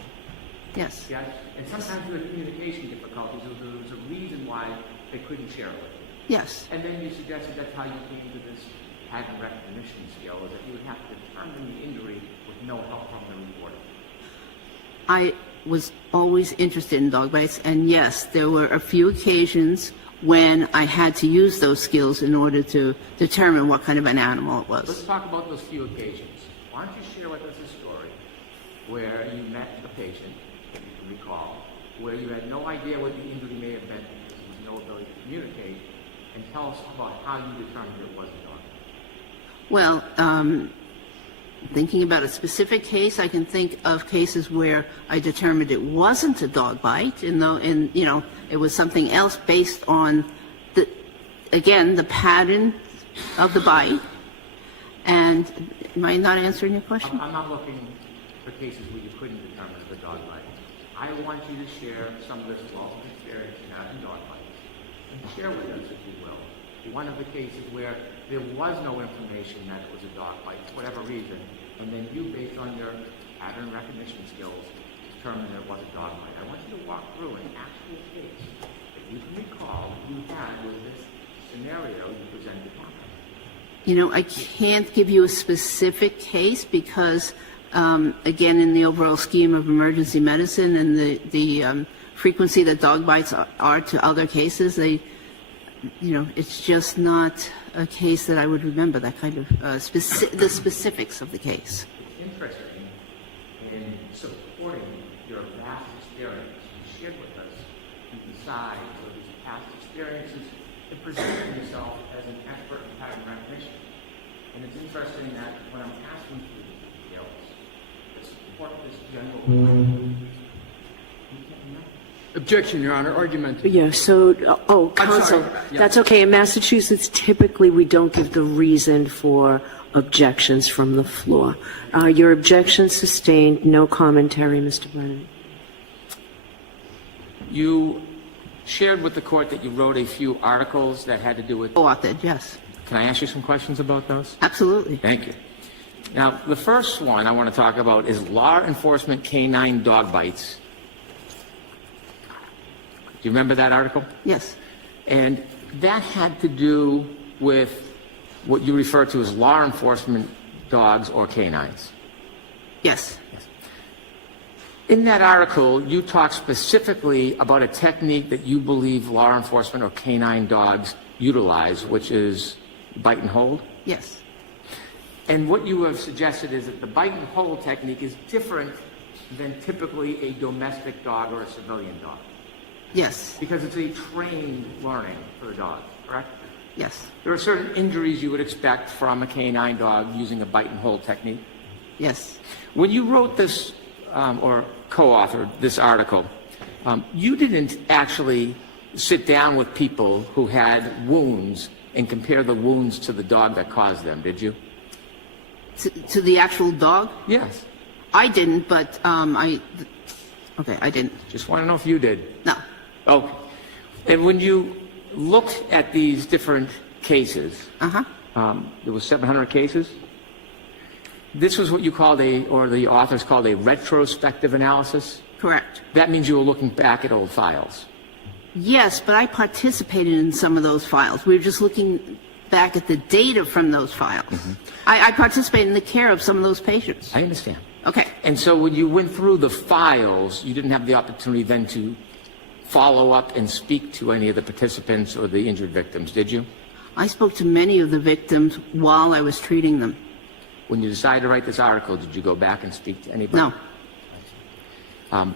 Yes. Yes? And sometimes you had communication difficulties. There was a reason why they couldn't share it with you. Yes. And then you suggested that's how you came to this pattern recognition skill, is that you would have to determine the injury with no help from the reporter. I was always interested in dog bites, and yes, there were a few occasions when I had to use those skills in order to determine what kind of an animal it was. Let's talk about those few occasions. Why don't you share with us a story where you met a patient, if you can recall, where you had no idea what the injury may have been because there was no ability to communicate, and tell us about how you determined it was a dog. Well, thinking about a specific case, I can think of cases where I determined it wasn't a dog bite, and it was something else based on the pattern of the bite. And am I not answering your question? I'm not looking for cases where you couldn't determine it was a dog bite. I want you to share some of this wealth of experience you have in dog bites, and share with us, if you will, one of the cases where there was no information that it was a dog bite for whatever reason, and then you, based on your pattern recognition skills, determined that it was a dog bite. I want you to walk through an actual case that you can recall that you had with this scenario you presented upon us. I can't give you a specific case because, again, in the overall scheme of emergency medicine and the frequency that dog bites are to other cases, it's just not a case that I would remember, that kind of the specifics of the case. It's interesting in supporting your vast experience you shared with us, you decide for these past experiences and presenting yourself as an expert in pattern recognition. And it's interesting that when I'm asking for these details that support this general Objection, Your Honor. Argument. Yeah, so, counsel, Yeah. that's okay. In Massachusetts, typically we don't give the reason for objections from the floor. Your objection sustained. No commentary, Mr. Brennan. You shared with the court that you wrote a few articles that had to do with... Co-authored, yes. Can I ask you some questions about those? Absolutely. Thank you. Now, the first one I want to talk about is law enforcement canine dog bites. Do you remember that article? Yes. And that had to do with what you refer to as law enforcement dogs or canines. Yes. In that article, you talk specifically about a technique that you believe law enforcement or canine dogs utilize, which is bite and hold. Yes. And what you have suggested is that the bite and hold technique is different than typically a domestic dog or a civilian dog. Yes. Because it's a trained learning for the dog, correct? Yes. There are certain injuries you would expect from a canine dog using a bite and hold technique. Yes. When you wrote this or co-authored this article, you didn't actually sit down with people who had wounds and compare the wounds to the dog that caused them, did you? To the actual dog? Yes. I didn't, but I didn't. Just want to know if you did. No. Okay. And when you looked at these different cases, there was 700 cases. This was what you called or the authors called a retrospective analysis? Correct. That means you were looking back at old files. Yes, but I participated in some of those files. We were just looking back at the data from those files. I participated in the care of some of those patients. I understand. Okay. And so when you went through the files, you didn't have the opportunity then to follow up and speak to any of the participants or the injured victims, did you? I spoke to many of the victims while I was treating them. When you decided to write this article, did you go back and speak to anybody? No.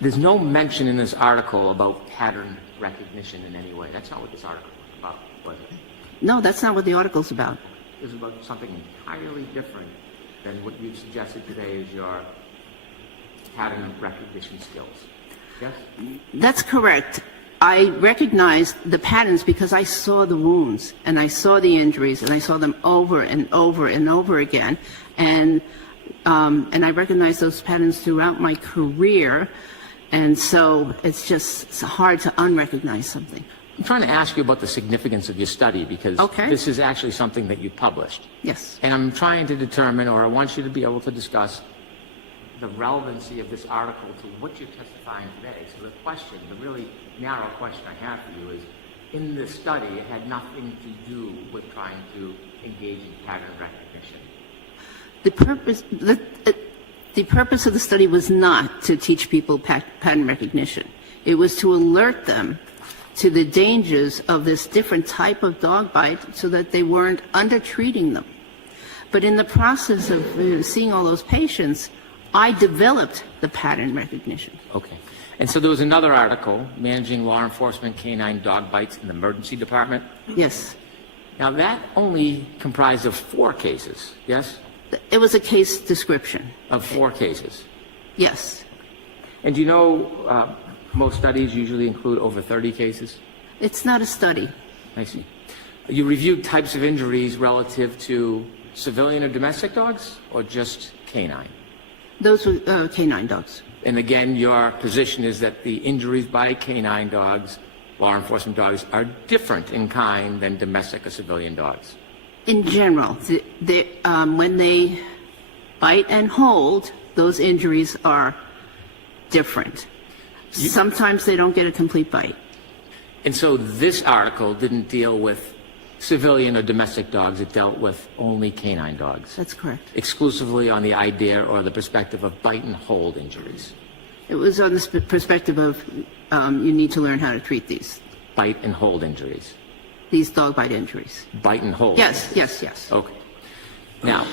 There's no mention in this article about pattern recognition in any way. That's not what this article was about, was it? No, that's not what the article's about. It was about something entirely different than what you've suggested today as your pattern recognition skills. Yes? That's correct. I recognized the patterns because I saw the wounds and I saw the injuries and I saw them over and over and over again. And I recognized those patterns throughout my career. And so it's hard to unrecognize something. I'm trying to ask you about the significance of your study because this is actually something that you published. Yes. And I'm trying to determine, or I want you to be able to discuss the relevancy of this article to what you're testifying today. So the question, the really narrow question I have for you is, in this study, it had nothing to do with trying to engage in pattern recognition. The purpose of the study was not to teach people pattern recognition. It was to alert them to the dangers of this different type of dog bite so that they weren't under-treating them. But in the process of seeing all those patients, I developed the pattern recognition. Okay. And so there was another article, Managing Law Enforcement Canine Dog Bites in the Emergency Department. Yes. Now that only comprised of 4 cases, yes? It was a case description. Of 4 cases? Yes. And do you know most studies usually include over 30 cases? It's not a study. I see. You reviewed types of injuries relative to civilian or domestic dogs, or just canine? Those were canine dogs. And again, your position is that the injuries by canine dogs, law enforcement dogs, are different in kind than domestic or civilian dogs? In general, when they bite and hold, those injuries are different. Sometimes they don't get a complete bite. And so this article didn't deal with civilian or domestic dogs, it dealt with only canine dogs. That's correct. Exclusively on the idea or the perspective of bite and hold injuries. It was on the perspective of you need to learn how to treat these. Bite and hold injuries. These dog bite injuries. Bite and hold. Yes, yes, yes. Okay. Now,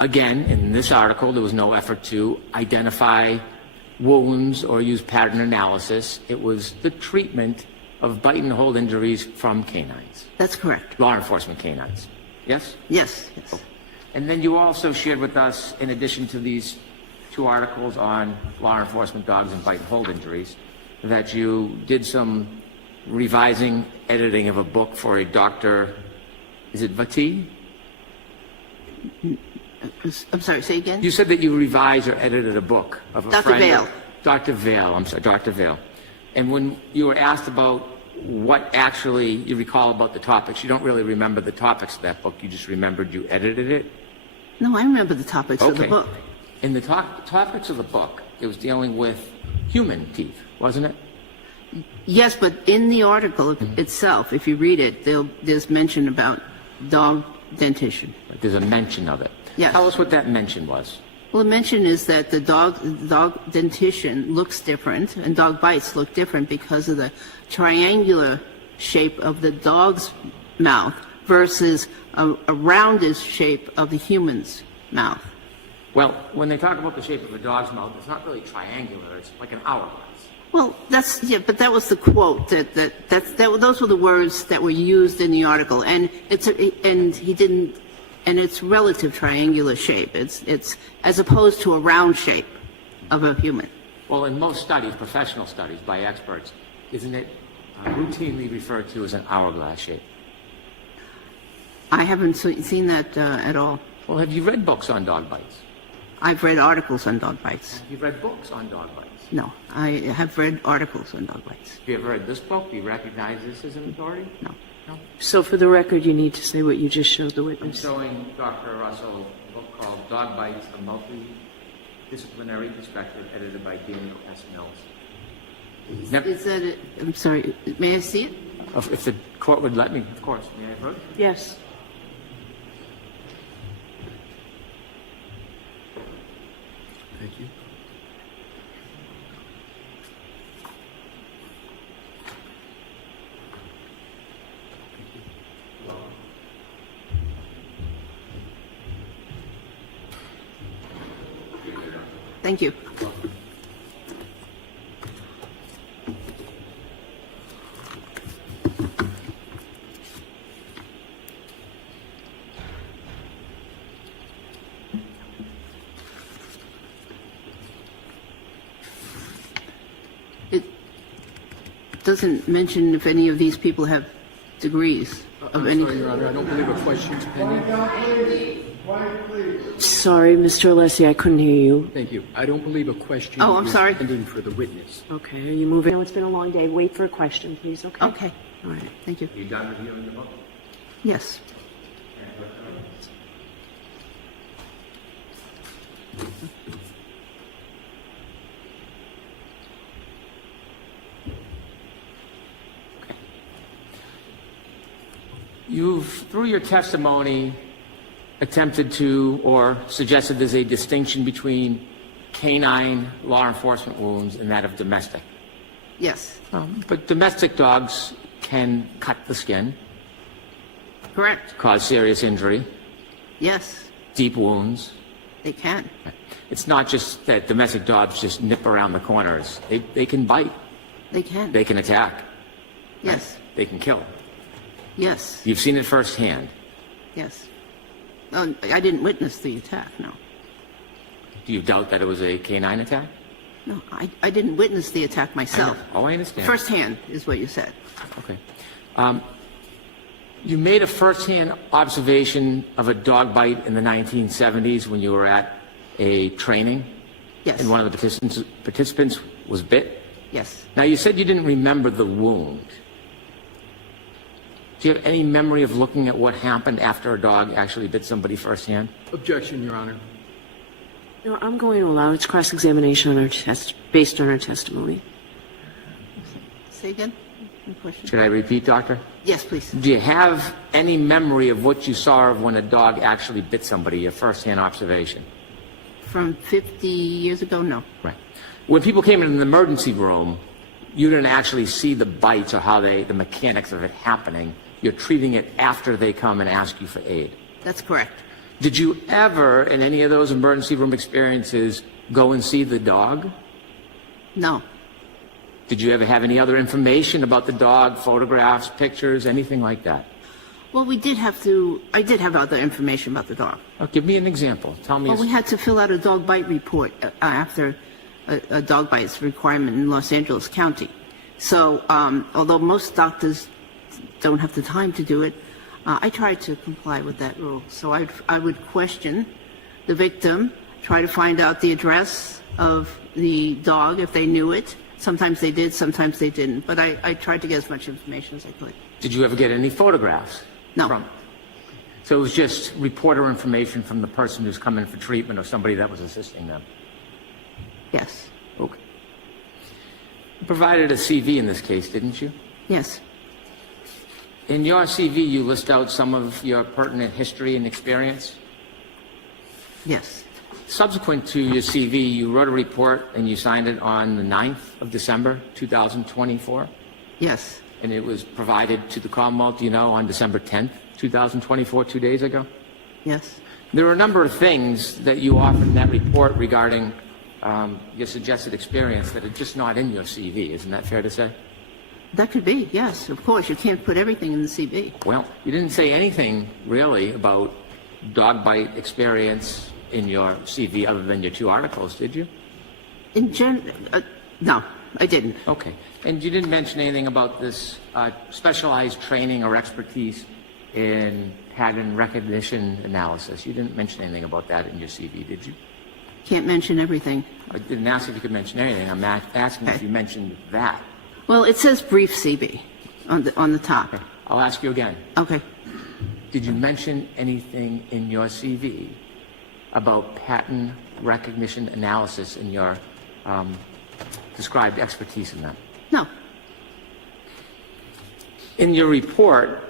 again, in this article, there was no effort to identify wounds or use pattern analysis. It was the treatment of bite and hold injuries from canines. That's correct. Law enforcement canines. Yes? Yes, yes. Okay. And then you also shared with us, in addition to these 2 articles on law enforcement dogs and bite and hold injuries, that you did some revising, editing of a book for a Dr. Is it Vati? I'm sorry, say again? You said that you revised or edited a book of a Dr. friend. Vail. Dr. Vail, I'm sorry, Dr. Vail. And when you were asked about what actually you recall about the topics, you don't really remember the topics of that book, you just remembered you edited it? No, I remember the topics of the Okay. book. In the topics of the book, it was dealing with human teeth, wasn't it? Yes, but in the article itself, if you read it, there's mention about dog dentition. There's a mention of it. Yes. Tell us what that mention was. Well, the mention is that the dog dentition looks different, and dog bites look different because of the triangular shape of the dog's mouth versus a rounded shape of the human's mouth. Well, when they talk about the shape of a dog's mouth, it's not really triangular. It's like an hourglass. Well, but that was the quote. Those were the words that were used in the article, and it's relative triangular shape. It's as opposed to a round shape of a human. Well, in most studies, professional studies by experts, isn't it routinely referred to as an hourglass shape? I haven't seen that at all. Well, have you read books on dog bites? I've read articles on dog bites. Have you read books on dog bites? No, I have read articles on dog bites. Have you ever read this book? Do you recognize this as an authority? No. No? So for the record, you need to say what you just showed the I'm witness. showing Dr. Russell a book called Dog Bites, a Multidisciplinary Perspective, edited by Daniel S. Mills. Is that it? I'm sorry. May I see it? If the court would let me, of course. May I approach? Yes. Thank you. Thank you. It doesn't mention if any of these people have degrees of any. Sorry, Your Honor, I don't believe a question's pending. Sorry, Mr. Alessi, I couldn't hear you. Thank you. I don't believe a question Oh, I'm is sorry. pending for the witness. Okay, are you moving? I know it's been a long day. Wait for a question, please, okay? Okay. All right. Thank you. You done reviewing the book? Yes. You've, through your testimony, attempted to or suggested there's a distinction between canine law enforcement wounds and that of domestic. Yes. But domestic dogs can cut the skin, Correct. cause serious injury, Yes. deep wounds. They can. It's not just that domestic dogs just nip around the corners. They can bite. They can. They can attack. Yes. They can kill. Yes. You've seen it firsthand. Yes. Oh, I didn't witness the attack, no. Do you doubt that it was a canine attack? No, I didn't witness the attack myself. Oh, I understand. Firsthand is what you said. Okay. You made a firsthand observation of a dog bite in the 1970s when you were at a training? Yes. And one of the participants was bit? Yes. Now, you said you didn't remember the wound. Do you have any memory of looking at what happened after a dog actually bit somebody firsthand? Objection, Your Honor. No, I'm going to allow its cross-examination on our test, based on our testimony. Say again? Any question? Should I repeat, Doctor? Yes, please. Do you have any memory of what you saw of when a dog actually bit somebody, your firsthand observation? From 50 years ago? No. Right. When people came in the emergency room, you didn't actually see the bites or how the mechanics of it happening. You're treating it after they come and ask you for aid. That's correct. Did you ever, in any of those emergency room experiences, go and see the dog? No. Did you ever have any other information about the dog, photographs, pictures, anything like that? Well, I did have other information about the dog. Oh, give me an example. Tell me. Well, we had to fill out a dog bite report after a dog bite's requirement in Los Angeles County. So, although most doctors don't have the time to do it, I tried to comply with that rule. So I would question the victim, try to find out the address of the dog if they knew it. Sometimes they did, sometimes they didn't. But I tried to get as much information as I could. Did you ever get any photographs? No. So it was just reporter information from the person who's come in for treatment or somebody that was assisting them? Yes. Okay. You provided a CV in this case, didn't you? Yes. In your CV, you list out some of your pertinent history and experience? Yes. Subsequent to your CV, you wrote a report and you signed it on the 9th of December, 2024? Yes. And it was provided to the Commonwealth, do you know, on December 10th, 2024, 2 days ago? Yes. There are a number of things that you offered in that report regarding your suggested experience that are just not in your CV. Isn't that fair to say? That could be, yes. Of course, you can't put everything in the CV. Well, you didn't say anything really about dog bite experience in your CV other than your 2 articles, did you? No, I didn't. Okay. And you didn't mention anything about this specialized training or expertise in pattern recognition analysis. You didn't mention anything about that in your CV, did you? Can't mention everything. I didn't ask if you could mention anything. I'm asking if you mentioned that. Well, it says brief CV on the top. Okay. I'll ask you again. Okay. Did you mention anything in your CV about pattern recognition analysis in your described expertise in that? No. In your report,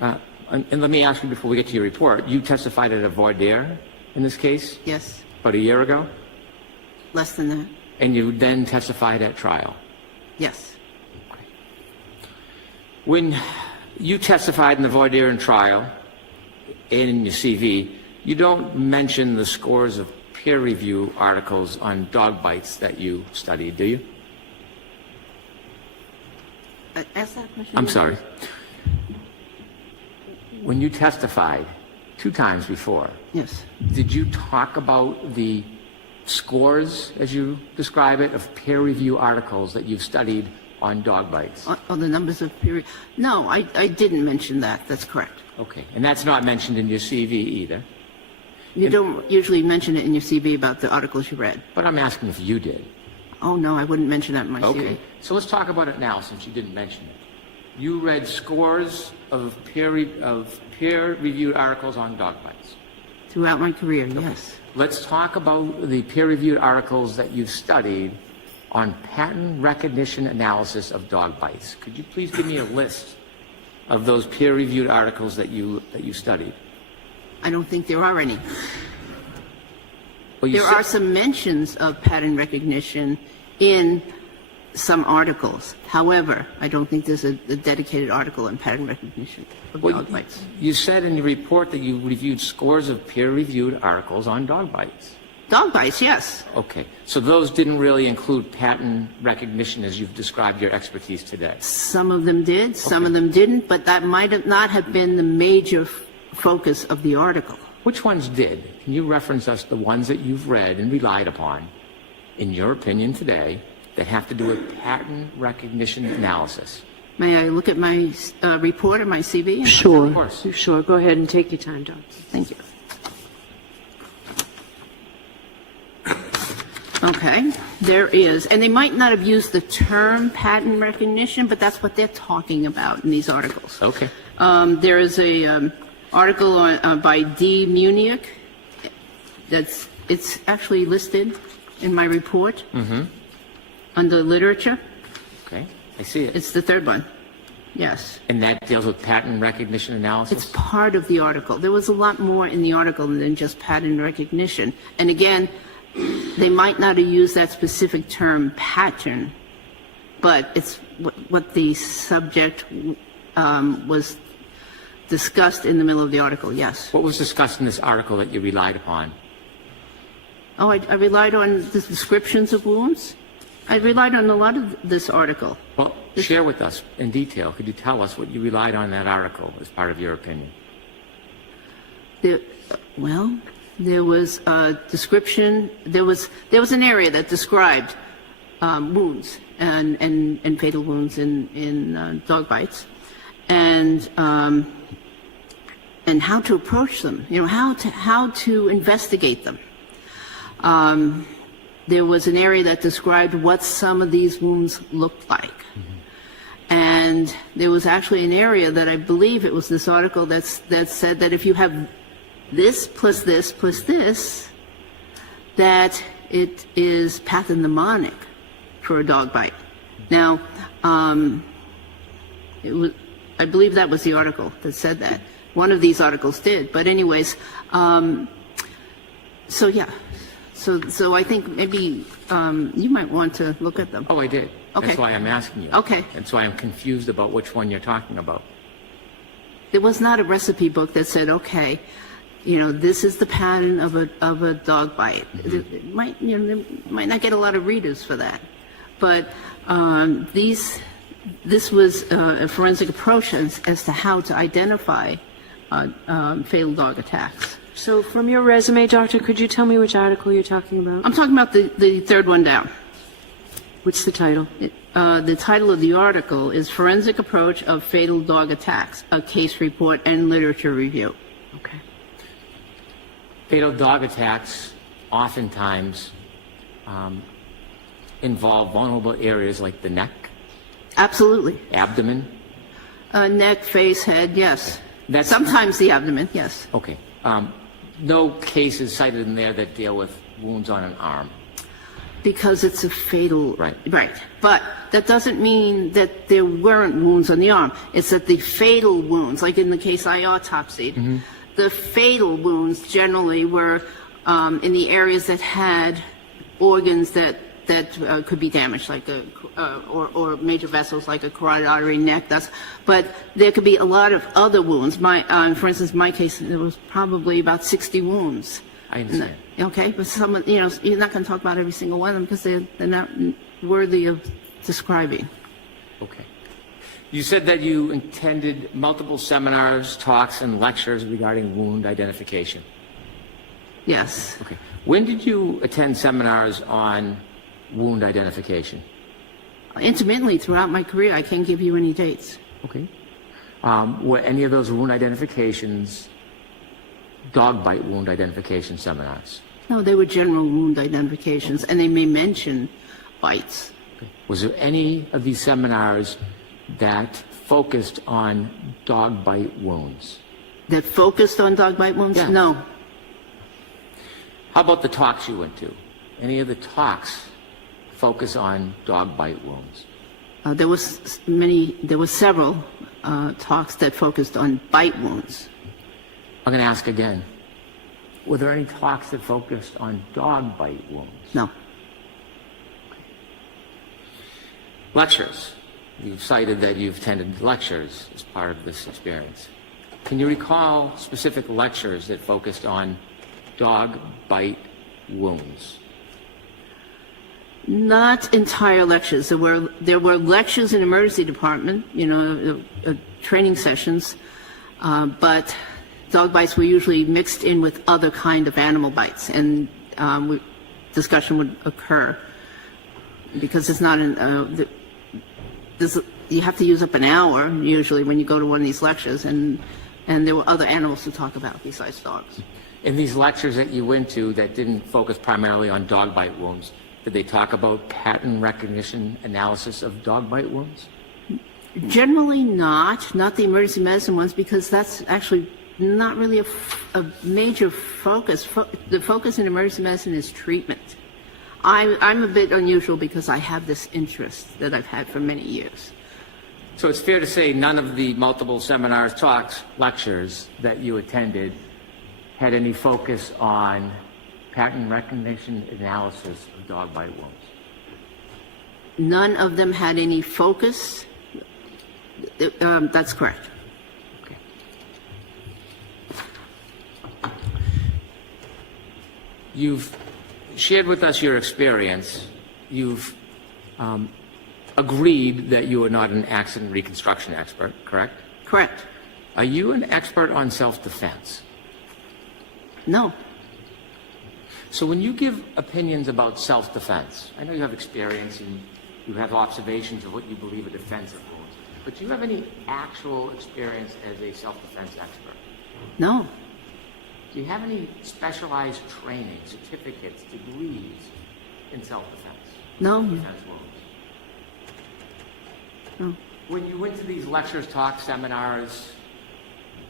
and let me ask you before we get to your report, you testified at a voir dire in this case? Yes. About a year ago? Less than that. And you then testified at trial? Yes. Okay. When you testified in the voir dire and trial, and in your CV, you don't mention the scores of peer review articles on dog bites that you studied, do you? Ask that question. I'm sorry. When you testified 2 times before, yes, did you talk about the scores, as you describe it, of peer review articles that you've studied on dog bites? On the numbers of peer? No, I didn't mention that. That's correct. Okay, and that's not mentioned in your CV either. You don't usually mention it in your CV about the articles you read. But I'm asking if you did. Oh, no, I wouldn't mention that in my CV. Okay, so let's talk about it now since you didn't mention it. You read scores of peer-reviewed articles on dog bites. Throughout my career, yes. Let's talk about the peer-reviewed articles that you've studied on pattern recognition analysis of dog bites. Could you please give me a list of those peer-reviewed articles that you studied? I don't think there are any. Well, there are some mentions of pattern recognition in some articles. However, I don't think there's a dedicated article on pattern recognition of dog bites. You said in your report that you reviewed scores of peer-reviewed articles on dog bites. Dog bites, yes. Okay. So those didn't really include pattern recognition as you've described your expertise today? Some of them did, some of them didn't, but that might not have been the major focus of the article. Which ones did? Can you reference us the ones that you've read and relied upon, in your opinion today, that have to do with pattern recognition analysis? May I look at my report or my CV? Sure. Of course. Sure. Go ahead and take your time, Doc. Thank you. Okay, there is, and they might not have used the term pattern recognition, but that's what they're talking about in these articles. Okay. There is a article by D. Munick. It's actually listed in my report under literature. Okay, I see it. It's the 3rd one. Yes. And that deals with pattern recognition analysis? It's part of the article. There was a lot more in the article than just pattern recognition. And again, they might not have used that specific term pattern, but it's what the subject was discussed in the middle of the article, yes. What was discussed in this article that you relied upon? Oh, I relied on the descriptions of wounds. I relied on a lot of this article. Well, share with us in detail. Could you tell us what you relied on in that article as part of your opinion? There was a description. There was an area that described wounds and fatal wounds in dog bites, and how to approach them. You know, how to investigate them. There was an area that described what some of these wounds looked like, And there was actually an area that I believe it was this article that said that if you have this plus this plus this, that it is pathognomonic for a dog bite. Now, it was, I believe that was the article that said that. One of these articles did. But anyways, so yeah. So I think maybe you might want to look at them. Oh, I did. Okay. That's why I'm asking you. Okay. That's why I'm confused about which one you're talking about. There was not a recipe book that said, okay, you know, this is the pattern of a dog bite. It might, you know, they might not get a lot of readers for that, but this was a forensic approach as to how to identify fatal dog attacks. So from your resume, Doctor, could you tell me which article you're talking about? I'm talking about the third one down. What's the title? The title of the article is Forensic Approach of Fatal Dog Attacks, a Case Report and Literature Review. Okay. Fatal dog attacks oftentimes involve vulnerable areas like the neck, Absolutely. abdomen. Neck, face, head, yes. Sometimes the abdomen, yes. Okay. No cases cited in there that deal with wounds on an arm. Because it's a fatal... Right. Right. But that doesn't mean that there weren't wounds on the arm. It's that the fatal wounds, like in the case I autopsied, the fatal wounds generally were in the areas that had organs that could be damaged, like or major vessels like a carotid artery, neck. But there could be a lot of other wounds. For instance, my case, there was probably about 60 wounds. I understand. Okay, but some, you know, you're not going to talk about every single one of them because they're not worthy of describing. Okay. You said that you attended multiple seminars, talks, and lectures regarding wound identification. Yes. Okay. When did you attend seminars on wound identification? Intermittently throughout my career. I can't give you any dates. Okay. Were any of those wound identifications dog bite wound identification seminars? No, they were general wound identifications, and they may mention bites. Okay. Was there any of these seminars that focused on dog bite wounds? That focused on dog bite wounds? Yes. No. How about the talks you went to? Any of the talks focus on dog bite wounds? There were several talks that focused on bite wounds. I'm going to ask again. Were there any talks that focused on dog bite wounds? No. Lectures. You've cited that you've attended lectures as part of this experience. Can you recall specific lectures that focused on dog bite wounds? Not entire lectures. There were lectures in emergency department, you know, training sessions, but dog bites were usually mixed in with other kind of animal bites, and discussion would occur because it's not you have to use up an hour usually when you go to one of these lectures, and there were other animals to talk about besides dogs. In these lectures that you went to that didn't focus primarily on dog bite wounds, did they talk about pattern recognition analysis of dog bite wounds? Generally not the emergency medicine ones, because that's actually not really a major focus. The focus in emergency medicine is treatment. I'm a bit unusual because I have this interest that I've had for many years. So it's fair to say none of the multiple seminars, talks, lectures that you attended had any focus on pattern recognition analysis of dog bite wounds? None of them had any focus. That's correct. Okay. You've shared with us your experience. You've agreed that you are not an accident reconstruction expert, correct? Correct. Are you an expert on self-defense? No. So when you give opinions about self-defense, I know you have experience and you have observations of what you believe are defensive wounds, but do you have any actual experience as a self-defense expert? No. Do you have any specialized training, certificates, degrees in self-defense? No. Self-defense wounds? No. When you went to these lectures, talks, seminars,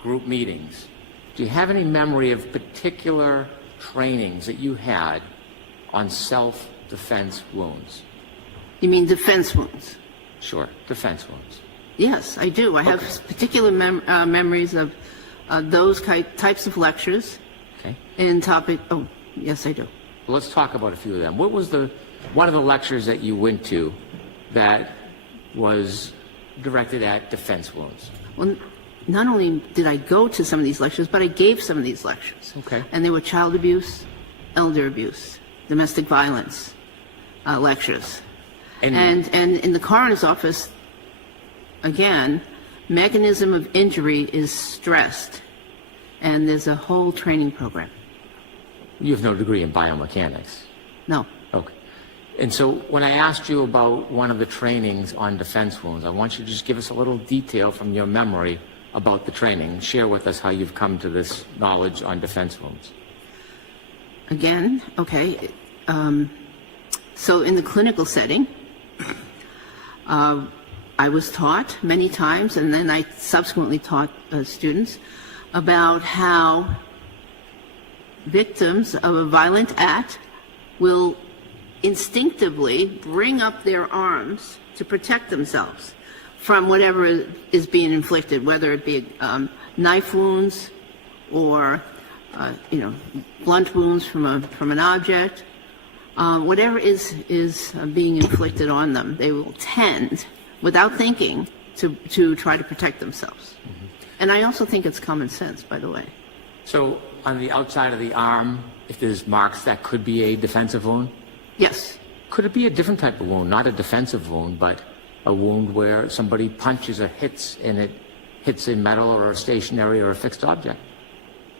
group meetings, do you have any memory of particular trainings that you had on self-defense wounds? You mean defense wounds? Sure, defense wounds. Yes, I do. I have particular memories of those types of lectures. Okay. And topic. Oh, yes, I do. Well, let's talk about a few of them. What was one of the lectures that you went to that was directed at defense wounds? Well, not only did I go to some of these lectures, but I gave some of these lectures. Okay. And they were child abuse, elder abuse, domestic violence lectures. And in the coroner's office, again, mechanism of injury is stressed, and there's a whole training program. You have no degree in biomechanics. No. Okay. And so when I asked you about one of the trainings on defense wounds, I want you to just give us a little detail from your memory about the training. Share with us how you've come to this knowledge on defense wounds. Again, okay. So in the clinical setting, I was taught many times, and then I subsequently taught students about how victims of a violent act will instinctively bring up their arms to protect themselves from whatever is being inflicted, whether it be knife wounds or blunt wounds from an object. Whatever is being inflicted on them, they will tend, without thinking, to try to protect themselves. Mm-hmm. And I also think it's common sense, by the way. So on the outside of the arm, if there's marks, that could be a defensive wound? Yes. Could it be a different type of wound, not a defensive wound, but a wound where somebody punches or hits and it hits a metal or a stationary or a fixed object?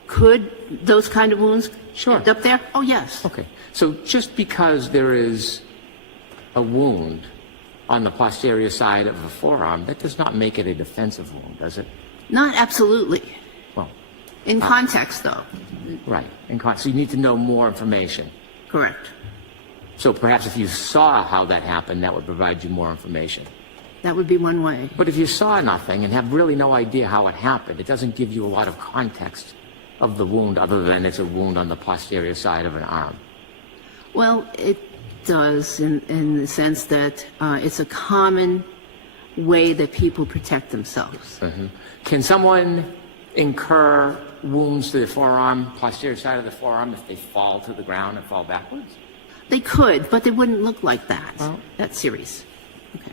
Could those kind of wounds end up there? Oh, yes. Okay. So just because there is a wound on the posterior side of a forearm, that does not make it a defensive wound, does it? Not absolutely. Well, in context, though. Right. So you need to know more information. Correct. So perhaps if you saw how that happened, that would provide you more information. That would be one way. But if you saw nothing and have really no idea how it happened, it doesn't give you a lot of context of the wound other than it's a wound on the posterior side of an arm. Well, it does in the sense that it's a common way that people protect themselves. Mm-hmm. Can someone incur wounds to the forearm, posterior side of the forearm, if they fall to the ground and fall backwards? They could, but they wouldn't look like that. Well, that series. Okay.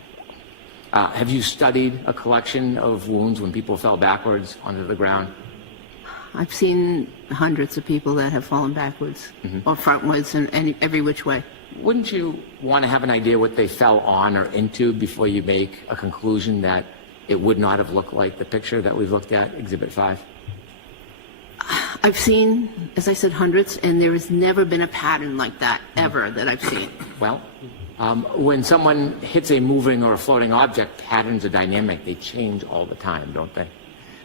Have you studied a collection of wounds when people fell backwards onto the ground? I've seen hundreds of people that have fallen backwards or frontwards and every which way. Wouldn't you want to have an idea what they fell on or into before you make a conclusion that it would not have looked like the picture that we've looked at, Exhibit 5? I've seen, as I said, hundreds, and there has never been a pattern like that ever that I've seen. Well, when someone hits a moving or a floating object, patterns are dynamic. They change all the time, don't they?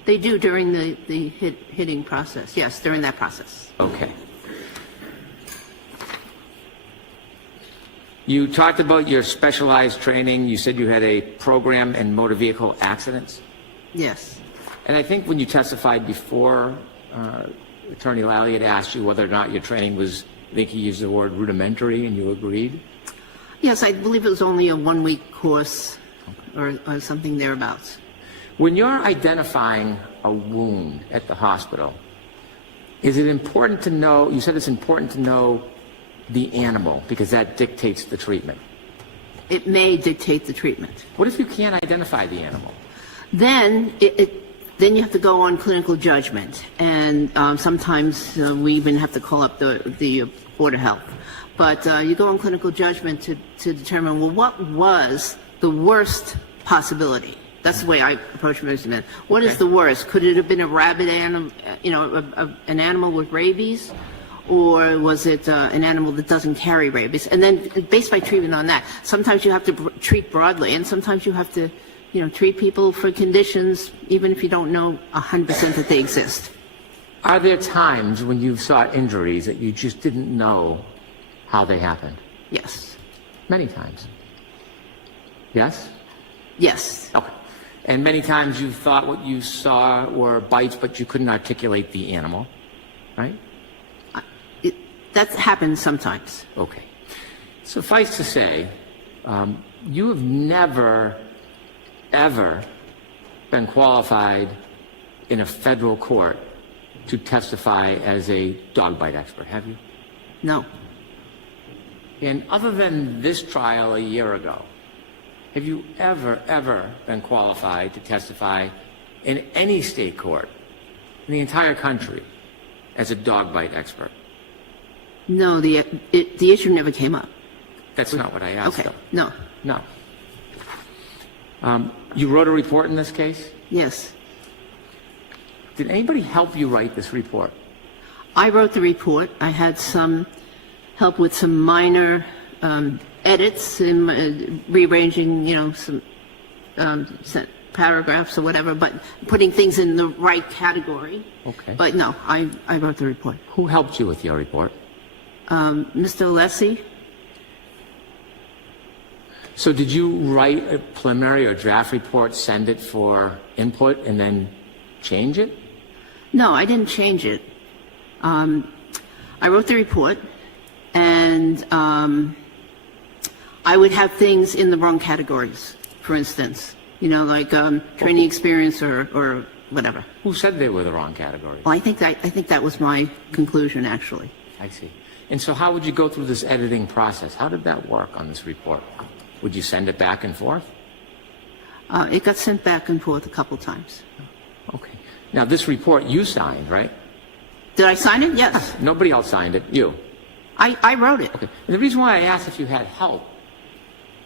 They do during the hitting process. Yes, during that process. Okay. You talked about your specialized training. You said you had a program in motor vehicle accidents. Yes. And I think when you testified before, Attorney Lally had asked you whether or not your training was, I think he used the word rudimentary, and you agreed? Yes, I believe it was only a one-week course or something thereabouts. When you're identifying a wound at the hospital, is it important to know, you said it's important to know the animal because that dictates the treatment? It may dictate the treatment. What if you can't identify the animal? Then then you have to go on clinical judgment, and sometimes we even have to call up the Board of Health. But you go on clinical judgment to determine, well, what was the worst possibility? That's the way I approach most of it. What is the worst? Could it have been a rabid animal, an animal with rabies? Or was it an animal that doesn't carry rabies? And then based by treatment on that, sometimes you have to treat broadly, and sometimes you have to, treat people for conditions, even if you don't know 100% that they exist. Are there times when you saw injuries that you just didn't know how they happened? Yes. Many times. Yes? Yes. Okay. And many times you thought what you saw were bites, but you couldn't articulate the animal, right? That happens sometimes. Okay. Suffice to say, you have never, ever been qualified in a federal court to testify as a dog bite expert, have you? No. And other than this trial a year ago, have you ever been qualified to testify in any state court in the entire country as a dog bite expert? No, the issue never came up. That's not what I asked, Okay, though. no. No. You wrote a report in this case? Yes. Did anybody help you write this report? I wrote the report. I had some help with some minor edits and rearranging, some paragraphs or whatever, but putting things in the right category. Okay. But no, I wrote the report. Who helped you with your report? Mr. Alessi. So did you write a preliminary or draft report, send it for input, and then change it? No, I didn't change it. I wrote the report, and I would have things in the wrong categories, for instance. Like training experience or whatever. Who said they were the wrong categories? Well, I think that was my conclusion, actually. I see. And so how would you go through this editing process? How did that work on this report? Would you send it back and forth? It got sent back and forth a couple times. Okay. Now, this report you signed, right? Did I sign it? Yes. Nobody else signed it. You. I wrote it. Okay. And the reason why I asked if you had help,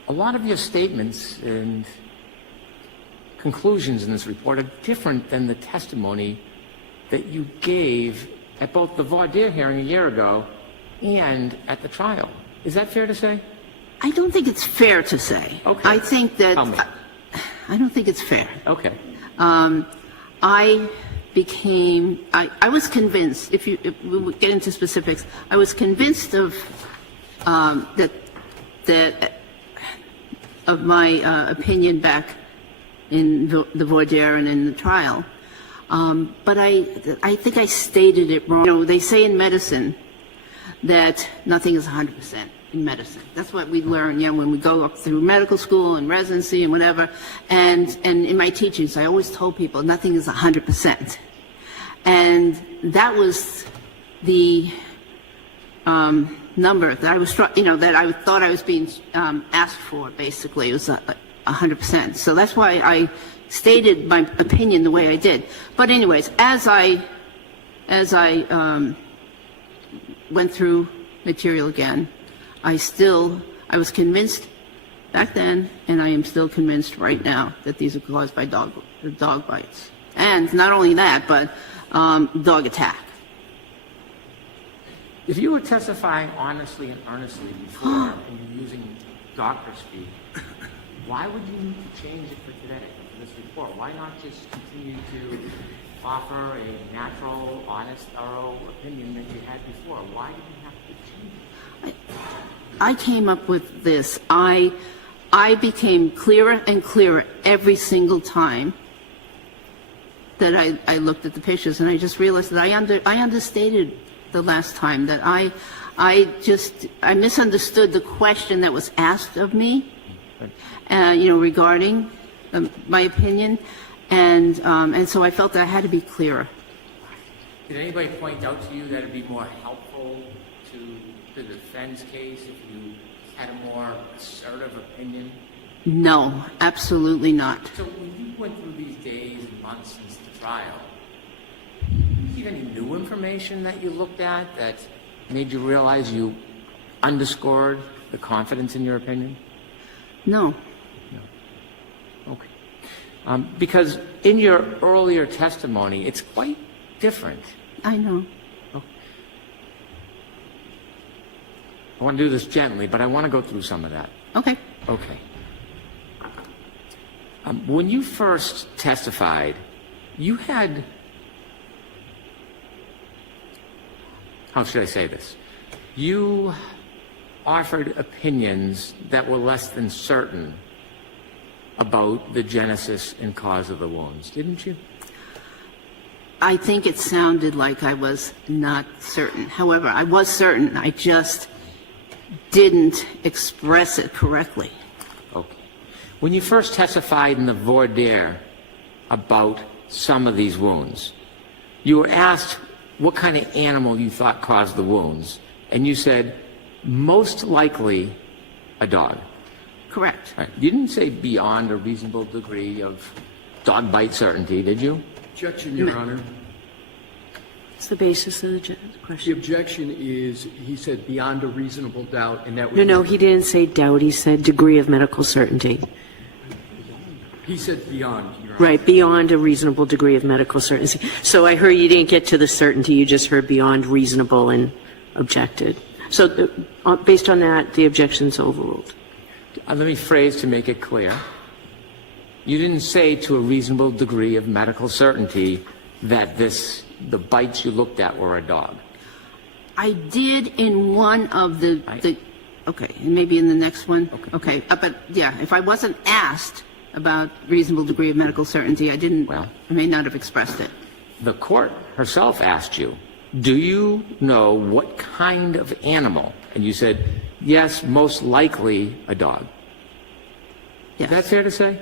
a lot of your statements and conclusions in this report are different than the testimony that you gave at both the voir dire hearing a year ago and at the trial. Is that fair to say? I don't think it's fair to say. Okay. I think that Tell me. I don't think it's fair. Okay. I was convinced, if we would get into specifics, I was convinced of of my opinion back in the voir dire and in the trial. But I think I stated it wrong. They say in medicine that nothing is 100% in medicine. That's what we learn, when we go up through medical school and residency and whatever. And in my teachings, I always told people nothing is 100%. And that was the number that I was, that I thought I was being asked for. Basically, it was 100%. So that's why I stated my opinion the way I did. But anyways, as I went through material again, I was convinced back then, and I am still convinced right now, that these are caused by dog bites. And not only that, but dog attack. If you were testifying honestly and earnestly before and you're using doctor speak, why would you need to change it for today, for this report? Why not just continue to offer a natural, honest, thorough opinion that you had before? Why did you have to change it? I came up with this. I became clearer and clearer every single time that I looked at the pictures, and I just realized that I understated the last time, that I misunderstood the question that was asked of me, regarding my opinion, and so I felt that I had to be clearer. Did anybody point out to you that it'd be more helpful to the defense case if you had a more assertive opinion? No, absolutely not. So when you went through these days and months since the trial, did you have any new information that you looked at that made you realize you underscored the confidence in your opinion? No. Okay. Because in your earlier testimony, it's quite different. I know. Okay. I want to do this gently, but I want to go through some of that. Okay. Okay. When you first testified, you had, how should I say this? You offered opinions that were less than certain about the genesis and cause of the wounds, didn't you? I think it sounded like I was not certain. However, I was certain. I just didn't express it correctly. Okay. When you first testified in the voir dire about some of these wounds, you were asked what kind of animal you thought caused the wounds, and you said, most likely a dog. Correct. Right. You didn't say beyond a reasonable degree of dog bite certainty, did you? Objection, Your Honor. What's the basis of the The question? objection is, he said beyond a reasonable doubt, and that was... No, he didn't say doubt. He said degree of medical certainty. He said beyond, Your Honor. Right, beyond a reasonable degree of medical certainty. So I heard you didn't get to the certainty. You just heard beyond reasonable and objected. So based on that, the objection's overruled. Let me phrase to make it clear. You didn't say to a reasonable degree of medical certainty that the bites you looked at were a dog. I did in one of the okay, and maybe in the next one. Okay. But yeah, if I wasn't asked about reasonable degree of medical certainty, I may not have expressed it. The court herself asked you, do you know what kind of animal? And you said, yes, most likely a dog. Yes. Is that fair to say?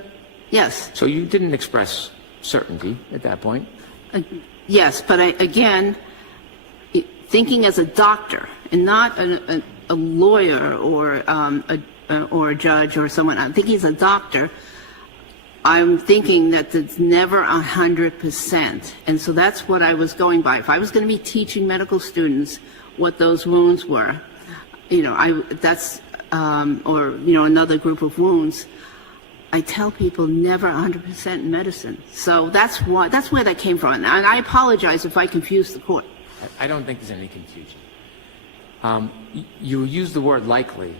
Yes. So you didn't express certainty at that point? Yes, but again, thinking as a doctor and not a lawyer or a judge or someone, I'm thinking as a doctor, I'm thinking that it's never 100%. And so that's what I was going by. If I was going to be teaching medical students what those wounds were, another group of wounds, I tell people never 100% in medicine. So that's where that came from. And I apologize if I confused the court. I don't think there's any confusion. You use the word likely.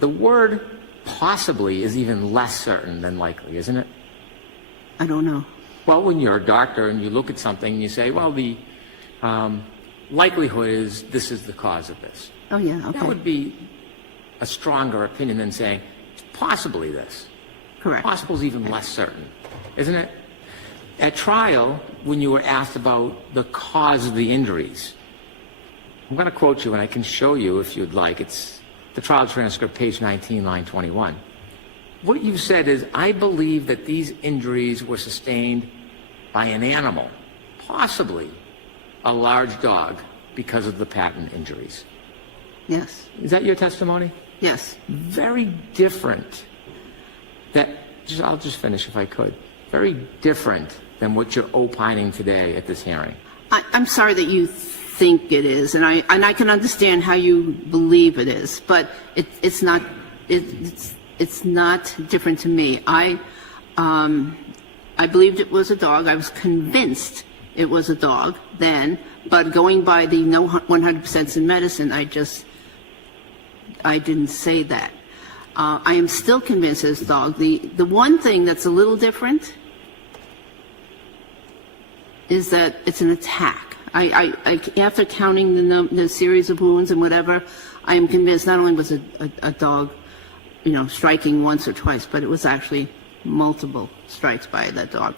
The word possibly is even less certain than likely, isn't it? I don't know. Well, when you're a doctor and you look at something and you say, well, the likelihood is this is the cause of this. Oh, yeah, okay. That would be a stronger opinion than saying possibly this. Correct. Possible is even less certain, isn't it? At trial, when you were asked about the cause of the injuries, I'm going to quote you, and I can show you if you'd like. It's the trial transcript, page 19, line 21. What you said is, I believe that these injuries were sustained by an animal, possibly a large dog, because of the patent injuries. Yes. Is that your testimony? Yes. Very different. I'll just finish if I could. Very different than what you're opining today at this hearing. I'm sorry that you think it is, and I can understand how you believe it is, but it's not different to me. I believed it was a dog. I was convinced it was a dog then, but going by the no 100% in medicine, I didn't say that. I am still convinced it's a dog. The one thing that's a little different is that it's an attack. I after counting the series of wounds and whatever, I am convinced not only was it a dog, striking once or twice, but it was actually multiple strikes by that dog.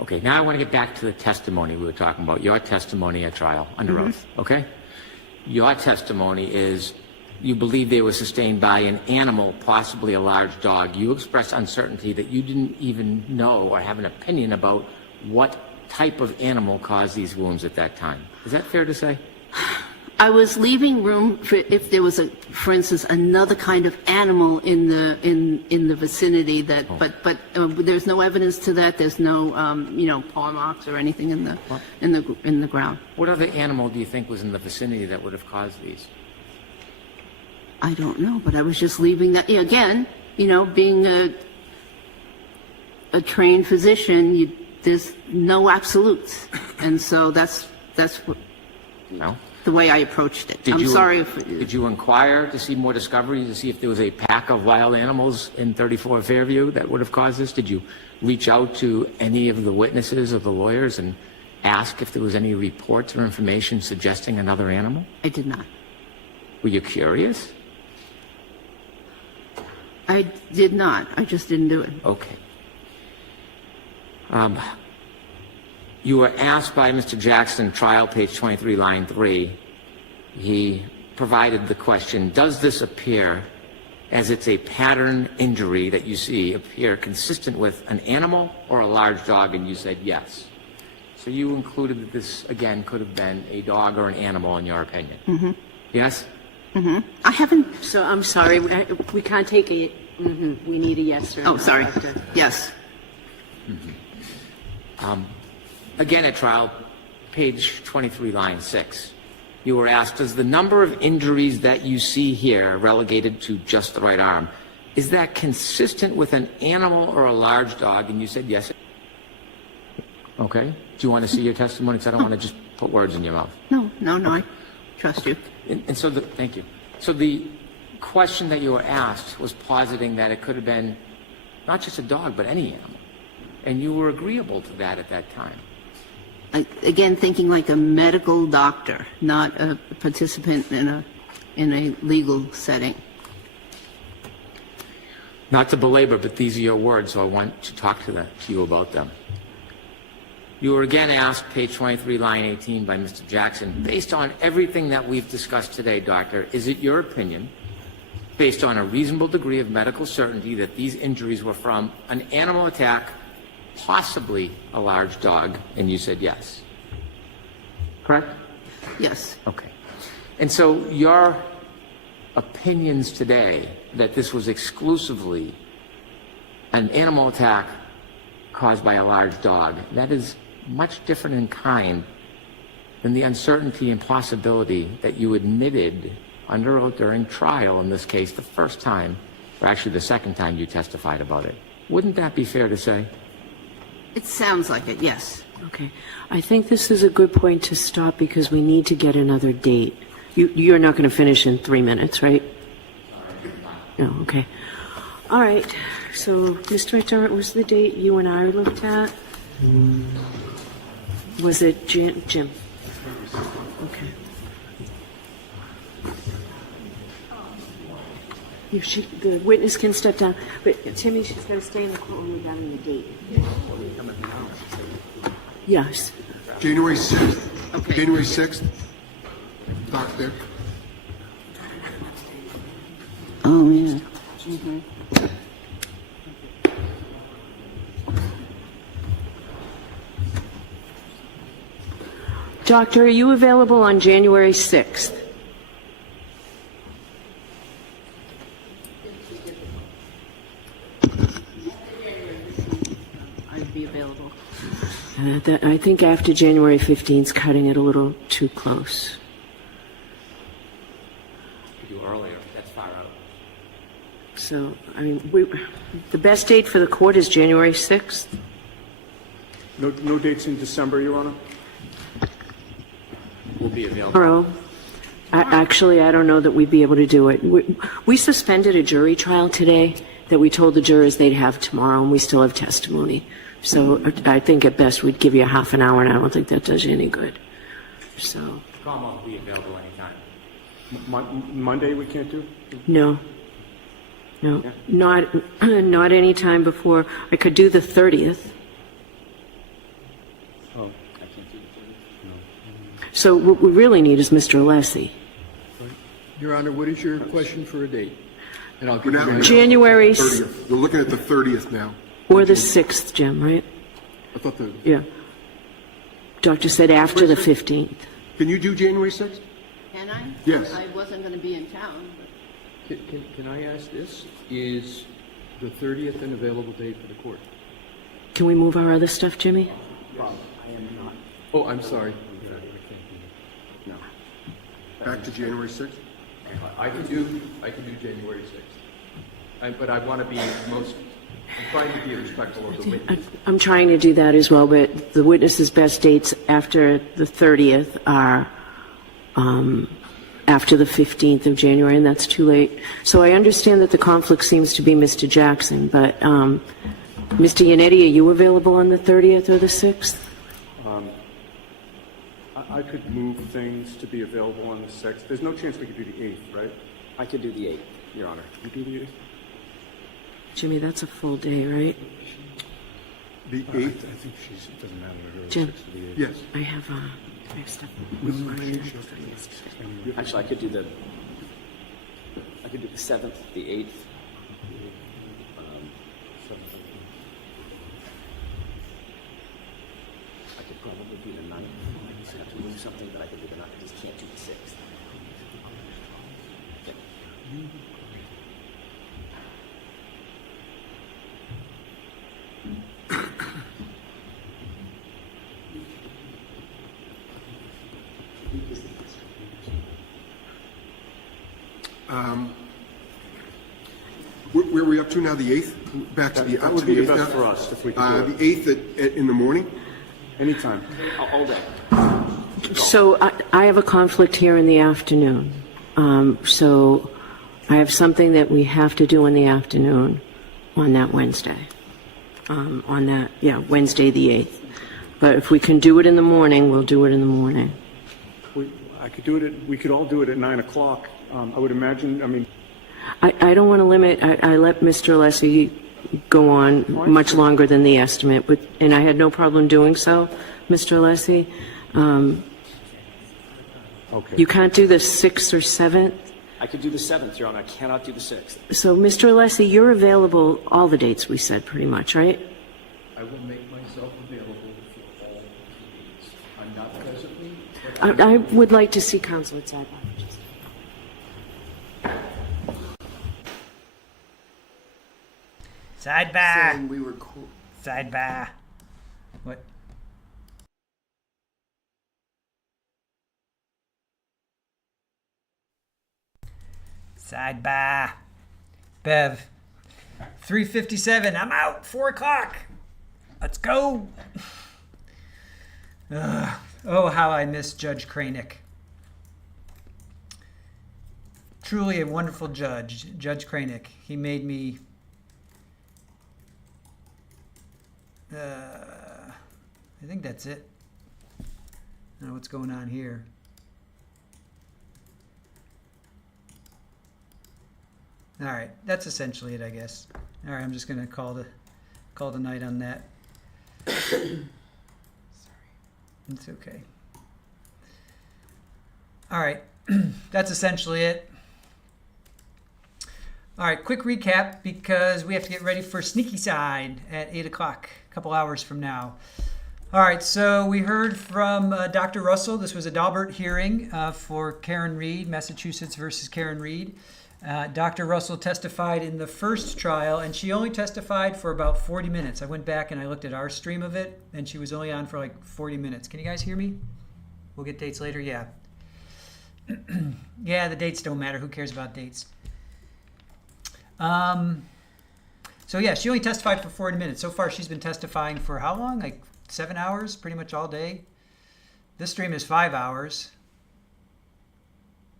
Okay, now I want to get back to the testimony we were talking about, your testimony at trial, under oath, okay? Your testimony is you believe they were sustained by an animal, possibly a large dog. You expressed uncertainty that you didn't even know or have an opinion about what type of animal caused these wounds at that time. Is that fair to say? I was leaving room for if there was for instance, another kind of animal in the vicinity that, but there's no evidence to that. There's no paw marks or anything in the ground. What other animal do you think was in the vicinity that would have caused these? I don't know, but I was just leaving that. Again, being a trained physician, there's no absolutes, and so that's what. No. The way I approached it. Did you inquire to see more discovery, to see if there was a pack of wild animals in 34 Fairview that would have caused this? Did you reach out to any of the witnesses or the lawyers and ask if there was any reports or information suggesting another animal? I did not. Were you curious? I did not. I just didn't do it. Okay. You were asked by Mr. Jackson, trial page 23, line 3. He provided the question, does this appear, as it's a pattern injury that you see, appear consistent with an animal or a large dog? And you said yes. So you included that this, again, could have been a dog or an animal in your opinion. Mm-hmm. Yes? Mm-hmm. I haven't. So I'm sorry, we can't take a, we need a yes or no. Oh, sorry. Yes. Again, at trial, page 23, line 6, you were asked, does the number of injuries that you see here relegated to just the right arm, is that consistent with an animal or a large dog? And you said yes. Okay. Do you want to see your testimony? Because I don't want to just put words in your mouth. No, I trust you. And so, thank you. So the question that you were asked was positing that it could have been not just a dog, but any animal. And you were agreeable to that at that time. Again, thinking like a medical doctor, not a participant in a legal setting. Not to belabor, but these are your words, so I want to talk to you about them. You were again asked, page 23, line 18, by Mr. Jackson, based on everything that we've discussed today, doctor, is it your opinion, based on a reasonable degree of medical certainty, that these injuries were from an animal attack, possibly a large dog? And you said yes. Correct? Yes. Okay. And so your opinions today that this was exclusively an animal attack caused by a large dog, that is much different in kind than the uncertainty and possibility that you admitted under oath during trial, in this case the first time, or actually the second time you testified about it. Wouldn't that be fair to say? It sounds like it, yes. Okay. I think this is a good point to stop because we need to get another date. You're not going to finish in 3 minutes, right? No, okay. All right. So, Mr. McDermott, was the date you and I looked at? Was it Jim? Okay. The witness can step down, but Timmy, she's going to stay in the courtroom regarding the date. Yes. January 6th. Okay. January 6th. Doc there. Oh, yeah. Mm-hmm. Doctor, are you available on January 6th? I'd be available. I think after January 15th is cutting it a little too close. You do earlier. That's far out. So, I mean, the best date for the court is January 6th. No dates in December, Your Honor? Will be available. Tomorrow. Actually, I don't know that we'd be able to do it. We suspended a jury trial today that we told the jurors they'd have tomorrow, and we still have testimony. So I think at best we'd give you a half an hour, and I don't think that does you any good. So. Comma will be available anytime. Monday we can't do? No. No, not any time before. I could do the 30th. Oh, I can't do the 30th. No. So what we really need is Mr. Alessi. Your Honor, what is your question for a date? And I'll give We're now- you January 30th. We're looking at the 30th now. or the 6th, Jim, right? I thought the. Yeah. Doctor said after the 15th. Can you do January 6th? Can I? Yes. I wasn't going to be in town. Can I ask this? Is the 30th an available date for the court? Can we move our other stuff, Jimmy? I am not. Oh, I'm sorry. No. Back to January 6th? I can do January 6th. But I want to be I'm trying to be respectful of the witness. I'm trying to do that as well, but the witness's best dates after the 30th are after the 15th of January, and that's too late. So I understand that the conflict seems to be Mr. Jackson, but Mr. Yannetti, are you available on the 30th or the 6th? I could move things to be available on the 6th. There's no chance we could do the 8th, right? I could do the 8th, Your Honor. You do the 8th? Jimmy, that's a full day, right? The 8th? I think it doesn't matter to her. Jim. Yes. I have stuff. Actually, I could do the 7th, the 8th. I could probably do the 9th. I just have to move something, but I could do the 9th. I just can't do the 6th. Where are we up to now? The 8th? Back to the That would be the 8th best now? for us if we could do The 8th in the morning? Anytime. All day. So I have a conflict here in the afternoon. So I have something that we have to do in the afternoon on that Wednesday. Wednesday the 8th. But if we can do it in the morning, we'll do it in the morning. We could all do it at 9 o'clock. I would imagine, I don't want to limit, I let Mr. Alessi go on much longer than the estimate, and I had no problem doing so, Mr. Alessi. okay. You can't do the 6th or 7th? I could do the 7th, Your Honor. I cannot do the 6th. So, Mr. Alessi, you're available all the dates we said, pretty much, right? I will make myself available for all meetings. I'm not presently, but I would like to see counsel at Sidebar. Sidebar. Saying we were cool. Sidebar. What? Sidebar. Bev. 3:57. I'm out. 4 o'clock. Let's go. Oh, how I miss Judge Kranick. Truly a wonderful judge, Judge Kranick. He made me... I think that's it. I don't know what's going on here. All right, that's essentially it, I guess. All right, I'm just gonna call the night on that. Sorry, it's okay. All right, that's essentially it. All right, quick recap because we have to get ready for Sneaky Side at 8 o'clock, a couple hours from now. All right, so we heard from Dr. Russell. This was a Daubert hearing for Karen Reed, Massachusetts versus Karen Reed. Dr. Russell testified in the first trial, and she only testified for about 40 minutes. I went back and I looked at our stream of it, and she was only on for like 40 minutes. Can you guys hear me? We'll get dates later? Yeah. Yeah, the dates don't matter. Who cares about dates? So yeah, she only testified for 40 minutes. So far, she's been testifying for how long? Like 7 hours, pretty much all day. This stream is 5 hours.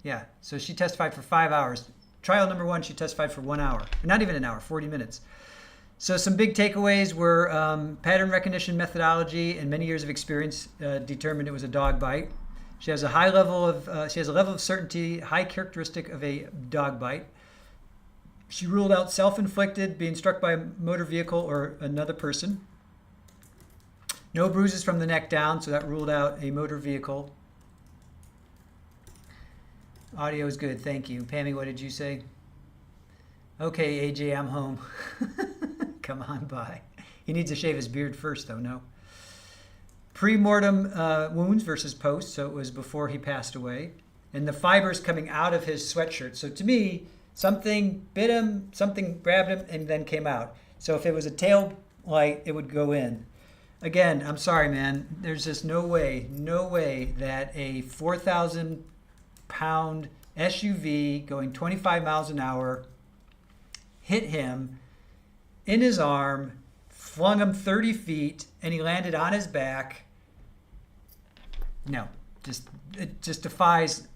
Yeah, so she testified for 5 hours. Trial number 1, she testified for 1 hour. Not even an hour, 40 minutes. So some big takeaways were pattern recognition methodology and many years of experience determined it was a dog bite. She has a high level of she has a level of certainty, high characteristic of a dog bite. She ruled out self-inflicted, being struck by a motor vehicle or another person. No bruises from the neck down, so that ruled out a motor vehicle. Audio is good, thank you. Pammy, what did you say? Okay, AJ, I'm home. Come on by. He needs to shave his beard first, though, no? Pre-mortem wounds versus post, so it was before he passed away. And the fibers coming out of his sweatshirt. So to me, something bit him, something grabbed him, and then came out. So if it was a tail light, it would go in. Again, I'm sorry, man. There's just no way that a 4,000-pound SUV going 25 miles an hour hit him in his arm, flung him 30 feet, and he landed on his back. No, it just defies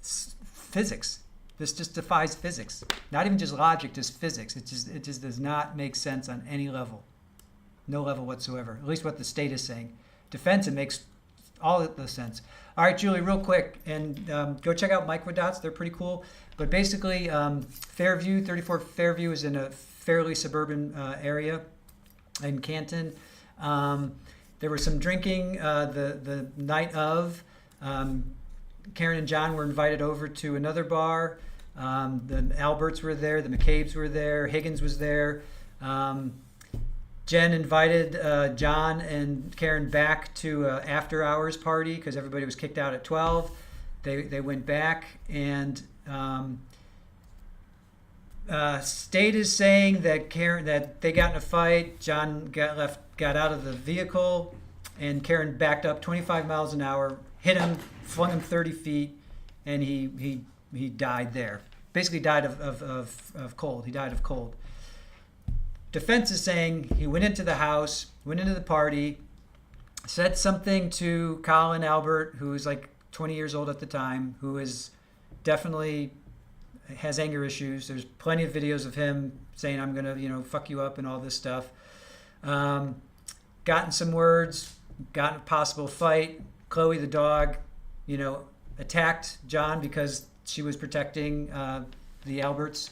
physics. This just defies physics. Not even just logic, just physics. It just does not make sense on any level. No level whatsoever. At least what the state is saying. Defense, it makes all the sense. All right, Julie, real quick, and go check out microdots. They're pretty cool. But basically, Fairview, 34 Fairview is in a fairly suburban area in Canton. There was some drinking the night of. Karen and John were invited over to another bar. The Alberts were there, the McCabe's were there, Higgins was there. Jen invited John and Karen back to an after hours party because everybody was kicked out at 12. They went back, and State is saying that they got in a fight. John got out of the vehicle, and Karen backed up 25 miles an hour, hit him, flung him 30 feet, and he died there. Basically died of cold. He died of cold. Defense is saying he went into the house, went into the party, said something to Colin Albert, who was like 20 years old at the time, who is definitely has anger issues. There's plenty of videos of him saying, I'm going to, fuck you up and all this stuff. Gotten some words, got in a possible fight. Chloe, the dog, attacked John because she was protecting the Alberts.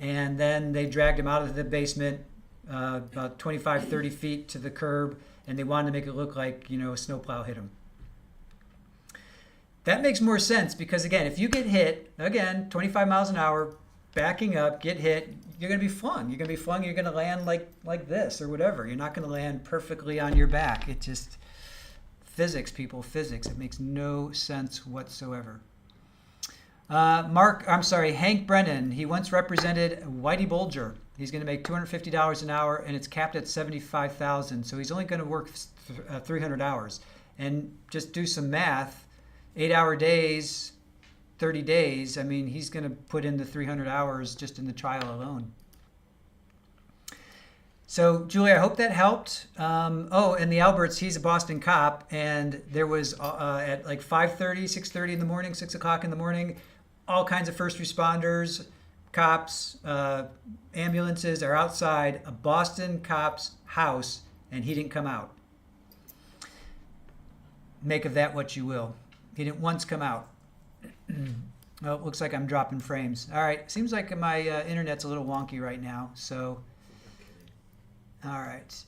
And then they dragged him out of the basement about 25, 30 feet to the curb, and they wanted to make it look like, a snowplow hit him. That makes more sense because, again, if you get hit, 25 miles an hour, backing up, get hit, you're going to be flung. You're going to be flung. You're going to land like this or whatever. You're not going to land perfectly on your back. It just, physics, people, physics. It makes no sense whatsoever. Hank Brennan, he once represented Whitey Bulger. He's going to make $250 an hour, and it's capped at $75,000. So he's only going to work 300 hours. And just do some math, 8-hour days, 30 days. I mean, he's going to put in the 300 hours just in the trial alone. So, Julie, I hope that helped. And the Alberts, he's a Boston cop, and there was at like 5:30, 6:30 in the morning, 6 o'clock in the morning, all kinds of first responders, cops, ambulances are outside a Boston cop's house, and he didn't come out. Make of that what you will. He didn't once come out. Oh, it looks like I'm dropping frames. All right, seems like my internet's a little wonky right now, so... All right.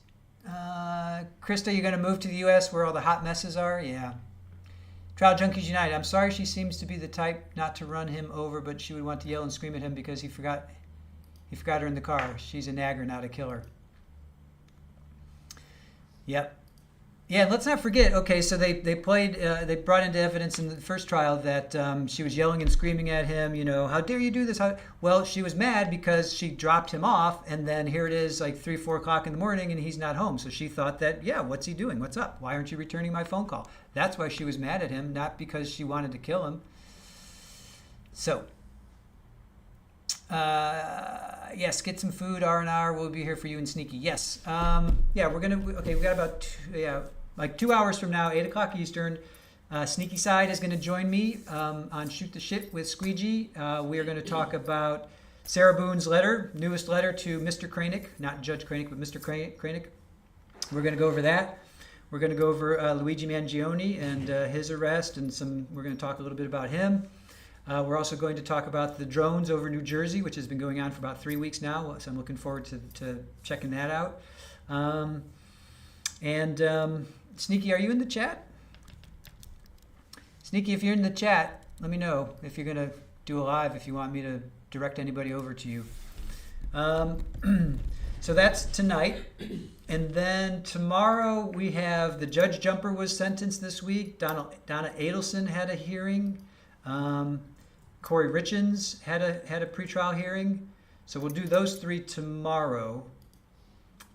Krista, you're going to move to the U.S. where all the hot messes are? Yeah. Trial Junkies United. I'm sorry she seems to be the type not to run him over, but she would want to yell and scream at him because he forgot her in the car. She's a nagger, not a killer. Yep. Yeah, let's not forget, okay, so they brought into evidence in the first trial that she was yelling and screaming at him, how dare you do this? Well, she was mad because she dropped him off, and then here it is like 3, 4 o'clock in the morning, and he's not home. So she thought that, what's he doing? What's up? Why aren't you returning my phone call? That's why she was mad at him, not because she wanted to kill him. So, yes, get some food, R&R. We'll be here for you and Sneaky. Yes. We got about 2 hours from now, 8 o'clock Eastern. Sneaky Side is going to join me on Shoot the Shit with Squeegee. We are going to talk about Sarah Boone's newest letter to Mr. Kranick, not Judge Kranick, but Mr. Kranick. We're going to go over that. We're going to go over Luigi Mangione and his arrest, and we're going to talk a little bit about him. We're also going to talk about the drones over New Jersey, which has been going on for about 3 weeks now, so I'm looking forward to checking that out. Sneaky, are you in the chat? Sneaky, if you're in the chat, let me know if you're going to do a live, if you want me to direct anybody over to you. So that's tonight. And then tomorrow we have the Judge Jumper was sentenced this week. Donna Adelson had a hearing. Corey Richins had a pretrial hearing. So we'll do those 3 tomorrow.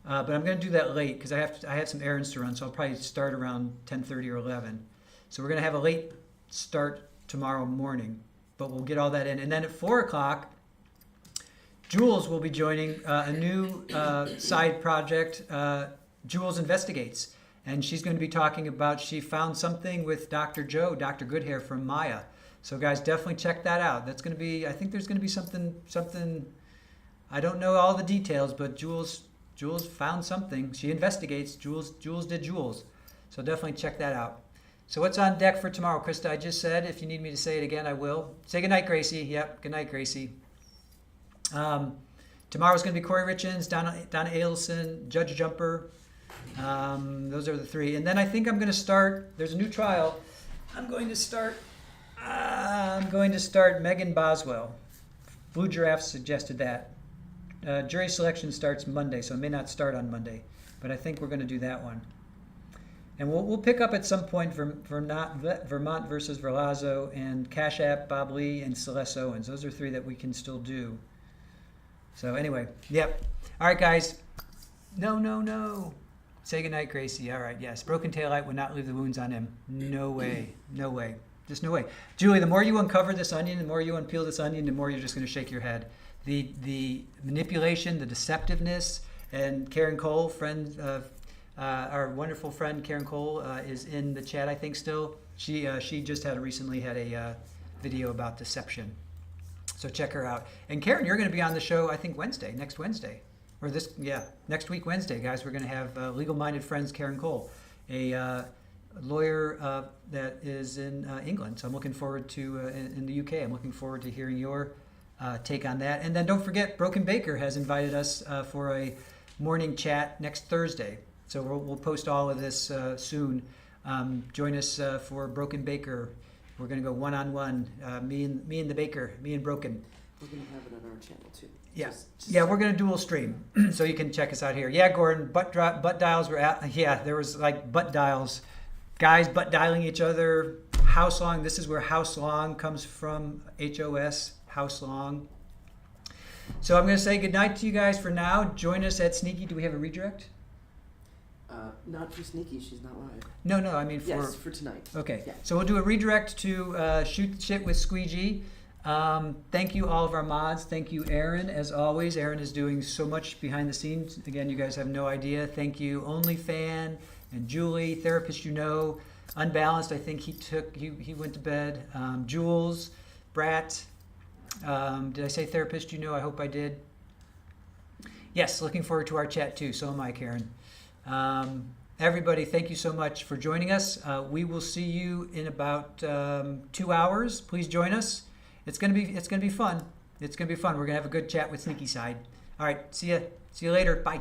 But I'm going to do that late because I have some errands to run, so I'll probably start around 10:30 or 11. So we're going to have a late start tomorrow morning, but we'll get all that in. And then at 4 o'clock, Jules will be joining a new side project, Jules Investigates. And she's going to be talking about she found something with Dr. Goodhair from Maya. So guys, definitely check that out. That's going to be, I think there's going to be something, I don't know all the details, but Jules found something. She investigates. Jules did Jules. So definitely check that out. So what's on deck for tomorrow, Krista? I just said, if you need me to say it again, I will. Say goodnight, Gracie. Yep, goodnight, Gracie. Tomorrow's going to be Corey Richins, Donna Adelson, Judge Jumper. Those are the three. And then I think I'm going to start, there's a new trial. I'm going to start Megan Boswell. Blue Giraffe suggested that. Jury selection starts Monday, so it may not start on Monday, but I think we're going to do that one. And we'll pick up at some point Vermont versus Verlazo and Cash App, Bob Lee, and Celeste Owens. Those are three that we can still do. So anyway, yep. All right, guys. No. Say goodnight, Gracie. All right, yes. Broken taillight would not leave the wounds on him. No way. No way. Just no way. Julie, the more you uncover this onion, the more you unpeel this onion, the more you're just going to shake your head. The manipulation, the deceptiveness, and Karen Cole, our wonderful friend Karen Cole, is in the chat, I think, still. She just recently had a video about deception. So check her out. And Karen, you're going to be on the show, I think, next Wednesday. Next week, Wednesday, guys. We're going to have Legal Minded Friends Karen Cole, a lawyer that is in England. So I'm looking forward to, in the UK, I'm looking forward to hearing your take on that. And then don't forget, Broken Baker has invited us for a morning chat next Thursday. So we'll post all of this soon. Join us for Broken Baker. We're going to go one-on-one, me and the baker, me and Broken. We're going to have it on our channel too. Yeah, we're going to dual stream, so you can check us out here. Yeah, Gordon, butt dials were out. Yeah, there was like butt dials. Guys butt dialing each other. House long, this is where house long comes from, HOS, house long. So I'm going to say goodnight to you guys for now. Join us at Sneaky. Do we have a redirect? Not for Sneaky, she's not live. No, I mean for... Yes, for tonight. Okay, yeah. So we'll do a redirect to Shoot the Shit with Squeegee. Thank you, all of our mods. Thank you, Aaron, as always. Aaron is doing so much behind the scenes. Again, you guys have no idea. Thank you, OnlyFan, and Julie, Therapist You Know, Unbalanced, I think he went to bed. Jules, Brat, did I say Therapist You Know? I hope I did. Yes, looking forward to our chat too. So am I, Karen. Everybody, thank you so much for joining us. We will see you in about 2 hours. Please join us. It's gonna be fun. It's gonna be fun. We're gonna have a good chat with Sneaky Side. All right, see you later. Bye.